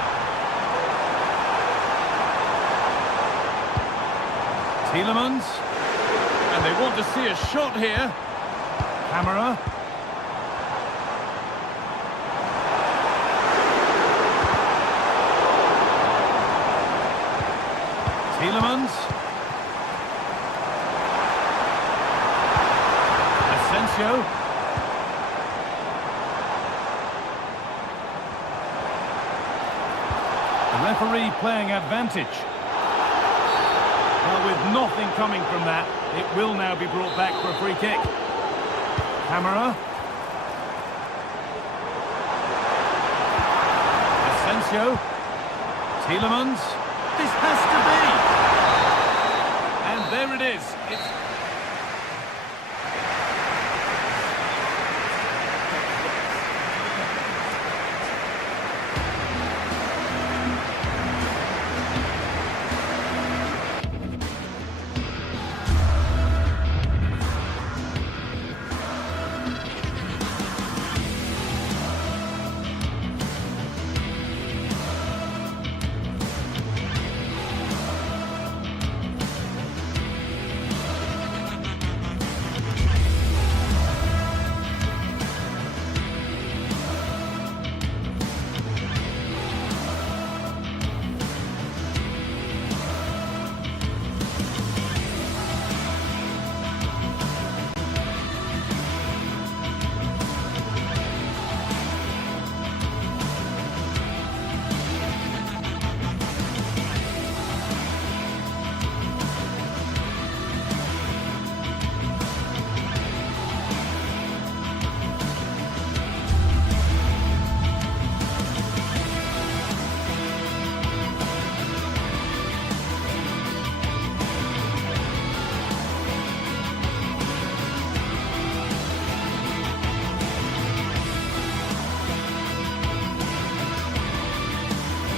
Tielemans. And they want to see a shot here. Kamara. Tielemans. Asensio. The referee playing advantage. Well, with nothing coming from that, it will now be brought back for a free kick. Kamara. Asensio. Tielemans. This has to be. And there it is. It's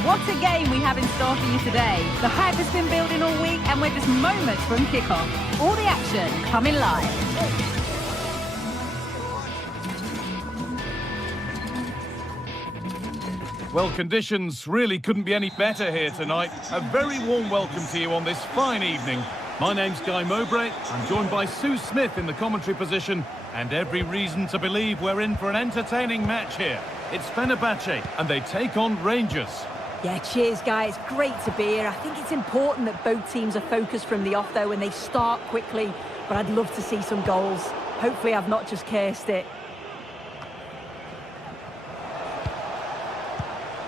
What a game we have in store for you today. The hype has been building all week and we're just moments from kickoff. All the action coming live. Well, conditions really couldn't be any better here tonight. A very warm welcome to you on this fine evening. My name's Guy Mowbray. I'm joined by Sue Smith in the commentary position, and every reason to believe we're in for an entertaining match here. It's Fenerbahce, and they take on Rangers. Yeah, cheers, guys. Great to be here. I think it's important that both teams are focused from the off, though, and they start quickly. But I'd love to see some goals. Hopefully I've not just cursed it.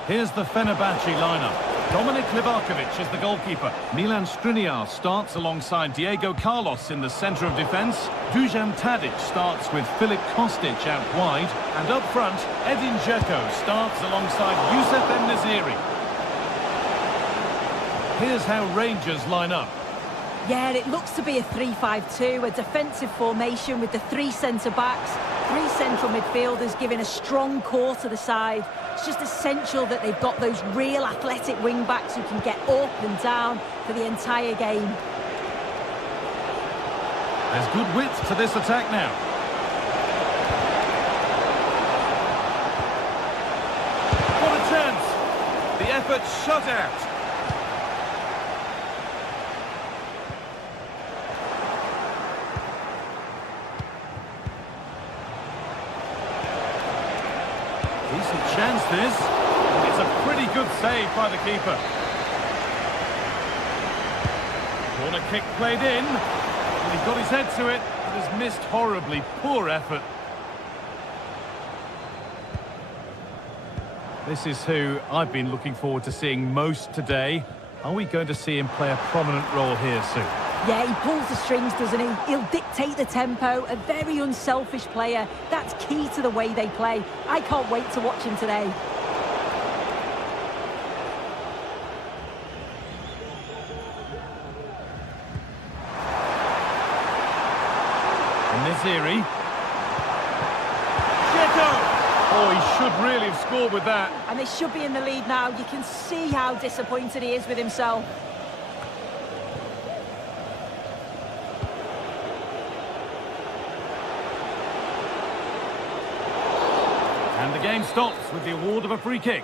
Here's the Fenerbahce lineup. Dominik Livakovic is the goalkeeper. Milan Skriniar starts alongside Diego Carlos in the centre of defence. Dusan Tadic starts with Filip Kostic out wide. And up front, Edin Dzeko starts alongside Youssef En-Nesyri. Here's how Rangers line up. Yeah, it looks to be a 3-5-2, a defensive formation with the three centre-backs, three central midfielders giving a strong core to the side. It's just essential that they've got those real athletic wing-backs who can get up and down for the entire game. There's good width to this attack now. What a chance! The effort shut out. Decent chance this. It's a pretty good save by the keeper. Corner kick played in. And he got his head to it, but has missed horribly. Poor effort. This is who I've been looking forward to seeing most today. Are we going to see him play a prominent role here soon? Yeah, he pulls the strings, doesn't he? He'll dictate the tempo, a very unselfish player. That's key to the way they play. I can't wait to watch him today. En-Nesyri. Dzeko! Oh, he should really have scored with that. And they should be in the lead now. You can see how disappointed he is with himself. And the game stops with the award of a free kick.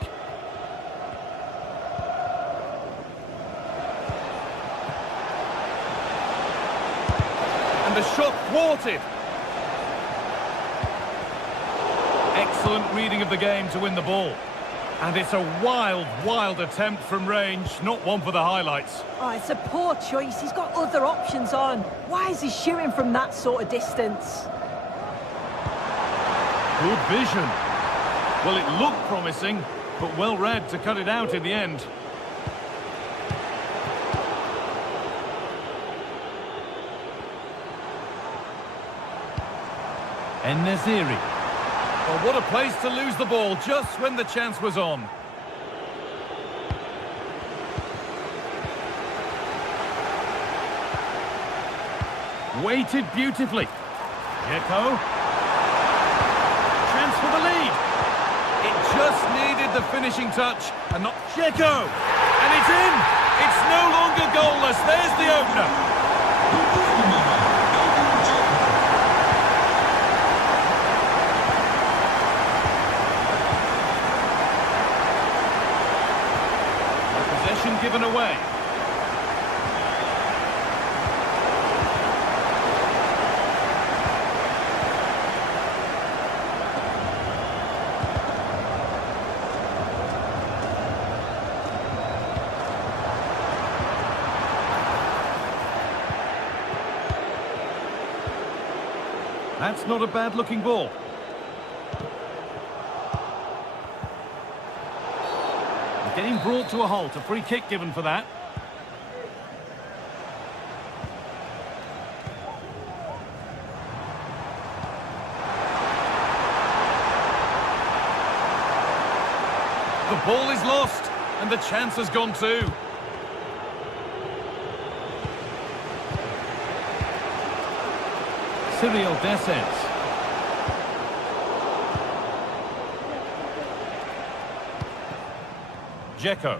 And the shot thwarted. Excellent reading of the game to win the ball. And it's a wild, wild attempt from range, not one for the highlights. Oh, it's a poor choice. He's got other options on. Why is he shooting from that sort of distance? Good vision. Well, it looked promising, but well read to cut it out in the end. En-Nesyri. Well, what a place to lose the ball just when the chance was on. Weighted beautifully. Dzeko. Chance for the lead. It just needed the finishing touch and not Dzeko. And it's in. It's no longer goalless. There's the opener. Possession given away. That's not a bad-looking ball. Getting brought to a halt, a free kick given for that. The ball is lost, and the chance has gone too. Cyril Dessers. Dzeko.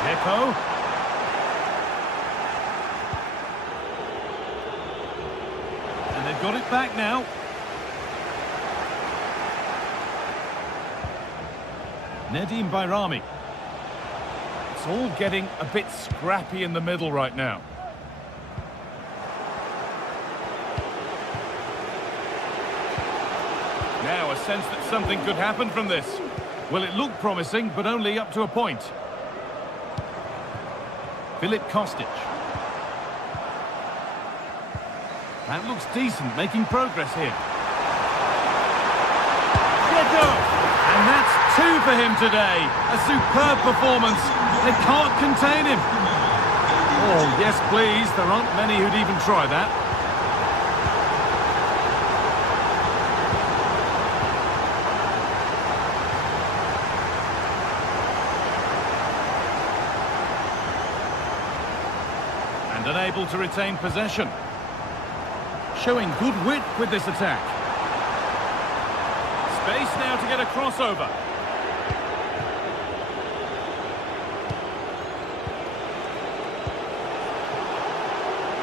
Dzeko. And they've got it back now. Nedim Bayrami. It's all getting a bit scrappy in the middle right now. Now a sense that something could happen from this. Well, it looked promising, but only up to a point. Filip Kostic. That looks decent, making progress here. And that's 2 for him today. A superb performance. They can't contain him. Oh, yes, please. There aren't many who'd even try that. And unable to retain possession. Showing good wit with this attack. Space now to get a crossover.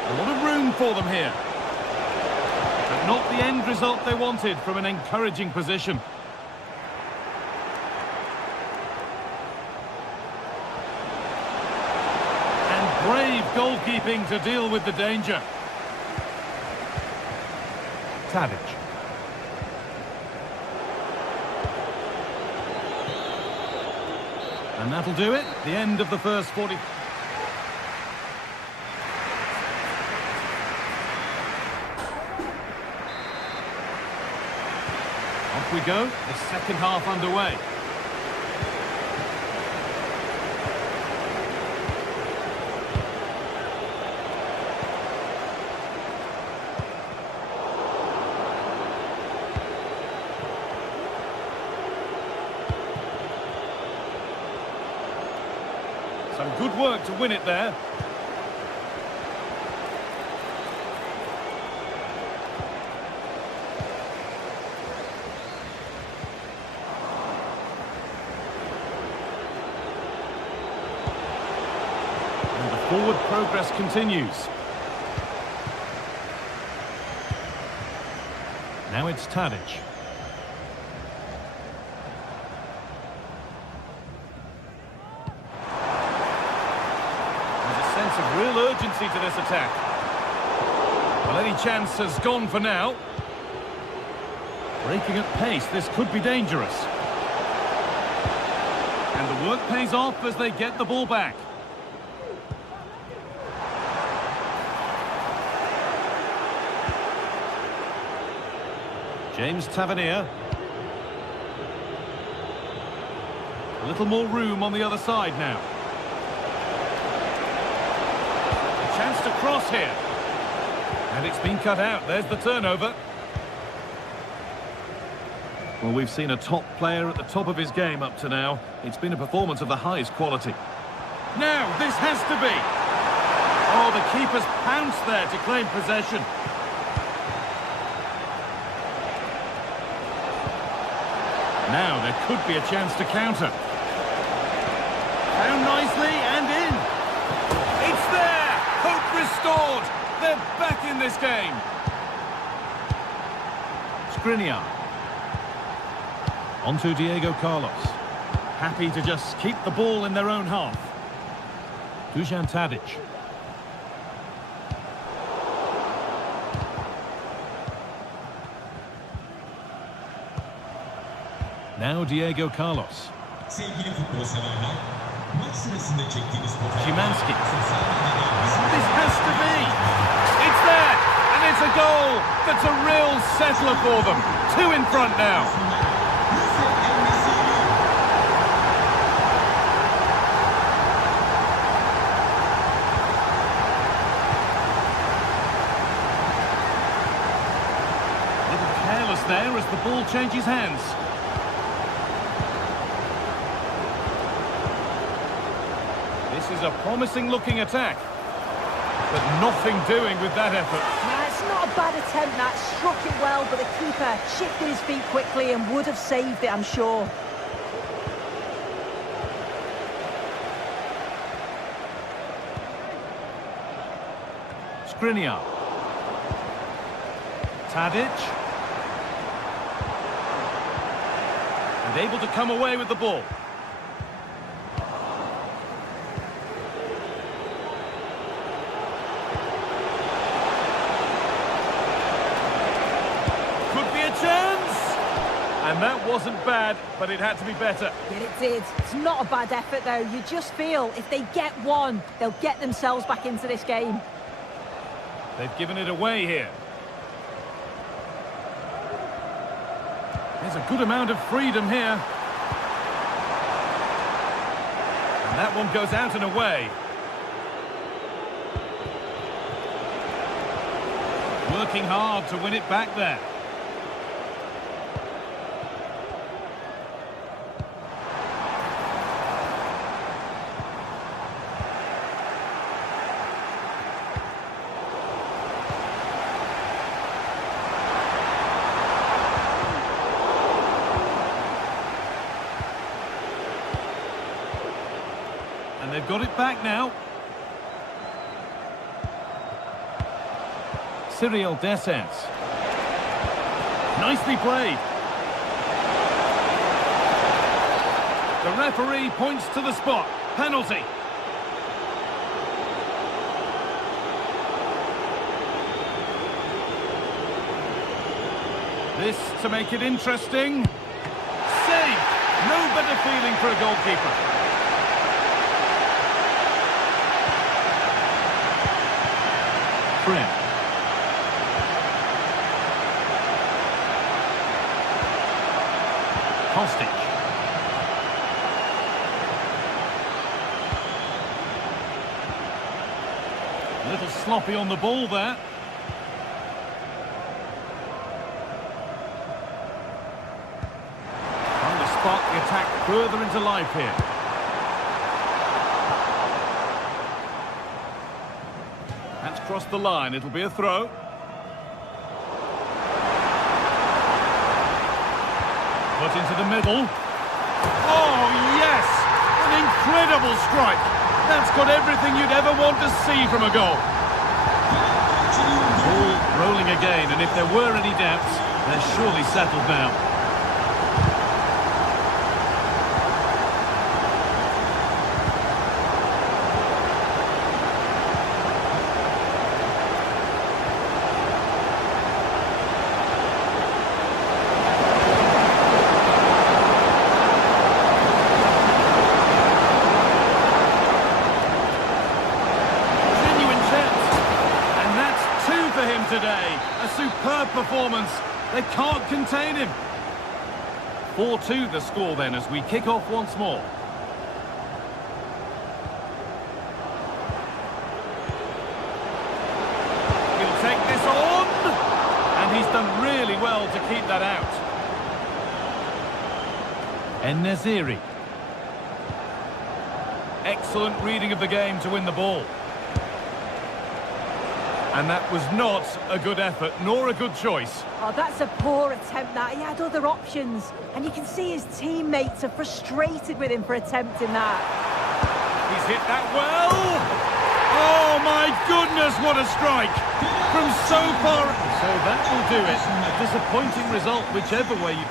A lot of room for them here. But not the end result they wanted from an encouraging position. And brave goalkeeping to deal with the danger. Tadic. And that'll do it. The end of the first 40. Off we go. The second half underway. Some good work to win it there. And the forward progress continues. Now it's Tadic. Of real urgency to this attack. Well, any chance has gone for now. Breaking at pace, this could be dangerous. And the work pays off as they get the ball back. James Tavernier. A little more room on the other side now. Chance to cross here. And it's been cut out. There's the turnover. Well, we've seen a top player at the top of his game up to now. It's been a performance of the highest quality. Now, this has to be. Oh, the keeper's pounced there to claim possession. Now, there could be a chance to counter. Found nicely and in. It's there! Hope restored! They're back in this game! Skriniar. On to Diego Carlos. Happy to just keep the ball in their own half. Dusan Tadic. Now Diego Carlos. Sevgili futbol severler, maç sırasında çektiğiniz fotoğraflar... Szymanski. This has to be! It's there! And it's a goal that's a real settler for them. 2 in front now. A little careless there as the ball changes hands. This is a promising-looking attack, but nothing doing with that effort. Nah, it's not a bad attempt, that. Struck it well, but the keeper shifted his feet quickly and would have saved it, I'm sure. Skriniar. Tadic. And able to come away with the ball. And that wasn't bad, but it had to be better. Yeah, it did. It's not a bad effort, though. You just feel if they get one, they'll get themselves back into this game. They've given it away here. There's a good amount of freedom here. And that one goes out and away. Working hard to win it back there. And they've got it back now. Cyril Dessens. Nicely played. The referee points to the spot. Penalty. This to make it interesting. Save! No better feeling for a goalkeeper. Fred. Kostic. A little sloppy on the ball there. Trying to spark the attack further into life here. That's crossed the line. It'll be a throw. Put into the middle. Oh, yes! An incredible strike. That's got everything you'd ever want to see from a goal. Ball rolling again, and if there were any doubts, they're surely settled now. Today, a superb performance. They can't contain him. 4-2 the score then as we kick off once more. He'll take this on, and he's done really well to keep that out. En-Nesyri. Excellent reading of the game to win the ball. And that was not a good effort, nor a good choice. Oh, that's a poor attempt, that. He had other options. And you can see his teammates are frustrated with him for attempting that. He's hit that well. Oh, my goodness, what a strike. From so far. So that will do it. A disappointing result, whichever way you...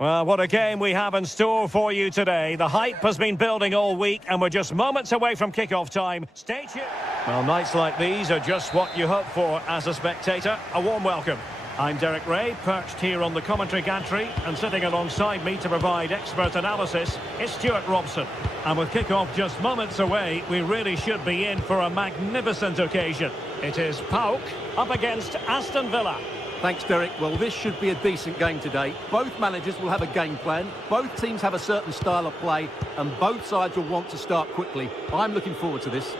Well, what a game we have in store for you today. The hype has been building all week, and we're just moments away from kick-off time. Stay tuned. Well, nights like these are just what you hope for as a spectator. A warm welcome. I'm Derek Ray, perched here on the commentary gantry, and sitting alongside me to provide expert analysis is Stuart Robson. And with kick-off just moments away, we really should be in for a magnificent occasion. It is PAOK up against Aston Villa. Thanks, Derek. Well, this should be a decent game today. Both managers will have a game plan. Both teams have a certain style of play, and both sides will want to start quickly. I'm looking forward to this.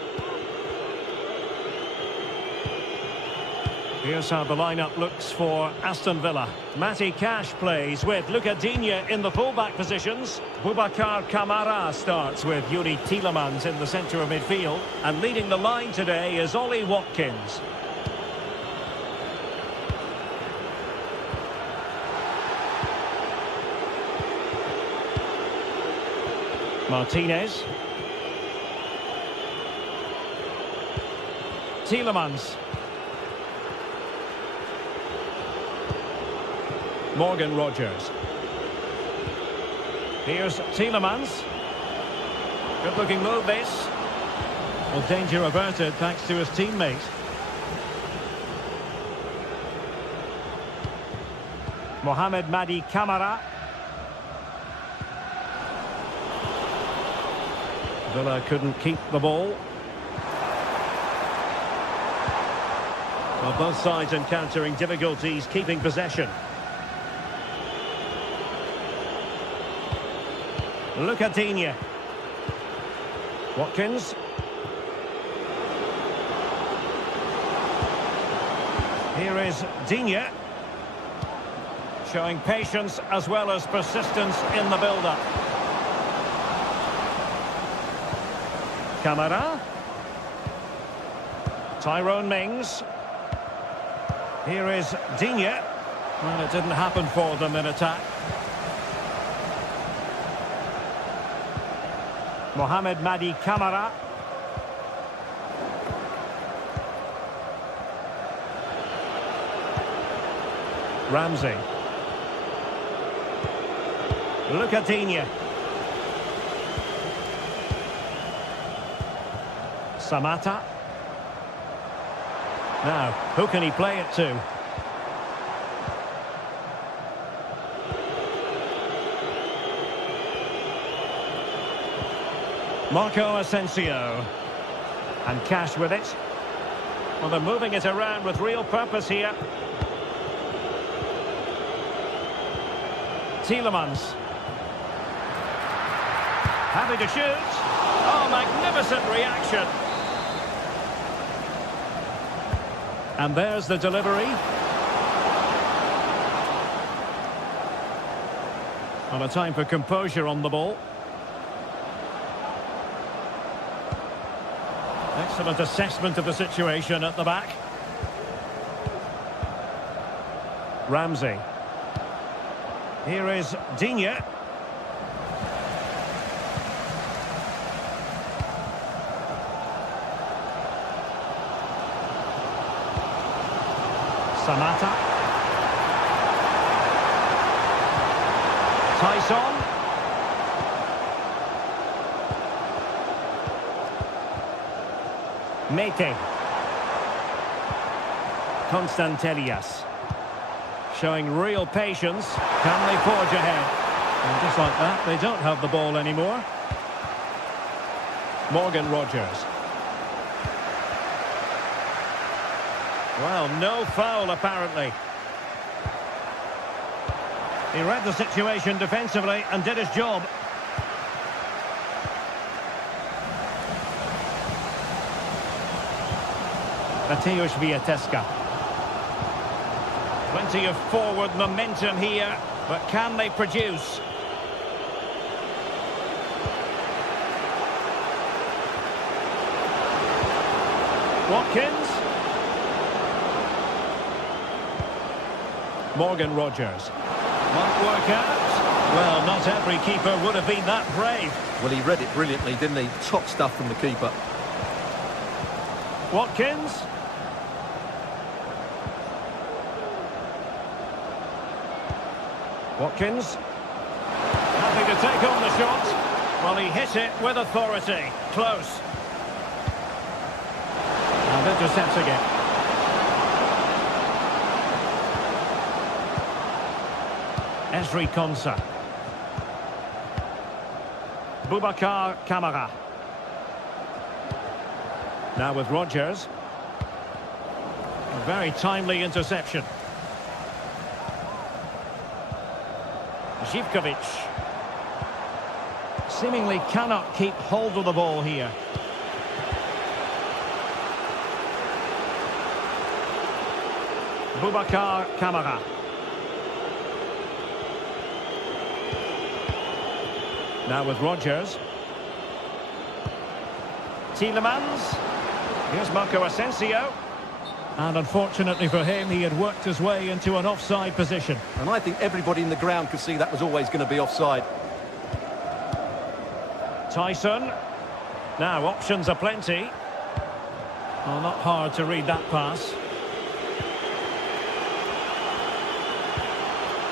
Here's how the lineup looks for Aston Villa. Matty Cash plays with Luca Digne in the fullback positions. Boubacar Kamara starts with Yuri Tielemans in the centre of midfield. And leading the line today is Ollie Watkins. Martinez. Tielemans. Morgan Rogers. Here's Tielemans. Good-looking move, this. Well, danger averted thanks to his teammate. Mohamed Madi Kamara. Villa couldn't keep the ball. Well, both sides encountering difficulties keeping possession. Luca Digne. Watkins. Here is Digne. Showing patience as well as persistence in the build-up. Kamara. Tyrone Mings. Here is Digne. Well, it didn't happen for them in attack. Mohamed Madi Kamara. Ramsey. Luca Digne. Samata. Now, who can he play it to? Marco Asensio. And Cash with it. Well, they're moving it around with real purpose here. Tielemans. Happy to shoot. Oh, magnificent reaction. And there's the delivery. On a time for composure on the ball. Excellent assessment of the situation at the back. Ramsey. Here is Digne. Samata. Tyson. Mete. Constantelias. Showing real patience. Can they forge ahead? And just like that, they don't have the ball anymore. Morgan Rogers. Well, no foul apparently. He read the situation defensively and did his job. Mateusz Wiateska. Plenty of forward momentum here, but can they produce? Watkins. Morgan Rogers. Might work out. Well, not every keeper would have been that brave. Well, he read it brilliantly, didn't he? Top stuff from the keeper. Watkins. Watkins. Happy to take on the shot. Well, he hit it with authority. Close. And intercepts again. Esri Konsa. Boubacar Kamara. Now with Rodgers. A very timely interception. Živkovic. Seemingly cannot keep hold of the ball here. Boubacar Kamara. Now with Rodgers. Tielemans. Here's Marco Asensio. And unfortunately for him, he had worked his way into an offside position. And I think everybody in the ground could see that was always going to be offside. Tyson. Now, options are plenty. Well, not hard to read that pass.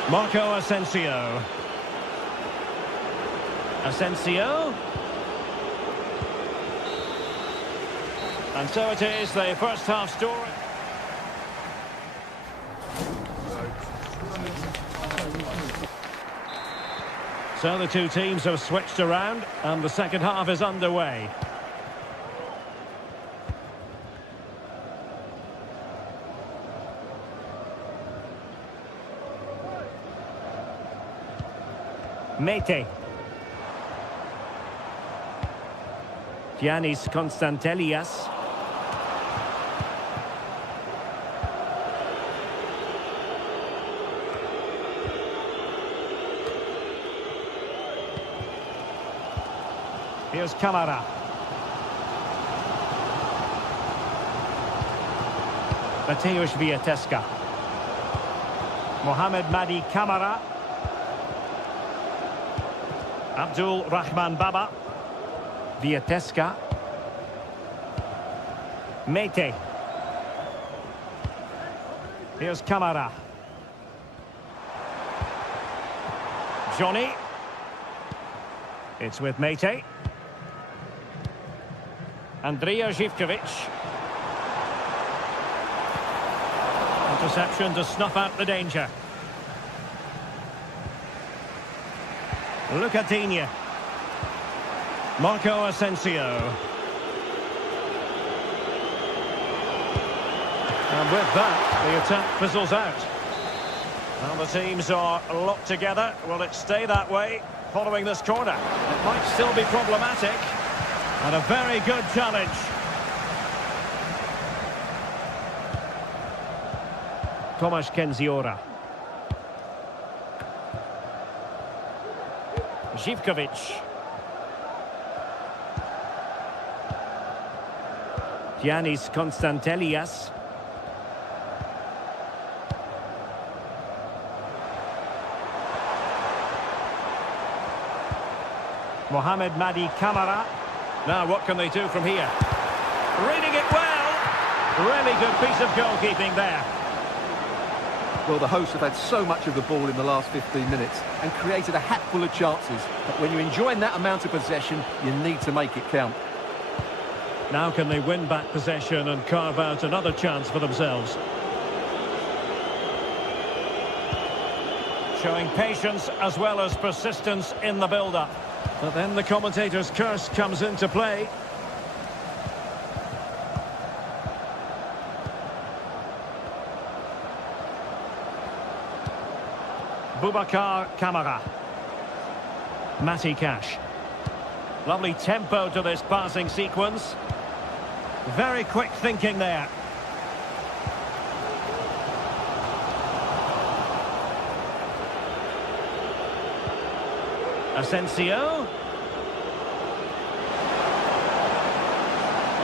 Marco Asensio. Asensio. And so it is, the first half story. So the two teams have switched around and the second half is underway. Mete. Giannis Konstantelias. Here's Kamara. Mateusz Wiateska. Mohamed Madi Kamara. Abdul Rahman Baba. Wiateska. Mete. Here's Kamara. Johnny. It's with Mete. Andrija Živkovic. Interception to snuff out the danger. Lucadinha. Marco Asensio. And with that, the attack fizzles out. Well, the teams are locked together. Will it stay that way following this corner? It might still be problematic. And a very good challenge. Tomasz Kenziora. Živkovic. Giannis Konstantelias. Mohamed Madi Kamara. Now, what can they do from here? Reading it well. Really good piece of goalkeeping there. Well, the hosts have had so much of the ball in the last 15 minutes and created a hatful of chances. But when you're enjoying that amount of possession, you need to make it count. Now can they win back possession and carve out another chance for themselves? Showing patience as well as persistence in the build-up. But then the commentator's curse comes into play. Boubacar Kamara. Matty Cash. Lovely tempo to this passing sequence. Very quick thinking there. Asensio.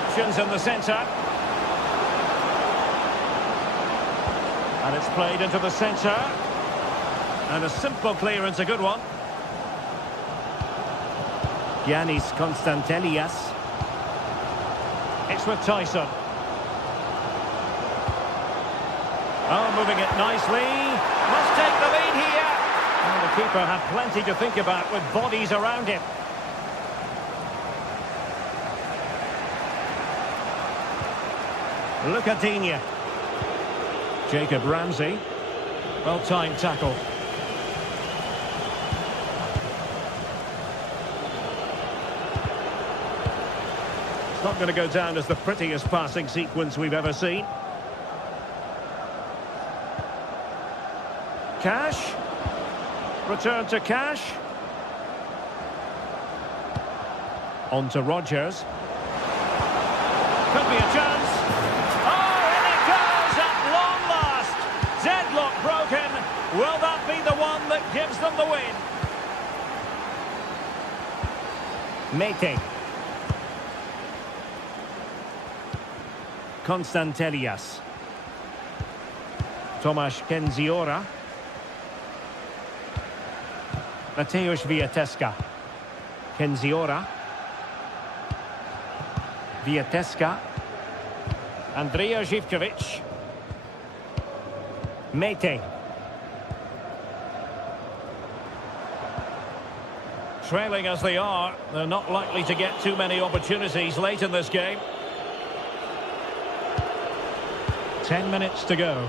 Options in the centre. And it's played into the centre. And a simple clearance, a good one. Giannis Konstantelias. It's with Tyson. Oh, moving it nicely. Must take the lead here. And the keeper had plenty to think about with bodies around him. Lucadinha. Jacob Ramsey. Well-timed tackle. Not going to go down as the prettiest passing sequence we've ever seen. Cash. Return to Cash. On to Rodgers. Could be a chance. Oh, in it goes at long last. Deadlock broken. Will that be the one that gives them the win? Mete. Constantelias. Tomasz Kenziora. Mateusz Wiateska. Kenziora. Wiateska. Andrija Zivkovic. Mete. Trailing as they are, they're not likely to get too many opportunities late in this game. 10 minutes to go.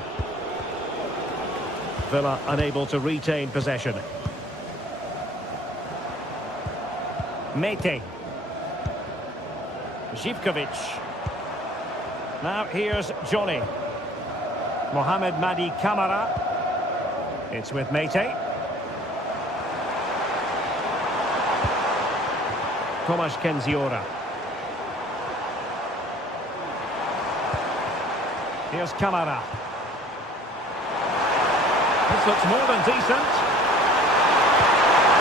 Villa unable to retain possession. Mete. Zivkovic. Now here's Johnny. Mohamed Madi Kamara. It's with Mete. Tomasz Kenziora. Here's Kamara. This looks more than decent.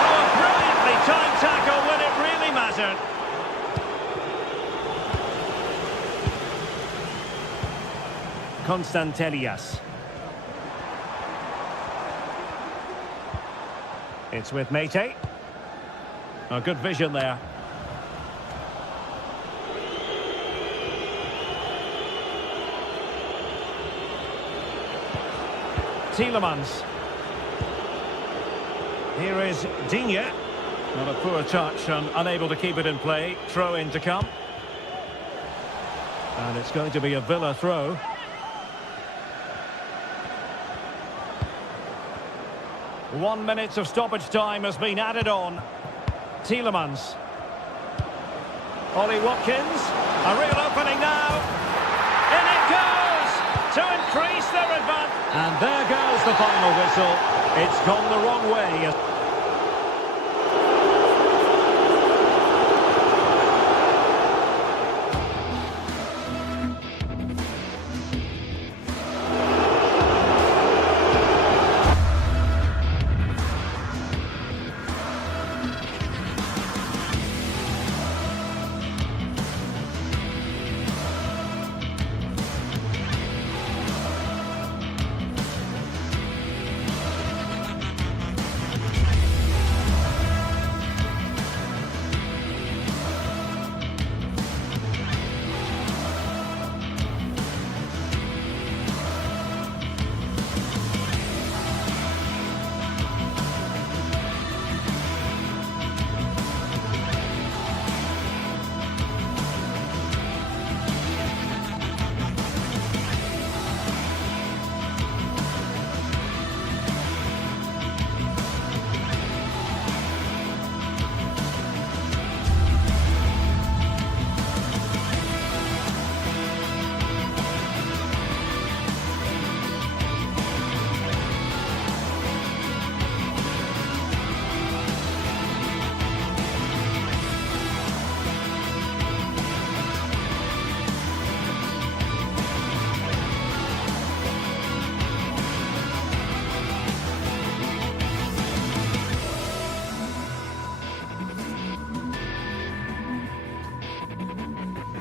Oh, brilliantly timed tackle when it really mattered. Constantelias. It's with Mete. Oh, good vision there. Tielemans. Here is Digne. Not a poor touch and unable to keep it in play. Throw in to come. And it's going to be a Villa throw. One minute of stoppage time has been added on. Tielemans. Ollie Watkins. A real opening now. In it goes to increase their advantage. And there goes the final whistle. It's gone the wrong way.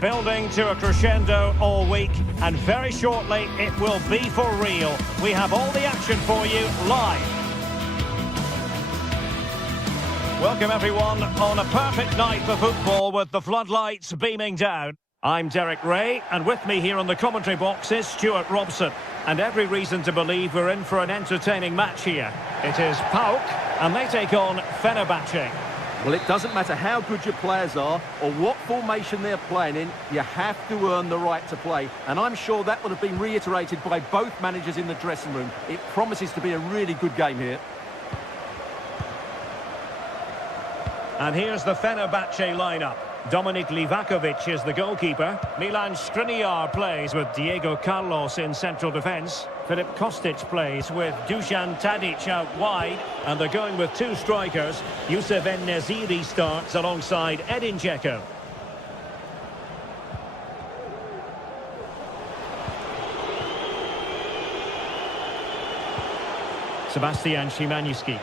Building to a crescendo all week, and very shortly it will be for real. We have all the action for you live. Welcome everyone on a perfect night for football with the floodlights beaming down. I'm Derek Ray, and with me here on the commentary box is Stuart Robson. And every reason to believe we're in for an entertaining match here. It is PAOK, and they take on Fenerbahce. Well, it doesn't matter how good your players are or what formation they're playing in, you have to earn the right to play. And I'm sure that would have been reiterated by both managers in the dressing room. It promises to be a really good game here. And here's the Fenerbahce lineup. Dominik Livakovic is the goalkeeper. Milan Skriniar plays with Diego Carlos in central defence. Filip Kostic plays with Dusan Tadic out wide. And they're going with two strikers. Youssef En-Nesyri starts alongside Edin Dzeko. Sebastian Szymański.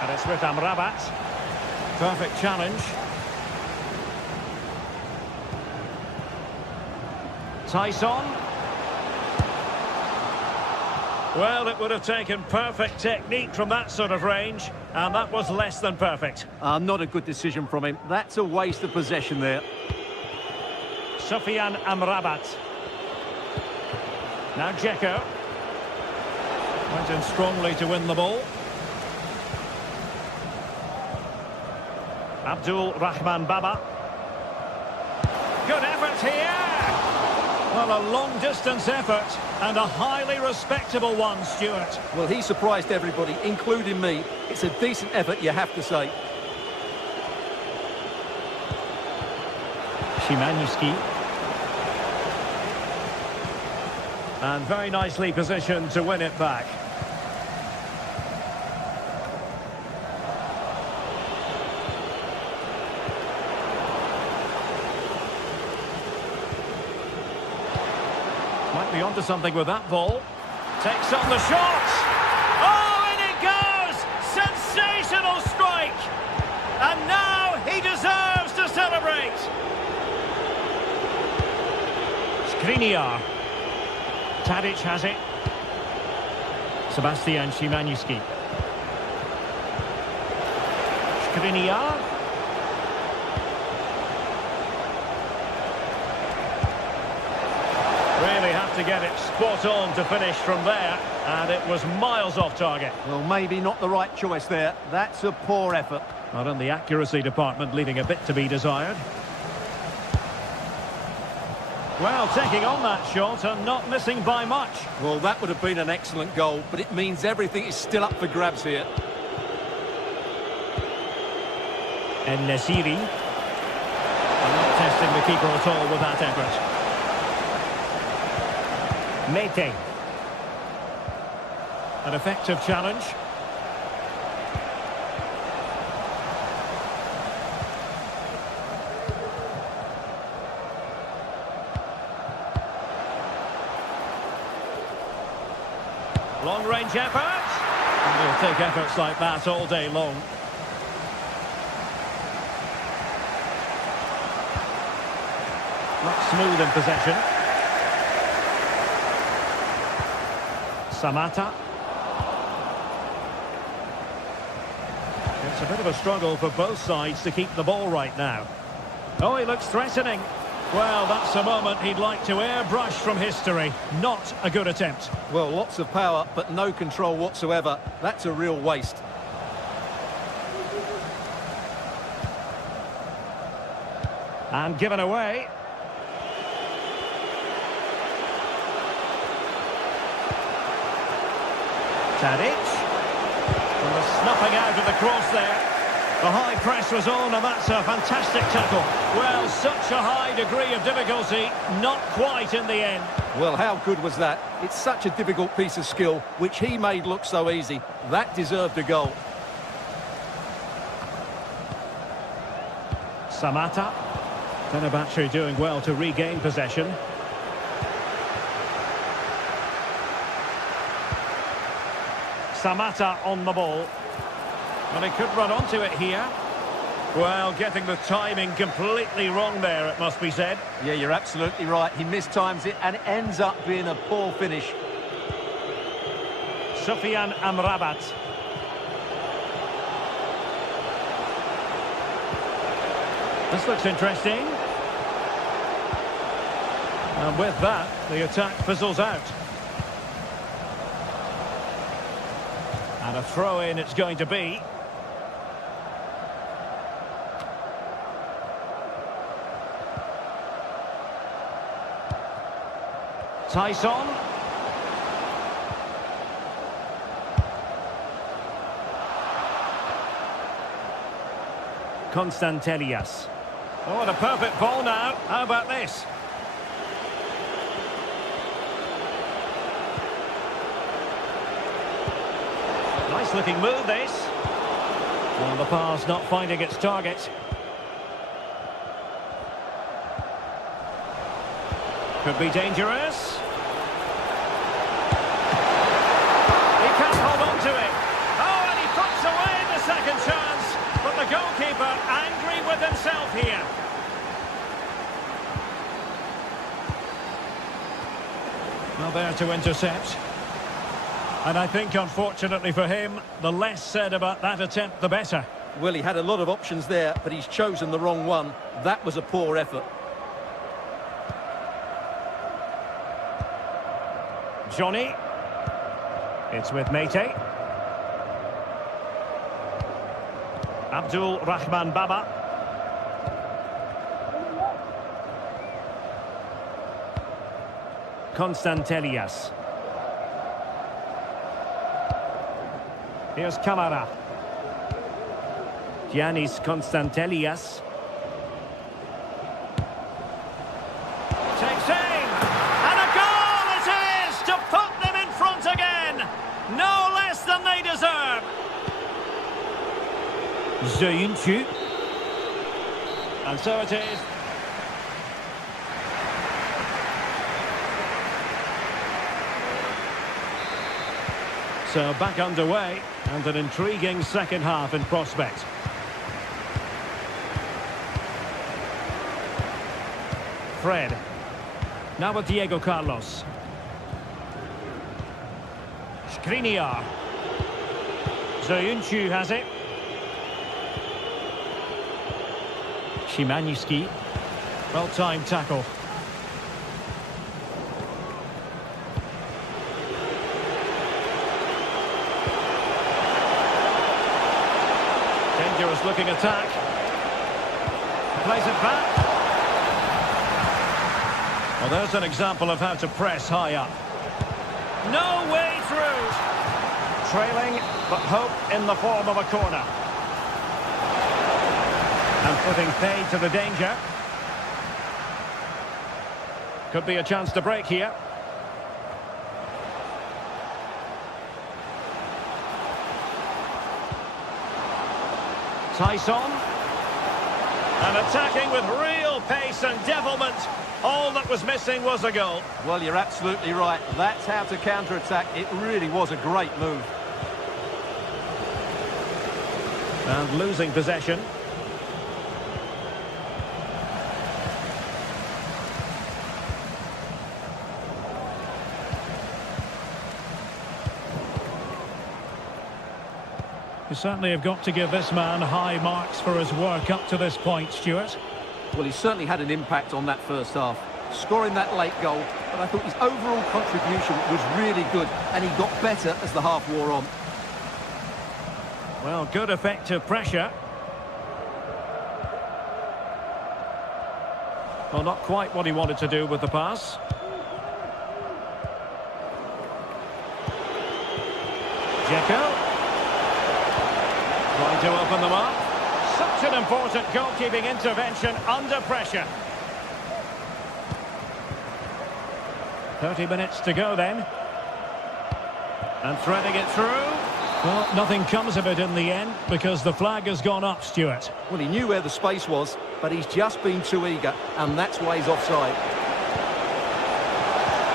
And it's with Amrabat. Perfect challenge. Tyson. Well, it would have taken perfect technique from that sort of range, and that was less than perfect. Not a good decision from him. That's a waste of possession there. Sofyan Amrabat. Now Dzeko. Went in strongly to win the ball. Abdul Rahman Baba. Good effort here. Well, a long-distance effort and a highly respectable one, Stuart. Well, he surprised everybody, including me. It's a decent effort, you have to say. Szymański. And very nicely positioned to win it back. Might be onto something with that ball. Takes on the shot. Oh, in it goes! Sensational strike! And now he deserves to celebrate. Skriniar. Tadic has it. Sebastian Szymański. Skriniar. Really have to get it spot on to finish from there, and it was miles off target. Well, maybe not the right choice there. That's a poor effort. Not in the accuracy department, leaving a bit to be desired. Well, taking on that shot and not missing by much. Well, that would have been an excellent goal, but it means everything is still up for grabs here. En-Nesyri. Not testing the keeper at all with that effort. Mete. An effective challenge. Long-range effort. And he'll take efforts like that all day long. Not smooth in possession. Samata. It's a bit of a struggle for both sides to keep the ball right now. Oh, he looks threatening. Well, that's a moment he'd like to airbrush from history. Not a good attempt. Well, lots of power, but no control whatsoever. That's a real waste. And given away. Tadic. And the snuffing out of the cross there. The high press was on, and that's a fantastic tackle. Well, such a high degree of difficulty, not quite in the end. Well, how good was that? It's such a difficult piece of skill, which he made look so easy. That deserved a goal. Samata. Fenerbahce doing well to regain possession. Samata on the ball. Well, he could run onto it here. Well, getting the timing completely wrong there, it must be said. Yeah, you're absolutely right. He mistimes it, and it ends up being a poor finish. Sofyan Amrabat. This looks interesting. And with that, the attack fizzles out. And a throw-in it's going to be. Tyson. Constantelias. Oh, and a perfect ball now. How about this? Nice looking move, this. Well, the pass not finding its target. Could be dangerous. He can't hold on to it. Oh, and he puts away the second chance. But the goalkeeper angry with himself here. Well, there to intercept. And I think, unfortunately for him, the less said about that attempt, the better. Well, he had a lot of options there, but he's chosen the wrong one. That was a poor effort. Johnny. It's with Mete. Abdul Rahman Baba. Constantelias. Here's Camara. Giannis Constantelias. Takes aim. And a goal it is to put them in front again. No less than they deserve. Zayuncu. And so it is. So back underway, and an intriguing second half in prospect. Fred. Now with Diego Carlos. Skriniar. Zayuncu has it. Szymański. Well-timed tackle. Dangerous looking attack. Plays it back. Well, there's an example of how to press high up. No way through. Trailing, but hope in the form of a corner. And putting paid to the danger. Could be a chance to break here. Tyson. And attacking with real pace and devilment. All that was missing was a goal. Well, you're absolutely right. That's how to counter-attack. It really was a great move. And losing possession. You certainly have got to give this man high marks for his work up to this point, Stuart. Well, he certainly had an impact on that first half, scoring that late goal, but I thought his overall contribution was really good, and he got better as the half wore on. Well, good effective pressure. Well, not quite what he wanted to do with the pass. Dzeko. Trying to open them up. Such an important goalkeeping intervention under pressure. 30 minutes to go then. And threading it through. Well, nothing comes of it in the end because the flag has gone up, Stuart. Well, he knew where the space was, but he's just been too eager, and that's why he's offside.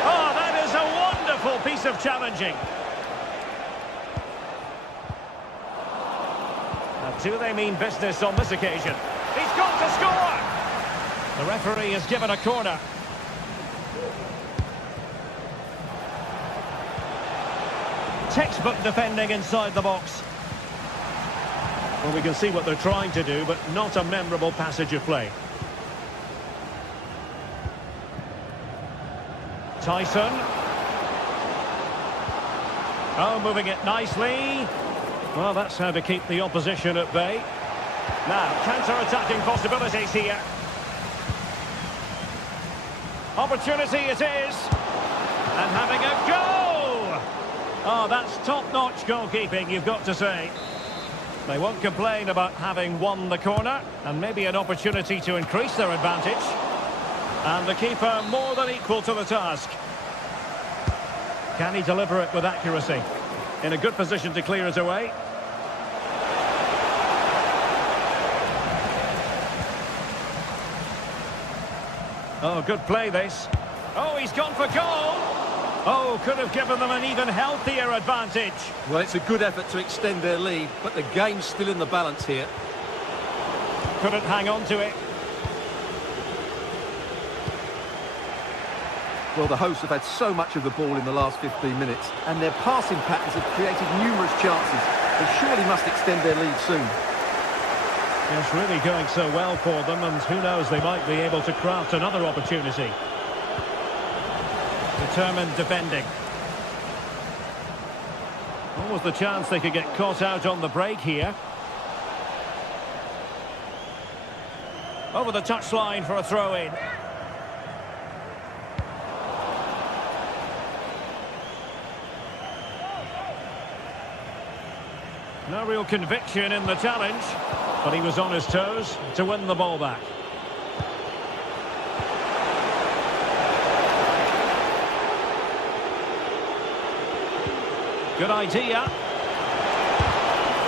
Oh, that is a wonderful piece of challenging. Do they mean business on this occasion? He's got to score! The referee has given a corner. Textbook defending inside the box. Well, we can see what they're trying to do, but not a memorable passage of play. Tyson. Oh, moving it nicely. Well, that's how to keep the opposition at bay. Now, counter-attacking possibilities here. Opportunity it is. And having a go! Oh, that's top-notch goalkeeping, you've got to say. They won't complain about having won the corner, and maybe an opportunity to increase their advantage. And the keeper more than equal to the task. Can he deliver it with accuracy? In a good position to clear it away. Oh, good play this. Oh, he's gone for goal. Oh, could have given them an even healthier advantage. Well, it's a good effort to extend their lead, but the game's still in the balance here. Couldn't hang on to it. Well, the hosts have had so much of the ball in the last 15 minutes, and their passing patterns have created numerous chances. They surely must extend their lead soon. It's really going so well for them, and who knows, they might be able to craft another opportunity. Determined defending. What was the chance they could get caught out on the break here? Over the touchline for a throw-in. No real conviction in the challenge, but he was on his toes to win the ball back. Good idea.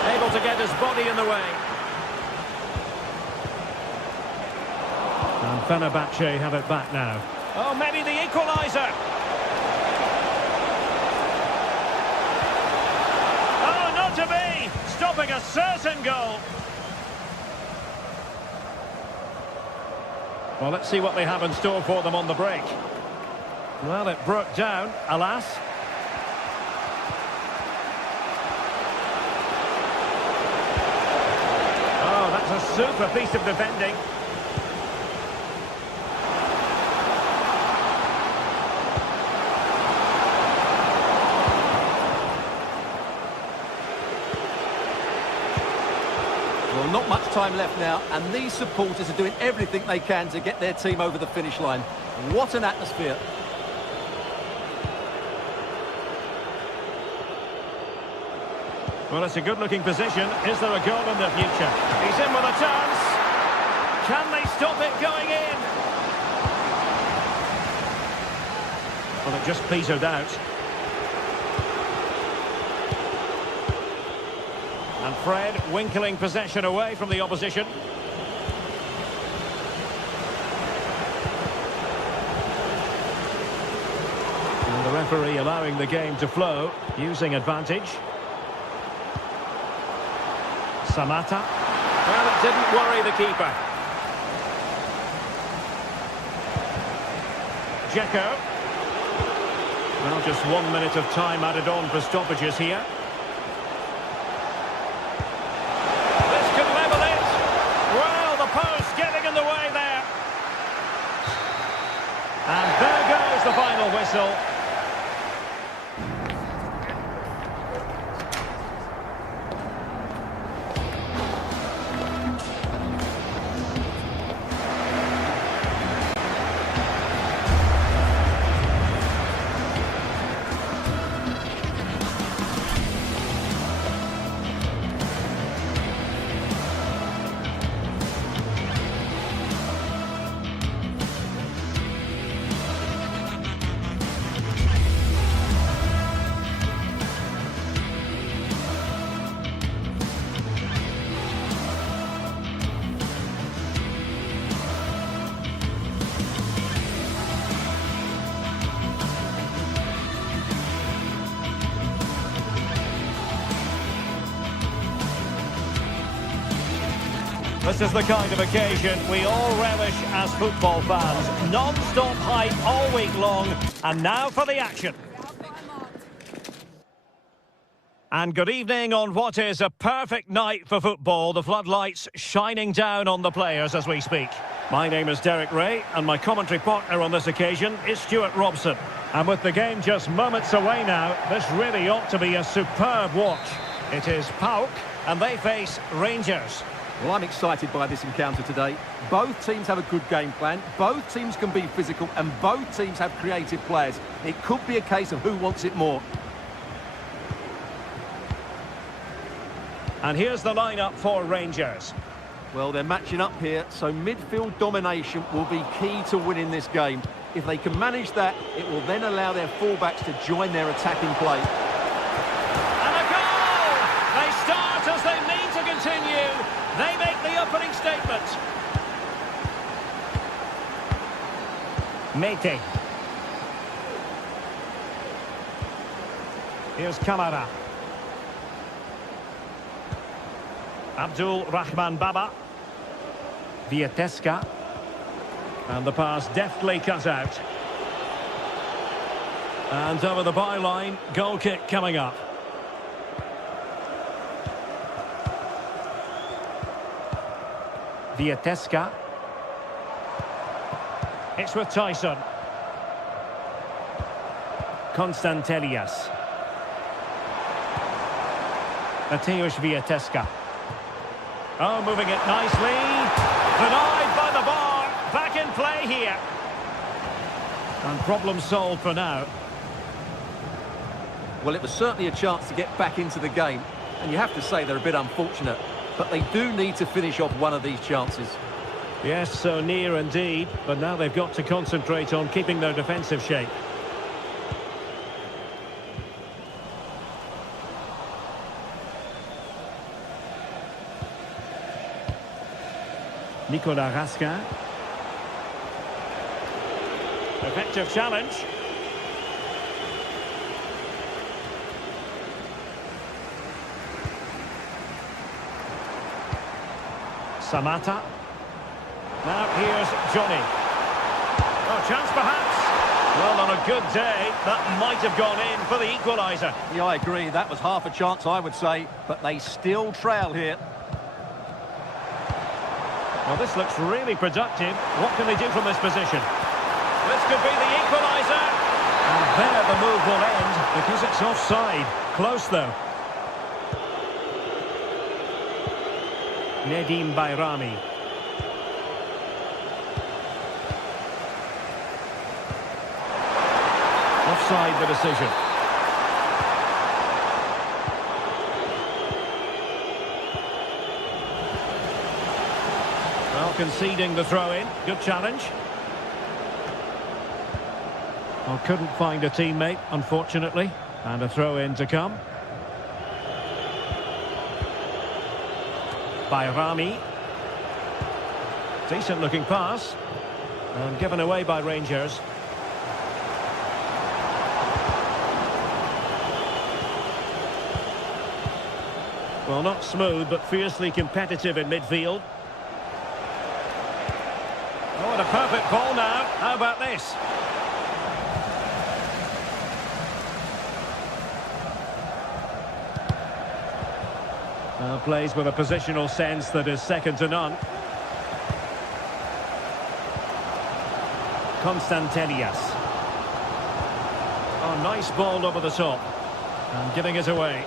Able to get his body in the way. And Fenerbahce have it back now. Oh, maybe the equaliser. Oh, not to be. Stopping a certain goal. Well, let's see what they have in store for them on the break. Well, it broke down, alas. Oh, that's a super piece of defending. Well, not much time left now, and these supporters are doing everything they can to get their team over the finish line. What an atmosphere. Well, it's a good-looking position. Is there a goal in the future? He's in with a chance. Can they stop it going in? Well, it just petered out. And Fred winkling possession away from the opposition. And the referee allowing the game to flow, using advantage. Samata. Well, it didn't worry the keeper. Dzeko. Well, just 1 minute of time added on for stoppages here. This could level it. Well, the post getting in the way there. And there goes the final whistle. This is the kind of occasion we all relish as football fans. Non-stop hype all week long, and now for the action. And good evening on what is a perfect night for football. The floodlights shining down on the players as we speak. My name is Derek Ray, and my commentary partner on this occasion is Stuart Robson. And with the game just moments away now, this really ought to be a superb watch. It is PAOK, and they face Rangers. Well, I'm excited by this encounter today. Both teams have a good game plan, both teams can be physical, and both teams have creative players. It could be a case of who wants it more. And here's the lineup for Rangers. Well, they're matching up here, so midfield domination will be key to winning this game. If they can manage that, it will then allow their fullbacks to join their attacking play. And a goal! They start as they mean to continue. They make the opening statement. Mete. Here's Kamara. Abdul Rahman Baba. Vieteska. And the pass deftly cut out. And over the byline, goal kick coming up. Vieteska. It's with Tyson. Konstantelias. Mateusz Vieteska. Oh, moving it nicely. Denied by the bar. Back in play here. And problem solved for now. Well, it was certainly a chance to get back into the game. And you have to say they're a bit unfortunate. But they do need to finish off one of these chances. Yes, so near indeed. But now they've got to concentrate on keeping their defensive shape. Nicolas Raskin. Effective challenge. Samata. Now here's Johnny. Oh, chance perhaps. Well, on a good day, that might have gone in for the equaliser. Yeah, I agree. That was half a chance, I would say. But they still trail here. Well, this looks really productive. What can they do from this position? This could be the equaliser. And there the move will end because it's offside. Close, though. Nedim Bayrami. Offside the decision. Well, conceding the throw-in. Good challenge. Well, couldn't find a teammate, unfortunately. And a throw-in to come. Bayrami. Decent-looking pass. And given away by Rangers. Well, not smooth, but fiercely competitive in midfield. Oh, and a perfect ball now. How about this? Plays with a positional sense that is second to none. Konstantelias. Oh, nice ball over the top. And giving it away.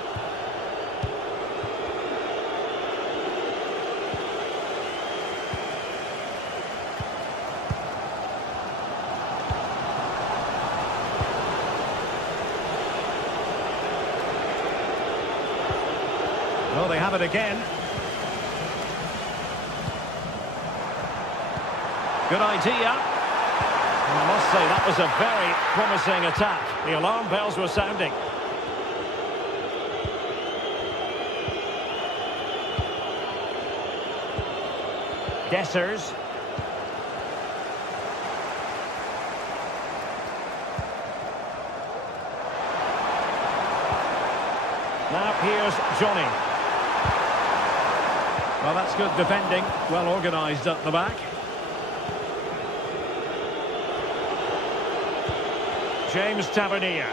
Oh, they have it again. Good idea. I must say that was a very promising attack. The alarm bells were sounding. Dessers. Now here's Johnny. Well, that's good defending. Well organised at the back. James Tavernier.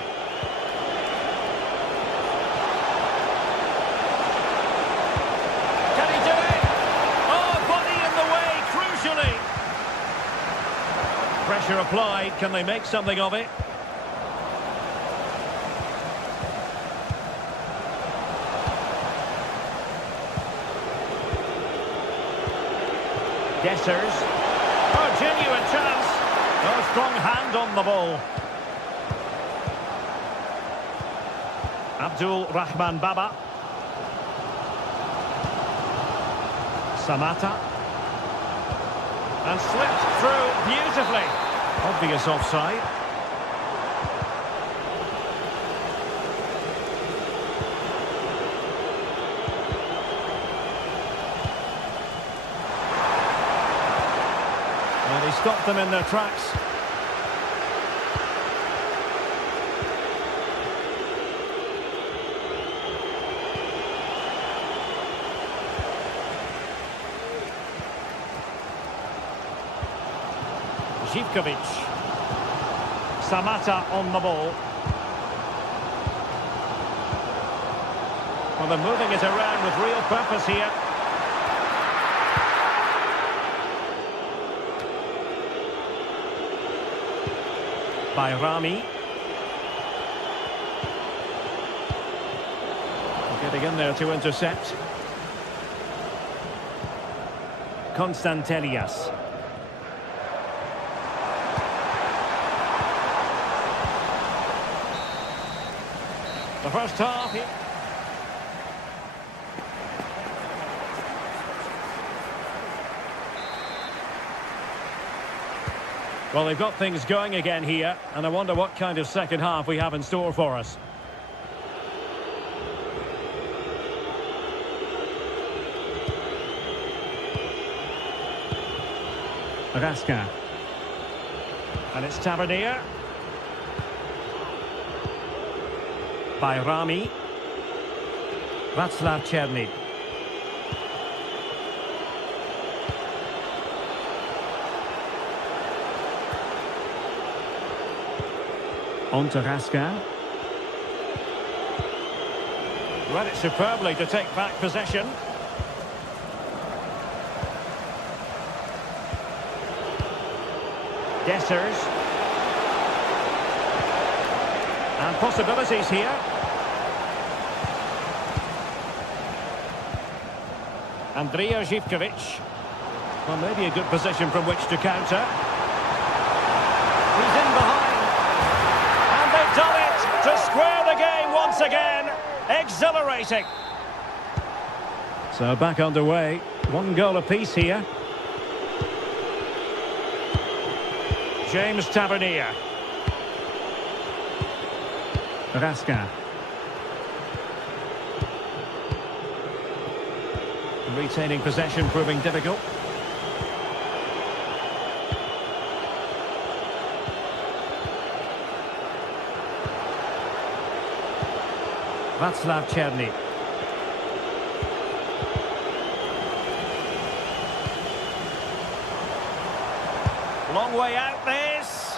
Can he do it? Oh, body in the way, crucially. Pressure applied. Can they make something of it? Dessers. Oh, genuine chance. Oh, strong hand on the ball. Abdul Rahman Baba. Samatta. And slipped through beautifully. Obvious offside. And he stopped them in their tracks. Živkovic. Samatta on the ball. Well, they're moving it around with real purpose here. Bayrami. Getting in there to intercept. Constantelias. The first half. Well, they've got things going again here, and I wonder what kind of second half we have in store for us. Raska. And it's Tavernier. Bayrami. Václav Černý. On to Raska. Read it superbly to take back possession. Dessers. And possibilities here. Andrija Živkovic. Well, maybe a good position from which to counter. He's in behind. And they've done it to square the game once again. Exhilarating. So back underway. One goal apiece here. James Tavernier. Raska. Retaining possession proving difficult. Václav Černý. Long way out this.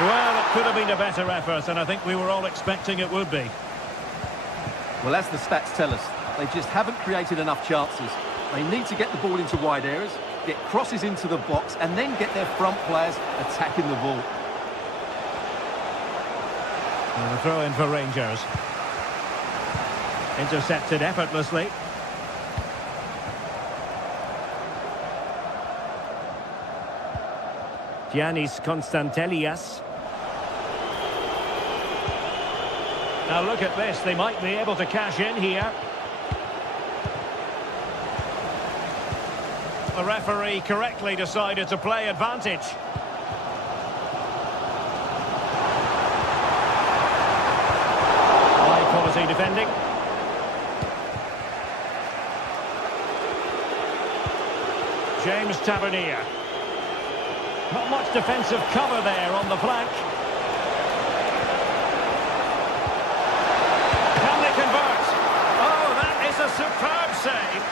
Well, it could have been a better effort, and I think we were all expecting it would be. Well, as the stats tell us, they just haven't created enough chances. They need to get the ball into wide areas, get crosses into the box, and then get their front players attacking the ball. And a throw in for Rangers. Intercepted effortlessly. Giannis Constantelias. Now look at this, they might be able to cash in here. The referee correctly decided to play advantage. High quality defending. James Tavernier. Not much defensive cover there on the flank. Can they convert? Oh, that is a superb save.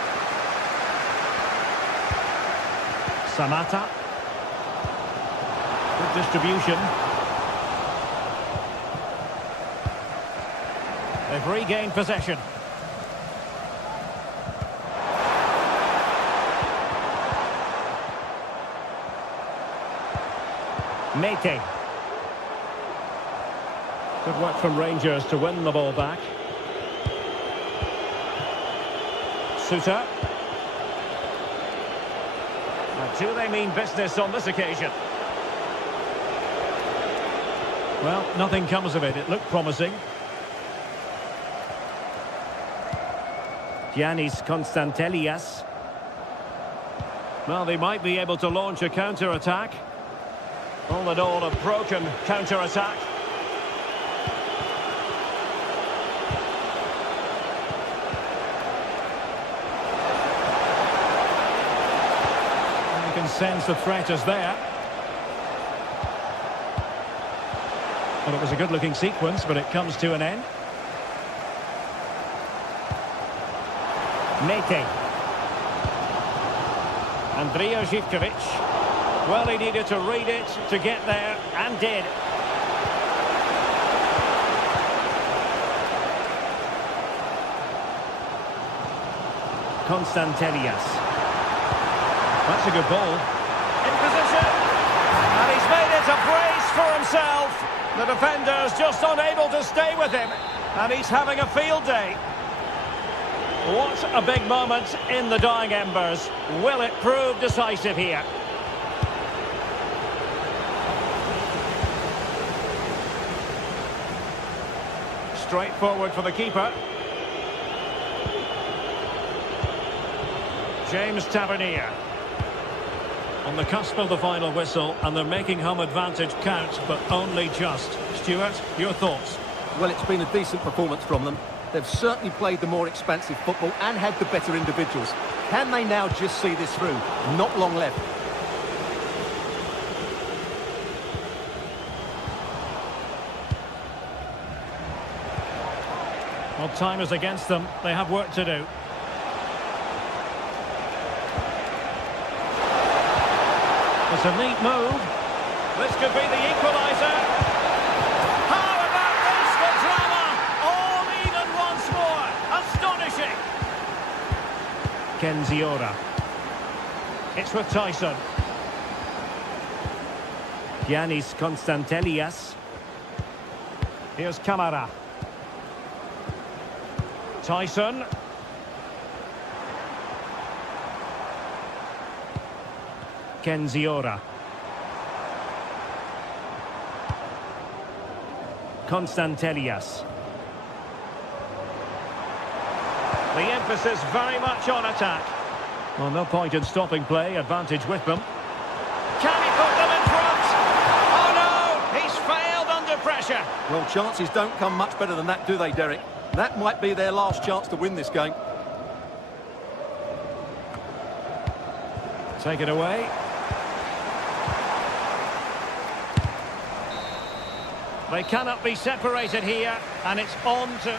Samatta. Good distribution. They've regained possession. Mete. Good work from Rangers to win the ball back. Suter. Now, do they mean business on this occasion? Well, nothing comes of it. It looked promising. Giannis Constantelias. Well, they might be able to launch a counter-attack. All in all, a broken counter-attack. You can sense the threat is there. Well, it was a good-looking sequence, but it comes to an end. Mete. Andrija Zivkovic. Well, he needed to read it to get there, and did. Constantelias. That's a good ball. In position. And he's made it a brace for himself. The defender's just unable to stay with him. And he's having a field day. What a big moment in the dying embers. Will it prove decisive here? Straight forward for the keeper. James Tavernier. On the cusp of the final whistle, and they're making home advantage count, but only just. Stuart, your thoughts? Well, it's been a decent performance from them. They've certainly played the more expansive football and had the better individuals. Can they now just see this through? Not long left. Well, time is against them. They have work to do. It's a neat move. This could be the equaliser. How about this for drama? All even once more. Astonishing. Kenziora. It's with Tyson. Giannis Constantelias. Here's Camara. Tyson. Kenziora. Constantelias. The emphasis very much on attack. Well, no point in stopping play. Advantage with them. Can he put them in front? Oh no! He's failed under pressure. Well, chances don't come much better than that, do they, Derek? That might be their last chance to win this game. Take it away. They cannot be separated here, and it's on to...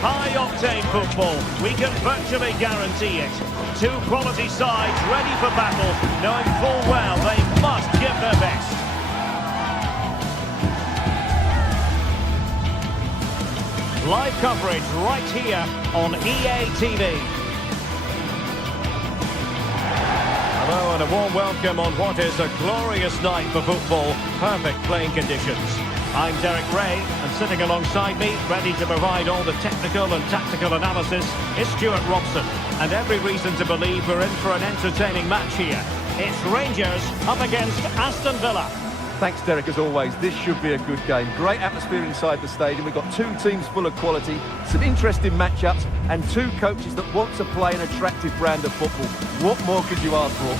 High-octane football, we can virtually guarantee it. Two quality sides ready for battle, knowing full well they must give their best. Live coverage right here on EA TV. Hello and a warm welcome on what is a glorious night for football. Perfect playing conditions. I'm Derek Ray, and sitting alongside me, ready to provide all the technical and tactical analysis, is Stuart Robson. And every reason to believe we're in for an entertaining match here. It's Rangers up against Aston Villa. Thanks, Derek, as always. This should be a good game. Great atmosphere inside the stadium. We've got two teams full of quality, some interesting matchups, and two coaches that want to play an attractive brand of football. What more could you ask for?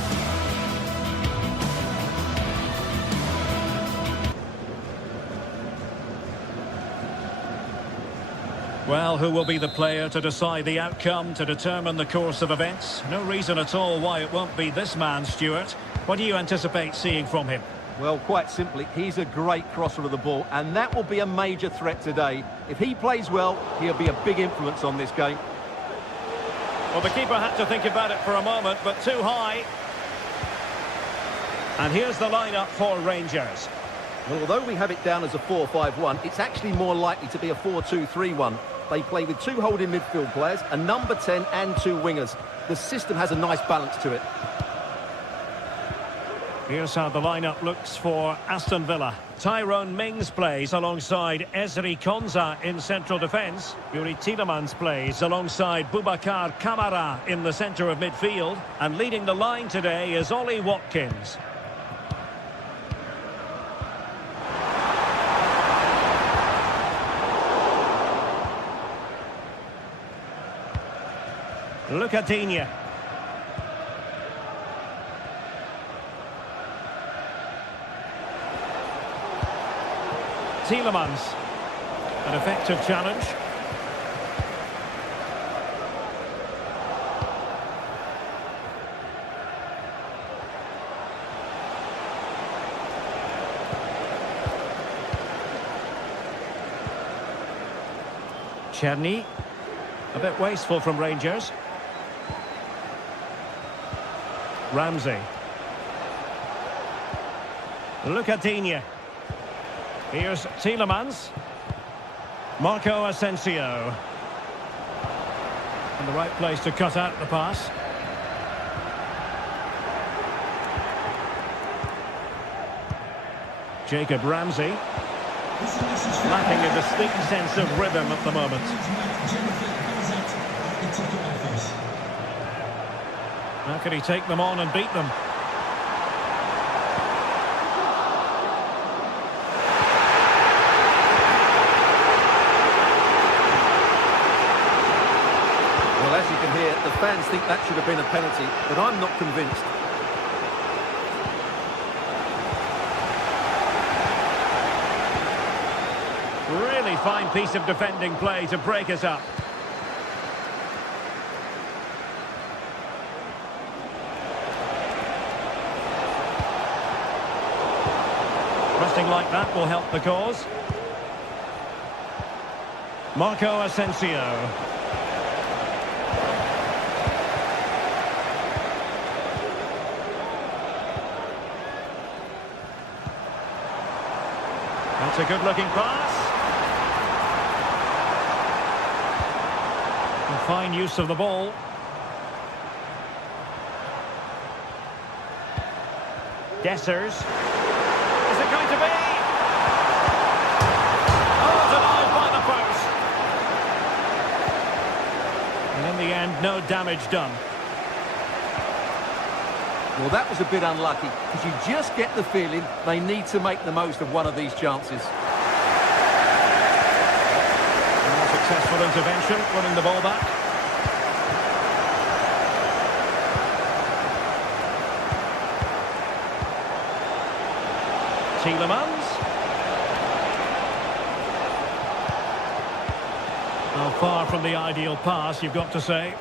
Well, who will be the player to decide the outcome, to determine the course of events? No reason at all why it won't be this man, Stuart. What do you anticipate seeing from him? Well, quite simply, he's a great crosser of the ball, and that will be a major threat today. If he plays well, he'll be a big influence on this game. Well, the keeper had to think about it for a moment, but too high. And here's the lineup for Rangers. Well, although we have it down as a 4-5-1, it's actually more likely to be a 4-2-3-1. They play with 2 holding midfield players, a number 10 and 2 wingers. The system has a nice balance to it. Here's how the lineup looks for Aston Villa. Tyrone Mings plays alongside Ezri Konsa in central defence. Yuri Tielemans plays alongside Boubacar Kamara in the centre of midfield. And leading the line today is Ollie Watkins. Lucadinha. Tielemans. An effective challenge. Czerny. A bit wasteful from Rangers. Ramsey. Lucadinha. Here's Tielemans. Marco Asensio. In the right place to cut out the pass. Jacob Ramsey. Lacking a distinct sense of rhythm at the moment. How can he take them on and beat them? Well, as you can hear, the fans think that should have been a penalty, but I'm not convinced. Really fine piece of defending play to break us up. Pressing like that will help the cause. Marco Asensio. That's a good-looking pass. And fine use of the ball. Dessers. Is it going to be? Oh, denied by the post. And in the end, no damage done. Well, that was a bit unlucky, because you just get the feeling they need to make the most of one of these chances. And a successful intervention, winning the ball back. Tielemans. Well, far from the ideal pass, you've got to say.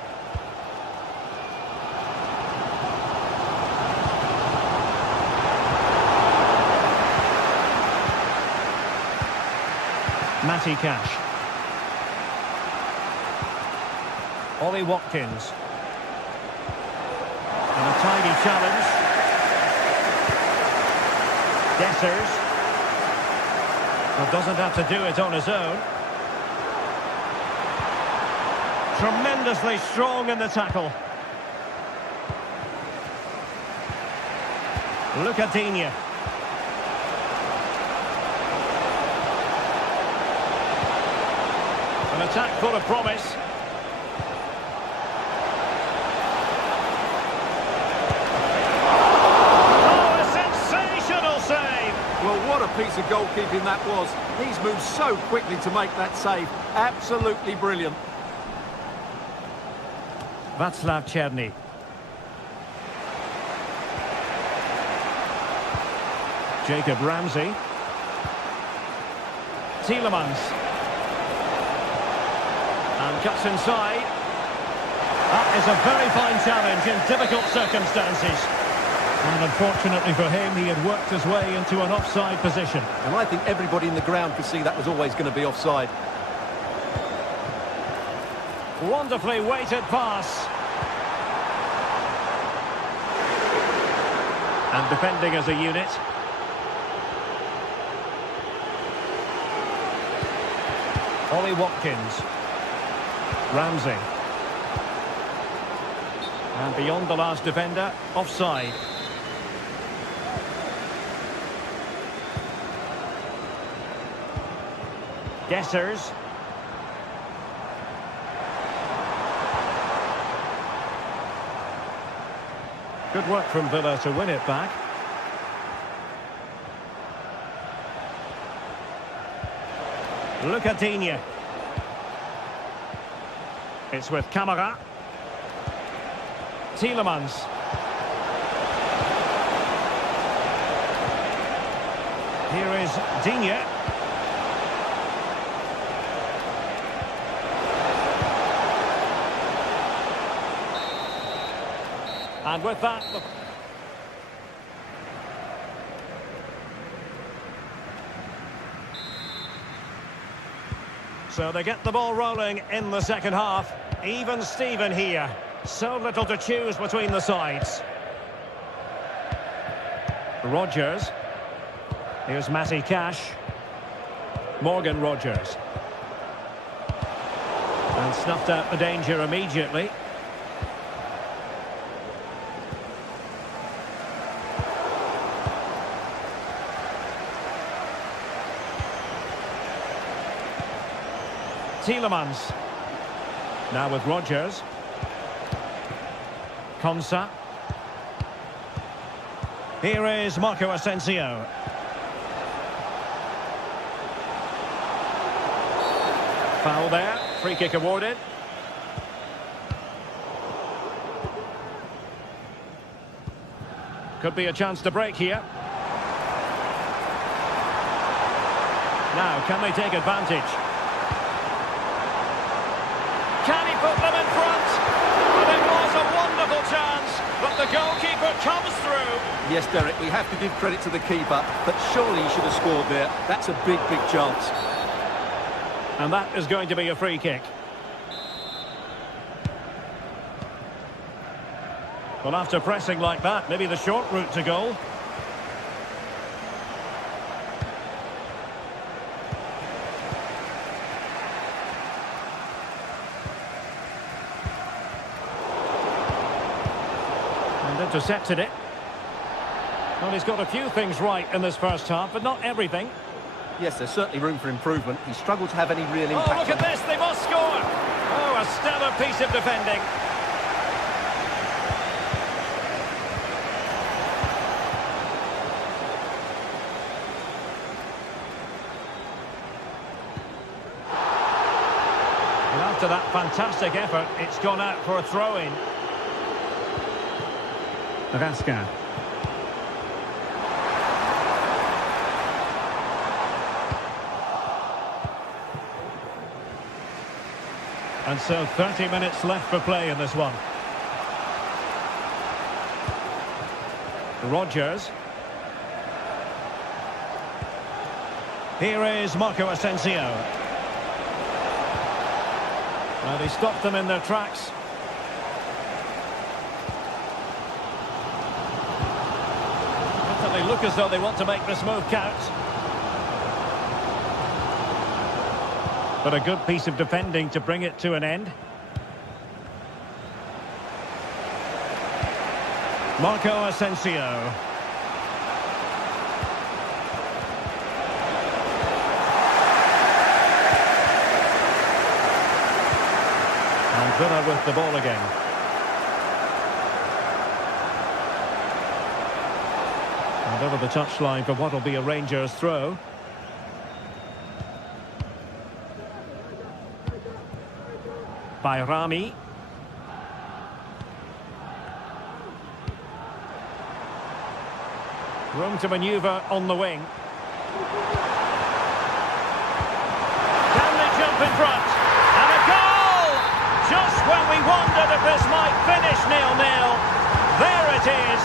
Matty Cash. Ollie Watkins. And a tidy challenge. Dessers. Well, doesn't have to do it on his own. Tremendously strong in the tackle. Lucadinha. An attack full of promise. Oh, a sensational save! Well, what a piece of goalkeeping that was. He's moved so quickly to make that save. Absolutely brilliant. Václav Czerny. Jacob Ramsey. Tielemans. And cuts inside. That is a very fine challenge in difficult circumstances. And unfortunately for him, he had worked his way into an offside position. And I think everybody in the ground could see that was always going to be offside. Wonderfully weighted pass. And defending as a unit. Ollie Watkins. Ramsey. And beyond the last defender, offside. Guessers. Good work from Villa to win it back. Look at Digne. It's with Camara. Tielemans. Here is Digne. And with that... So they get the ball rolling in the second half. Even Steven here. So little to choose between the sides. Rodgers. Here's Matty Cash. Morgan Rodgers. And snuffed out the danger immediately. Tielemans. Now with Rodgers. Konsa. Here is Marco Asensio. Foul there. Free kick awarded. Could be a chance to break here. Now, can they take advantage? Can he put them in front? Well, it was a wonderful chance, but the goalkeeper comes through. Yes, Derek, we have to give credit to the keeper, but surely he should have scored there. That's a big, big chance. And that is going to be a free kick. Well, after pressing like that, maybe the short route to goal. Intercepted it. Well, he's got a few things right in this first half, but not everything. Yes, there's certainly room for improvement. He struggled to have any real impact. Oh, look at this, they must score! Oh, a stellar piece of defending. And after that fantastic effort, it's gone out for a throw-in. Rasca. And so 30 minutes left for play in this one. Rodgers. Here is Marco Asensio. Well, he stopped them in their tracks. They look as though they want to make this move count. But a good piece of defending to bring it to an end. Marco Asensio. And Villa with the ball again. And over the touchline for what will be a Rangers throw. By Rami. Room to manoeuvre on the wing. Can they jump in front? And a goal! Just when we wondered if this might finish 0-0. There it is.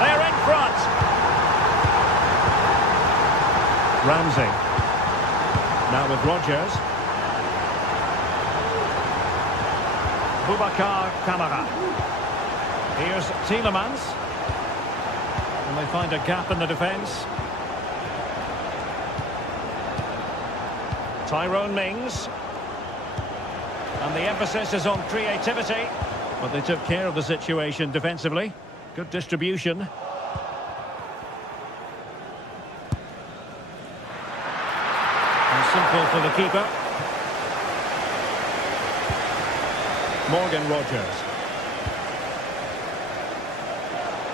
They're in front. Ramsey. Now with Rodgers. Boubacar Kamara. Here's Tielemans. And they find a gap in the defence. Tyrone Mings. And the emphasis is on creativity. But they took care of the situation defensively. Good distribution. And simple for the keeper. Morgan Rodgers.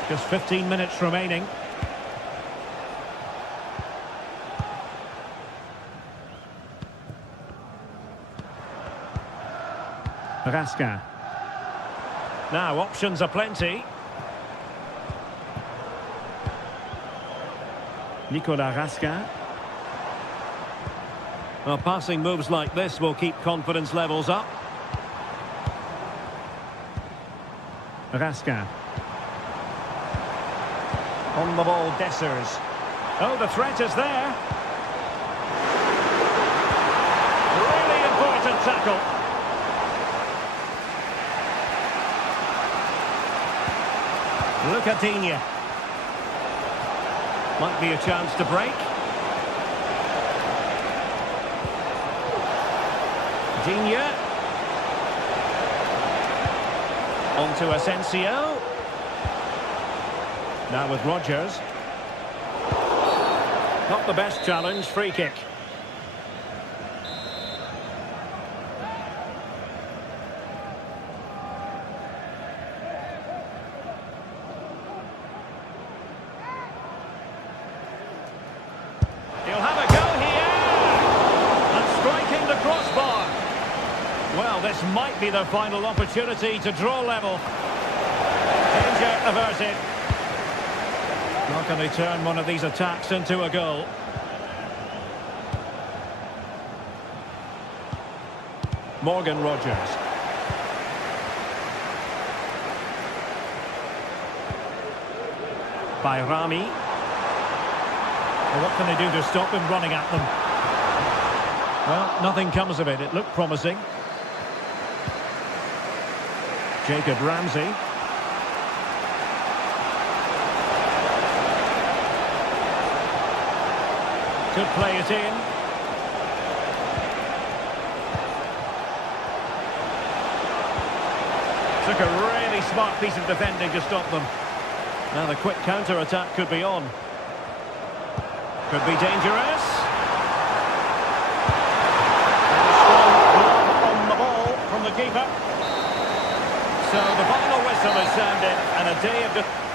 Just 15 minutes remaining. Raskin. Now, options are plenty. Nicolas Raskin. Well, passing moves like this will keep confidence levels up. Raskin. On the ball, Dessers. Oh, the threat is there. Really important tackle. Look at Digne. Might be a chance to break. Digne. On to Asensio. Now with Rodgers. Not the best challenge, free kick. He'll have a go here. And striking the crossbar. Well, this might be their final opportunity to draw level. Danger averted. How can they turn one of these attacks into a goal? Morgan Rodgers. Bayrami. Well, what can they do to stop him running at them? Well, nothing comes of it. It looked promising. Jacob Ramsey. Could play it in. Took a really smart piece of defending to stop them. Now the quick counter-attack could be on. Could be dangerous. And a strong glove on the ball from the keeper. So the final whistle is sounded and a day of...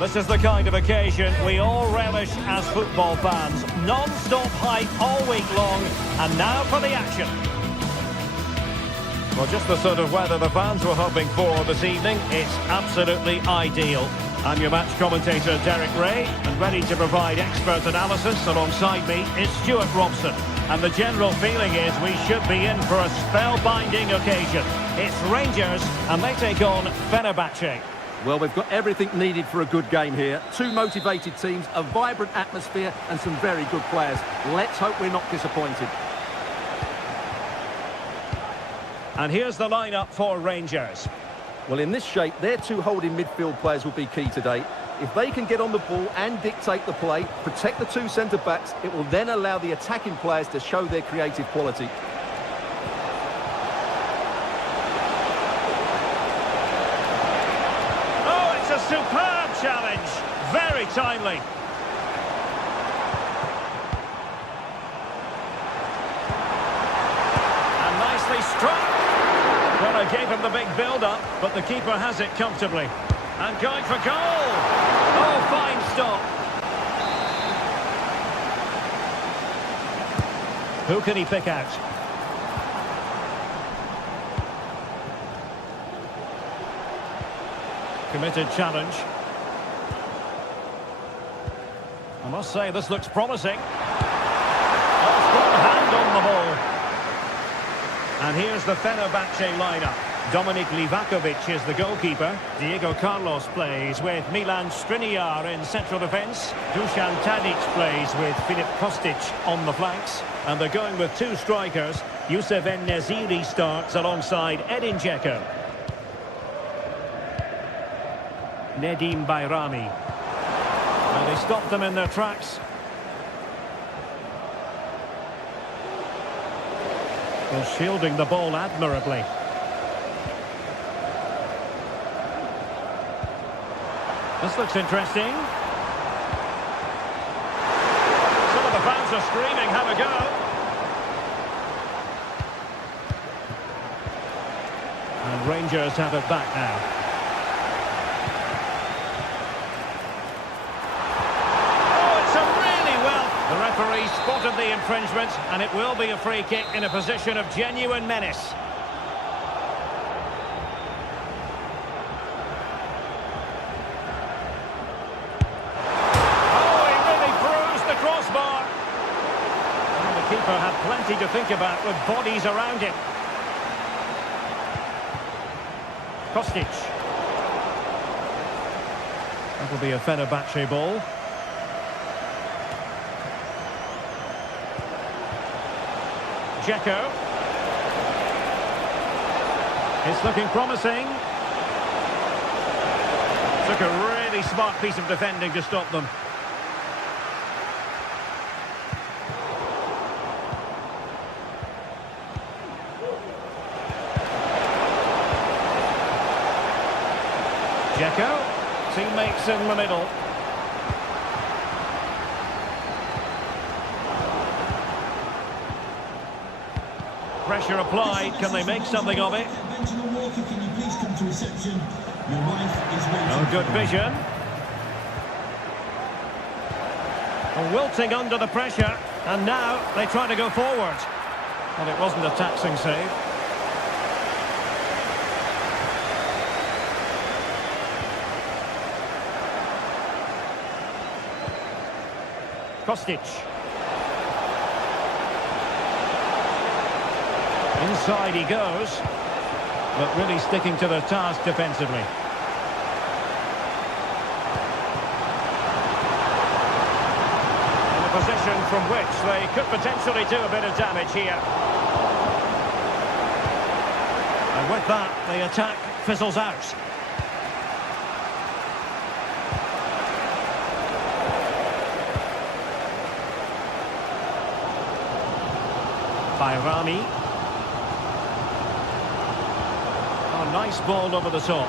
This is the kind of occasion we all relish as football fans. Non-stop hype all week long, and now for the action. Well, just the sort of weather the fans were hoping for this evening. It's absolutely ideal. I'm your match commentator, Derek Ray, and ready to provide expert analysis alongside me is Stuart Robson. And the general feeling is we should be in for a spellbinding occasion. It's Rangers, and they take on Fenerbahce. Well, we've got everything needed for a good game here. Two motivated teams, a vibrant atmosphere, and some very good players. Let's hope we're not disappointed. And here's the lineup for Rangers. Well, in this shape, their two holding midfield players will be key today. If they can get on the ball and dictate the play, protect the two centre-backs, it will then allow the attacking players to show their creative quality. Oh, it's a superb challenge. Very timely. And nicely struck. Well, I gave him the big build-up, but the keeper has it comfortably. And going for goal! Oh, fine stop. Who can he pick out? Committed challenge. I must say, this looks promising. Oh, strong hand on the ball. And here's the Fenerbahce lineup. Dominik Livakovic is the goalkeeper. Diego Carlos plays with Milan Skriniar in central defence. Dusan Tadic plays with Filip Kostic on the flanks. And they're going with two strikers. Youssef En-Nesyri starts alongside Edin Dzeko. Nedim Bayrami. And they stopped them in their tracks. Well, shielding the ball admirably. This looks interesting. Some of the fans are screaming, have a go. And Rangers have it back now. Oh, it's a really well. The referee spotted the infringement, and it will be a free kick in a position of genuine menace. Keeper had plenty to think about with bodies around him. Kostic. That will be a Fenerbahce ball. Dzeko. It's looking promising. Took a really smart piece of defending to stop them. Dzeko, teammates in the middle. Pressure applied, can they make something of it? No good vision. Wilting under the pressure, and now they try to go forward. Well, it wasn't a taxing save. Kostic. Inside he goes, but really sticking to the task defensively. In a position from which they could potentially do a bit of damage here. And with that, the attack fizzles out. Bayrami. Oh, nice ball over the top.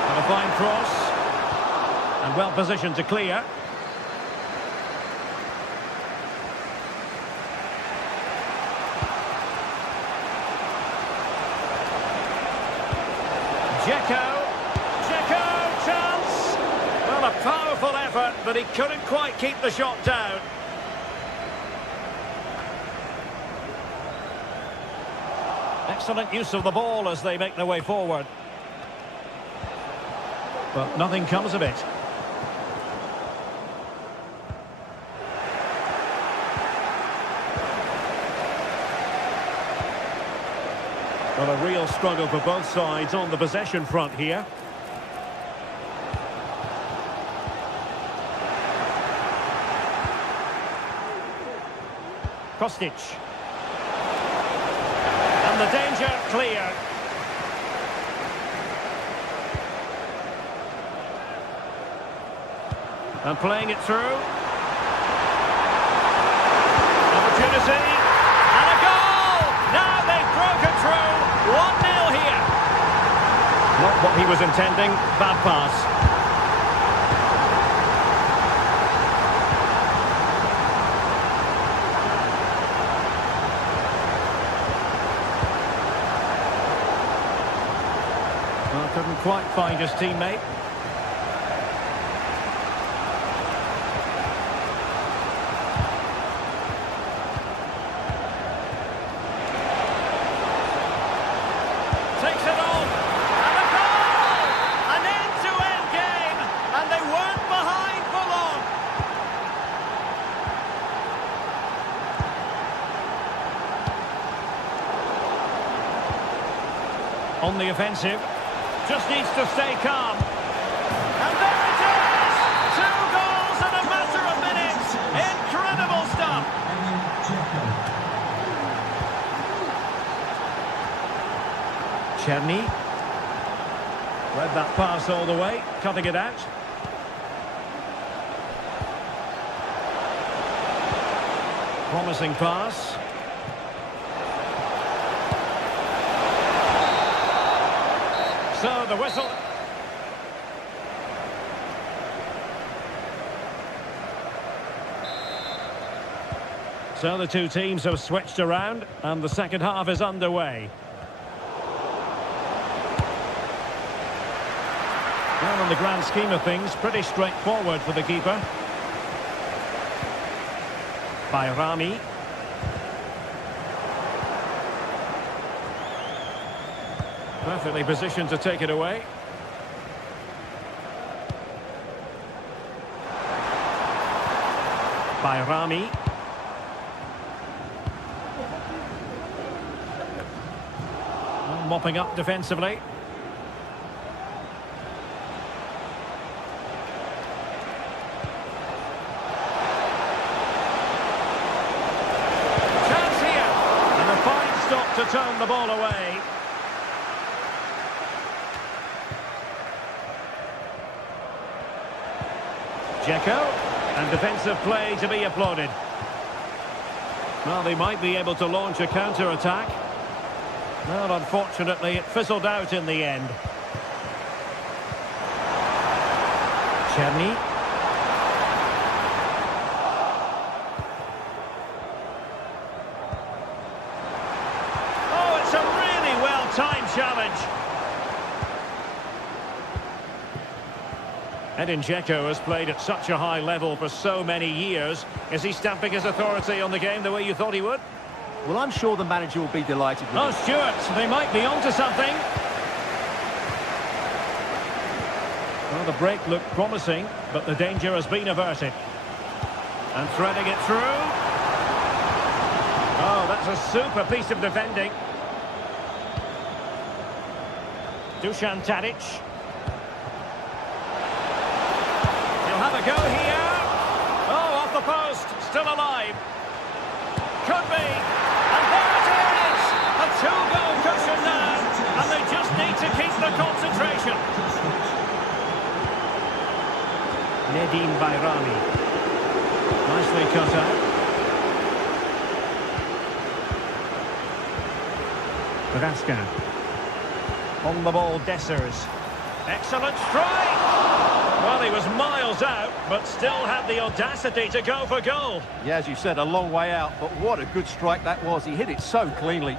And a fine cross. And well positioned to clear. Dzeko, chance! Well, a powerful effort, but he couldn't quite keep the shot down. Excellent use of the ball as they make their way forward. But nothing comes of it. Well, a real struggle for both sides on the possession front here. Kostic. And the danger cleared. And playing it through. Opportunity. And a goal! Now they've broken through. 1-0 here. Not what he was intending. Bad pass. Well, couldn't quite find his teammate. Takes it on, and a goal! An end-to-end game, and they weren't behind for long. On the offensive, just needs to stay calm. And there it is! 2 goals in a matter of minutes! Incredible stuff! Czerny. Read that pass all the way, cutting it out. Promising pass. So the whistle. So the two teams have switched around and the second half is underway. Well, in the grand scheme of things, pretty straightforward for the keeper. Bayrami. Perfectly positioned to take it away. Bayrami. Mopping up defensively. Chance here. And a fine stop to turn the ball away. Dzeko, and defensive play to be applauded. Well, they might be able to launch a counter-attack. Well, unfortunately, it fizzled out in the end. Czerny. Oh, it's a really well-timed challenge. Edin Dzeko has played at such a high level for so many years. Is he stamping his authority on the game the way you thought he would? Well, I'm sure the manager will be delighted with it. Stuart, they might be onto something. Well, the break looked promising, but the danger has been averted. And threading it through. Oh, that's a super piece of defending. Dusan Tadic. Have a go here. Oh, off the post. Still alive. Could be. And there it is. A 2-goal cushion now. And they just need to keep the concentration. Nedim Bayrami. Nicely cut out. Vedaska. On the ball, Dessers. Excellent strike. Well, he was miles out, but still had the audacity to go for goal. Yeah, as you said, a long way out, but what a good strike that was. He hit it so cleanly.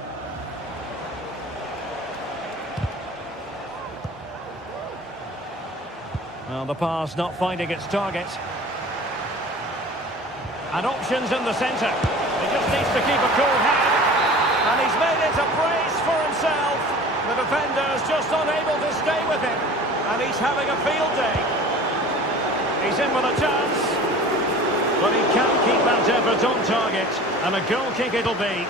Well, the pass not finding its target. And options in the centre. He just needs to keep a cool head. And he's made it a brace for himself. himself. The defender's just unable to stay with him. And he's having a field day. He's in with a chance. But he can't keep that effort on target. And a goal kick it'll be.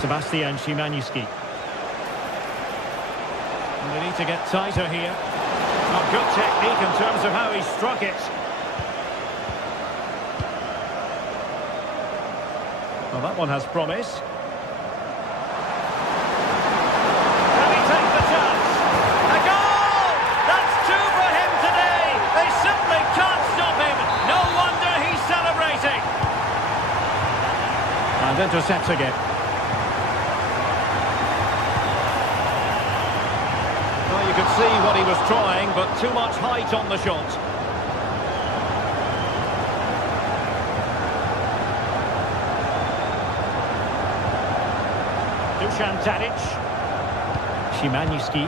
Sebastian Szymanski. And they need to get tighter here. A good technique in terms of how he struck it. Well, that one has promise. Can he take the chance? A goal! That's two for him today. They simply can't stop him. No wonder he's celebrating. And intercepts again. Well, you could see what he was trying, but too much height on the shot. Dusan Tadic. Szymanski.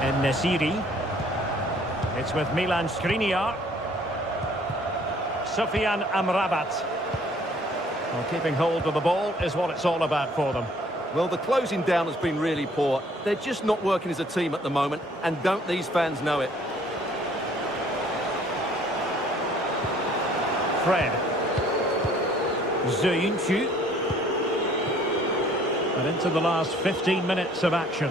And Nesiri. It's with Milan Skriniar. Sufyan Amrabat. Well, keeping hold of the ball is what it's all about for them. Well, the closing down has been really poor. They're just not working as a team at the moment, and don't these fans know it? Fred. Ziyunchu. And into the last 15 minutes of action.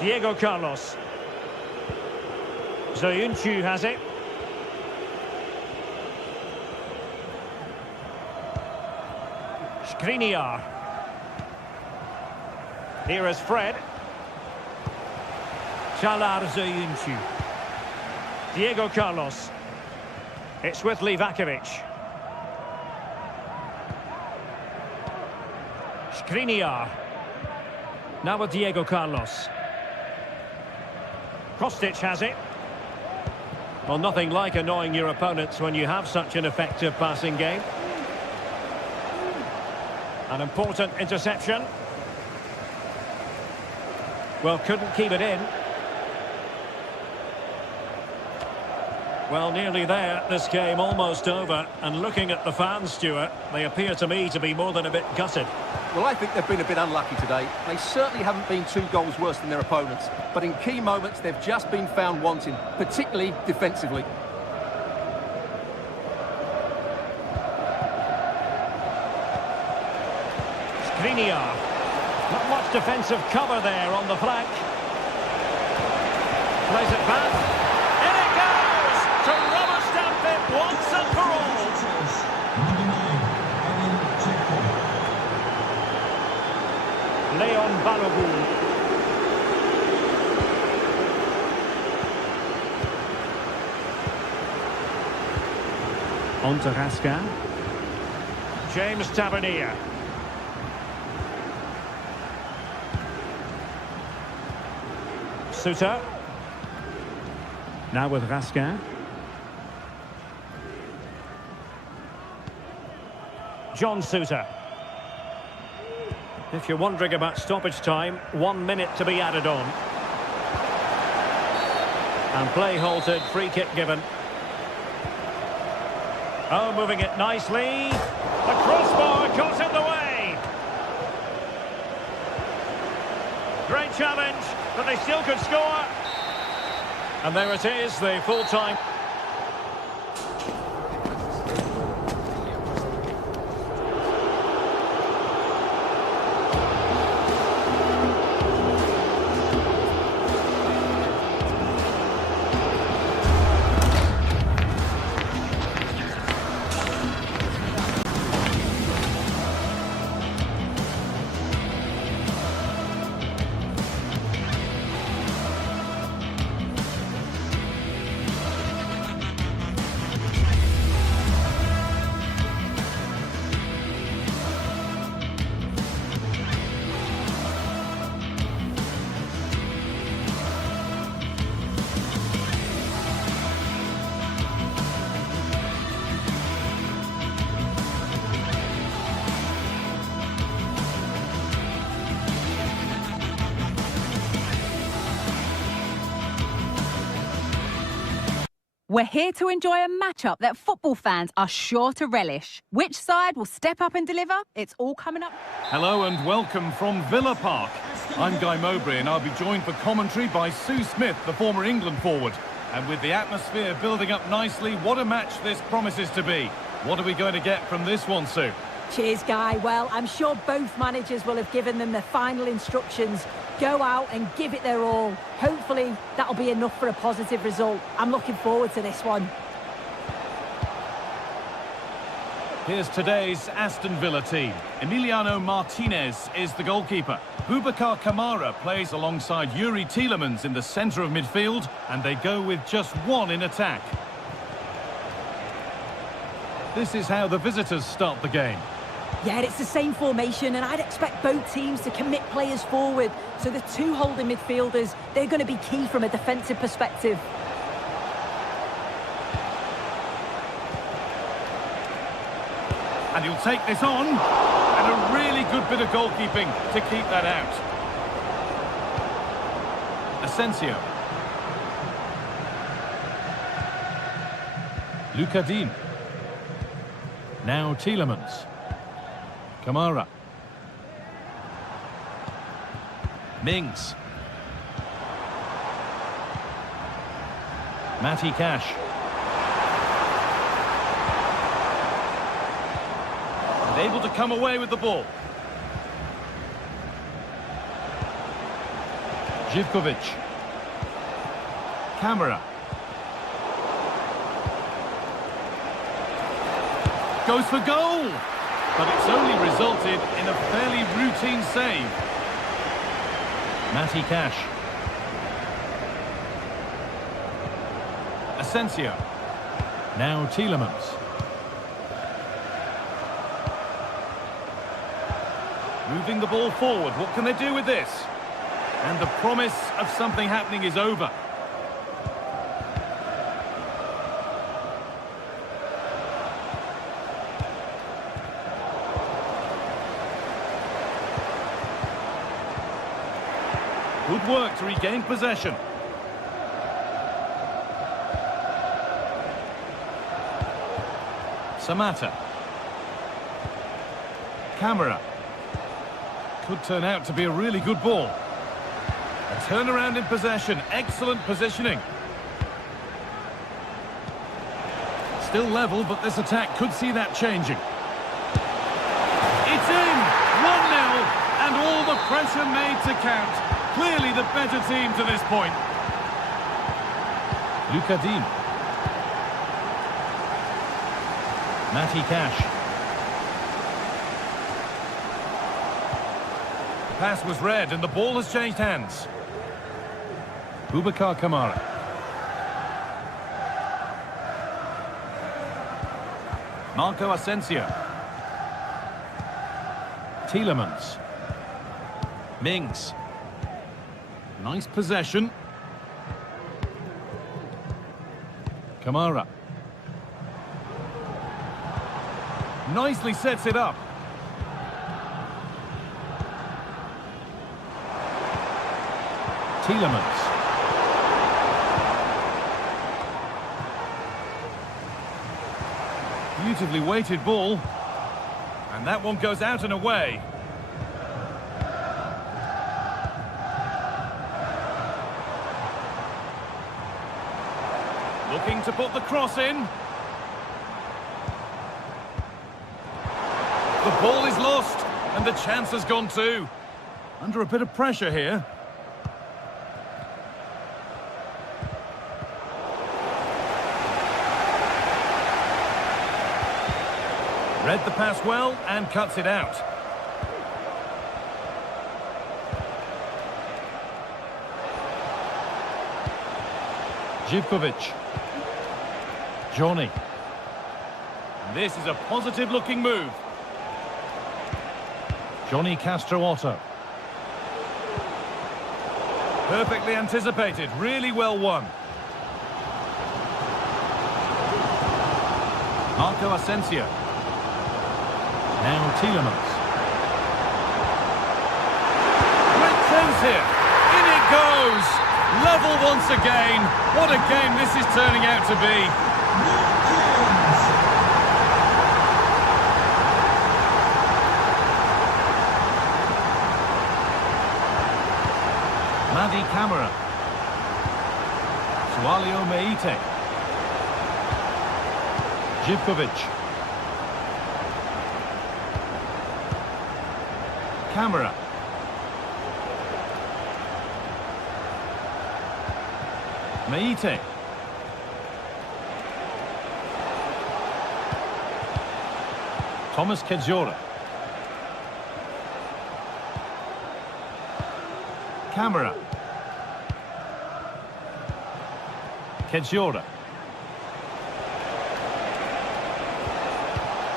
Diego Carlos. Ziyunchu has it. Skriniar. Here is Fred. Çağlar Ziyunchu. Diego Carlos. It's with Livakovic. Skriniar. Now with Diego Carlos. Kostic has it. Well, nothing like annoying your opponents when you have such an effective passing game. An important interception. Well, couldn't keep it in. Well, nearly there. This game almost over. And looking at the fans, Stuart, they appear to me to be more than a bit gutted. Well, I think they've been a bit unlucky today. They certainly haven't been 2 goals worse than their opponents. But in key moments, they've just been found wanting, particularly defensively. Skriniar. Not much defensive cover there on the flank. Plays it back. In it goes! To rubber stamp it once and for all. Leon Balogun. On to Raskin. James Tavernier. Suter. Now with Raskin. John Suter. If you're wondering about stoppage time, 1 minute to be added on. And play halted, free kick given. Oh, moving it nicely. The crossbar got in the way. Great challenge, but they still could score. And there it is, the full-time. We're here to enjoy a matchup that football fans are sure to relish. Which side will step up and deliver? It's all coming up. Hello and welcome from Villa Park. I'm Guy Mowbray and I'll be joined for commentary by Sue Smith, the former England forward. And with the atmosphere building up nicely, what a match this promises to be. What are we going to get from this one, Sue? Cheers, Guy. Well, I'm sure both managers will have given them their final instructions. Go out and give it their all. Hopefully, that'll be enough for a positive result. I'm looking forward to this one. Here's today's Aston Villa team. Emiliano Martinez is the goalkeeper. Boubacar Kamara plays alongside Yuri Tielemans in the centre of midfield, and they go with just one in attack. This is how the visitors start the game. Yeah, it's the same formation, and I'd expect both teams to commit players forward. So the two holding midfielders, they're going to be key from a defensive perspective. And he'll take this on. And a really good bit of goalkeeping to keep that out. Asensio. Luca Dean. Now Tielemans. Kamara. Mings. Matty Cash. And able to come away with the ball. Živkovic. Kamara. Goes for goal! But it's only resulted in a fairly routine save. Matty Cash. Asensio. Now Tielemans. Moving the ball forward. What can they do with this? And the promise of something happening is over. Good work to regain possession. Samatta. Kamara. Could turn out to be a really good ball. A turnaround in possession. Excellent positioning. Still level, but this attack could see that changing. It's in! 1-0, and all the pressure made to count. Clearly the better team to this point. Luca Dean. Matty Cash. The pass was read and the ball has changed hands. Boubacar Kamara. Marco Asensio. Tielemans. Mings. Nice possession. Kamara. Nicely sets it up. Tielemans. Beautifully weighted ball. And that one goes out and away. Looking to put the cross in. The ball is lost, and the chance has gone too. Under a bit of pressure here. Read the pass well and cuts it out. Živkovic. Johnny. This is a positive-looking move. Johnny Castro Otto. Perfectly anticipated, really well won. Marco Asensio. Now Tielemans. Great chance here. In it goes. Level once again. What a game this is turning out to be. Madi Camara. Sualio Meite. Živković. Camara. Meite. Thomas Kedzora. Camara. Kedzora.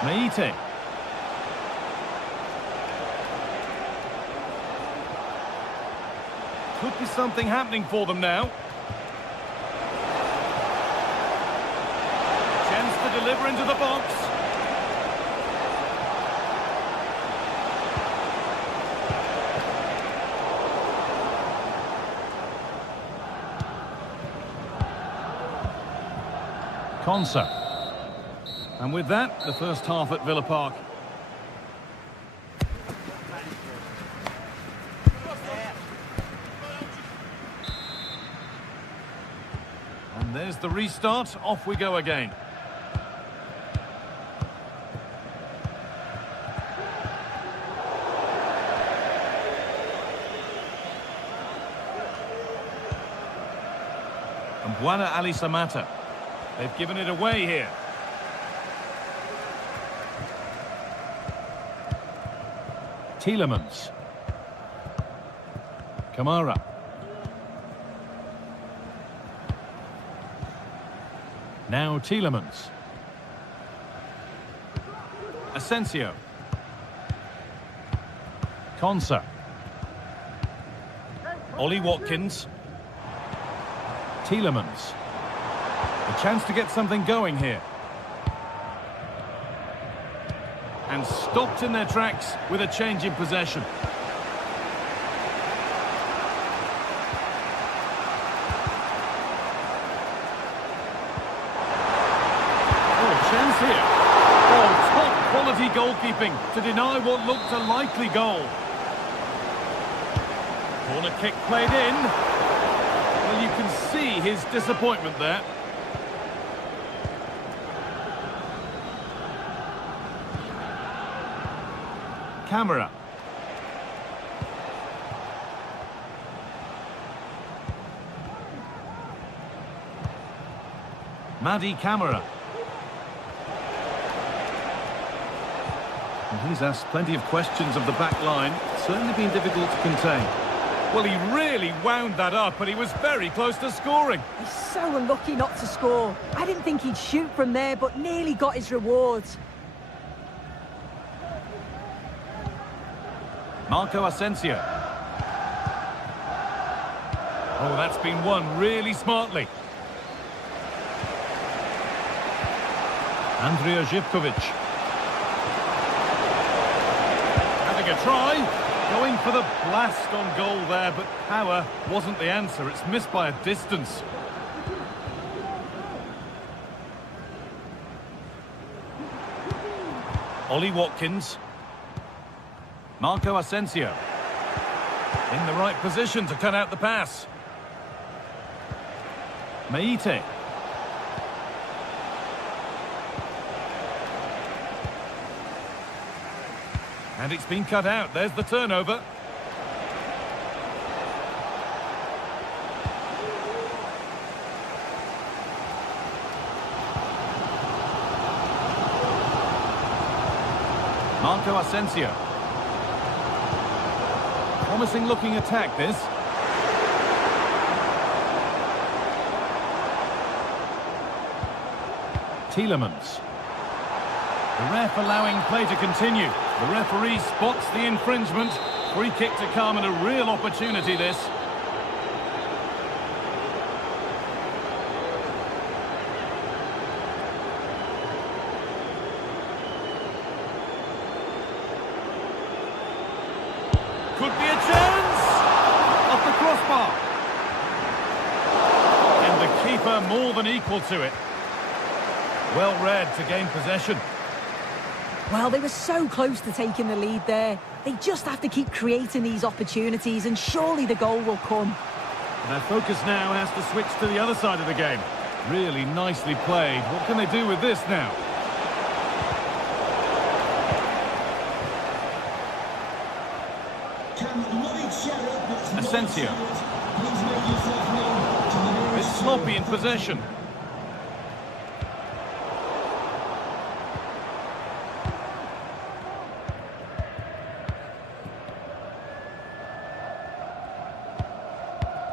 Meite. Could be something happening for them now. Chance to deliver into the box. Konsa. And with that, the first half at Villa Park. And there's the restart. Off we go again. And Buana Ali Samata. They've given it away here. Tielemans. Kamara. Now Tielemans. Asensio. Konsa. Ollie Watkins. Tielemans. A chance to get something going here. And stopped in their tracks with a change in possession. Oh, chance here. Oh, top quality goalkeeping to deny what looked a likely goal. Corner kick played in. Well, you can see his disappointment there. Camara. Madi Camara. And he's asked plenty of questions of the back line. Certainly been difficult to contain. Well, he really wound that up, and he was very close to scoring. He's so unlucky not to score. I didn't think he'd shoot from there, but nearly got his rewards. Marco Asensio. Oh, that's been won really smartly. Andrija Živković. Having a try. Going for the blast on goal there, but power wasn't the answer. It's missed by a distance. Ollie Watkins. Marco Asensio. In the right position to cut out the pass. Meite. And it's been cut out. There's the turnover. Marco Asensio. Promising looking attack, this. Tielemans. The ref allowing play to continue. The referee spots the infringement. Free kick to come and a real opportunity, this. Could be a chance! Off the crossbar. keeper more than equal to it. Well read to gain possession. Well, they were so close to taking the lead there. They just have to keep creating these opportunities and surely the goal will come. Their focus now has to switch to the other side of the game. Really nicely played. What can they do with this now? Asensio. It's sloppy in possession.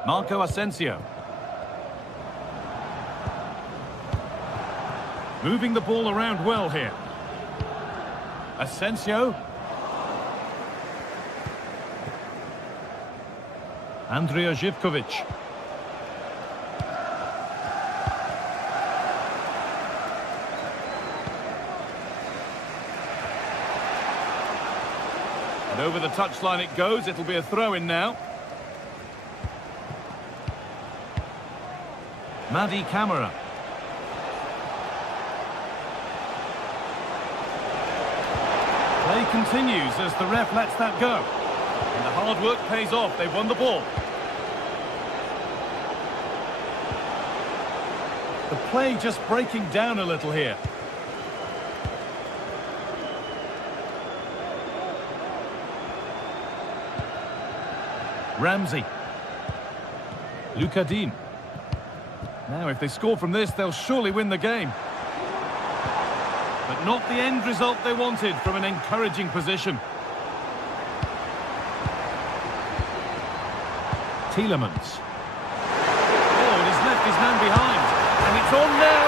Marco Asensio. Moving the ball around well here. Asensio. Andrija Živković. And over the touchline it goes. It'll be a throw-in now. Madi Camara. Play continues as the ref lets that go. And the hard work pays off. They've won the ball. The play just breaking down a little here. Ramsey. Lucadine. Now, if they score from this, they'll surely win the game. But not the end result they wanted from an encouraging position. Tielemans. Oh, and he's left his man behind. And it's on now.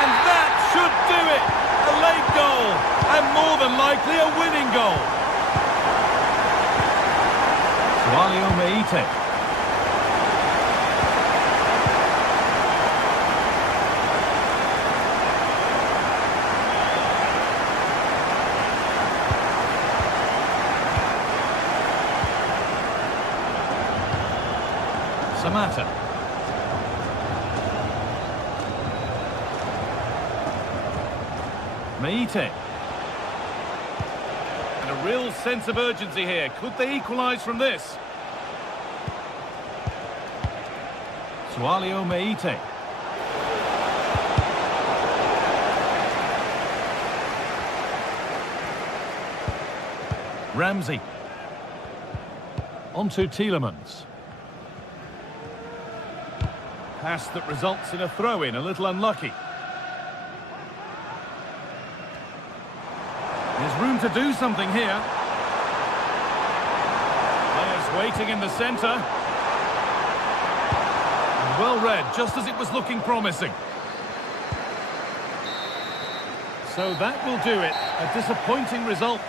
And that should do it. A late goal. And more than likely a winning goal. Sualio Meite. Samata. Meite. And a real sense of urgency here. Could they equalise from this? Sualio Meite. Ramsey. On to Tielemans. Pass that results in a throw-in, a little unlucky. There's room to do something here. Players waiting in the centre. And well read, just as it was looking promising. So that will do it. A disappointing result.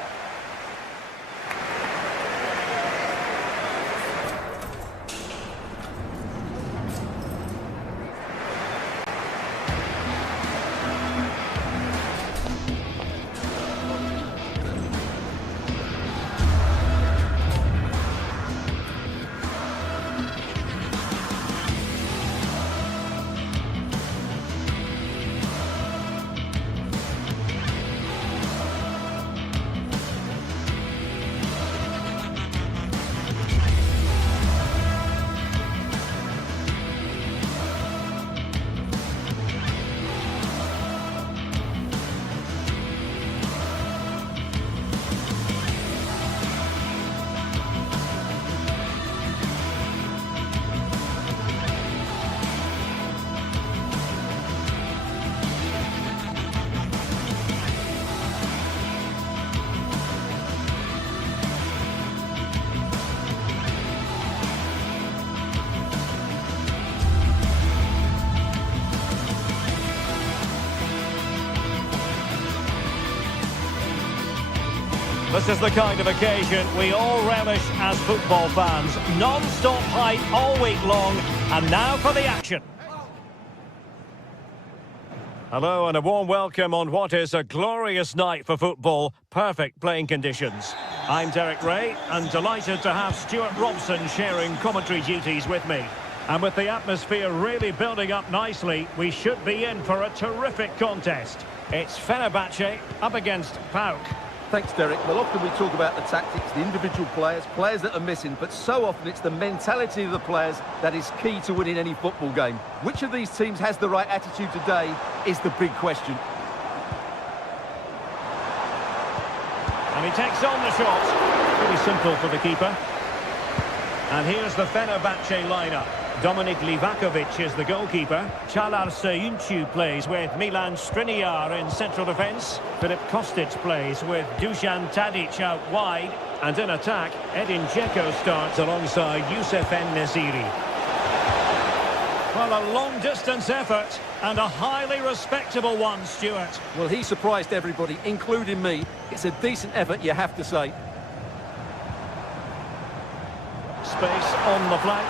This is the kind of occasion we all relish as football fans. Non-stop hype all week long, and now for the action. Hello and a warm welcome on what is a glorious night for football. Perfect playing conditions. I'm Derek Ray and delighted to have Stuart Robson sharing commentary duties with me. And with the atmosphere really building up nicely, we should be in for a terrific contest. It's Fenerbahce up against PAOK. Thanks, Derek. Well, often we talk about the tactics, the individual players that are missing, but so often it's the mentality of the players that is key to winning any football game. Which of these teams has the right attitude today is the big question. And he takes on the shot. Pretty simple for the keeper. And here's the Fenerbahce lineup. Dominik Livakovic is the goalkeeper. Çağlar Söyüncü plays with Milan Skriniar in central defence. Filip Kostic plays with Dusan Tadic out wide. And in attack, Edin Dzeko starts alongside Youssef En-Nesyri. Well, a long-distance effort and a highly respectable one, Stuart. Well, he surprised everybody, including me. It's a decent effort, you have to say. Space on the flank.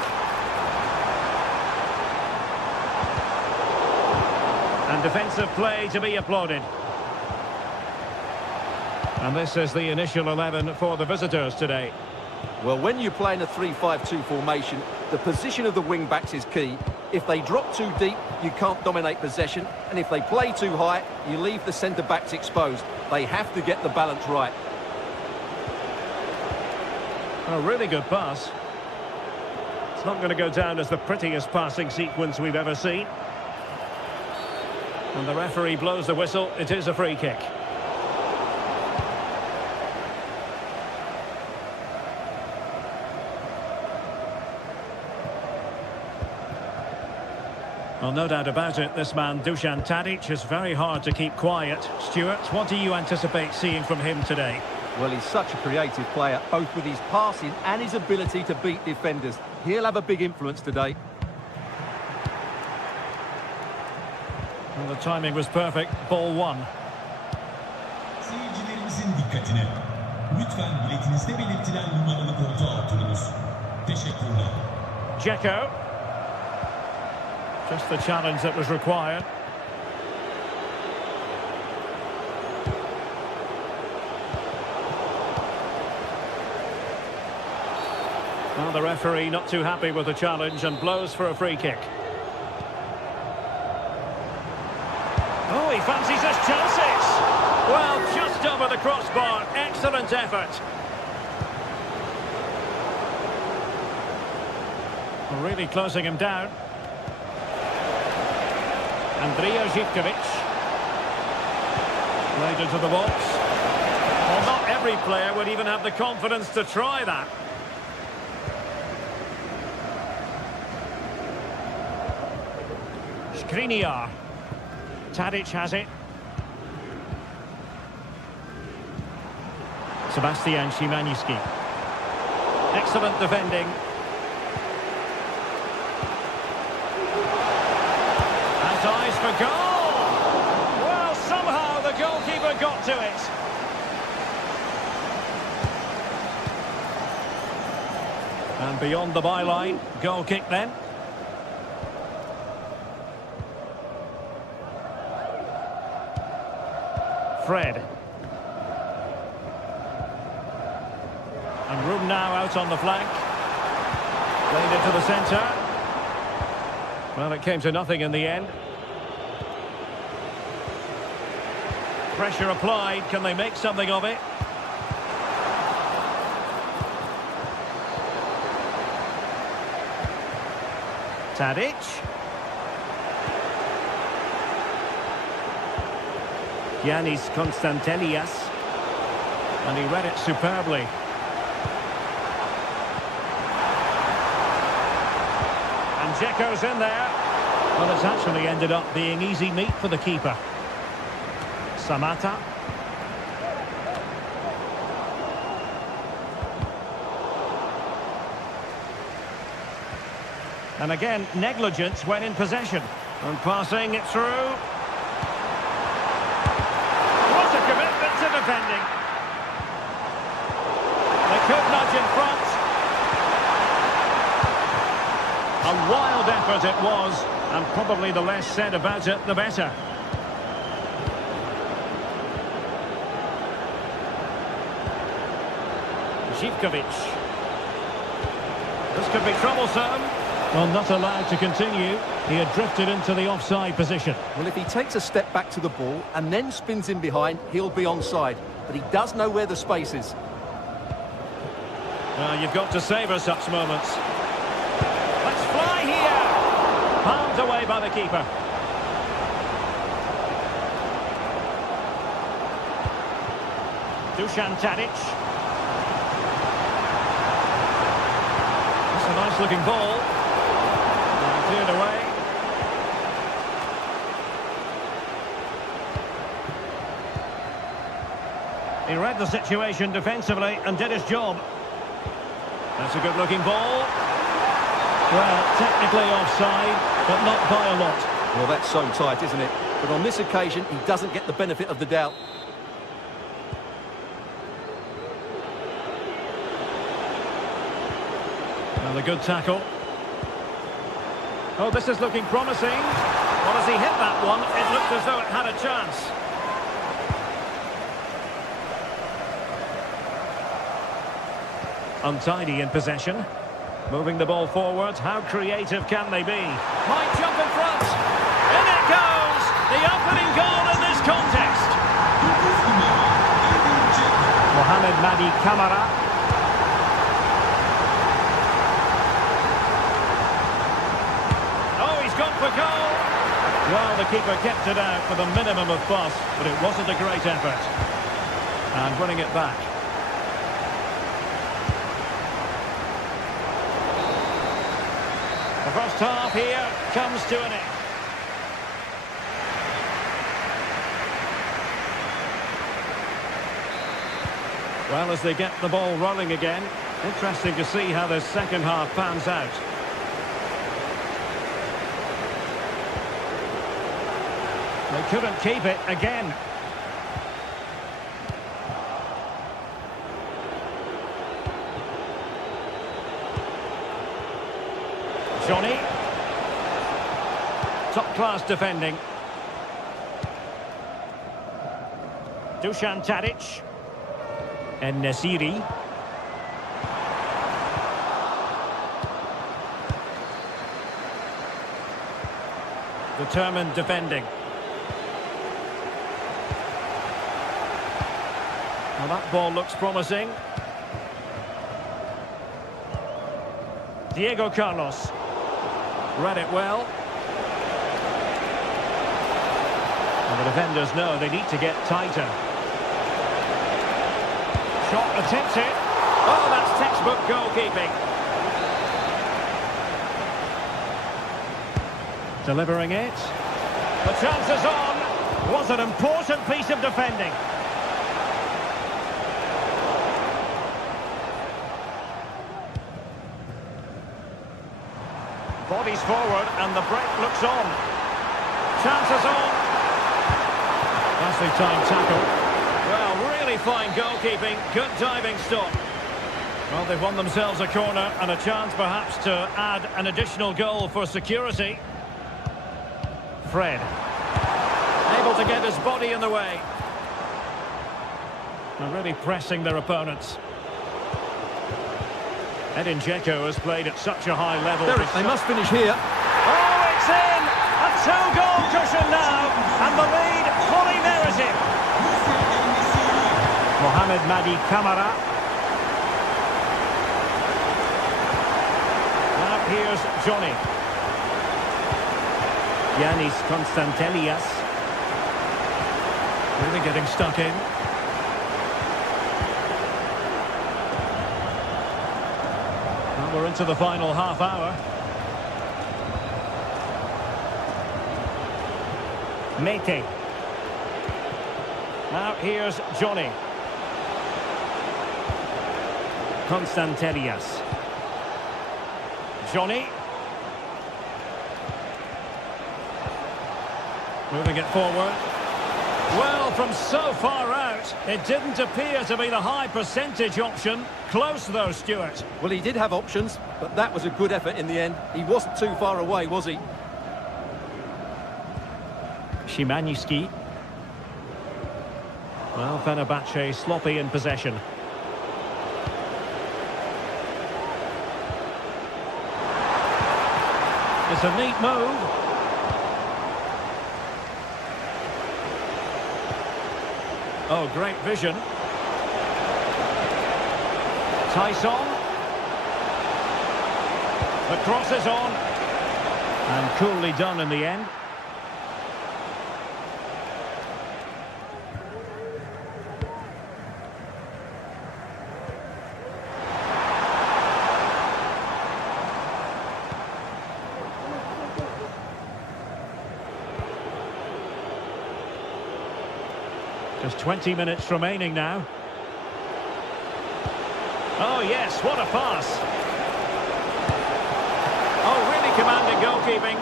And defensive play to be applauded. And this is the initial 11 for the visitors today. Well, when you play in a 3-5-2 formation, the position of the wing-backs is key. If they drop too deep, you can't dominate possession. And if they play too high, you leave the centre-backs exposed. They have to get the balance right. A really good pass. It's not going to go down as the prettiest passing sequence we've ever seen. And the referee blows the whistle. It is a free kick. Well, no doubt about it, this man, Dusan Tadic, is very hard to keep quiet. Stuart, what do you anticipate seeing from him today? Well, he's such a creative player, both with his passing and his ability to beat defenders. He'll have a big influence today. Well, the timing was perfect. Ball one. Seyircilerimizin dikkatine. Lütfen biletinizde belirtilen numaralı koltuğa oturunuz. Teşekkürler. Dzeko. Just the challenge that was required. Well, the referee not too happy with the challenge and blows for a free kick. Oh, he fancies his chances. Well, just over the crossbar. Excellent effort. Really closing him down. Andrija Zivkovic. Played into the box. Well, not every player would even have the confidence to try that. Skriniar. Tadic has it. Sebastian Szymański. Excellent defending. Has eyes for goal. Well, somehow the goalkeeper got to it. And beyond the byline, goal kick then. Fred. And room now out on the flank. Played into the centre. Well, it came to nothing in the end. Pressure applied. Can they make something of it? Tadic. Giannis Konstantelias. And he read it superbly. And Dzeko's in there. Well, it's actually ended up being easy meat for the keeper. Samata. And again, negligence when in possession. And passing it through. What a commitment to defending. They could nudge in front. A wild effort it was, and probably the less said about it, the better. Zivkovic. This could be troublesome. Well, not allowed to continue. He had drifted into the offside position. Well, if he takes a step back to the ball and then spins in behind, he'll be onside. But he does know where the space is. Well, you've got to savour such moments. Let's fly here! Palmed away by the keeper. Dusan Tadic. That's a nice-looking ball. Cleared away. He read the situation defensively and did his job. That's a good-looking ball. Well, technically offside, but not by a lot. Well, that's so tight, isn't it? But on this occasion, he doesn't get the benefit of the doubt. Well, a good tackle. Oh, this is looking promising. Well, as he hit that one, it looked as though it had a chance. Untidy in possession. Moving the ball forward. How creative can they be? Might jump in front. In it goes! The opening goal in this contest. Mohamed Madi Camara. Gone for goal. Well, the keeper kept it out with a minimum of fuss, but it wasn't a great effort. And winning it back. The first half here comes to an end. Well, as they get the ball rolling again, interesting to see how the second half pans out. They couldn't keep it again. Johnny. Top-class defending. Dusan Tadic. And Nasiri. Determined defending. Well, that ball looks promising. Diego Carlos. Read it well. And the defenders know they need to get tighter. Shot attempts it. Oh, that's textbook goalkeeping. Delivering it. The chance is on. Was an important piece of defending. Bodies forward and the break looks on. Chances on. Nicely timed tackle. Well, really fine goalkeeping. Good diving stop. Well, they've won themselves a corner and a chance perhaps to add an additional goal for security. Fred. Able to get his body in the way. They're really pressing their opponents. Edin Dzeko has played at such a high level. They must finish here. Oh, it's in! A two-goal cushion now, and the lead fully merited. Mohamed Madi Camara. Now here's Johnny. Yanis Konstantelias. Really getting stuck in. We're into the final half hour. Mete. Now here's Johnny. Konstantelias. Johnny. Moving it forward. Well, from so far out, it didn't appear to be the high percentage option. Close though, Stuart. Well, he did have options, but that was a good effort in the end. He wasn't too far away, was he? Szymański. Well, Fenerbahce sloppy in possession. It's a neat move. Oh, great vision. Tyson. The cross is on. And coolly done in the end. Just 20 minutes remaining now. Oh yes, what a pass. Oh, really commanding goalkeeping.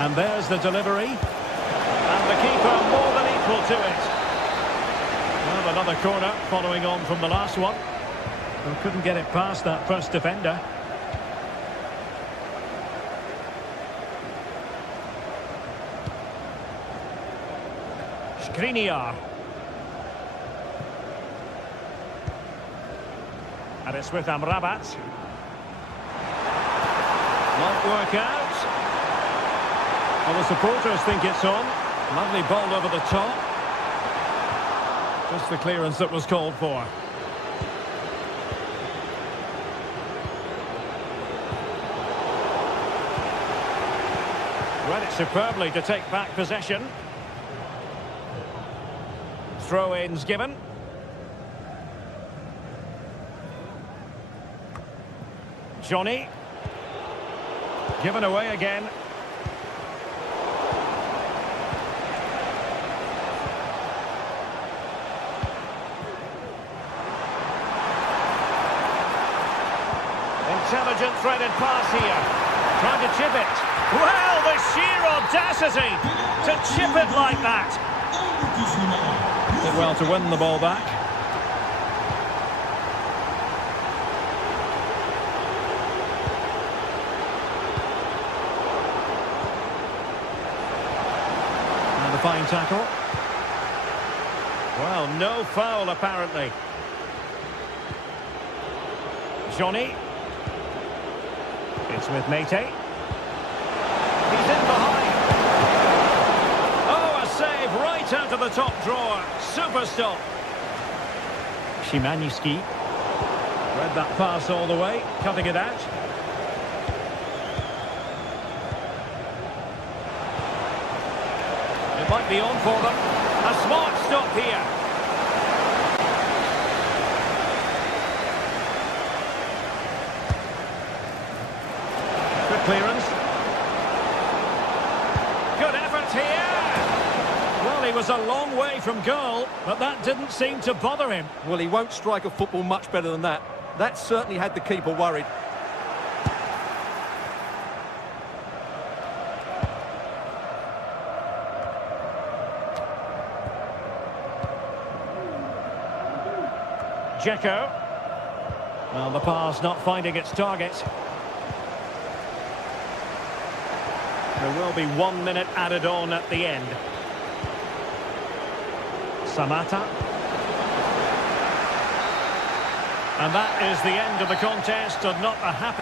And there's the delivery. And the keeper more than equal to it. Well, another corner following on from the last one. Well, couldn't get it past that first defender. Skriniar. And it's with Amrabat. Won't work out. Well, the supporters think it's on. Lovely ball over the top. Just the clearance that was called for. Read it superbly to take back possession. Throw-ins given. Johnny. Given away again. Intelligent threaded pass here. Trying to chip it. Well, the sheer audacity to chip it like that. Did well to win the ball back. And a fine tackle. Well, no foul apparently. Johnny. It's with Mate. He's in behind. Oh, a save right out of the top drawer. Super stop. Szymanski. Read that pass all the way, cutting it out. It might be on for them. A smart stop here. Good clearance. Good effort here. Well, he was a long way from goal, but that didn't seem to bother him. Well, he won't strike a football much better than that. That certainly had the keeper worried. Dzeko. Well, the pass not finding its target. There will be 1 minute added on at the end. Samata. And that is the end of the contest, and not a happy...